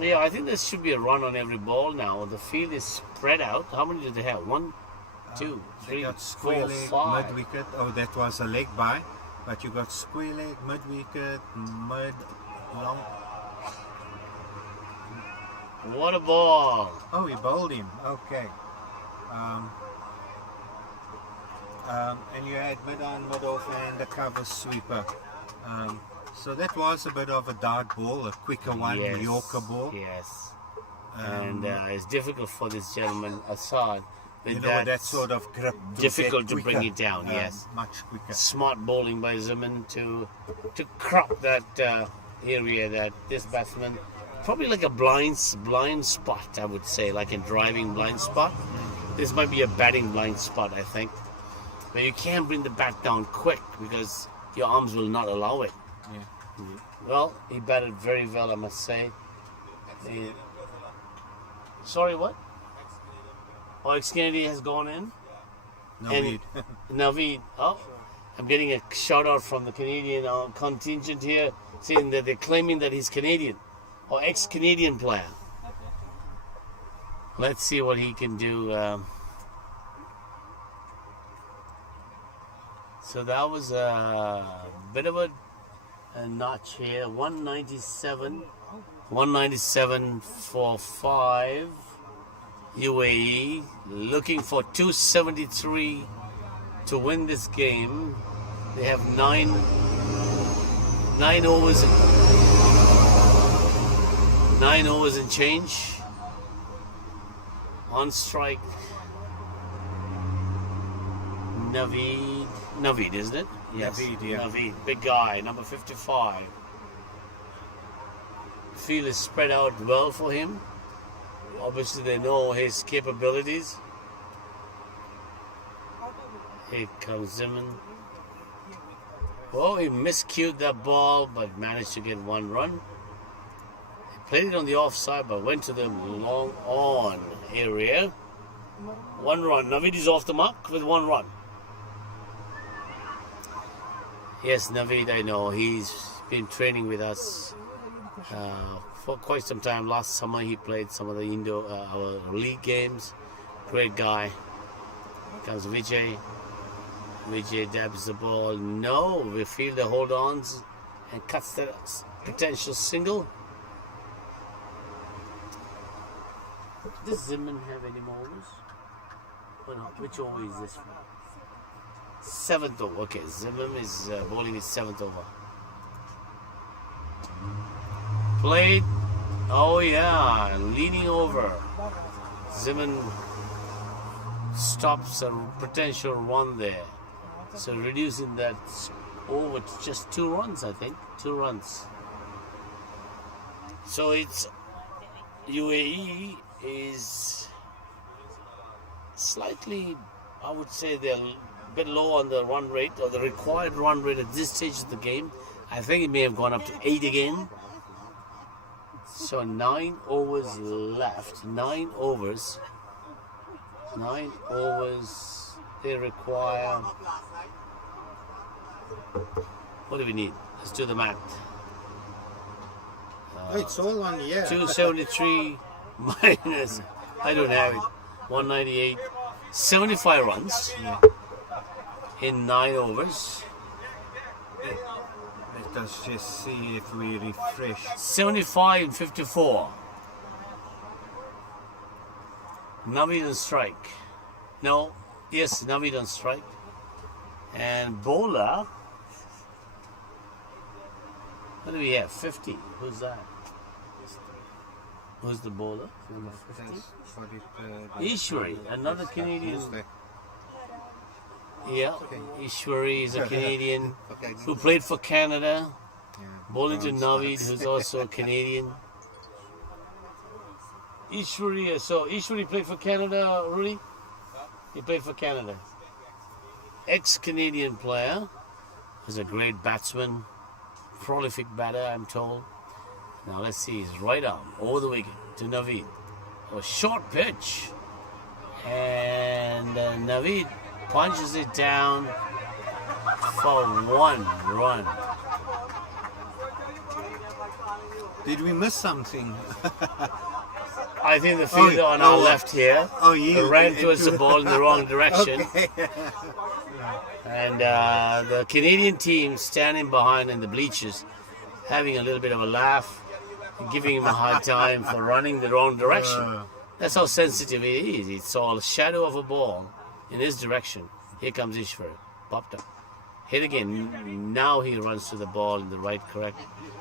Yeah, I think there should be a run on every ball now. The field is spread out. How many do they have? 1, 2, 3, 4, 5. Mid wicket. Oh, that was a leg by, but you got square leg, mid wicket, mid long. What a ball! Oh, he bowled him. Okay. And you had mid on, mid off, and the cover sweeper. So that was a bit of a dart ball, a quicker one, yes, Yorker ball. Yes. And it's difficult for this gentleman, Assad, with that sort of grip. Difficult to bring it down, yes. Much quicker. Smart bowling by Zaman to crop that area that this batsman, probably like a blind spot, I would say, like a driving blind spot. This might be a batting blind spot, I think. But you can't bring the bat down quick because your arms will not allow it. Yeah. Well, he batted very well, I must say. Sorry, what? Oh, ex-Kennedy has gone in? Naveed. Naveed. Oh, I'm getting a shout out from the Canadian contingent here saying that they're claiming that he's Canadian or ex-Canadian player. Let's see what he can do. So that was a bit of a notch here. 197 for 5. UAE looking for 273 to win this game. They have 9 overs. 9 overs and change. On strike, Naveed, isn't it? Yes. Naveed, yeah. Naveed, big guy, number 55. Field is spread out well for him. Obviously, they know his capabilities. Here comes Zeman. Well, he miscued that ball, but managed to get 1 run. He played it on the offside, but went to the long on area. 1 run. Naveed is off the mark with 1 run. Yes, Naveed, I know. He's been training with us for quite some time. Last summer, he played some of the our league games. Great guy. Comes Vijay. Vijay dabs the ball. No, we feel the hold-ons and cuts the potential single. Does Zeman have any more overs? Oh, no. Which over is this one? 7th over. Okay, Zeman is bowling his 7th over. Played. Oh yeah, leaning over. Zeman stops a potential run there. So reducing that over to just 2 runs, I think. 2 runs. So it's UAE is slightly, I would say they're a bit low on the run rate, or the required run rate at this stage of the game. I think it may have gone up to 8 again. So 9 overs left. 9 overs. 9 overs. They require. What do we need? Let's do the math. It's all on here. 273 minus. I don't have it. 198. 75 runs in 9 overs. Let us just see if we refresh. 75 and 54. Naveed on strike. No. Yes, Naveed on strike. And bowler. What do we have? 50. Who's that? Who's the bowler? Number 50? Ishwari, another Canadian. Yeah, Ishwari is a Canadian who played for Canada. Bowling to Naveed, who's also a Canadian. Ishwari, so Ishwari played for Canada, Rudy? He played for Canada. Ex-Canadian player. He's a great batsman. Prolific batter, I'm told. Now let's see his right arm over the wicket to Naveed. A short pitch. And Naveed punches it down for 1 run. Did we miss something? I think the fielder on our left here ran towards the ball in the wrong direction. Okay. And the Canadian team standing behind in the bleachers, having a little bit of a laugh, giving him a hard time for running the wrong direction. That's how sensitive he is. He saw a shadow of a ball in his direction. Here comes Ishwar. Popped up. Hit again. Now he runs to the ball in the right correct.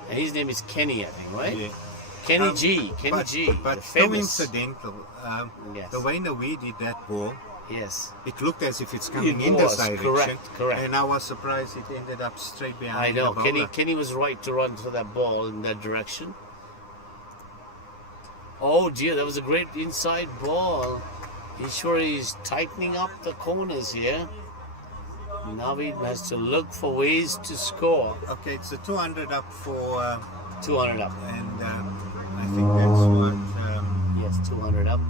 And his name is Kenny, I think, right? Yeah. Kenny G. Kenny G. But so famous. incidental. Yes. The way Naveed did that ball, Yes. it looked as if it's coming It in was, this direction. correct. And I was surprised it ended up straight behind I know. the bowler. Kenny was right to run for that ball in that direction. Oh dear, that was a great inside ball. Ishwari is tightening up the corners here. Naveed has to look for ways to score. Okay, it's a 200 up for... 200 up. and I think that's what... Yes, 200 up.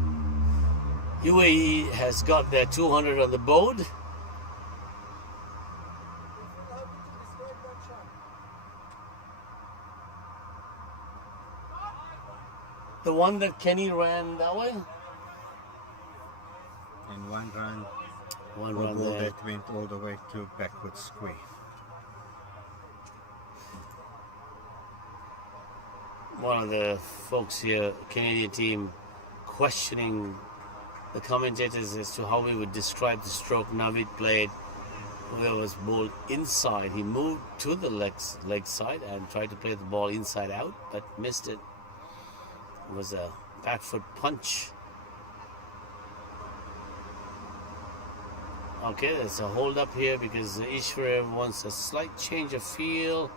UAE has got their 200 on the board. The one that Kenny ran that way? and 1 run. One A run ball there. that went all the way to backward square. One of the folks here, Canadian team, questioning the commentators as to how we would describe the stroke Naveed played. Where was ball inside. He moved to the leg side and tried to play the ball inside out, but missed it. It was a back foot punch. Okay, there's a hold up here because Ishwar wants a slight change of feel.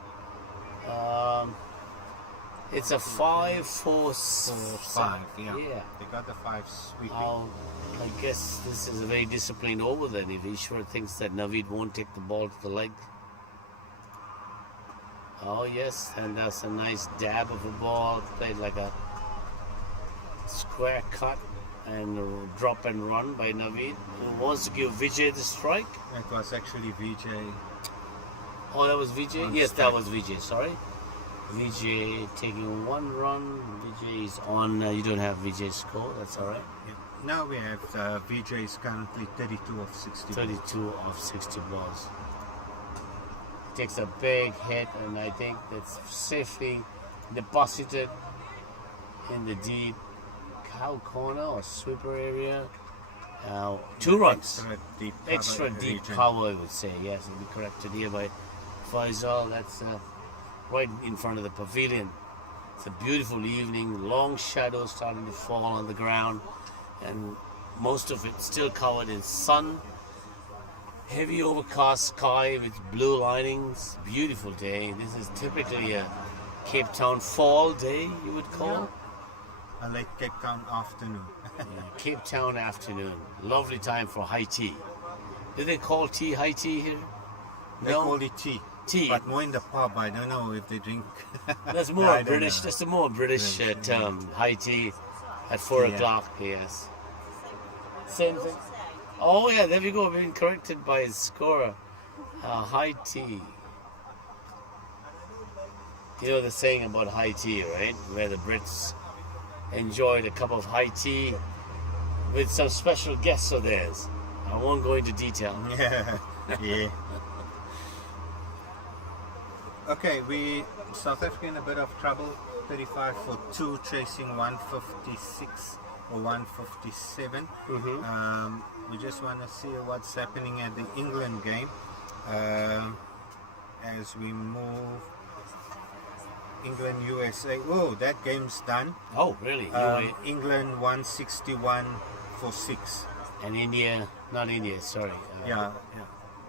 It's a 5-4-5. Yeah. They got the 5 sweeping. I guess this is a very disciplined over then if Ishwar thinks that Naveed won't take the ball to the leg. Oh yes, and that's a nice dab of a ball, played like a square cut and drop and run by Naveed, who wants to give Vijay the strike. It was actually Vijay. Oh, that was Vijay? Yes, that was Vijay, sorry. Vijay taking 1 run. Vijay is on, you don't have Vijay's score, that's alright. Yeah. Now we have Vijay is currently 32 of 60. 32 of 60 balls. Takes a big hit, and I think that's safely deposited in the deep cow corner or sweeper area. 2 runs. Extra deep cover, I would say. Yes, it'll be corrected here by Faisal. That's right in front of the pavilion. It's a beautiful evening. Long shadows starting to fall on the ground, and most of it still covered in sun. Heavy overcast sky with blue linings. Beautiful day. This is typically a Cape Town fall day, you would call. A late Cape Town afternoon. Cape Town afternoon. Lovely time for high tea. Do they call tea high tea here? They call it tea. Tea. But more in the pub. I don't know if they drink. That's more British. That's a more British term. High tea at 4 o'clock. Yes. Same thing. Oh yeah, there we go. Being corrected by his scorer. High tea. You know the saying about high tea, right? Where the Brits enjoyed a cup of high tea with some special guests of theirs. I won't go into detail. Yeah. Okay, South Africa in a bit of trouble. 35 for 2, chasing 156 or 157. We just want to see what's happening at the England game as we move. England USA. Oh, that game's done. Oh, really? England 161 for 6. And India, not India, sorry. Yeah.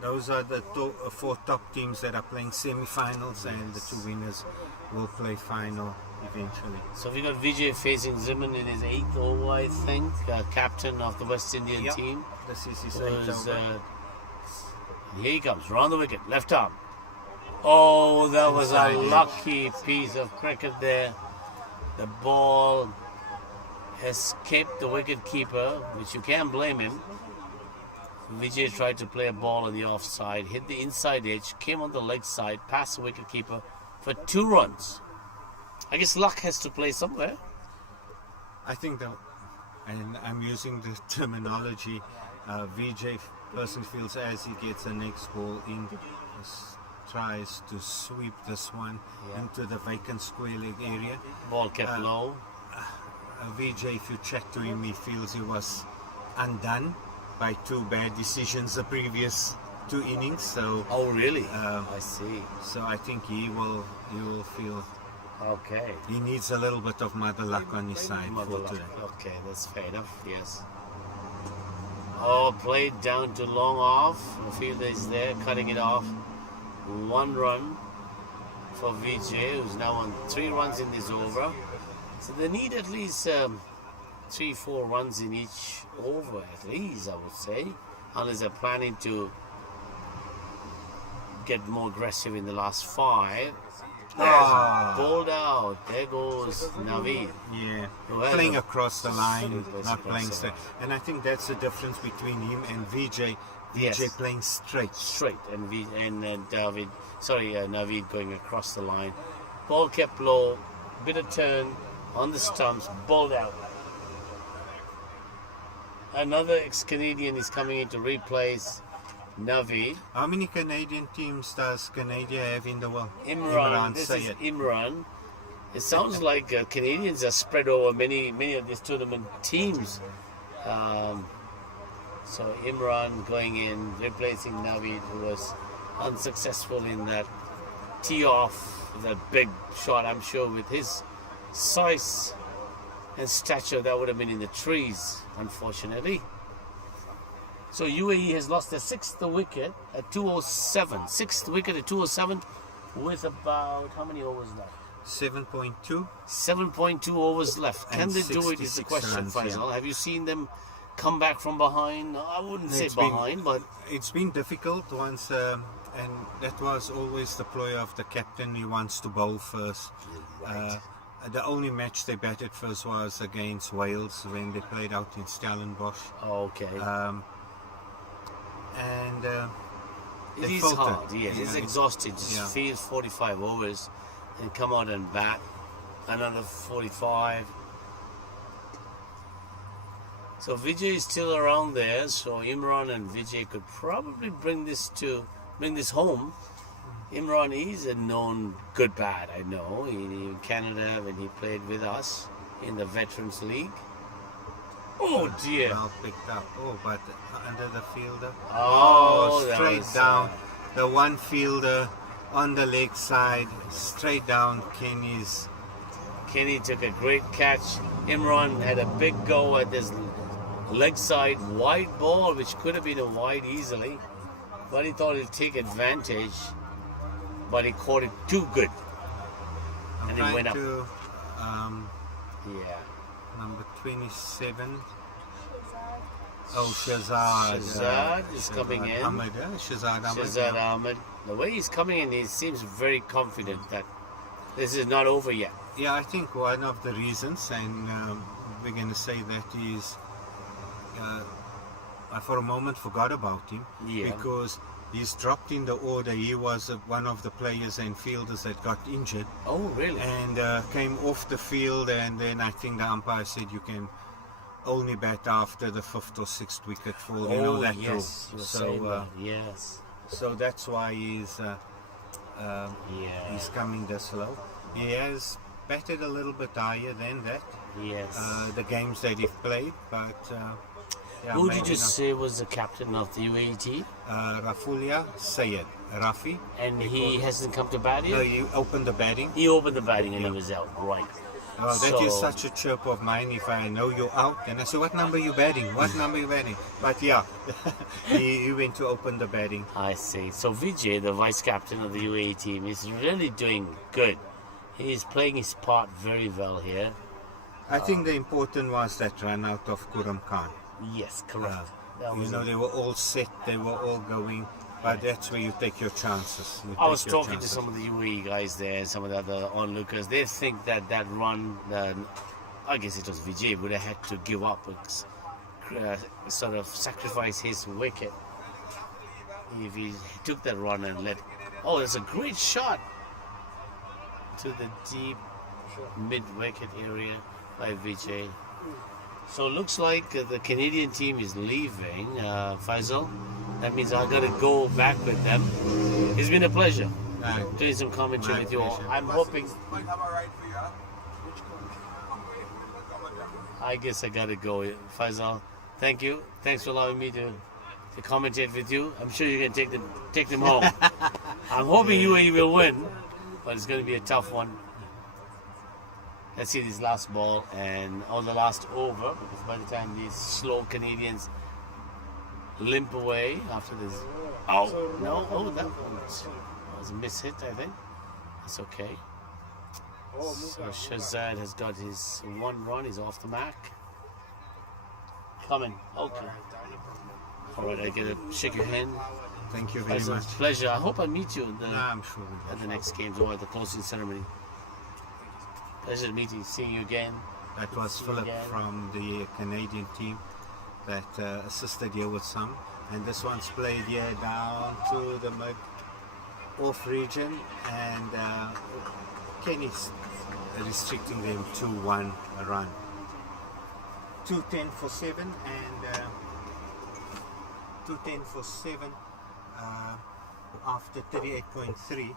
Those are the 4 top teams that are playing semi-finals, and the 2 winners will play final eventually. So we got Vijay facing Ziman in his 8th over, I think, captain of the West Indian team. This is his 8th over. Here he comes, round the wicket, left arm. Oh, that was a lucky piece of cricket there. The ball escaped the wicket keeper, which you can't blame him. Vijay tried to play a ball on the offside, hit the inside edge, came on the leg side, past the wicket keeper for 2 runs. I guess luck has to play somewhere. I think that, and I'm using the terminology, Vijay personally feels as he gets the next ball in, tries to sweep this one into the vacant square leg area. Ball kept low. Vijay, if you chat to him, he feels he was undone by 2 bad decisions the previous 2 innings. So. Oh really? I see. So I think he will feel. Okay. He needs a little bit of mother luck on his side for today. Okay, that's fair enough. Yes. Oh, played down to long off. The fielder is there, cutting it off. 1 run for Vijay, who's now on 3 runs in this over. So they need at least 3-4 runs in each over, at least, I would say, unless they're planning to get more aggressive in the last 5. Bowled out. There goes Naveed. Yeah, playing across the line, not playing straight. And I think that's the difference between him and Vijay. Vijay playing straight, and Naveed going across the line. Ball kept low, bit of turn on the stumps, bowled out. Another ex-Canadian is coming in to replace Naveed. How many Canadian teams does Canada have in the world? Imran. This is Imran. It sounds like Canadians are spread over many of these tournament teams. So Imran going in, replacing Naveed, who was unsuccessful in that tee off, that big shot. I'm sure with his size and stature, that would have been in the trees, unfortunately. So UAE has lost their sixth wicket at 207. Sixth wicket at 207 with about how many overs left? 7.2. 7.2 overs left. Can And they do it is the 66 question, runs, Faisal. yeah. Have you seen them come back from behind? I wouldn't say It's been- behind, but It's been difficult once, and that was always the ploy of the captain. He wants to bowl first. Right. The only match they batted first was against Wales when they played out in Stellenbosch. okay. And It they is faltered. hard, yes. It's Yeah. exhausted. Just Yeah. field 45 overs and come out and bat another 45. So Vijay is still around there, so Imran and Vijay could probably bring this home. Imran is a known good bat, I know. In Canada when he played with us in the Veterans League. Oh dear. Well picked up. Oh, but under the fielder. Oh, that straight was, down. The one fielder on the leg side, straight down. Kenny took a great catch. Imran had a big go at this leg side wide ball, which could have been a wide easily, but he thought he'd take advantage, but he caught it too good. I'm And it trying went up. to Yeah. number 27. Oh, Shazad. Shazad is coming in. Ahmed, Shazad Ahmed. Shazad yeah. Ahmed. The way he's coming in, he seems very confident that this is not over yet. Yeah, I think one of the reasons, and we're going to say that is, I for a moment forgot about him Yeah. because he's dropped in the order. He was one of the players and fielders that got injured Oh, really? and came off the field, and then I think the umpire said you can only bat after the 5th or 6th wicket fall. You know that yes. rule. You were saying that. Yes. So that's why he's Yeah. coming this low. He has batted a little bit higher than that. Yes. The games that he've played, but yeah, Who did maybe you not. say was the captain of the UAE team? Rafulia Sayed Rafi. And he hasn't come to bat No, yet? he opened the batting. He opened the batting and he was out. Right. That is So- such a chirp of mine. If I know you're out, then I say, "What number you batting? What number you batting?" But yeah, he went to open the batting. I see. So Vijay, the vice captain of the UAE team, is really doing good. He's playing his part very well here. I think the important was that run out of Kuram Khan. Yes, correct. That You was know, it. they were all set, they were all going, but that's where you take your chances. You I take was your talking to chances. some of the UAE guys there and some of the other onlookers. They think that run, I guess it was Vijay, would have had to give up, sort of sacrifice his wicket if he took that run and let. Oh, that's a great shot to the deep mid-wicket area by Vijay. So it looks like the Canadian team is leaving, Faisal. That means I got to go back with them. It's been a pleasure Right. doing some commentary My with you all. pleasure. I'm hoping. I guess I got to go, Faisal. Thank you. Thanks for allowing me to commentate with you. I'm sure you can take them home. I'm hoping UAE will win, but it's going to be a tough one. Let's see this last ball and the last over, because by the time these slow Canadians limp away after this. Oh no! Oh, that one was a miss hit, I think. It's okay. So Shazad has got his one run. He's off the mark. Coming. Okay. All right, I get to shake your hand. Thank you very It's a much. pleasure. I hope I meet you I'm sure we at will. the next games or at the closing ceremony. Pleasure meeting, seeing you again. That was Philip from the Canadian team that assisted here with some. And this one's played here down to the mid-off region. And Kenny's restricting them to one run. 210 for 7 and 210 for 7 after 38.3.